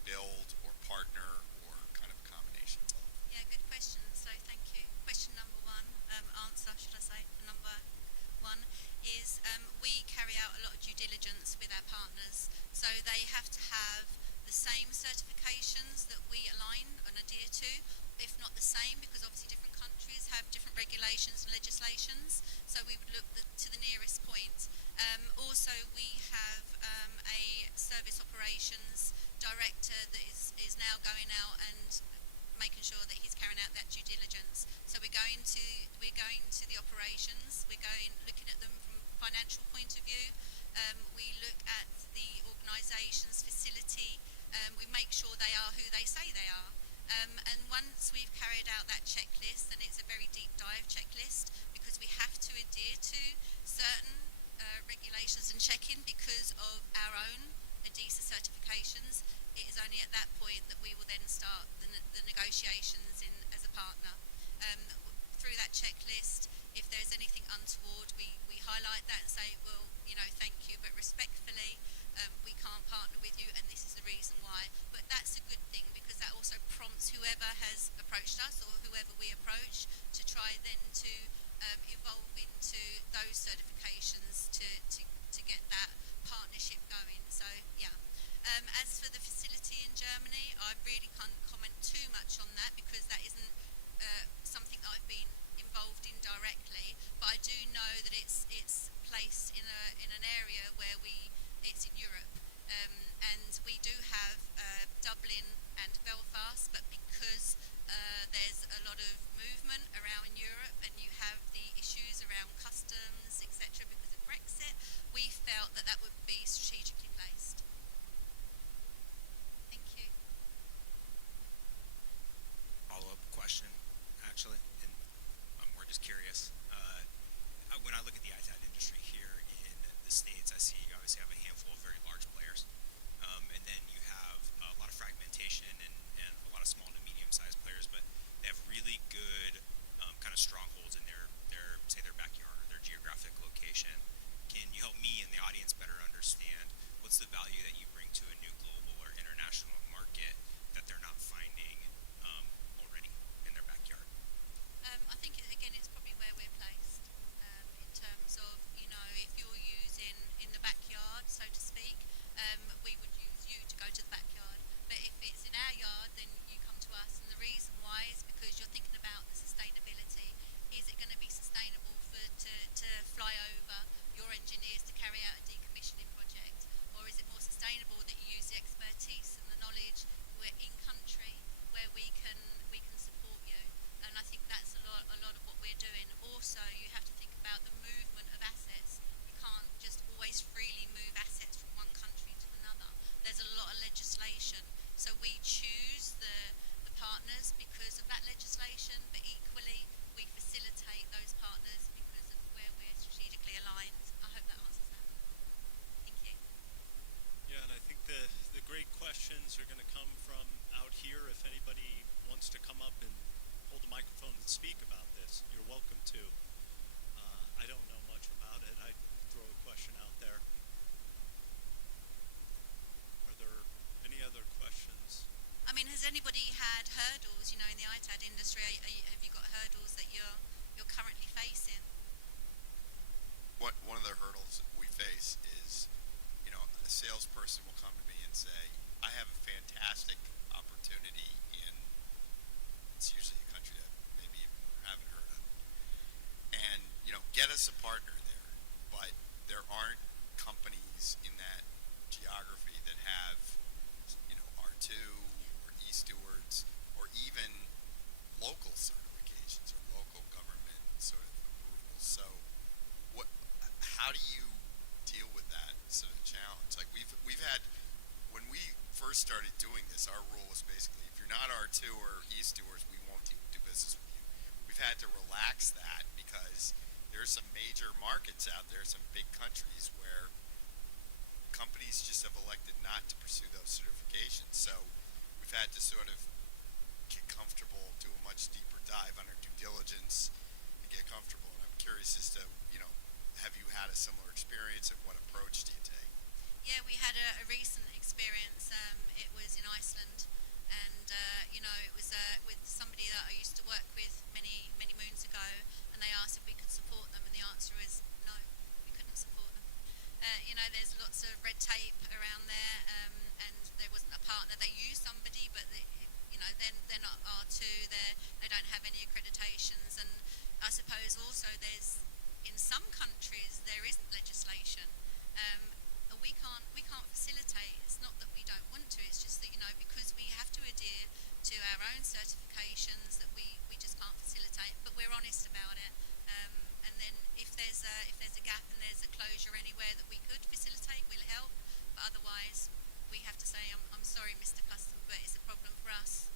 build or partner or kind of a combination of both? Yeah, good question. So thank you. Question number one, answer, should I say, for number one, is we carry out a lot of due diligence with our partners. So they have to have the same certifications that we align and adhere to, if not the same, because obviously different countries have different regulations and legislations. So we would look to the nearest point. Also, we have a service operations director that is now going out and making sure that he's carrying out that due diligence. So we're going to the operations. We're looking at them from a financial point of view. We look at the organisation's facility. We make sure they are who they say they are. And once we've carried out that checklist, and it's a very deep dive checklist because we have to adhere to certain regulations and check-in because of our own ADISA certifications, it is only at that point that we will then start the negotiations as a partner. Through that checklist, if there's anything untoward, we highlight that and say, well, thank you, but respectfully, we can't partner with you, and this is the reason why. But that's a good thing because that also prompts whoever has approached us or whoever we approach to try then to evolve into those certifications to get that partnership going. So, yeah. As for the facility in Germany, I really can't comment too much on that because that isn't something I've been involved in directly. But I do know that it's placed in an area where it's in Europe, and we do have Dublin and Belfast. But because there's a lot of movement around Europe, and you have the issues around customs, etc., because of Brexit, we felt that would be strategically placed. Thank you. Follow-up question, actually, and we're just curious. When I look at the ITAD industry here in the States, I see you obviously have a handful of very large players, and then you have a lot of fragmentation and a lot of small to medium-sized players, but they have really good kind of strongholds in their backyard or their geographic location. Can you help me and the audience better understand what's the value that you bring to a new global or international market that they're not finding already in their backyard? I think, again, it's probably where we're placed in terms of, if you're using in the backyard, so to speak, we would use you to go to the backyard. But if it's in our yard, then you come to us. And the reason why is because you're thinking about the sustainability. Is it going to be sustainable to fly over your engineers to carry out a decommissioning project? Or is it more sustainable that you use the expertise and the knowledge we're in country where we can support you? And I think that's a lot of what we're doing. Also, you have to think about the movement of assets. You can't just always freely move assets from one country to another. There's a lot of legislation. So we choose the partners because of that legislation, but equally we facilitate those partners because of where we're strategically aligned. I hope that answers that. Thank you. Yeah, and I think the great questions are going to come from out here. If anybody wants to come up and hold the microphone and speak about this, you're welcome to. I don't know much about it. I'd throw a question out there. Are there any other questions? I mean, has anybody had hurdles, in the ITAD industry? Have you got hurdles that you're currently facing? One of the hurdles that we face is, a salesperson will come to me and say, I have a fantastic opportunity in, it's usually a country that maybe even haven't heard of, and, get us a partner there. But there aren't companies in that geography that have, R2 or e-stewards or even local certifications or local government sort of approvals. So how do you we've had when we first started doing this, our rule was basically if you're not R2 or East doers, we won't do business with you. We've had to relax that because there's some major markets out there, some big countries where companies just have elected not to pursue those certifications. So we've had to sort of get comfortable, do a much deeper dive on our due diligence, and get comfortable. And I'm curious as to, have you had a similar experience, and what approach do you take? Yeah, we had a recent experience. It was in Iceland, and it was with somebody that I used to work with many moons ago, and they asked if we could support them, and the answer was no, we couldn't support them. There's lots of red tape around there, and there wasn't a partner. They used somebody, but they're not R2. They don't have any accreditations, and I suppose also there's in some countries there isn't legislation. We can't facilitate. It's not that we don't want to. It's just that because we have to adhere to our own certifications that we just can't facilitate. But we're honest about it. And then if there's a gap and there's a closure anywhere that we could facilitate, we'll help. But otherwise, we have to say, I'm sorry, Mr. Customer, but it's a problem for us.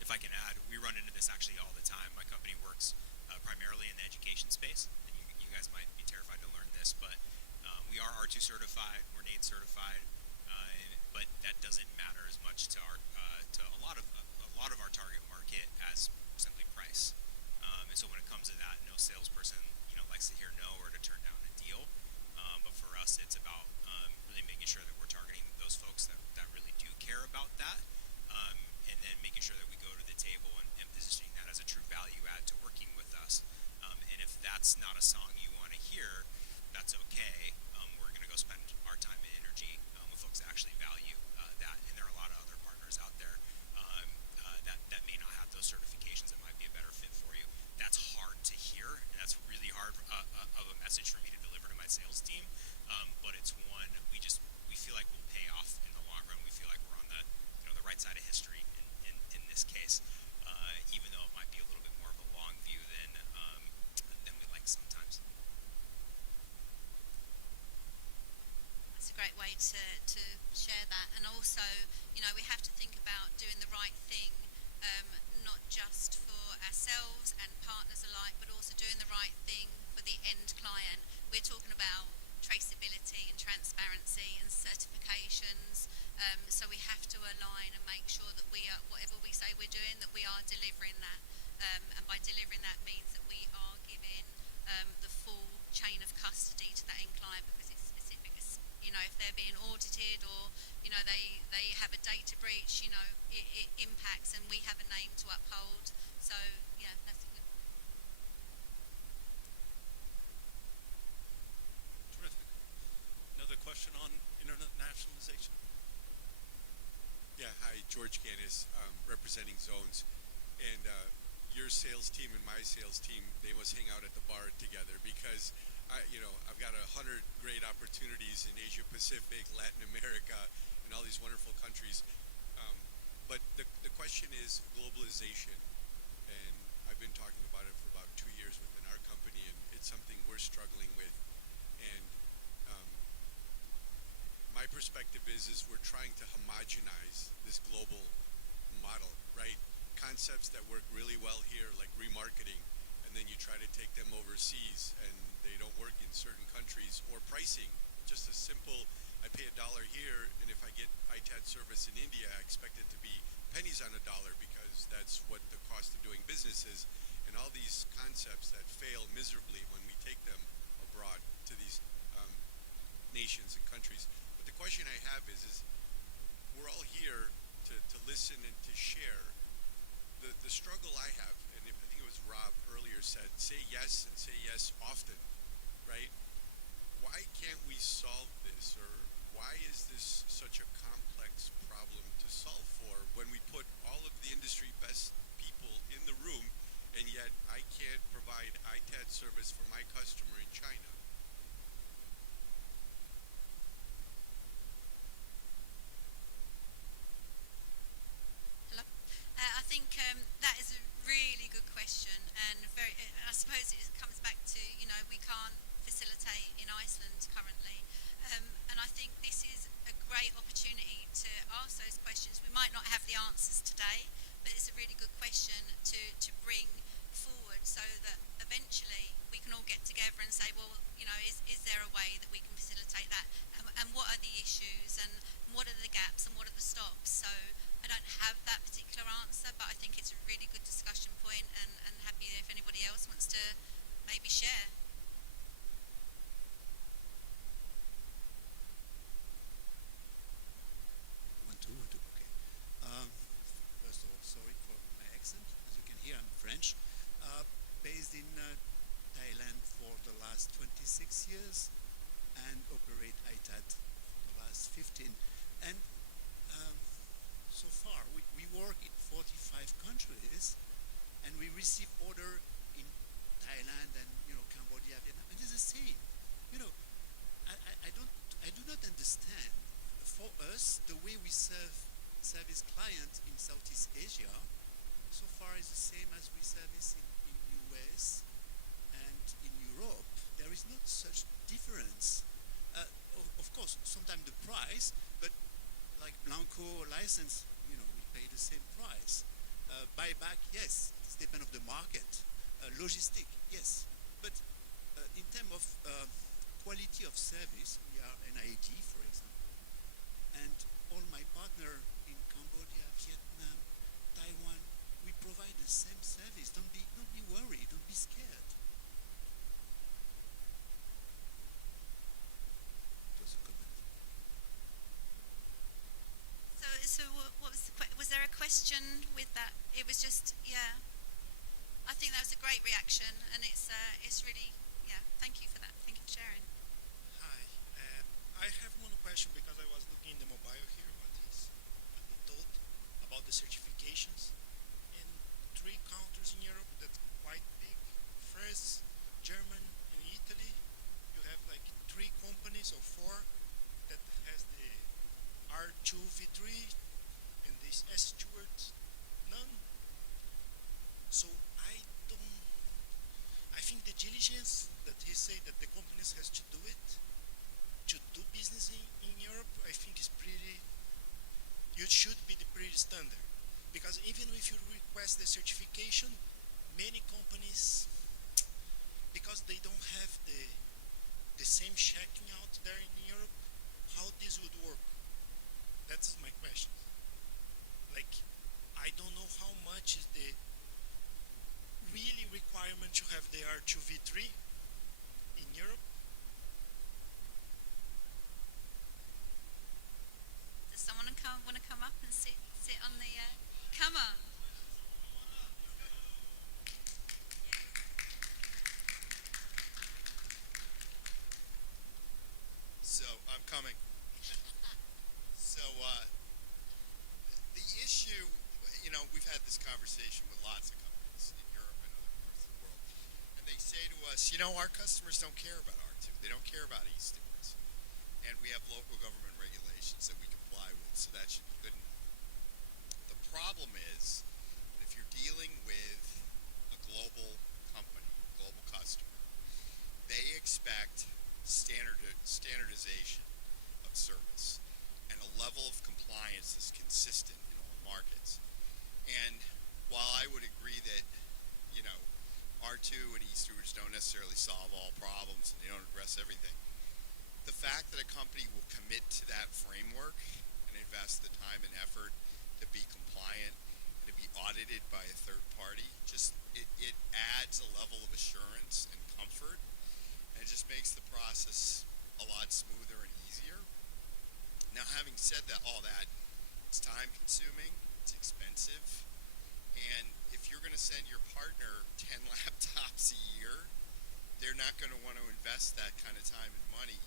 If I can add, we run into this actually all the time. My company works primarily in the education space, and you guys might be terrified to learn this, but we are R2 certified, we're NAID certified, but that doesn't matter as much to a lot of our target market as simply price. And so when it comes to that, no salesperson likes to hear no or to turn down a deal. But for us, it's about really making sure that we're targeting those folks that really do care about that. And then making sure that we go to the table and positioning that as a true value add to working with us. And if that's not a song you want to hear, that's okay. We're going to go spend our time and energy with folks that actually value that. And there are a lot of other partners out there that may not have those certifications that might be a better fit for you. That's hard to hear, and that's really hard of a message for me to deliver to my sales team. But it's one we feel like will pay off in the long run. We feel like we're on the right side of history in this case, even though it might be a little bit more of a long view than we like sometimes. That's a great way to share that. And also, we have to think about doing the right thing, not just for ourselves and partners alike, but also doing the right thing for the end client. We're talking about traceability and transparency and certifications. So we have to align and make sure that we are, whatever we say we're doing, that we are delivering that. And by delivering that means that we are giving the full chain of custody to that end client, because it's specific. If they're being audited or they have a data breach, it impacts, and we have a name to uphold. So yeah, that's a good point. Terrific. Another question on internationalization? Yeah, hi, George Ganis, representing Zones. And your sales team and my sales team, they must hang out at the bar together because, I've got 100 great opportunities in Asia Pacific, Latin America, and all these wonderful countries. But the question is globalization. And I've been talking about it for about 2 years within our company, and it's something we're struggling with. And my perspective is we're trying to homogenize this global model, right? Concepts that work really well here, like remarketing, and then you try to take them overseas and they don't work in certain countries. Or pricing, just a simple, I pay $1 here, and if I get ITAD service in India, I expect it to be pennies on a dollar because that's what the cost of doing business is. And all these concepts that fail miserably when we take them abroad to these nations and countries. But the question I have is we're all here to listen and to share. The struggle I have, and I think it was Rob earlier said, say yes and say yes often, right? Why can't we solve this, or why is this such a complex problem to solve for when we put all of the industry best people in the room, and yet I can't provide ITAD service for my customer in China? I think that is a really good question, and I suppose ask those questions. We might not have the answers today, but it's a really good question to bring forward so that eventually we can all get together and say, well, is there a way that we can facilitate that? And what are the issues and what are the gaps and what are the stops? So I don't have that particular answer, but I think it's a really good discussion point and happy if anybody else wants to maybe share. One, two. Okay. First of all, sorry for my accent. As you can hear, I'm French. Based in Thailand for the last 26 years and operate ITAD for the last 15. And so far, we work in 45 countries and we receive order in Thailand and Cambodia, Vietnam. It is the same. I do not understand. For us, the way we service clients in Southeast Asia so far is the same as we service in US and in Europe. There is not such difference. Of course, sometimes the price, but like Blanco license, we pay the same price. Buyback, yes, it depends on the market. Logistic, yes. But in terms of quality of service, we are NIAG, for example, and all my partner in Cambodia, Vietnam, Taiwan, we provide the same service. Don't be worried. Don't be scared. It was a comment. So what was was there a question with that? It was just, yeah. I think that was a great reaction, and it's really, yeah. Thank you for that. Thank you for sharing. Hi, I have one question because I was looking in the mobile here, what he told about the certifications. In 3 countries in Europe that's quite big, France, Germany, and Italy, you have like 3 companies or 4 that has the R2V3 and this S-Steward, none. So I think the diligence that he said that the companies has to do it, to do business in Europe, I think is pretty, it should be the pretty standard. Because even if you request the certification, many companies, because they don't have the same checking out there in Europe, how this would work? That's my question. Like, I don't know how much is the really requirement to have the R2V3 in Europe. Does someone want to come up and sit on the? Come on. So I'm coming. So the issue, we've had this conversation with lots of companies in Europe and other parts of the world, and they say to us, our customers don't care about R2. They don't care about e-stewards, and we have local government regulations that we comply with, so that should be good enough. The problem is that if you're dealing with a global company, global customer, they expect standardization of service and a level of compliance that's consistent in all markets. And while I would agree that, R2 and e-stewards don't necessarily solve all problems and they don't address everything, the fact that a company will commit to that framework and invest the time and effort to be compliant and to be audited by a third party, it adds a level of assurance and comfort, and it just makes the process a lot smoother and easier. Now, having said all that, it's time consuming, it's expensive, and if you're going to send your partner 10 laptops a year, they're not going to want to invest that kind of time and money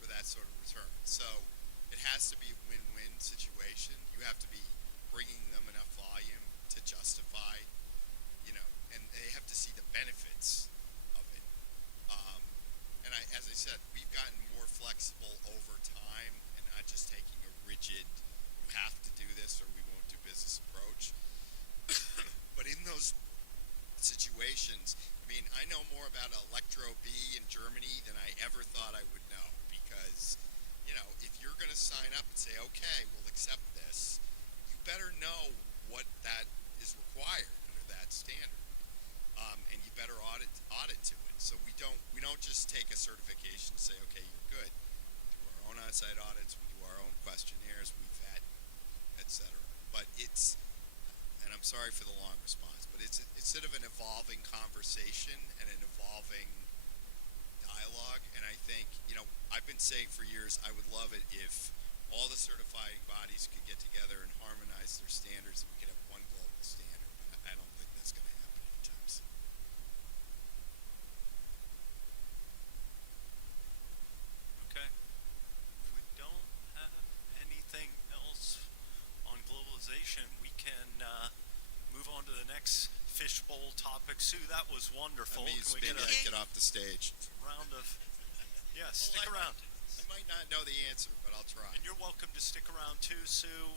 for that sort of return. So it has to be a win-win situation. You have to be bringing them enough volume to justify, and they have to see the benefits of it. And as I said, we've gotten more flexible over time and not just taking a rigid, you have to do this or we won't do business approach. But in those situations, I know more about Electro B in Germany than I ever thought I would know, because, if you're going to sign up and say, okay, we'll accept this, you better know what that is required under that standard. And you better audit to it. So we don't just take a certification and say, okay, you're good. We do our own on-site audits, we do our own questionnaires, we vet, etc. But and I'm sorry for the long response, but it's sort of an evolving conversation and an evolving dialogue. And I think, I've been saying for years, I would love it if all the certifying bodies could get together and harmonize their standards, and we could have one global standard. But I don't think that's going to happen anytime soon. Okay. If we don't have anything else on globalization, we can move on to the next fishbowl topic. Sue, that was wonderful. That means Can we maybe get I get off the stage. round of... Yeah, stick around. I might not know the answer, but I'll try. And you're welcome to stick around too, Sue.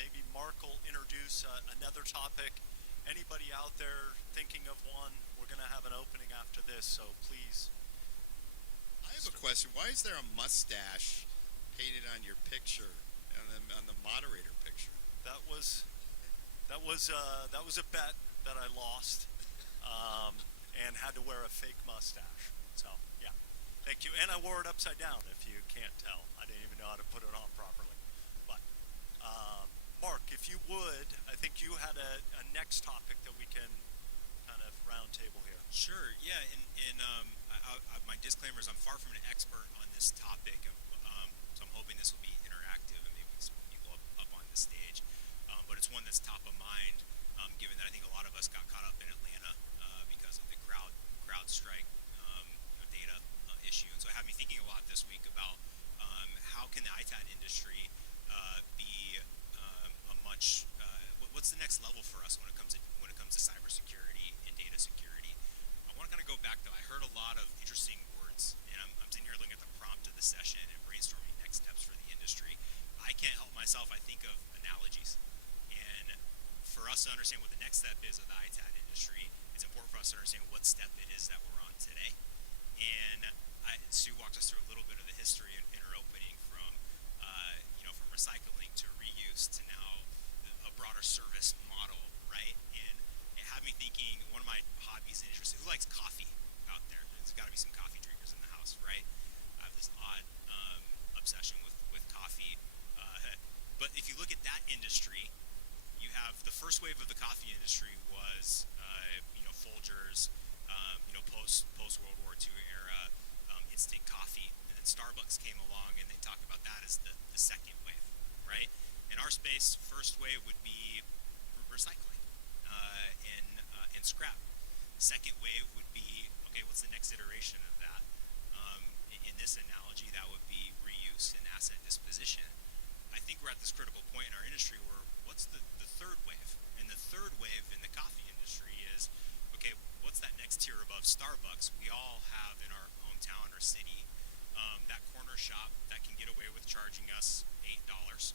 Maybe Mark will introduce another topic. Anybody out there thinking of one, we're going to have an opening after this, so please. I have a question. Why is there a mustache painted on your picture, on the moderator picture? That was a bet that I lost, and had to wear a fake mustache. So yeah, thank you. And I wore it upside down. If you can't tell, I didn't even know how to put it on properly. But Mark, if you would, I think you had a next topic that we can kind of round table here. Sure. Yeah. And my disclaimer is I'm far from an expert on this topic, so I'm hoping this will be interactive and maybe some people up on the stage. But it's one that's top of mind, given that I think a lot of us got caught up in Atlanta because of the CrowdStrike data issue. And so it had me thinking a lot this week about how can the ITAD industry be a much what's the next level for us when it comes to cybersecurity and data security. I want to kind of go back though. I heard a lot of interesting words, and I'm sitting here looking at the prompt of the session and brainstorming next steps for the industry. I can't help myself. I think of analogies. And for us to understand what the next step is of the ITAD industry, it's important for us to understand what step it is that we're on today. And Sue walked us through a little bit of the history in her opening from from recycling to reuse to now a broader service model, right? And it had me thinking, one of my hobbies and interests, who likes coffee out there? There's got to be some coffee drinkers in the house, right? I have this odd obsession with coffee. But if you look at that industry, you have the first wave of the coffee industry was, Folgers, post World War II era, instant coffee, and then Starbucks came along and they talk about that as the second wave, right? In our space, first wave would be recycling and scrap. Second wave would be, okay, what's the next iteration of that? In this analogy, that would be reuse and asset disposition. I think we're at this critical point in our industry where what's the third wave? And the third wave in the coffee industry is, okay, what's that next tier above Starbucks? We all have in our hometown or city that corner shop that can get away with charging us $8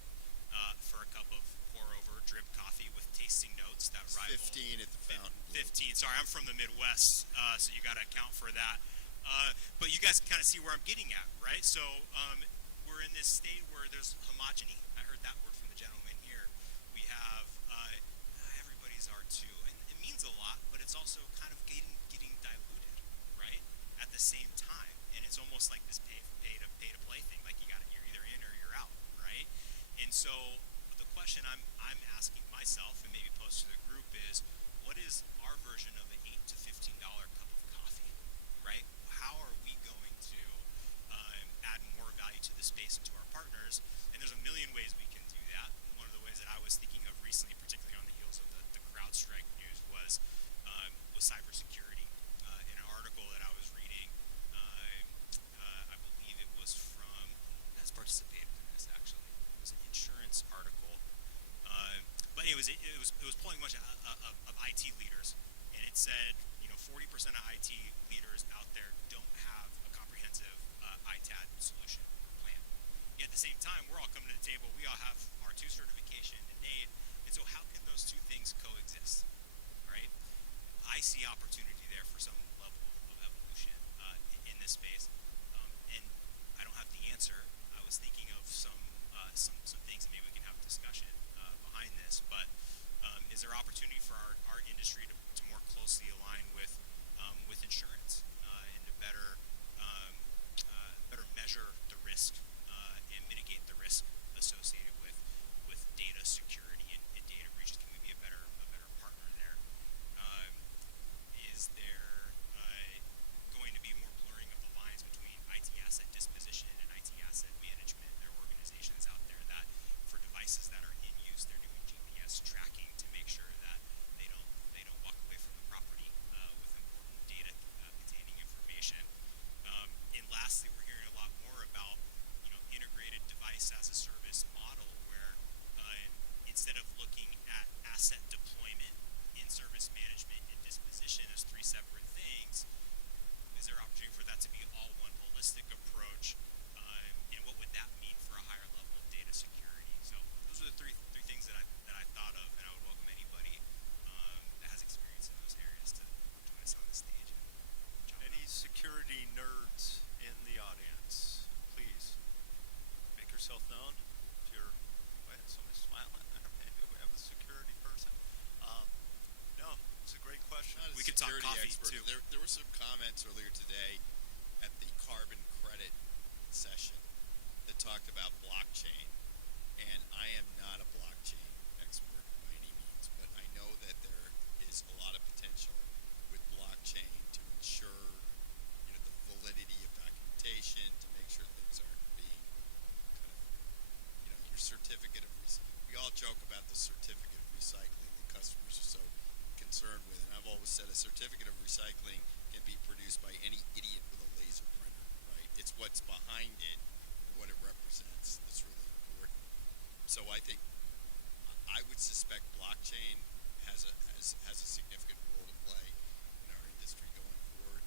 for a cup of pour-over drip coffee with tasting notes that rival 15 at the fountain. 15. Sorry, I'm from the Midwest, so you got to account for that. But you guys kind of see where I'm getting at, right? So we're in this state where there's homogeny. I heard that word from the gentleman here. We have everybody's R2, and it means a lot, but it's also kind of getting diluted, right? At the same time, and it's almost like this pay to play thing. Like you're either in or you're out, right? And so the question I'm asking myself and maybe pose to the group is, what is our version of an $8 to $15 cup of coffee, right? How are we going to add more value to the space and to our partners? And there's a million ways we can do that. One of the ways that I was thinking of recently, particularly on the heels of the CrowdStrike news, was cybersecurity. In an article that I was reading, I believe it was from, has participated in this actually. It was an insurance article. But anyways, it was pulling a bunch of IT leaders, and it said 40% of IT leaders out there don't have a comprehensive ITAD solution plan. Yet at the same time, we're all coming to the table. We all have our R2 certification and NAID, and so how can those two things coexist, right? I see opportunity there for some level of evolution in this space, and I don't have the answer. I was were some comments earlier today at the carbon credit session that talked about blockchain. And I am not a blockchain expert by any means, but I know that there is a lot of potential with blockchain to ensure, the validity of documentation, to make sure things aren't being kind of, your certificate of we all joke about the certificate of recycling that customers are so concerned with, and I've always said a certificate of recycling can be produced by any idiot with a laser printer, right? It's what's behind it and what it represents that's really important. So I think I would suspect blockchain has a significant role to play in our industry going forward.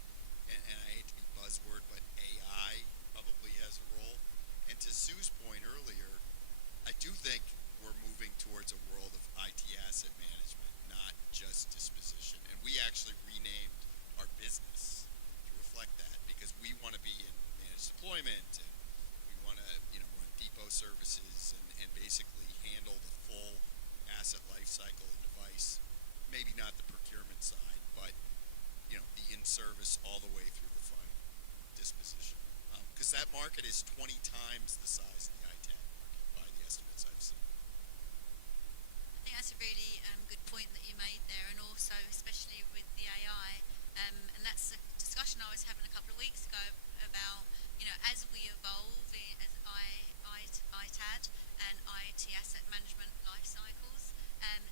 And I hate to be buzzword, but AI probably has a role. And to Sue's point earlier, I do think we're moving towards a world of IT asset management, not just disposition. And we actually renamed our business to reflect that because we want to be in managed deployment and we want to, run depot services and basically handle the full asset lifecycle of device. Maybe not the procurement side, but the in-service all the way through the final disposition. Because that market is 20 times the size of the ITAD market by the estimates I've seen. I think that's a really good point that you made there, and also especially with the AI, and that's a discussion I was having a couple of weeks ago about, as we evolve as ITAD and IT asset management life cycles,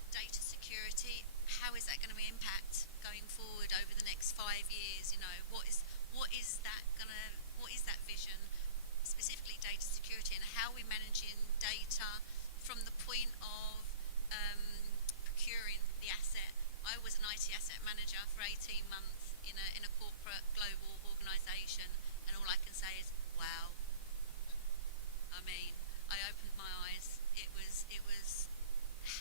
data security, how is that going to impact going forward over the next 5 years? What is that vision, specifically data security, and how are we managing data from the point of procuring the asset? I was an IT asset manager for 18 months in a corporate global organisation, and all I can say is, wow. I mean, I opened my eyes. It was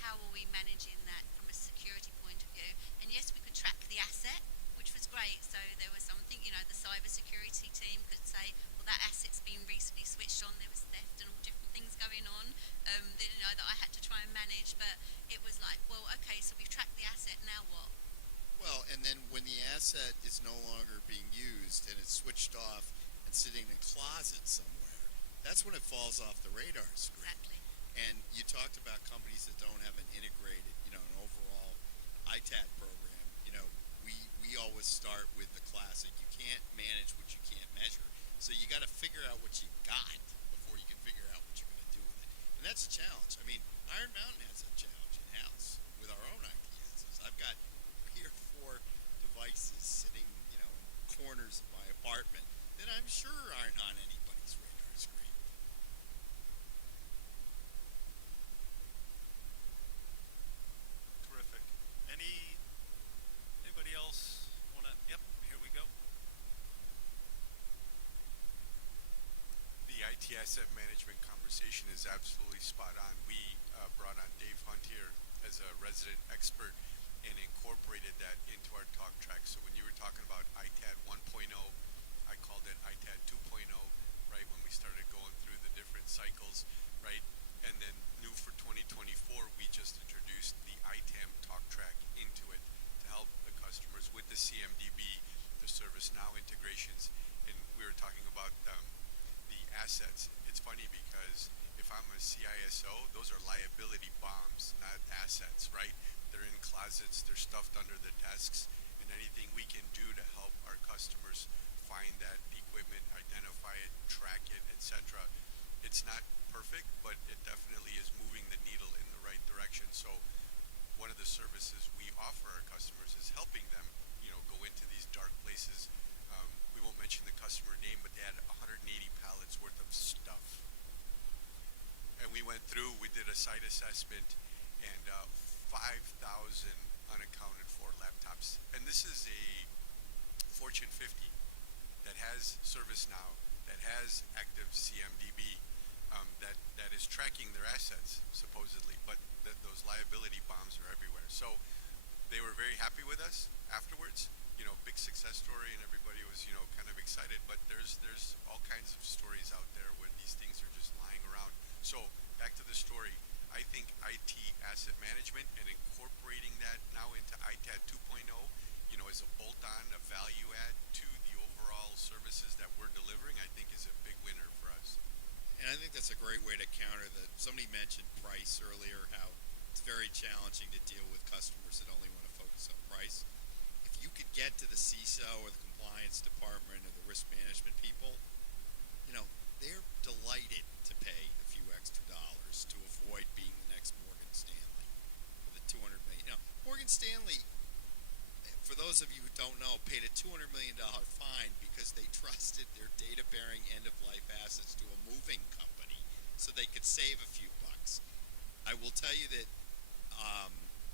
how are we managing that from a security point of view? And yes, we could track the asset, which was great. So there was something, the cyber security team could say, well, that asset's been recently switched on. There was theft and all different things going on, that I had to try and manage. But it was like, well, okay, so we've tracked the asset. Now what? Well, and then when the asset is no longer being used and it's switched off and sitting in a closet somewhere, that's when it falls off the radar screen. Exactly. And you talked about companies that don't have an integrated, an overall ITAD program. We always start with the classic. You can't manage what you can't measure. So you got to figure out what you got before you can figure out what you're going to do with it. And that's a challenge. I mean, Iron Mountain has a challenge in-house with our own IT assets. I've got 3 or 4 devices sitting, in corners of my apartment that I'm sure aren't on anybody's radar screen. Terrific. Anybody else want to? Yep, here we go. The IT asset management conversation is absolutely spot on. We brought on Dave Hunt here as a resident expert and incorporated that into our talk track. So when you were talking about ITAD 1.0, I called it ITAD 2.0, right, when we started going through the different cycles, right? And then new for 2024, we just introduced the ITAM talk track into it to help the customers with the CMDB, the ServiceNow integrations. And we were talking about the assets. It's funny because if I'm a CISO, those are liability bombs, not assets, right? They're in closets, they're stuffed under the desks, and anything we can do to help our customers find that equipment, identify it, track it, etc. It's not perfect, but it definitely is moving the needle in the right direction. So one of the services we offer our customers is helping them, go into these dark places. We won't mention the customer name, but they had 180 pallets worth of stuff. And we went through, we did a site assessment, and 5,000 unaccounted for laptops. And this is a Fortune 50 that has ServiceNow, that has active CMDB, that is tracking their assets, supposedly. But those liability bombs are everywhere. So they were very happy with us afterwards. Big success story, and everybody was, kind of excited. But there's all kinds of stories out there where these things are just lying around. So back to the story. I think IT asset management and incorporating that now into ITAD 2.0 as a bolt-on, a value add to the overall services that we're delivering, I think is a big winner for us. And I think that's a great way to counter that. Somebody mentioned price earlier, how it's very challenging to deal with customers that only want to focus on price. If you could get to the CISO or the compliance department or the risk management people, they're delighted to pay a few extra dollars to avoid being the next Morgan Stanley with a 200 million. Morgan Stanley, for those of you who don't know, paid a $200 million fine because they trusted their data-bearing end-of-life assets to a moving company so they could save a few bucks. I will tell you that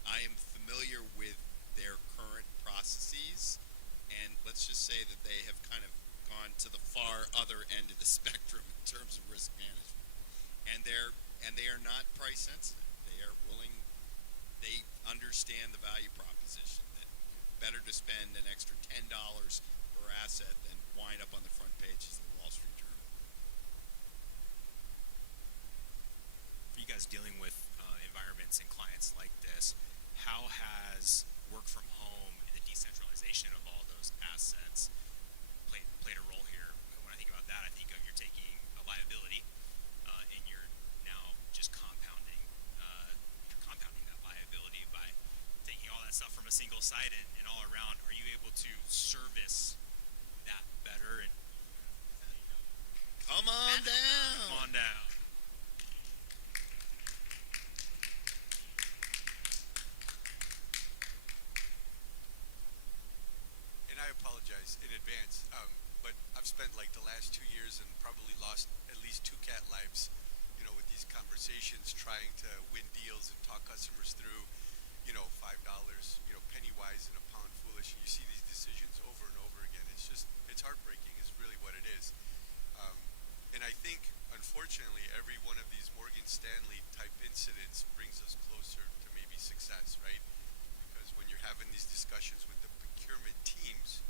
I am familiar with their current processes, and let's just say that they have kind of gone to the far other end of the spectrum in terms of risk management. And they are not price sensitive. They understand the value proposition that better to spend an extra $10 per asset than wind up on the front pages of the Wall Street Journal. For you guys dealing with environments and clients like this, how has work from home and the decentralization of all those assets played a role here? When I think about that, I think of you're taking a liability and you're now just compounding that liability by taking all that stuff from a single site and all around. Are you able to service that better? And come on down. Come on down. And I apologize in advance, but I've spent like the last 2 years and probably lost at least 2 cat lives, with these conversations, trying to win deals and talk customers through, $5, penny wise and a pound foolish. You see these decisions over and over again. It's heartbreaking is really what it is. And I think, unfortunately, every one of these Morgan Stanley type incidents brings us closer to maybe success, right? Because when you're having these discussions with the procurement teams,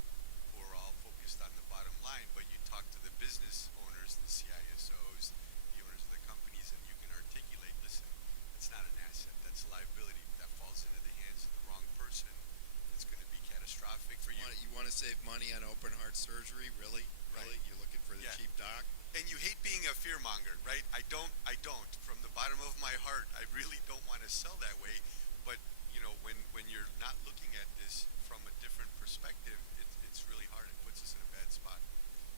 who are all focused on the bottom line, but you talk to the business owners, the CISOs, the owners of the companies, and you can articulate, listen, it's not an asset, that's a liability that falls into the hands of the wrong person. It's going to be catastrophic for you. You want to save money on open heart surgery? Really? Right. Really? You're looking for the cheap doc? And you hate being a fearmonger, right? I don't. From the bottom of my heart, I really don't want to sell that way. But, when you're not looking at this from a different perspective, it's really hard. It puts us in a bad spot.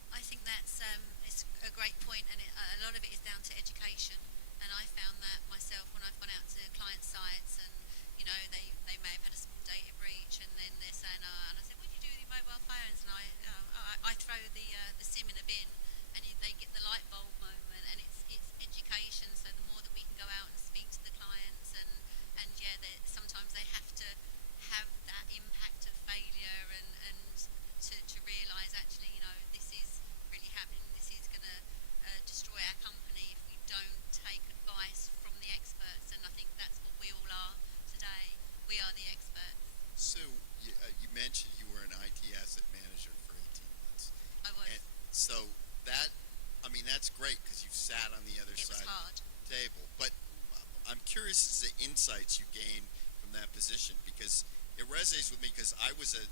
I think that's it's a great point, and a lot of it is down to education. And I found that myself when I've gone out to client sites, and they may have had a small data breach, and then they're saying, and I said, what do you do with your mobile phones? And I throw the SIM in a bin, and they get the light bulb moment, and it's education. So the more that we can go out and speak to the clients, and sometimes they have to have that impact of failure, and to realise actually, this is really happening. This is going to destroy our company if we don't take advice from the experts. And I think that's what we all are today. We are the experts. Sue, you mentioned you were an IT asset manager for 18 months. I was. And so that's great because you've sat on the other side of the table. But I'm curious as to the insights you gained from that position, because it resonates with me, because I was a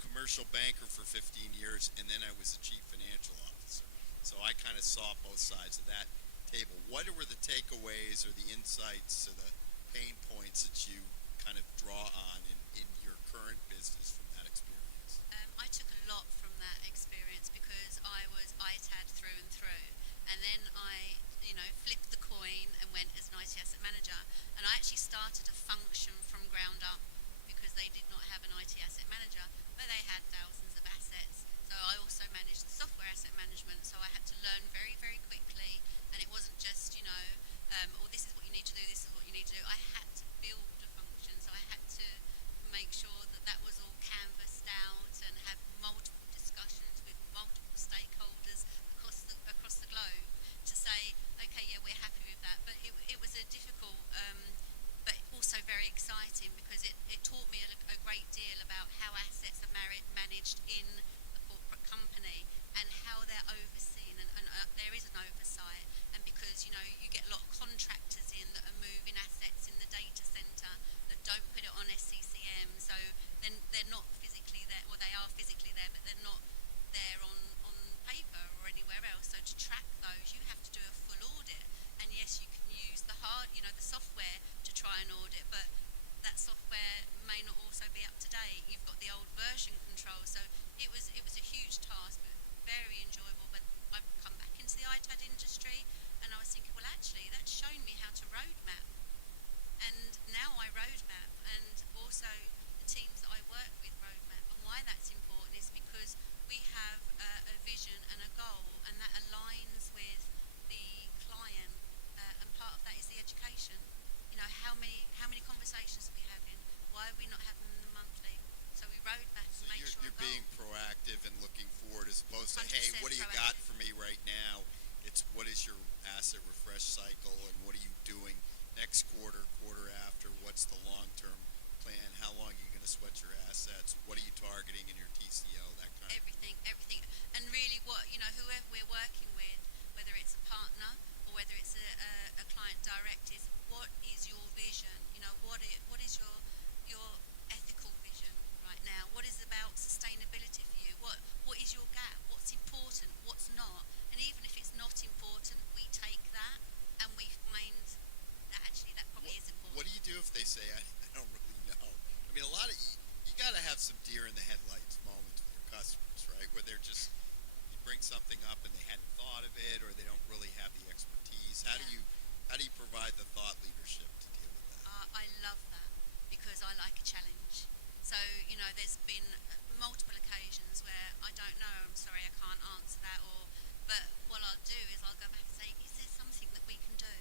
commercial banker for 15 years, and then I was a chief financial officer. So I kind of saw both sides of that table. What were the takeaways or the insights or the pain points that you kind of draw on in your current business from that experience? I took a lot from that experience because I was ITAD through and through. And then I, flipped the coin and went as an IT asset manager. And I actually started a function from ground up because they did not have an IT asset manager, but they had thousands of assets. So I also managed the software asset management. So I had to learn very, very quickly. And it wasn't just, this is what you need to do, this is what you need to do. I had to build a function. So I had to make sure that was all canvassed out and have multiple discussions with multiple stakeholders across the globe to say, okay, yeah, we're happy with that. But it was a difficult, but also very exciting, because it taught me a great deal about how assets are managed in a corporate company and how they're overseen, and there is an oversight. And because you get a lot of contractors in that are moving assets in the data center that don't put it on SCCM, so then they're not physically say, hey, 100% what do you got for me right now? It's what is your asset refresh cycle and what are you doing next quarter, quarter after? What's the long-term plan? How long are you going to sweat your assets? What are you targeting in your TCO? That kind of everything. And really what, whoever we're working with, whether it's a partner or whether it's a client direct, is what is your vision? What is your ethical vision right now? What is about sustainability for you? What is your gap? What's important? What's not? And even if it's not important, we take that and we find that actually that probably is important. What do you do if they say, I don't really know? I mean, a lot of, you got to have some deer in the headlights moments with your customers, right? Where they're just, you bring something up and they hadn't thought of it or they don't really have the expertise. How do you provide the thought leadership to deal with that? I love that because I like a challenge. So, there's been multiple occasions where I don't know, I'm sorry, I can't answer that, but what I'll do is I'll go back and say, is there something that we can do?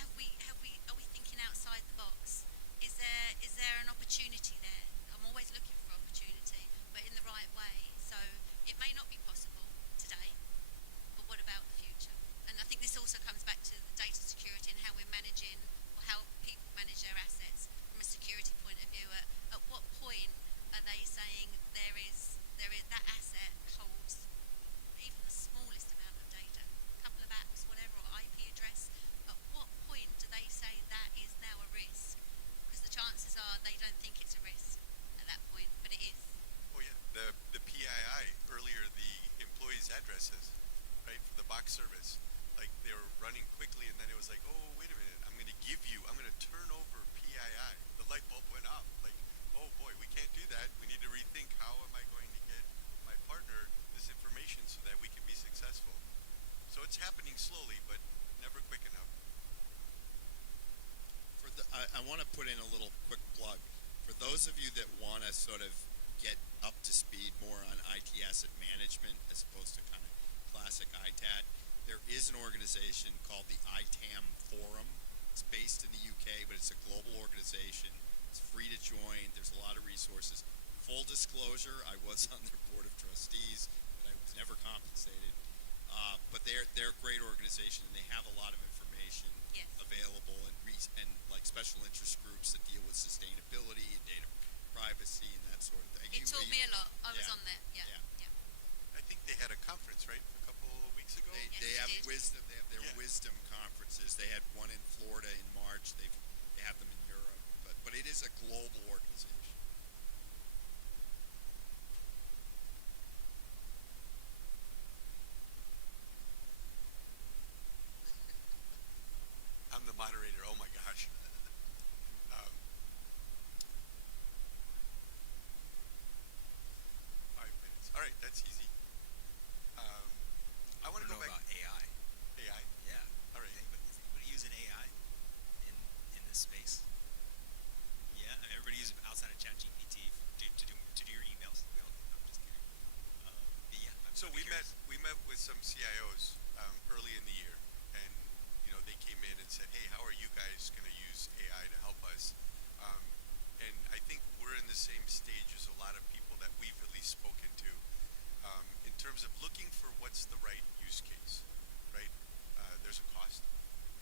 Are we thinking outside the box? Is there an opportunity there? I'm always looking for opportunity, but in the right way. So it may not be possible today, but what about the future? And I think this also comes back to the data security and how we're managing or how people manage their assets from a security point of view. At what point are they saying there is that asset holds even the smallest amount of data, a couple of apps, whatever, or IP address? At what point do they say that is now a risk? Because the chances are they don't think it's a risk at that point, but it is. Oh yeah, the PII earlier, the employees' addresses, right, for the box service, like they were running quickly, and then it was like, oh wait a minute, I'm going to turn over PII. The light bulb went off. Like, oh boy, we can't do that. We need to rethink how am I going to get my partner this information so that we can be successful. So it's happening slowly, but never quick enough. I want to put in a little quick plug. For those of you that want to sort of get up to speed more on IT asset management as opposed to kind of classic ITAD, there is an organization called the ITAM Forum. It's based in the UK, but it's a global organization. It's free to join. There's a lot of resources. Full disclosure, I was on their board of trustees, but I was never compensated. But they're a great organization, and they have a lot of information available and like special interest groups that deal with sustainability and data privacy and that sort of thing. It taught me a lot. I was on there. Yeah. I think they had a conference, right, a couple of weeks ago. They have wisdom. They have their wisdom conferences. They had one in Florida in March. They have them in Europe, but it is a global organization. I'm the moderator. Oh my gosh. 5 minutes. All right, that's easy. I want to go back about AI. AI. Yeah. All right. Is anybody using AI in this space? Yeah, I mean, everybody uses outside of ChatGPT to do your emails. I'm just kidding. But yeah. So we met with some CIOs early in the year, and they came in and said, "Hey, how are you guys going to use AI to help us?" And I think we're in the same stage as a lot of people that we've at least spoken to, in terms of looking for what's the right use case, right? There's a cost,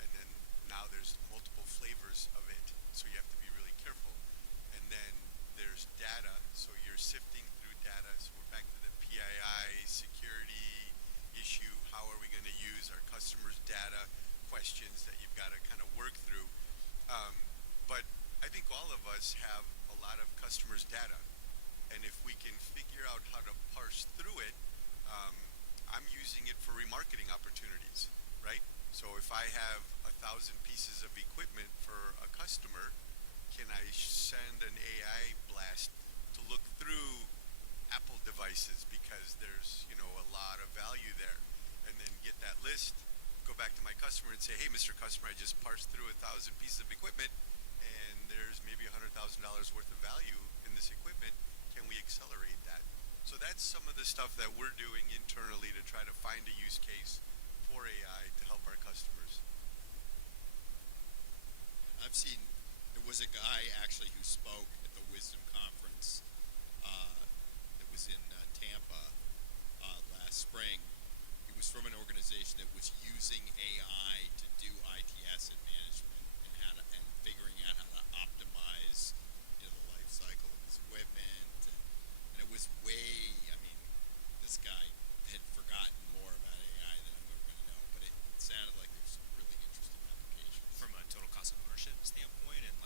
and then now there's multiple flavors of it, so you have to be really careful. And then there's data, so you're sifting through data. So we're back to the PII security issue. How are we going to use our customers' data? Questions that you've got to kind of work through. But I think all of us have a lot of customers' data, and if we can figure out how to parse through it, I'm using it for remarketing opportunities, right? So if I have 1,000 pieces of equipment for a customer, can I send an AI blast to look through Apple devices because there's a lot of value there, and then get that list, go back to my customer and say, hey, Mr. Customer, I just parsed through 1,000 pieces of equipment, and there's maybe $100,000 worth of value in this equipment. Can we accelerate that? So that's some of the stuff that we're doing internally to try to find a use case for AI to help our customers. I've seen, there was a guy actually who spoke at the Wisdom Conference that was in Tampa last spring, from an organization that was using AI to do IT asset management and figuring out how to optimize, the life cycle of his equipment, and it was way. I mean, this guy had forgotten more about AI than I'm ever going to know, but it sounded like there's some really interesting applications. From a total cost of ownership standpoint, and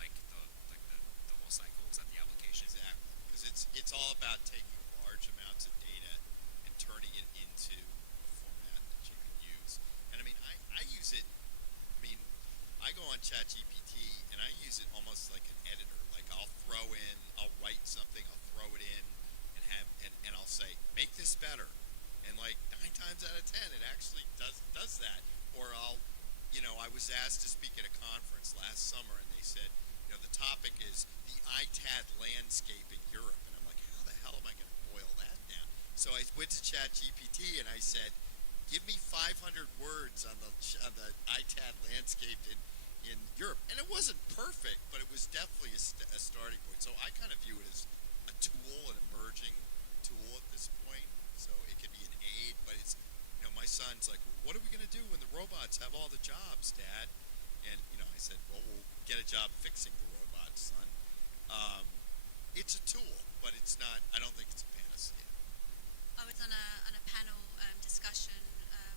the whole cycle, is that the application? Exactly, because it's all about taking large amounts of data and turning it into a format that you can use. And I mean, I use it. I mean, I go on ChatGPT and I use it almost like an editor. Like I'll write something, I'll throw it in, and I'll say, make this better. And like 9 times out of 10, it actually does that. Or I was asked to speak at a conference last summer, and they said, the topic is the ITAD landscape in Europe. And I'm like, how the hell am I going to boil that down? So I went to ChatGPT and I said, give me 500 words on the ITAD landscape in Europe. And it wasn't perfect, but it was definitely a starting point. So I kind of view it as a tool, an emerging tool at this point. So it could be an aid, but it's, my son's like, well, what are we going to do when the robots have all the jobs, Dad? And, I said, well, we'll get a job fixing the robots, son. It's a tool, but it's not, I don't think it's a panacea. I was on a panel discussion,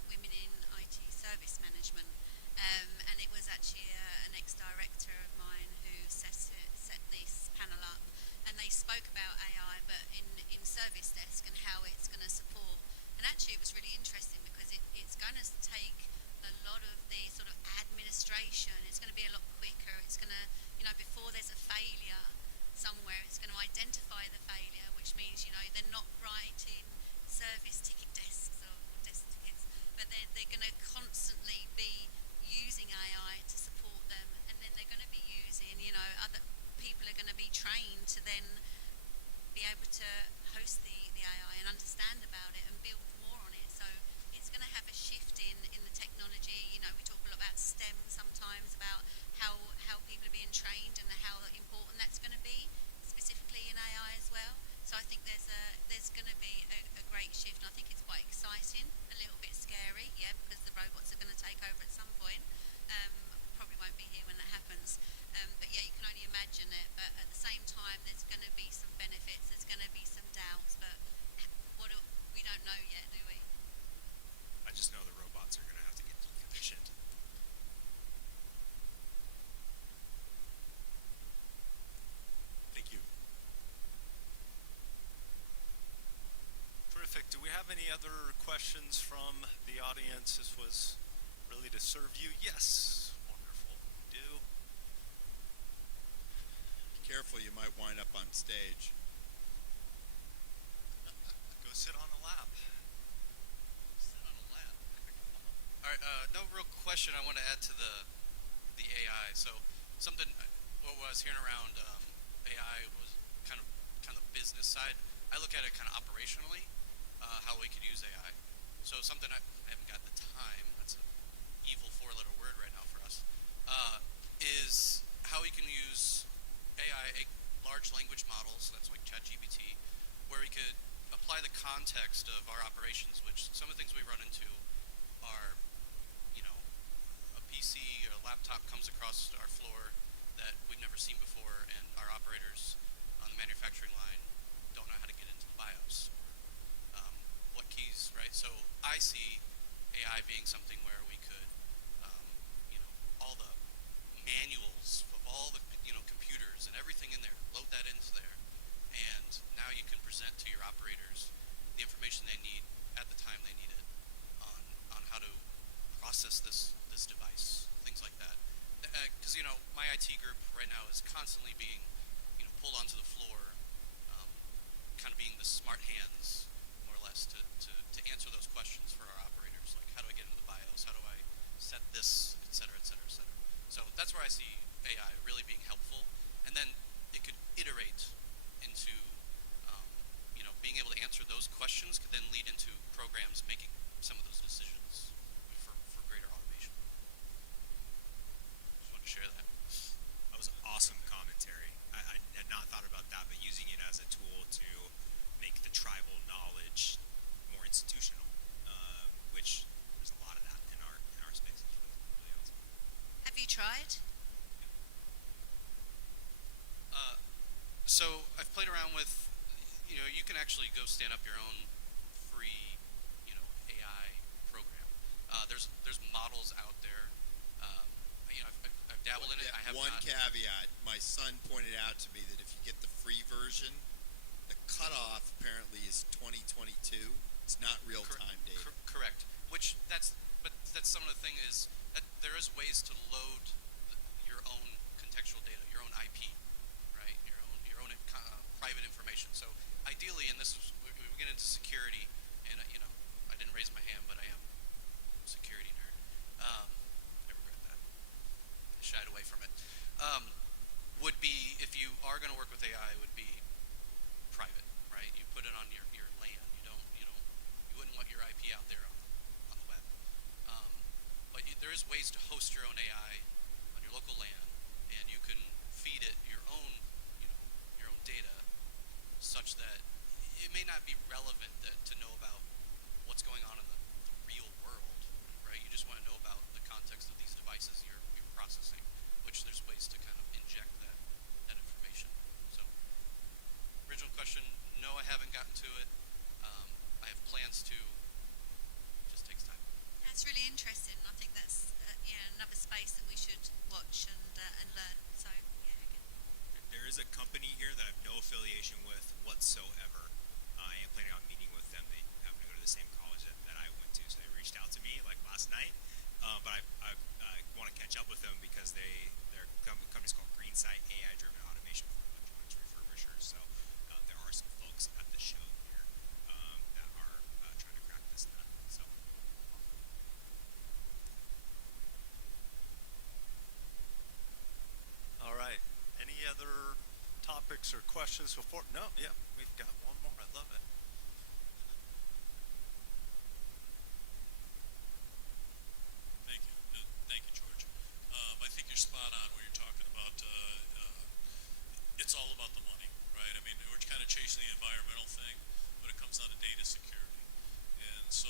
Women in IT Service Management, and it was actually an ex-director of mine who set this panel up, and they spoke about AI, but in Service Desk and how it's going to support. And actually, it was really interesting because it's going to take a lot of the sort of administration. It's going to be a lot quicker. It's going to, before there's a failure somewhere, it's going to identify the failure, which means, they're not writing service ticket desks or desk tickets, but they're going to constantly be using AI to support them, and then they're going to be using, other people are going to be trained to then be able to host the AI and understand about it and build more on it. So it's going to have a shift in the technology. We talk a lot about STEM sometimes, about how people are being trained and how important that's going to be, specifically in AI as well. So I think there's going to be a great shift, and I think it's quite exciting, a little bit scary, yeah, because the robots are going to take over at some point. Probably won't be here when that happens. But yeah, you can only imagine it. But at the same time, there's going to be some benefits. There's going to be some doubts. But we don't know yet, do we? I just know the robots are going to have to get decommissioned. Thank you. Terrific. Do we have any other questions from the audience? This was really to serve you. Yes. Wonderful. We do. Careful, you might wind up on stage. Go sit on a lap. Sit on a lap. All right, no real question I want to add to the AI. So something what I was hearing around AI was kind of business side. I look at it kind of operationally, how we could use AI. So something I haven't got the time. That's an evil four-letter word right now for us. Is how we can use AI, large language models. That's like ChatGPT, where we could apply the context of our operations, which some of the things we run into are, a PC or a laptop comes across our floor that we've never seen before, and our operators on the manufacturing line don't know how to get into the BIOS or what keys, right? So I see AI being something where we could, all the manuals of all the computers and everything in there, load that into there, and now you can present to your operators the information they need at the time they need it on how to process this device, things like that. Because my IT group right now is constantly being pulled onto the floor, kind of being the smart hands more or less to answer those questions for our operators, like how do I get into the BIOS, how do I set this, et cetera, et cetera, et cetera. So that's where I see AI really being helpful, and then it could iterate into, being able to answer those questions could then lead into actually go stand up your own free, AI program. There's models out there. I've dabbled in it. I have One not. caveat: my son pointed out to me that if you get the free version, the cutoff apparently is 2022. It's not real time data. Correct. But that's some of the thing is that there is ways to load your own contextual data, your own IP, right? Your own private information. So ideally, and this is we get into security, and I didn't raise my hand, but I am a security nerd. I regret that. I shied away from it. Would be if you are going to work with AI, would be private, right? You put it on your LAN. You wouldn't want your IP out there on the web. But there is ways to host your own AI on your local LAN, and you can feed it your own data, such that it may not be relevant to know about what's going on in the real world, right? You just want to know about the context of these devices you're processing, which there's ways to kind of inject that information. So, original question, no, I haven't gotten to it. I have plans to. It just takes time. That's really interesting. I think that's another space that we should watch and learn. So yeah, good. There is a company here that I have no affiliation with whatsoever. I am planning on meeting with them. They happen to go to the same college that I went to, so they reached out to me like last night. But I want to catch up with them because their company's called Greensight AI-driven automation for electronics refurbishers. So there are some folks at the show here that are trying to crack this nut. So. All right. Any other topics or questions before? No, yeah, we've got one more. I love it. Thank you. Thank you, George. I think you're spot on when you're talking about it's all about the money, right? I mean, we're kind of chasing the environmental thing, but it comes down to data security. And so,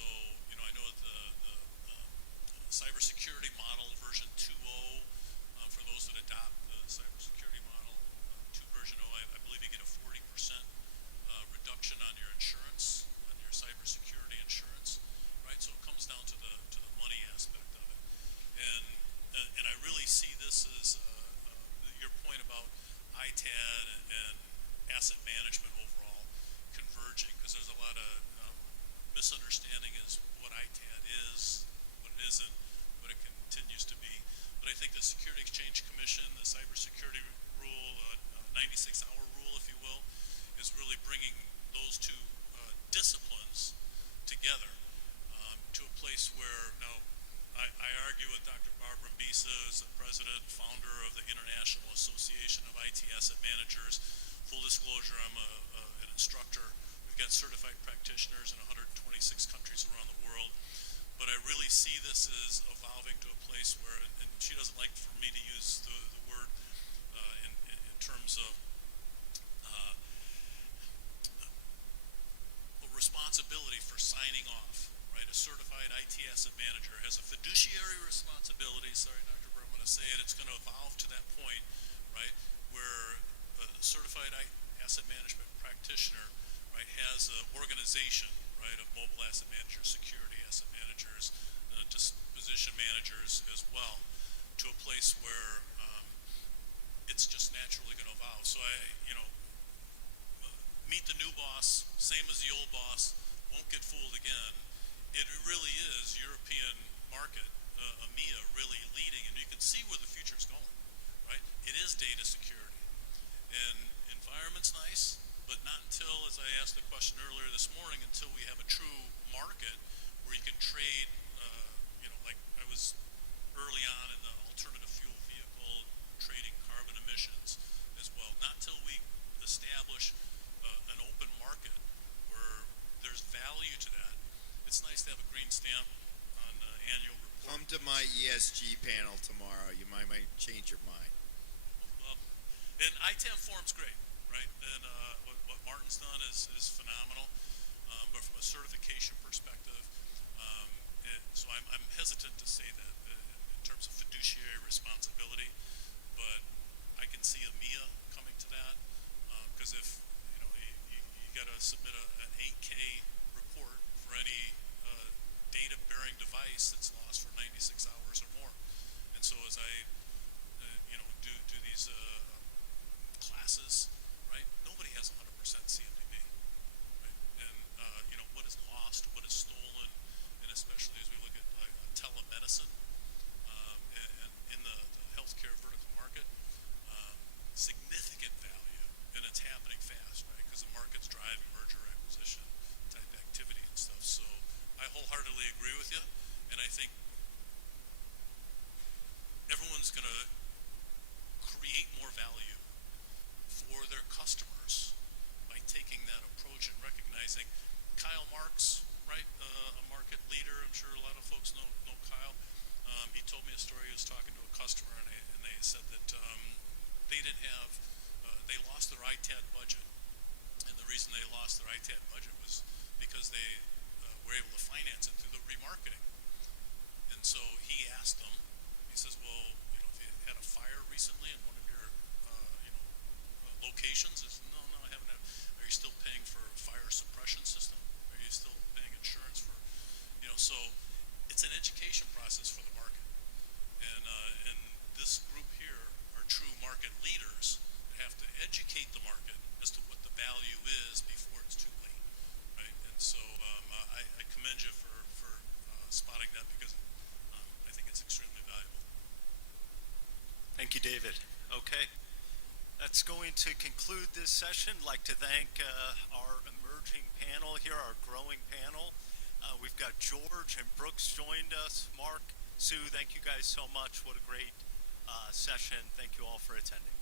I know the cybersecurity model version 2.0, for those that adopt the cybersecurity model, version 0, I believe you get a 40% reduction on your insurance, on your cybersecurity insurance, right? So it comes down to the money aspect of it, and I really see this as your point about ITAD and asset management overall converging, because there's a lot of misunderstanding as what ITAD is, what it isn't, what it continues to be. But I think the Security Exchange Commission, the cybersecurity rule, 96-hour rule, if you will, is really bringing those two disciplines together to a place where now I argue with Dr. Barbara Mbisa, as the president, founder of the International Association of IT Asset Managers. Full disclosure, I'm an instructor. We've got certified practitioners in 126 countries around the world. But I really see this as evolving to a place where, and she doesn't like for me to use the word in terms of a responsibility for signing off, right? A certified IT asset manager has a fiduciary responsibility. Sorry, Dr. Burr, I'm going to say it. It's going to evolve to that point, right, where a certified asset management practitioner, right, has an organization, right, of mobile asset managers, security asset managers, disposition managers as well, to a place where it's just naturally going to evolve. So meet the new boss, same as the old boss, won't get fooled again. It really is European market, EMEA really leading, and you can see where the future is going, right? It is data security. And environment's nice, but not until, as I asked the question earlier this morning, until we have a true market where you can trade, like I was early on in the alternative fuel vehicle, trading carbon emissions as well. Not until we establish an open market where there's value to that. It's nice to have a green stamp on the annual report. Come to my ESG panel tomorrow. You might change your mind. Well, and ITAM Forum's great, right? And what Martin's done is phenomenal. But from a certification perspective, so I'm hesitant to say that in terms of fiduciary responsibility, but I can see EMEA coming to that, because if you got to submit a totally agree with you, and I think everyone's going to create more value for their customers by taking that approach and recognizing Kyle Marks, right? A market leader. I'm sure a lot of folks know Kyle. He told me a story. He was talking to a customer, and they said that they didn't have, they lost their ITAD budget, and the reason they lost their ITAD budget was because they were able to finance it through the remarketing. And so he asked them. He says, "Well, if you had a fire recently in one of your, locations," I said, "No, I haven't. Are you still paying for a fire suppression system? Are you still paying insurance for, So it's an education process for the market, and this group here are true market leaders that have to educate the market as to what the value is before it's too late, right? And so I commend you for spotting that because I think it's extremely valuable. Thank you, David. Okay. That's going to conclude this session. I'd like to thank our emerging panel here, our growing panel. We've got George and Brooks joined us. Mark, Sue, thank you guys so much. What a great session. Thank you all for attending.